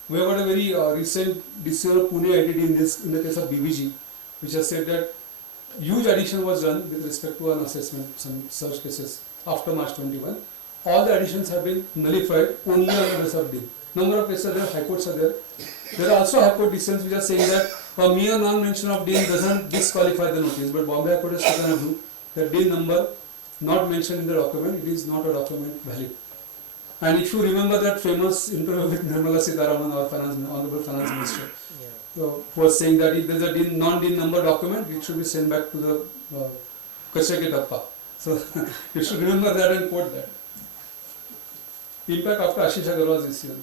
We have got a very recent decision of Pune ITD in the case of BBG, which has said that huge addition was done with respect to an assessment, some such cases after March 21. All the additions have been nullified only on the basis of DIN. Number of cases there, high courts are there. There are also high court decisions which are saying that a mere non-mention of DIN doesn't disqualify the notice, but Bombay High Court has taken a view that DIN number not mentioned in the document, it is not a document valid. And if you remember that famous interview with Nirmala Sitharaman, our Honorable Finance Minister, who was saying that if there is a non-DIN number document, it should be sent back to the Kashake Tappa. So you should remember that and quote that. Impact after Ashish Agarwal's decision.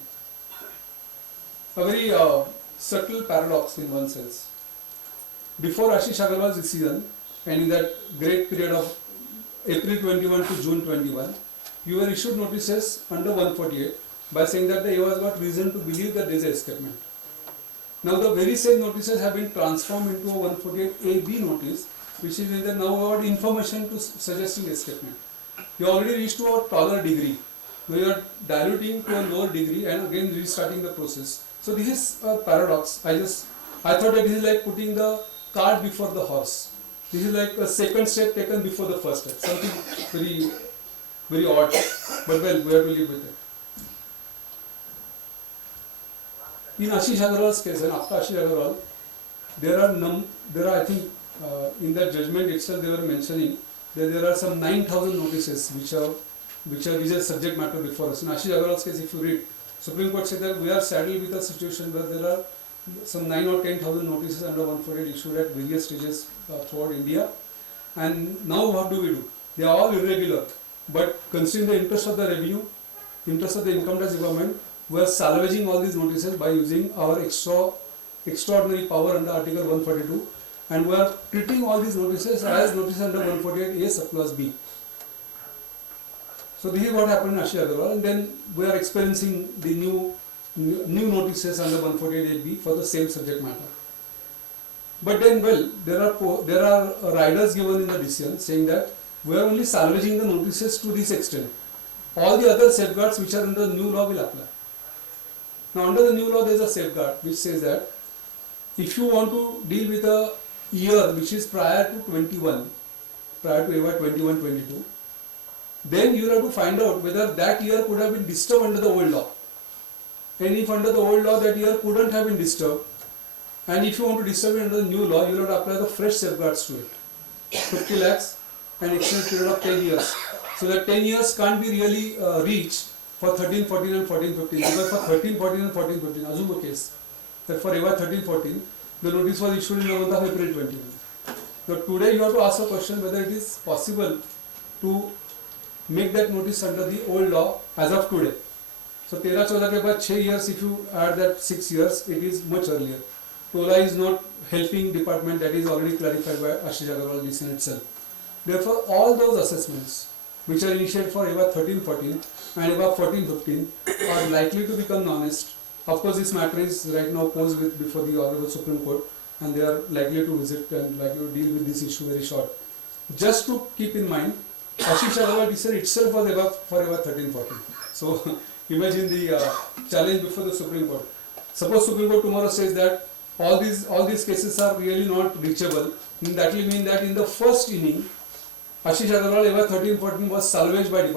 A very subtle paradox in one sense. Before Ashish Agarwal's decision, and in that great period of April 21 to June 21, you were issued notices under 148 by saying that the AO has got reason to believe that there is an escapement. Now the very same notices have been transformed into a 148AB notice, which is either now about information to suggesting escapement. You already reached to a taller degree. Now you are diluting to a lower degree and again restarting the process. So this is a paradox. I thought that this is like putting the cart before the horse. This is like a second step taken before the first step. Something very, very odd. But well, we have to live with it. In Ashish Agarwal's case, and after Ashish Agarwal, there are I think in that judgment itself they were mentioning that there are some 9,000 notices which are subject matter before us. In Ashish Agarwal's case, if you read, Supreme Court said that we are saddled with a situation where there are some 9 or 10,000 notices under 148 issued at various stages throughout India. And now what do? They are all irregular. But considering the interest of the revenue, interest of the income tax government, we are salvaging all these notices by using our extraordinary power under Article 142, and we are treating all these notices as notices under 148A subclause B. So this is what happened in Ashish Agarwal, and then we are experiencing the new notices under 148AB for the same subject matter. But then, well, there are riders given in the decision saying that we are only salvaging the notices to this extent. All the other safeguards which are under the new law will apply. Now, under the new law, there is a safeguard which says that if you want to deal with a year which is prior to 21, prior to AY 21-22, then you have to find out whether that year could have been disturbed under the old law. And if under the old law that year couldn't have been disturbed, and if you want to disturb it under the new law, you have to apply the fresh safeguards to it. 50 lakhs and extended period of 10 years. So that 10 years can't be really reached for 13, 14 and 14, 15. Because for 13, 14 and 14, 15, assume a case that for AY 13, 14, the notice was issued in the month of April 21. Now today you have to ask a question whether it is possible to make that notice under the old law as of today. So 13-14 के बाद 6 years, if you add that 6 years, it is much earlier. TOLA is not helping department, that is already clarified by Ashish Agarwal decision itself. Therefore, all those assessments which are initiated for AY 13-14 and AY 14-15 are likely to become non-est. Of course, this matter is right now posed before the Honorable Supreme Court, and they are likely to visit and likely to deal with this issue very short. Just to keep in mind, Ashish Agarwal decision itself was for AY 13-14. So imagine the challenge before the Supreme Court. Suppose Supreme Court tomorrow says that all these cases are really not reachable. That will mean that in the first inning, Ashish Agarwal ever 13-14 was salvaged by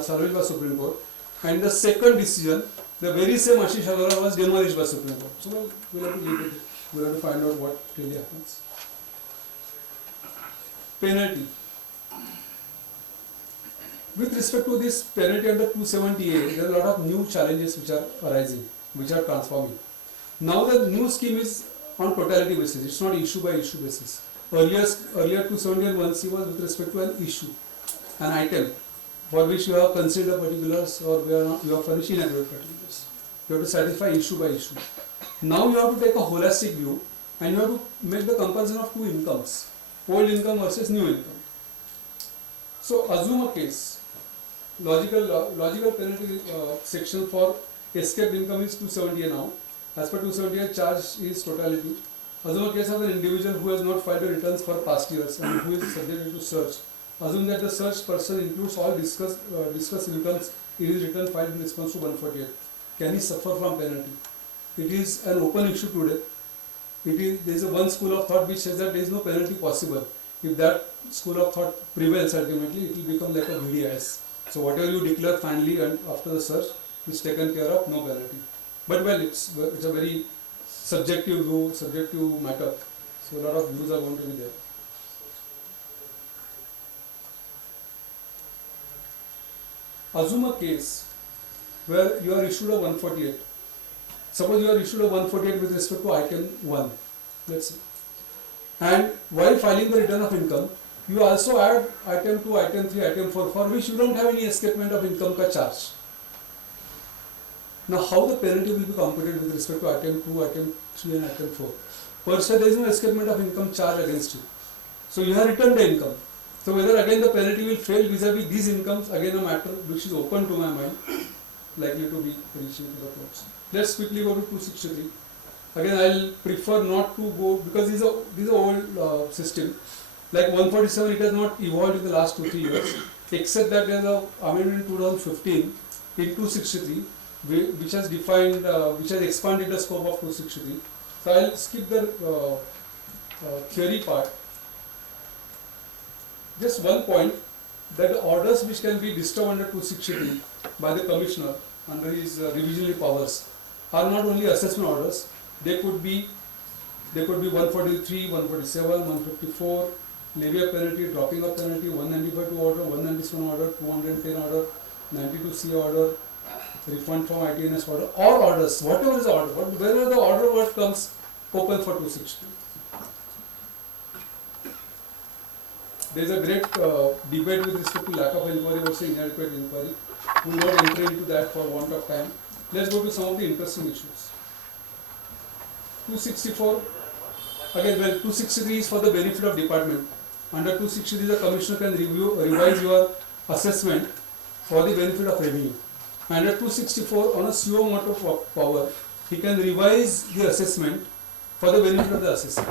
salvaged by Supreme Court, and the second decision, the very same Ashish Agarwal was demolished by Supreme Court. So we'll have to leave it. We'll have to find out what really happens. Penalty. With respect to this penalty under 270A, there are a lot of new challenges which are arising, which are transforming. Now the new scheme is on totality basis. It's not issue by issue basis. Earlier 270 and 1C was with respect to an issue, an item, for which you have considered particulars or you have furnished inadequate particulars. You have to satisfy issue by issue. Now you have to take a holistic view and you have to make the comparison of two incomes, old income versus new income. So assume a case, logical penalty section for escaped income is 270 now. As per 270 charge is totality. Assume a case of an individual who has not filed returns for past years and who is subjected to search. Assume that the search person includes all discussed incomes in his return filed in response to 148. Can he suffer from penalty? It is an open issue today. There is one school of thought which says that there is no penalty possible. If that school of thought prevails ultimately, it will become like a VDIS. So whatever you declare finally and after the search is taken care of, no penalty. But well, it's a very subjective view, subjective matter. So a lot of views are going to be there. Assume a case where you are issued a 148. Suppose you are issued a 148 with respect to item 1, let's say. And while filing the return of income, you also add item 2, item 3, item 4, for which you don't have any escapement of income ka charge. Now, how the penalty will be computed with respect to item 2, item 3 and item 4? Per se, there is no escapement of income charge against you. So, you have returned the income. So, whether again the penalty will fail vis-a-vis these incomes, again a matter which is open to my mind, likely to be reaching to the courts. Let's quickly go to 263. Again, I'll prefer not to go, because these are old system. Like 147, it has not evolved in the last 2-3 years, except that there is an amendment in 2015 in 263, which has defined, which has expanded the scope of 263. So I'll skip the theory part. Just one point, that the orders which can be disturbed under 263 by the commissioner under his revisionary powers are not only assessment orders. They could be 143, 147, 154, levy of penalty, dropping of penalty, 195 order, 197 order, 210 order, 92C order, refund from ITNS order, all orders, whatever is the order, wherever the order word comes, open for 260. There is a great debate with respect to lack of inquiry versus inadequate inquiry. We will not enter into that for want of time. Let's go to some of the interesting issues. 264, again, well, 263 is for the benefit of department. Under 263, the commissioner can revise your assessment for the benefit of revenue. Under 264, on a suo motu power, he can revise the assessment for the benefit of the assessor.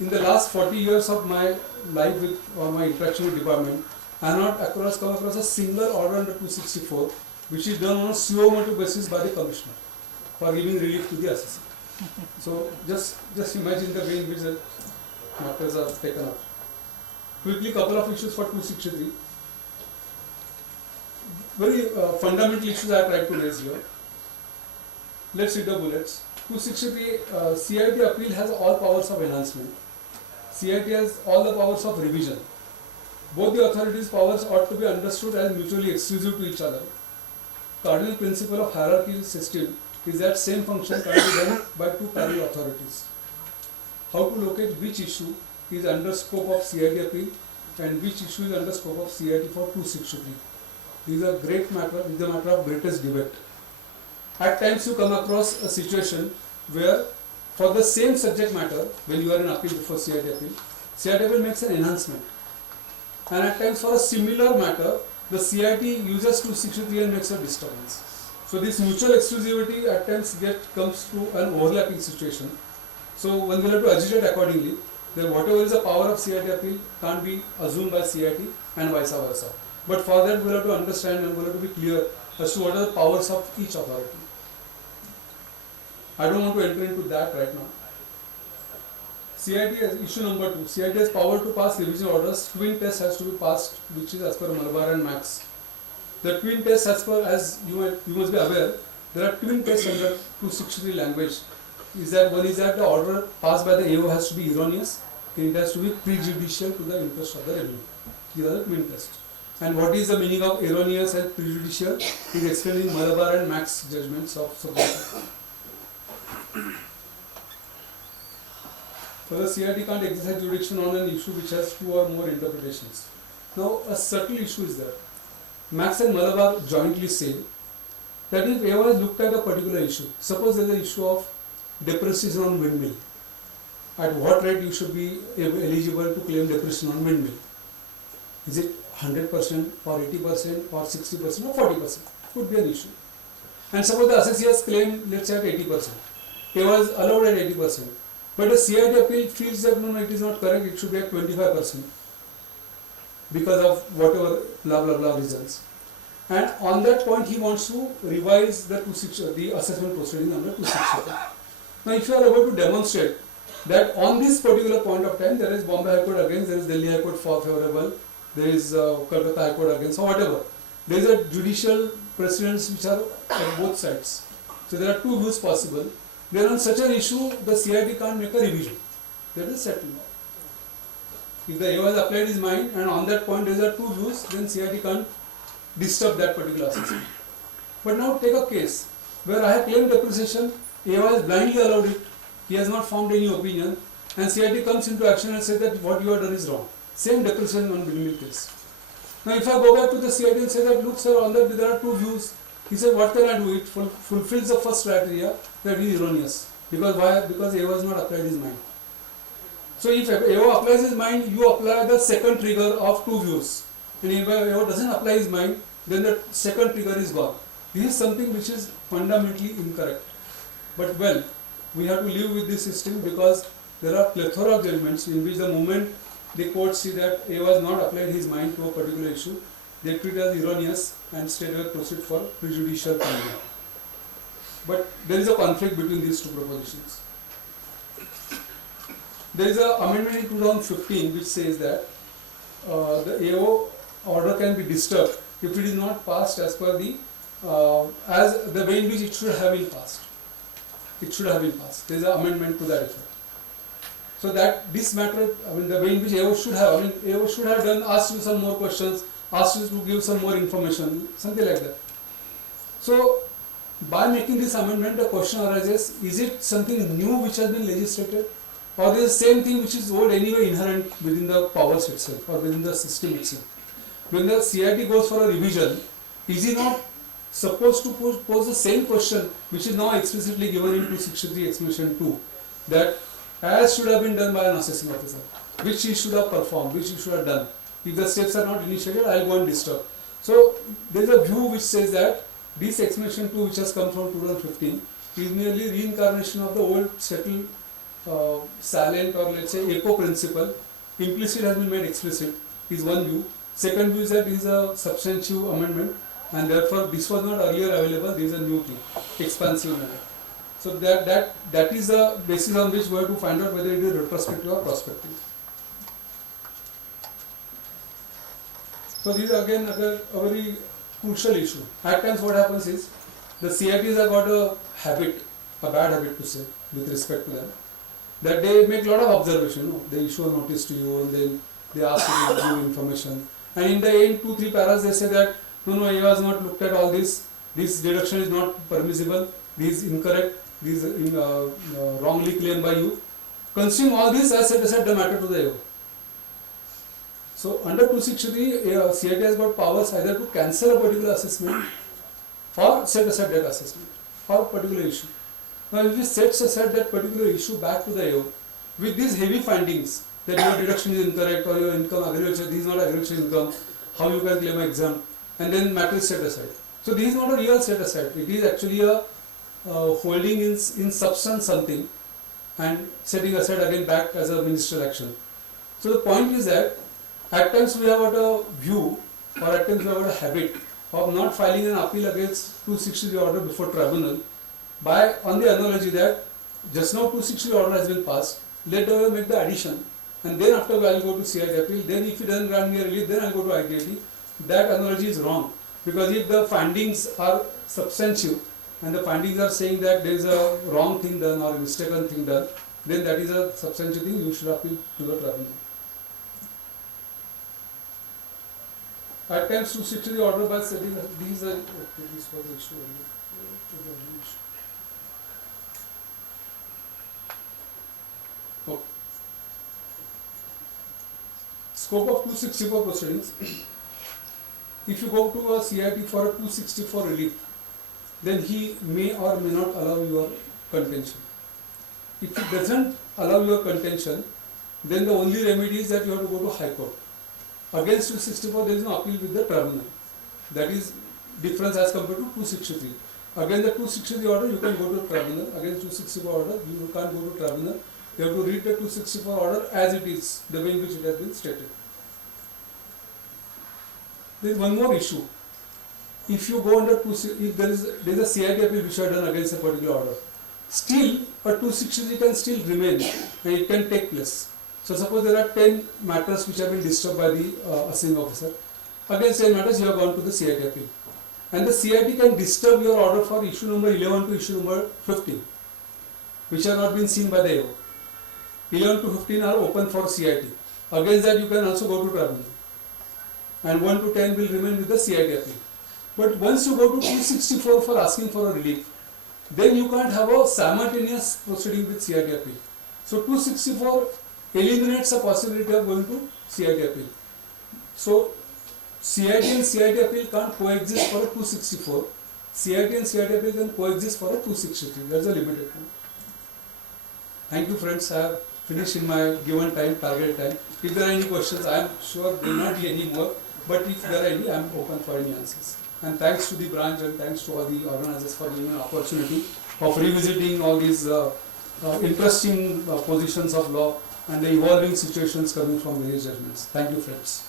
In the last 40 years of my life with or my interaction with department, I have not come across a single order under 264 which is done on a suo motu basis by the commissioner for giving relief to the assessor. So just imagine the way in which the matters are taken up. Quickly, couple of issues for 263. Very fundamental issues I tried to raise here. Let's read the bullets. 263, CIT appeal has all powers of enhancement. CIT has all the powers of revision. Both the authorities' powers ought to be understood as mutually exclusive to each other. Cardinal principle of hierarchical system is that same function can be done by two parallel authorities. How to locate which issue is under scope of CIT appeal and which issue is under scope of CIT for 263. These are great matter, is a matter of greatest debate. At times you come across a situation where for the same subject matter, when you are in appeal before CIT appeal makes an enhancement. And at times for a similar matter, the CIT uses 263 and makes a disturbance. So this mutual exclusivity at times comes to an overlapping situation. So one will have to agitate accordingly. Then whatever is the power of CIT appeal can't be assumed by CIT and vice versa. But for that we will have to understand and we will have to be clear as to what are the powers of each authority. I don't want to enter into that right now. CIT has issue number 2. CIT has power to pass revision orders. Twin test has to be passed, which is as per Malabar and Max. The twin test, as you must be aware, there are twin tests under 263 language. One is that the order passed by the AO has to be erroneous. It has to be prejudicial to the interest of the revenue. These are the twin tests. And what is the meaning of erroneous and prejudicial is explained in Malabar and Max judgments of Supreme Court. So the CIT can't exercise jurisdiction on an issue which has 2 or more interpretations. Now a subtle issue is there. Max and Malabar jointly say that if AO has looked at a particular issue, suppose there is an issue of depreciation on windmill, at what rate you should be eligible to claim depreciation on windmill? Is it 100% or 80% or 60% or 40%? Could be an issue. And suppose the assessee has claimed, let's say, at 80%. AO was allowed at 80%. But the CIT appeal feels that no, it is not correct, it should be at 25% because of whatever blah blah blah reasons. And on that point, he wants to revise the assessment proceeding under 260. Now, if you are able to demonstrate that on this particular point of time, there is Bombay High Court against, there is Delhi High Court for favorable, there is Kolkata High Court against, or whatever. There is a judicial precedents which are at both sides. So there are 2 views possible. Then on such an issue, the CIT can't make a revision. That is settled now. If the AO has applied his mind and on that point there are 2 views, then CIT can't disturb that particular assessment. But now take a case where I have claimed depreciation, AO has blindly allowed it, he has not formed any opinion, and CIT comes into action and says that what you have done is wrong. Same depreciation on windmill case. Now if I go back to the CIT and say that, look sir, on that there are 2 views, he said, what can I do? It fulfills the first criteria, that it is erroneous. Because why? Because AO has not applied his mind. So if AO applies his mind, you apply the second trigger of 2 views. And if AO doesn't apply his mind, then the second trigger is gone. This is something which is fundamentally incorrect. But well, we have to live with this system because there are plethora of judgments in which the moment the court see that AO has not applied his mind to a particular issue, they treat it as erroneous and straightaway proceed for prejudicial finding. But there is a conflict between these 2 propositions. There is an amendment in 2015 which says that the AO order can be disturbed if it is not passed as per the as the way in which it should have been passed. It should have been passed. There is an amendment to that effect. So that this matter, the way in which AO should have, AO should have asked you some more questions, asked you to give some more information, something like that. So by making this amendment, the question arises, is it something new which has been legislated, or is the same thing which is old anyway inherent within the powers itself or within the system itself? When the CIT goes for a revision, is he not supposed to pose the same question which is now explicitly given in 263 explanation 2, that as should have been done by an assessing officer, which he should have performed, which he should have done. If the steps are not initiated, I will go and disturb. So there is a view which says that this explanation 2 which has come from 2015 is merely reincarnation of the old settled silent or let's say echo principle. Implicit has been made explicit is one view. Second view is that it is a substantive amendment and therefore this was not earlier available, this is a new thing, expansive manner. So that is the basis on which we have to find out whether it is retrospective or prospective. So this is again a very crucial issue. At times what happens is the CITs have got a habit, a bad habit to say with respect to them, that they make a lot of observation. They issue a notice to you and then they ask you to give information. And in the end, 2-3 paras they say that no, you has not looked at all this. This deduction is not permissible. This is incorrect. This is wrongly claimed by you. Consume all this as set aside the matter to the AO. So under 263, CIT has got powers either to cancel a particular assessment or set aside that assessment for a particular issue. Now if it sets aside that particular issue back to the AO with these heavy findings that your deduction is incorrect or your income agriculture, this is not agriculture income, how you can claim an exempt, and then matter is set aside. So this is not a real set aside, it is actually a holding in substance something and setting aside again back as a ministerial action. So the point is that at times we have got a view or at times we have got a habit of not filing an appeal against 263 order before tribunal by on the analogy that just now 260 order has been passed, let us make the addition, and then after I will go to CIT appeal, then if it doesn't grant me a relief, then I will go to ITAT. That analogy is wrong, because if the findings are substantive and the findings are saying that there is a wrong thing done or a mistaken thing done, then that is a substantive thing, you should appeal to the tribunal. At times 260 the order by setting these are okay, this was the issue only. Okay. Scope of 264 proceedings. If you go to a CIT for a 264 relief, then he may or may not allow your contention. If he doesn't allow your contention, then the only remedy is that you have to go to High Court. Against 264 there is no appeal with the tribunal. That is difference as compared to 263. Against the 263 order you can go to tribunal. Against 264 order you can't go to tribunal. You have to read the 264 order as it is, the way in which it has been stated. There is one more issue. If you go under if there is a CIT appeal which are done against a particular order, still a 263 can still remain and it can take place. So suppose there are 10 matters which have been disturbed by the assessing officer. Against 10 matters you have gone to the CIT appeal. And the CIT can disturb your order for issue number 11 to issue number 15, which have not been seen by the AO. 11 to 15 are open for CIT. Against that you can also go to tribunal. And 1 to 10 will remain with the CIT appeal. But once you go to 264 for asking for a relief, then you can't have a simultaneous proceeding with CIT appeal. So 264 eliminates the possibility of going to CIT appeal. So CIT and CIT appeal can't coexist for a 264. CIT and CIT appeal can coexist for a 263. That's a limited time. Thank you friends. I have finished in my given time, target time. If there are any questions, I am sure there will not be any more. But if there are any, I am open for any answers. And thanks to the branch and thanks to all the organizers for giving an opportunity of revisiting all these interesting positions of law and the evolving situations coming from various judgments. Thank you friends.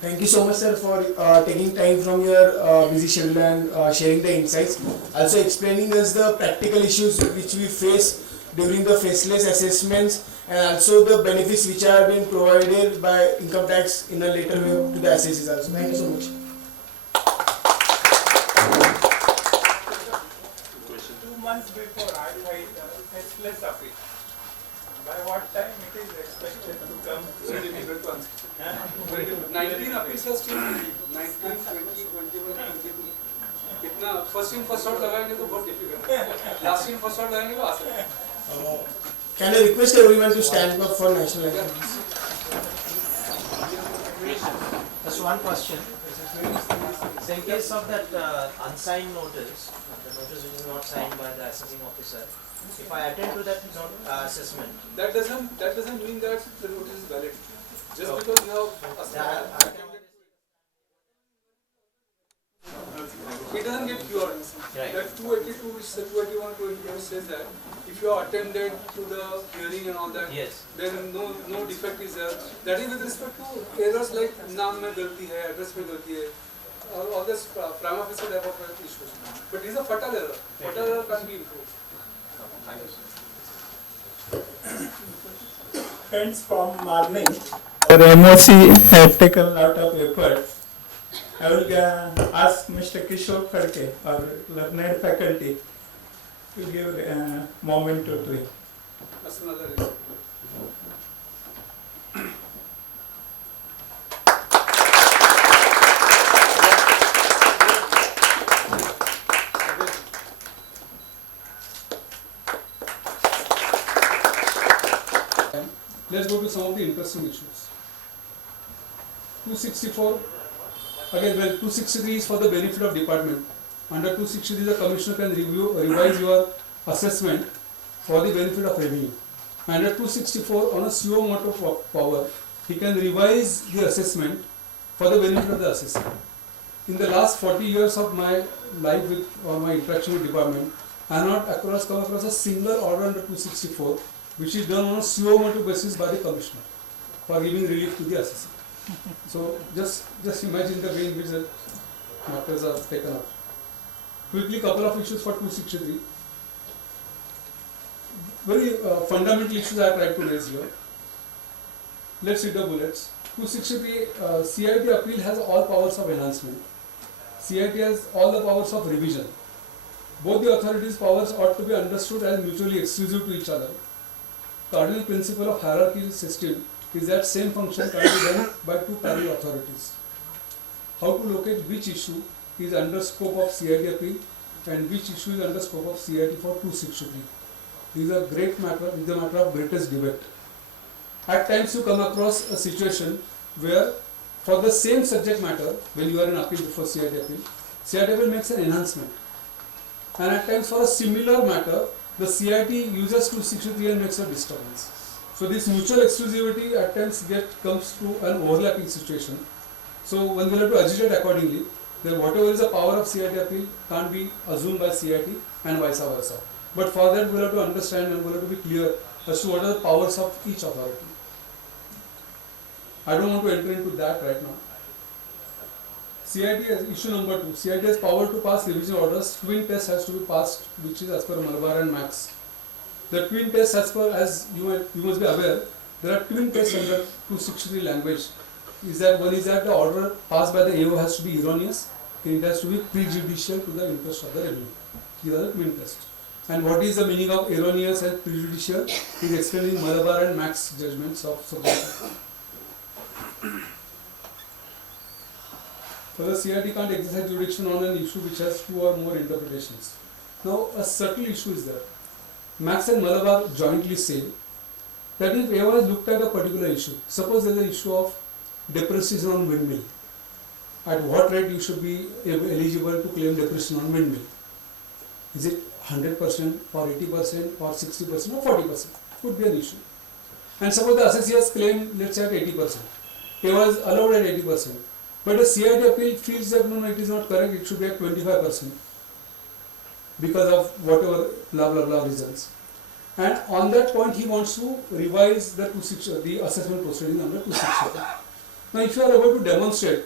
Thank you so much, sir, for taking time from your busy schedule and sharing the insights. Also explaining us the practical issues which we face during the faceless assessments and also the benefits which are being provided by income tax in a later way to the assessees also. Thank you so much. 2 months before I filed faceless appeal. By what time it is expected to come? Very difficult to answer. 19 appeals are still 19, 20, 21, 22. इतना first in first out लगाएंगे तो बहुत difficult है. Last in first out लगाएंगे तो आसान है. Can I request everyone to stand up for national anthem? Just one question. So in case of that unsigned notice, the notice which is not signed by the assessing officer, if I attend to that assessment, that doesn't mean that the notice is valid. Just because you have it doesn't get cured. Right. That 282, which the 281, 282 says that if you are attended to the hearing and all that, yes, then no defect is there. That is with respect to errors like naam mein galti hai, address mein galti hai, all this prima facie type of issues. But these are fatal error. Fatal error can be improved. Friends from morning, our MOC have taken a lot of effort. I will ask Mr. Kishor Phadke, our learned faculty, to give a moment or three. That's another reason. Let's go to some of the interesting issues. 264, again, well, 263 is for the benefit of department. Under 263, the commissioner can revise your assessment for the benefit of revenue. Under 264, on a CO motor power, he can revise the assessment for the benefit of the assessor. In the last 40 years of my life with or my interaction with department, I have not come across a single order under 264 which is done on a suo motu basis by the commissioner for giving relief to the assessor. So just imagine the way in which the matters are taken up. Quickly, couple of issues for 263. Very fundamental issues I tried to raise here. Let's read the bullets. 263, CIT appeal has all powers of enhancement. CIT has all the powers of revision. Both the authorities' powers ought to be understood as mutually exclusive to each other. Cardinal principle of hierarchical system is that same function can be done by two parallel authorities. How to locate which issue is under scope of CIT appeal and which issue is under scope of CIT for 263. This is a great matter, this is a matter of greatest debate. At times you come across a situation where for the same subject matter, when you are in appeal before CIT appeal makes an enhancement. And at times for a similar matter, the CIT uses 263 and makes a disturbance. So this mutual exclusivity at times comes to an overlapping situation. So one will have to agitate accordingly. Then whatever is the power of CIT appeal can't be assumed by CIT and vice versa. But for that we will have to understand and we will have to be clear as to what are the powers of each authority. I don't want to enter into that right now. CIT has issue number 2. CIT has power to pass revision orders. Twin test has to be passed, which is as per Malabar and Max. The twin test, as you must be aware, there are twin tests under 263 language. One is that the order passed by the AO has to be erroneous. It has to be prejudicial to the interest of the revenue. These are the twin tests. And what is the meaning of erroneous and prejudicial is explained in Malabar and Max judgments of Supreme Court. For the CIT can't exercise jurisdiction on an issue which has two or more interpretations. Now a subtle issue is there. Max and Malabar jointly say that if AO has looked at a particular issue, suppose there is an issue of depreciation on windmill, at what rate you should be eligible to claim depreciation on windmill? Is it 100% or 80% or 60% or 40%? Could be an issue. And suppose the assessor has claimed, let's say at 80%. AO was allowed at 80%. But the CIT appeal feels that no, it is not correct, it should be at 25% because of whatever blah blah blah reasons. And on that point he wants to revise the assessment proceeding under 260. Now if you are able to demonstrate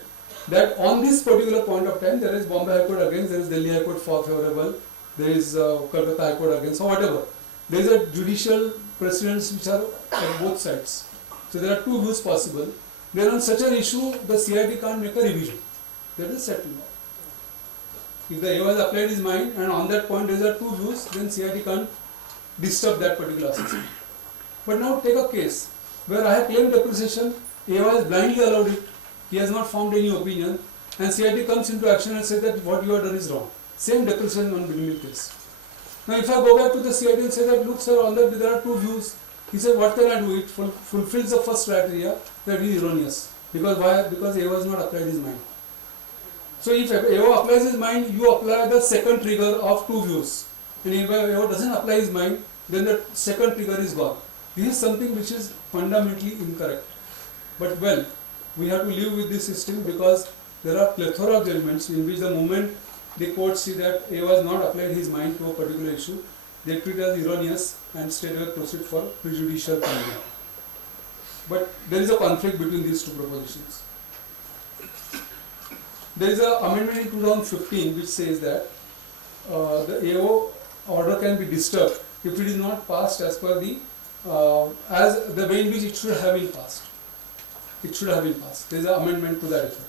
that on this particular point of time there is Bombay High Court against, there is Delhi High Court for favorable, there is Kolkata High Court against, or whatever. There is a judicial precedents which are at both sides. So there are two views possible. Then on such an issue, the CIT can't make a revision. That is settled. If the AO has applied his mind and on that point there are two views, then CIT can't disturb that particular assessment. But now take a case where I have claimed depreciation, AO has blindly allowed it, he has not formed any opinion, and CIT comes into action and says that what you have done is wrong. Same depreciation on windmill case. Now if I go back to the CIT and say that look sir, on that there are two views, he said what can I do? It fulfills the first criteria, that is erroneous. Because why? Because AO has not applied his mind. So if AO applies his mind, you apply the second trigger of two views. And if AO doesn't apply his mind, then the second trigger is gone. This is something which is fundamentally incorrect. But well, we have to live with this system because there are plethora of judgments in which the moment the court see that AO has not applied his mind to a particular issue, they treat it as erroneous and straightaway proceed for prejudicial finding. But there is a conflict between these two propositions. There is an amendment in 2015 which says that the AO order can be disturbed if it is not passed as per the as the way in which it should have been passed. It should have been passed. There is an amendment to that effect.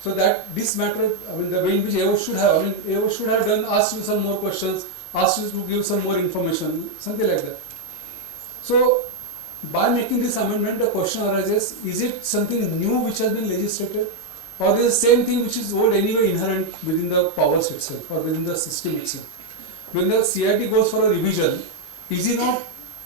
So that this matter, the way in which AO should have, AO should have asked you some more questions, asked you to give some more information, something like that. So by making this amendment, the question arises, is it something new which has been legislated, or is the same thing which is old anyway inherent within the powers itself or within the system itself? When the CIT goes for a revision, is he not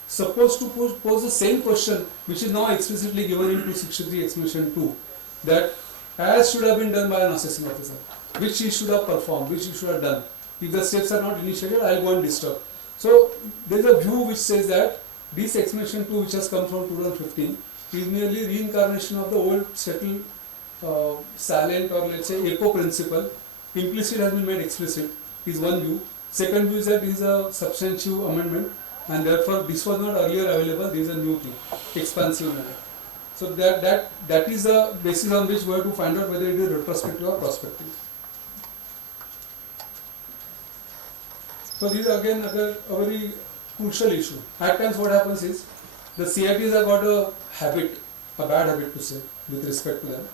supposed to pose the same question which is now explicitly given in 263 explanation 2, that as should have been done by an assessing officer, which he should have performed, which he should have done. If the steps are not initiated, I will go and disturb. So there is a view which says that this explanation 2 which has come from 2015 is merely reincarnation of the old settled silent or let's say echo principle. Implicit has been made explicit is one view. Second view is that it is a substantive amendment and therefore this was not earlier available. This is a new thing, expansive manner. So that is the basis on which we have to find out whether it is retrospective or prospective. So this is again a very crucial issue. At times what happens is the CITs have got a habit, a bad habit to say, with respect to them,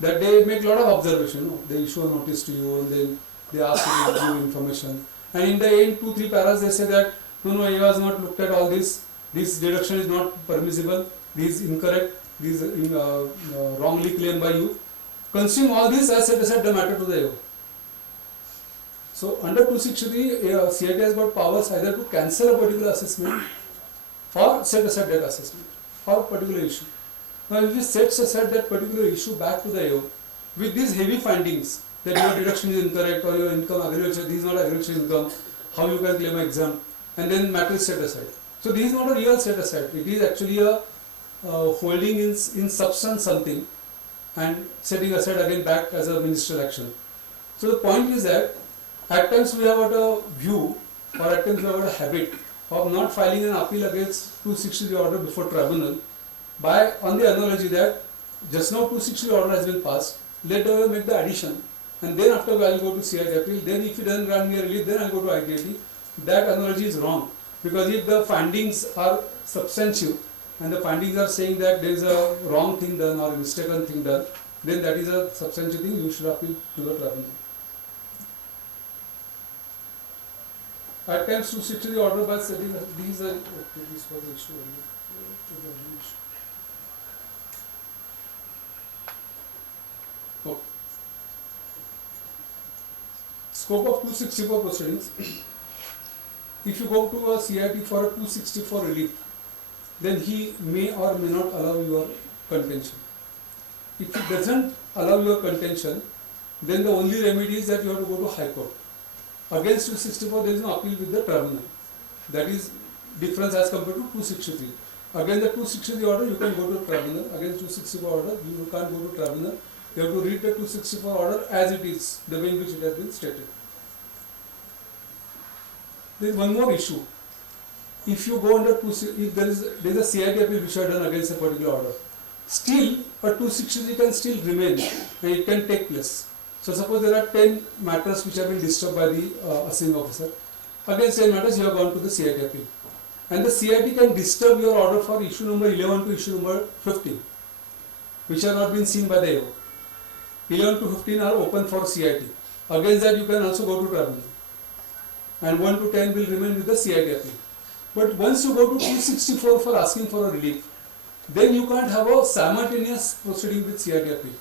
that they make a lot of observation. No? They issue a notice to you and then they ask you to give information. And in the end, 2-3 paras they say that no, he has not looked at all this. This deduction is not permissible. This is incorrect. This is wrongly claimed by you. Consume all this as set aside the matter to the AO. So under 263, CIT has got powers either to cancel a particular assessment or set aside that assessment for a particular issue. Now if it sets aside that particular issue back to the AO with these heavy findings that your deduction is incorrect or your income agriculture, this is not agriculture income, how you can claim an exempt, and then matter is set aside. So this is not a real set aside, it is actually a holding in substance something and setting aside again back as a ministerial action. So the point is that at times we have got a view or at times we have got a habit of not filing an appeal against 263 order before tribunal on the analogy that just now 263 order has been passed, let us make the addition and then after I will go to CIT appeal, then if it doesn't grant me a relief, then I will go to ITAT. That analogy is wrong, because if the findings are substantive and the findings are saying that there is a wrong thing done or a mistaken thing done, then that is a substantive thing, you should appeal to the tribunal. At times 263 order by setting these are this was the issue. Okay. Scope of 264 proceedings. If you go to a CIT for a 264 relief, then he may or may not allow your contention. If he doesn't allow your contention, then the only remedy is that you have to go to High Court. Against 264, there is no appeal with the tribunal. That is difference as compared to 263. Against the 263 order, you can go to tribunal. Against 264 order, you can't go to tribunal. You have to read the 264 order as it is, the way in which it has been stated. There is one more issue. If you go under if there is a CIT appeal which are done against a particular order, still a 263 can still remain and it can take place. So suppose there are 10 matters which have been disturbed by the assessing officer. Against 10 matters you have gone to the CIT appeal. And the CIT can disturb your order for issue number 11 to issue number 15, which have not been seen by the AO. 11 to 15 are open for CIT. Against that you can also go to tribunal. And 1 to 10 will remain with the CIT appeal. But once you go to 264 for asking for a relief, then you can't have a simultaneous proceeding with CIT appeal.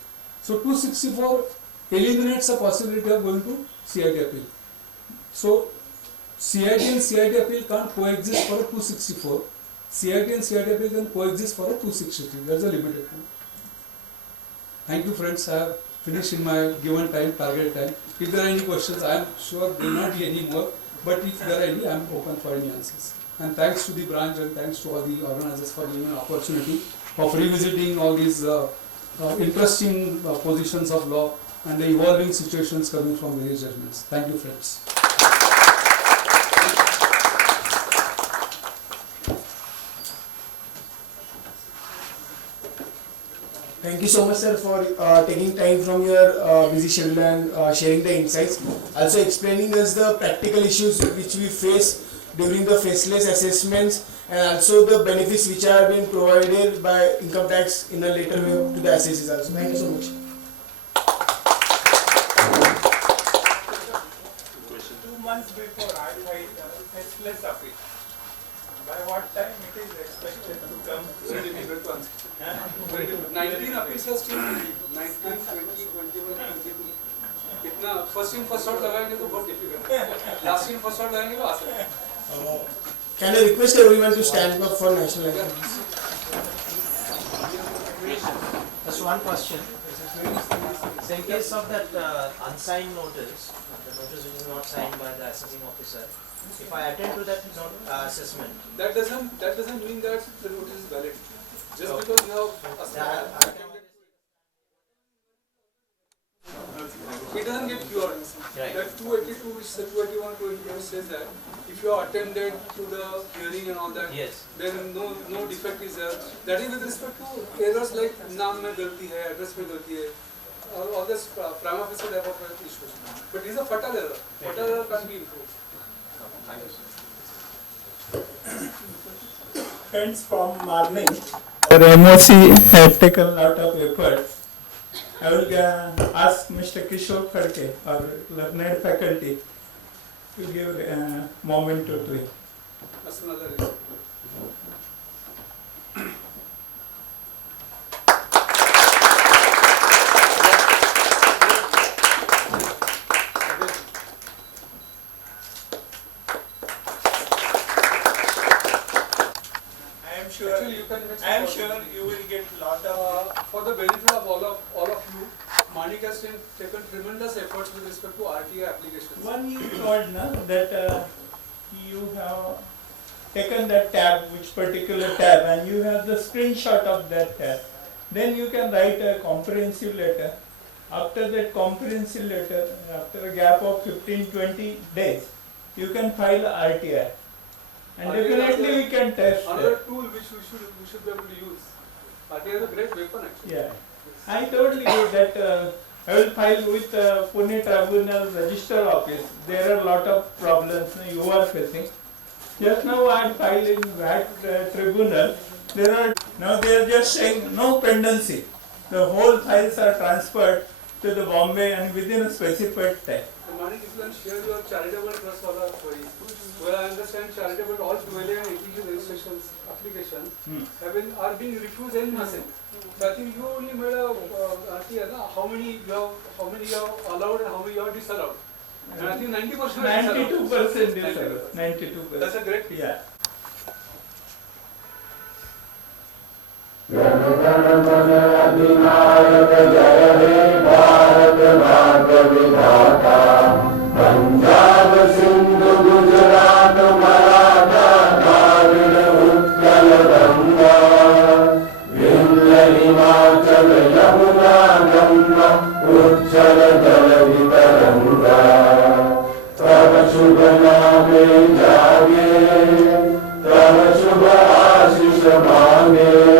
So 264 eliminates the possibility of going to CIT appeal. So CIT and CIT appeal can't coexist for a 264. CIT and CIT appeal can coexist for a 263. That's a limited one. Thank you friends. I have finished in my given time, target time. If there are any questions, I am sure there will not be any more. But if there are any, I am open for any answers. And thanks to the branch and thanks to all the organizers for giving an opportunity of revisiting all these interesting positions of law and the evolving situations coming from various judgments. Thank you friends. Thank you so much, sir, for taking time from your busy schedule and sharing the insights. Also explaining us the practical issues which we face during the faceless assessments and also the benefits which are being provided by income tax in a later way to the assessees also. Thank you so much. 2 months before I filed faceless appeal. By what time it is expected to come? Very difficult to answer. Very difficult. 19 appeals are still 19, 20, 21, 22. इतना first in first out लगाएंगे तो बहुत difficult है. Last in first out लगाएंगे तो आसान है. Can I request everyone to stand up for national anthem? Just one question. So in case of that unsigned notice, the notice which is not signed by the assessing officer, if I attend to that assessment, that doesn't mean that the notice is valid. Just because you have it doesn't get cured. Right. That 282 which 221 says that if you are attended to the hearing and all that, Yes. then no defect is there. That is with respect to errors like naam mein galti hai, address mein galti hai, all this prima facie type of issues. But this is a fatal error. Fatal error can't be improved. Friends, from morning, our MOC had taken a lot of effort. I will ask Mr. Kishor Phadke, our learned faculty, to give a moment or three. That's another reason. Actually, I am sure you will get lot of. For the benefit of all of you, Manik has taken tremendous efforts with respect to RTI applications. One you told na, that you have taken that tab, which particular tab, and you have the screenshot of that tab. Then you can write a comprehensive letter. After that comprehensive letter, after a gap of 15-20 days, you can file RTI. And definitely we can test. Another tool which we should be able to use. RTI is a great weapon actually. Yeah. I told you that I will file with Pune Tribunal Register Office. There are a lot of problems you are facing. Just now I filed in that tribunal. Now they are just saying no pendency. The whole files are transferred to the Bombay and within a specified time. Manik, if you can share your charitable trust for our story. Well, I understand charitable all 12 and 18 registrations applications are being refused en masse. So I think you only made a RTI, how many you have allowed and how many you have disallowed. And I think 90% 92% disallowed. 92%. That's a great. Yeah. शुभ आशीष मांगे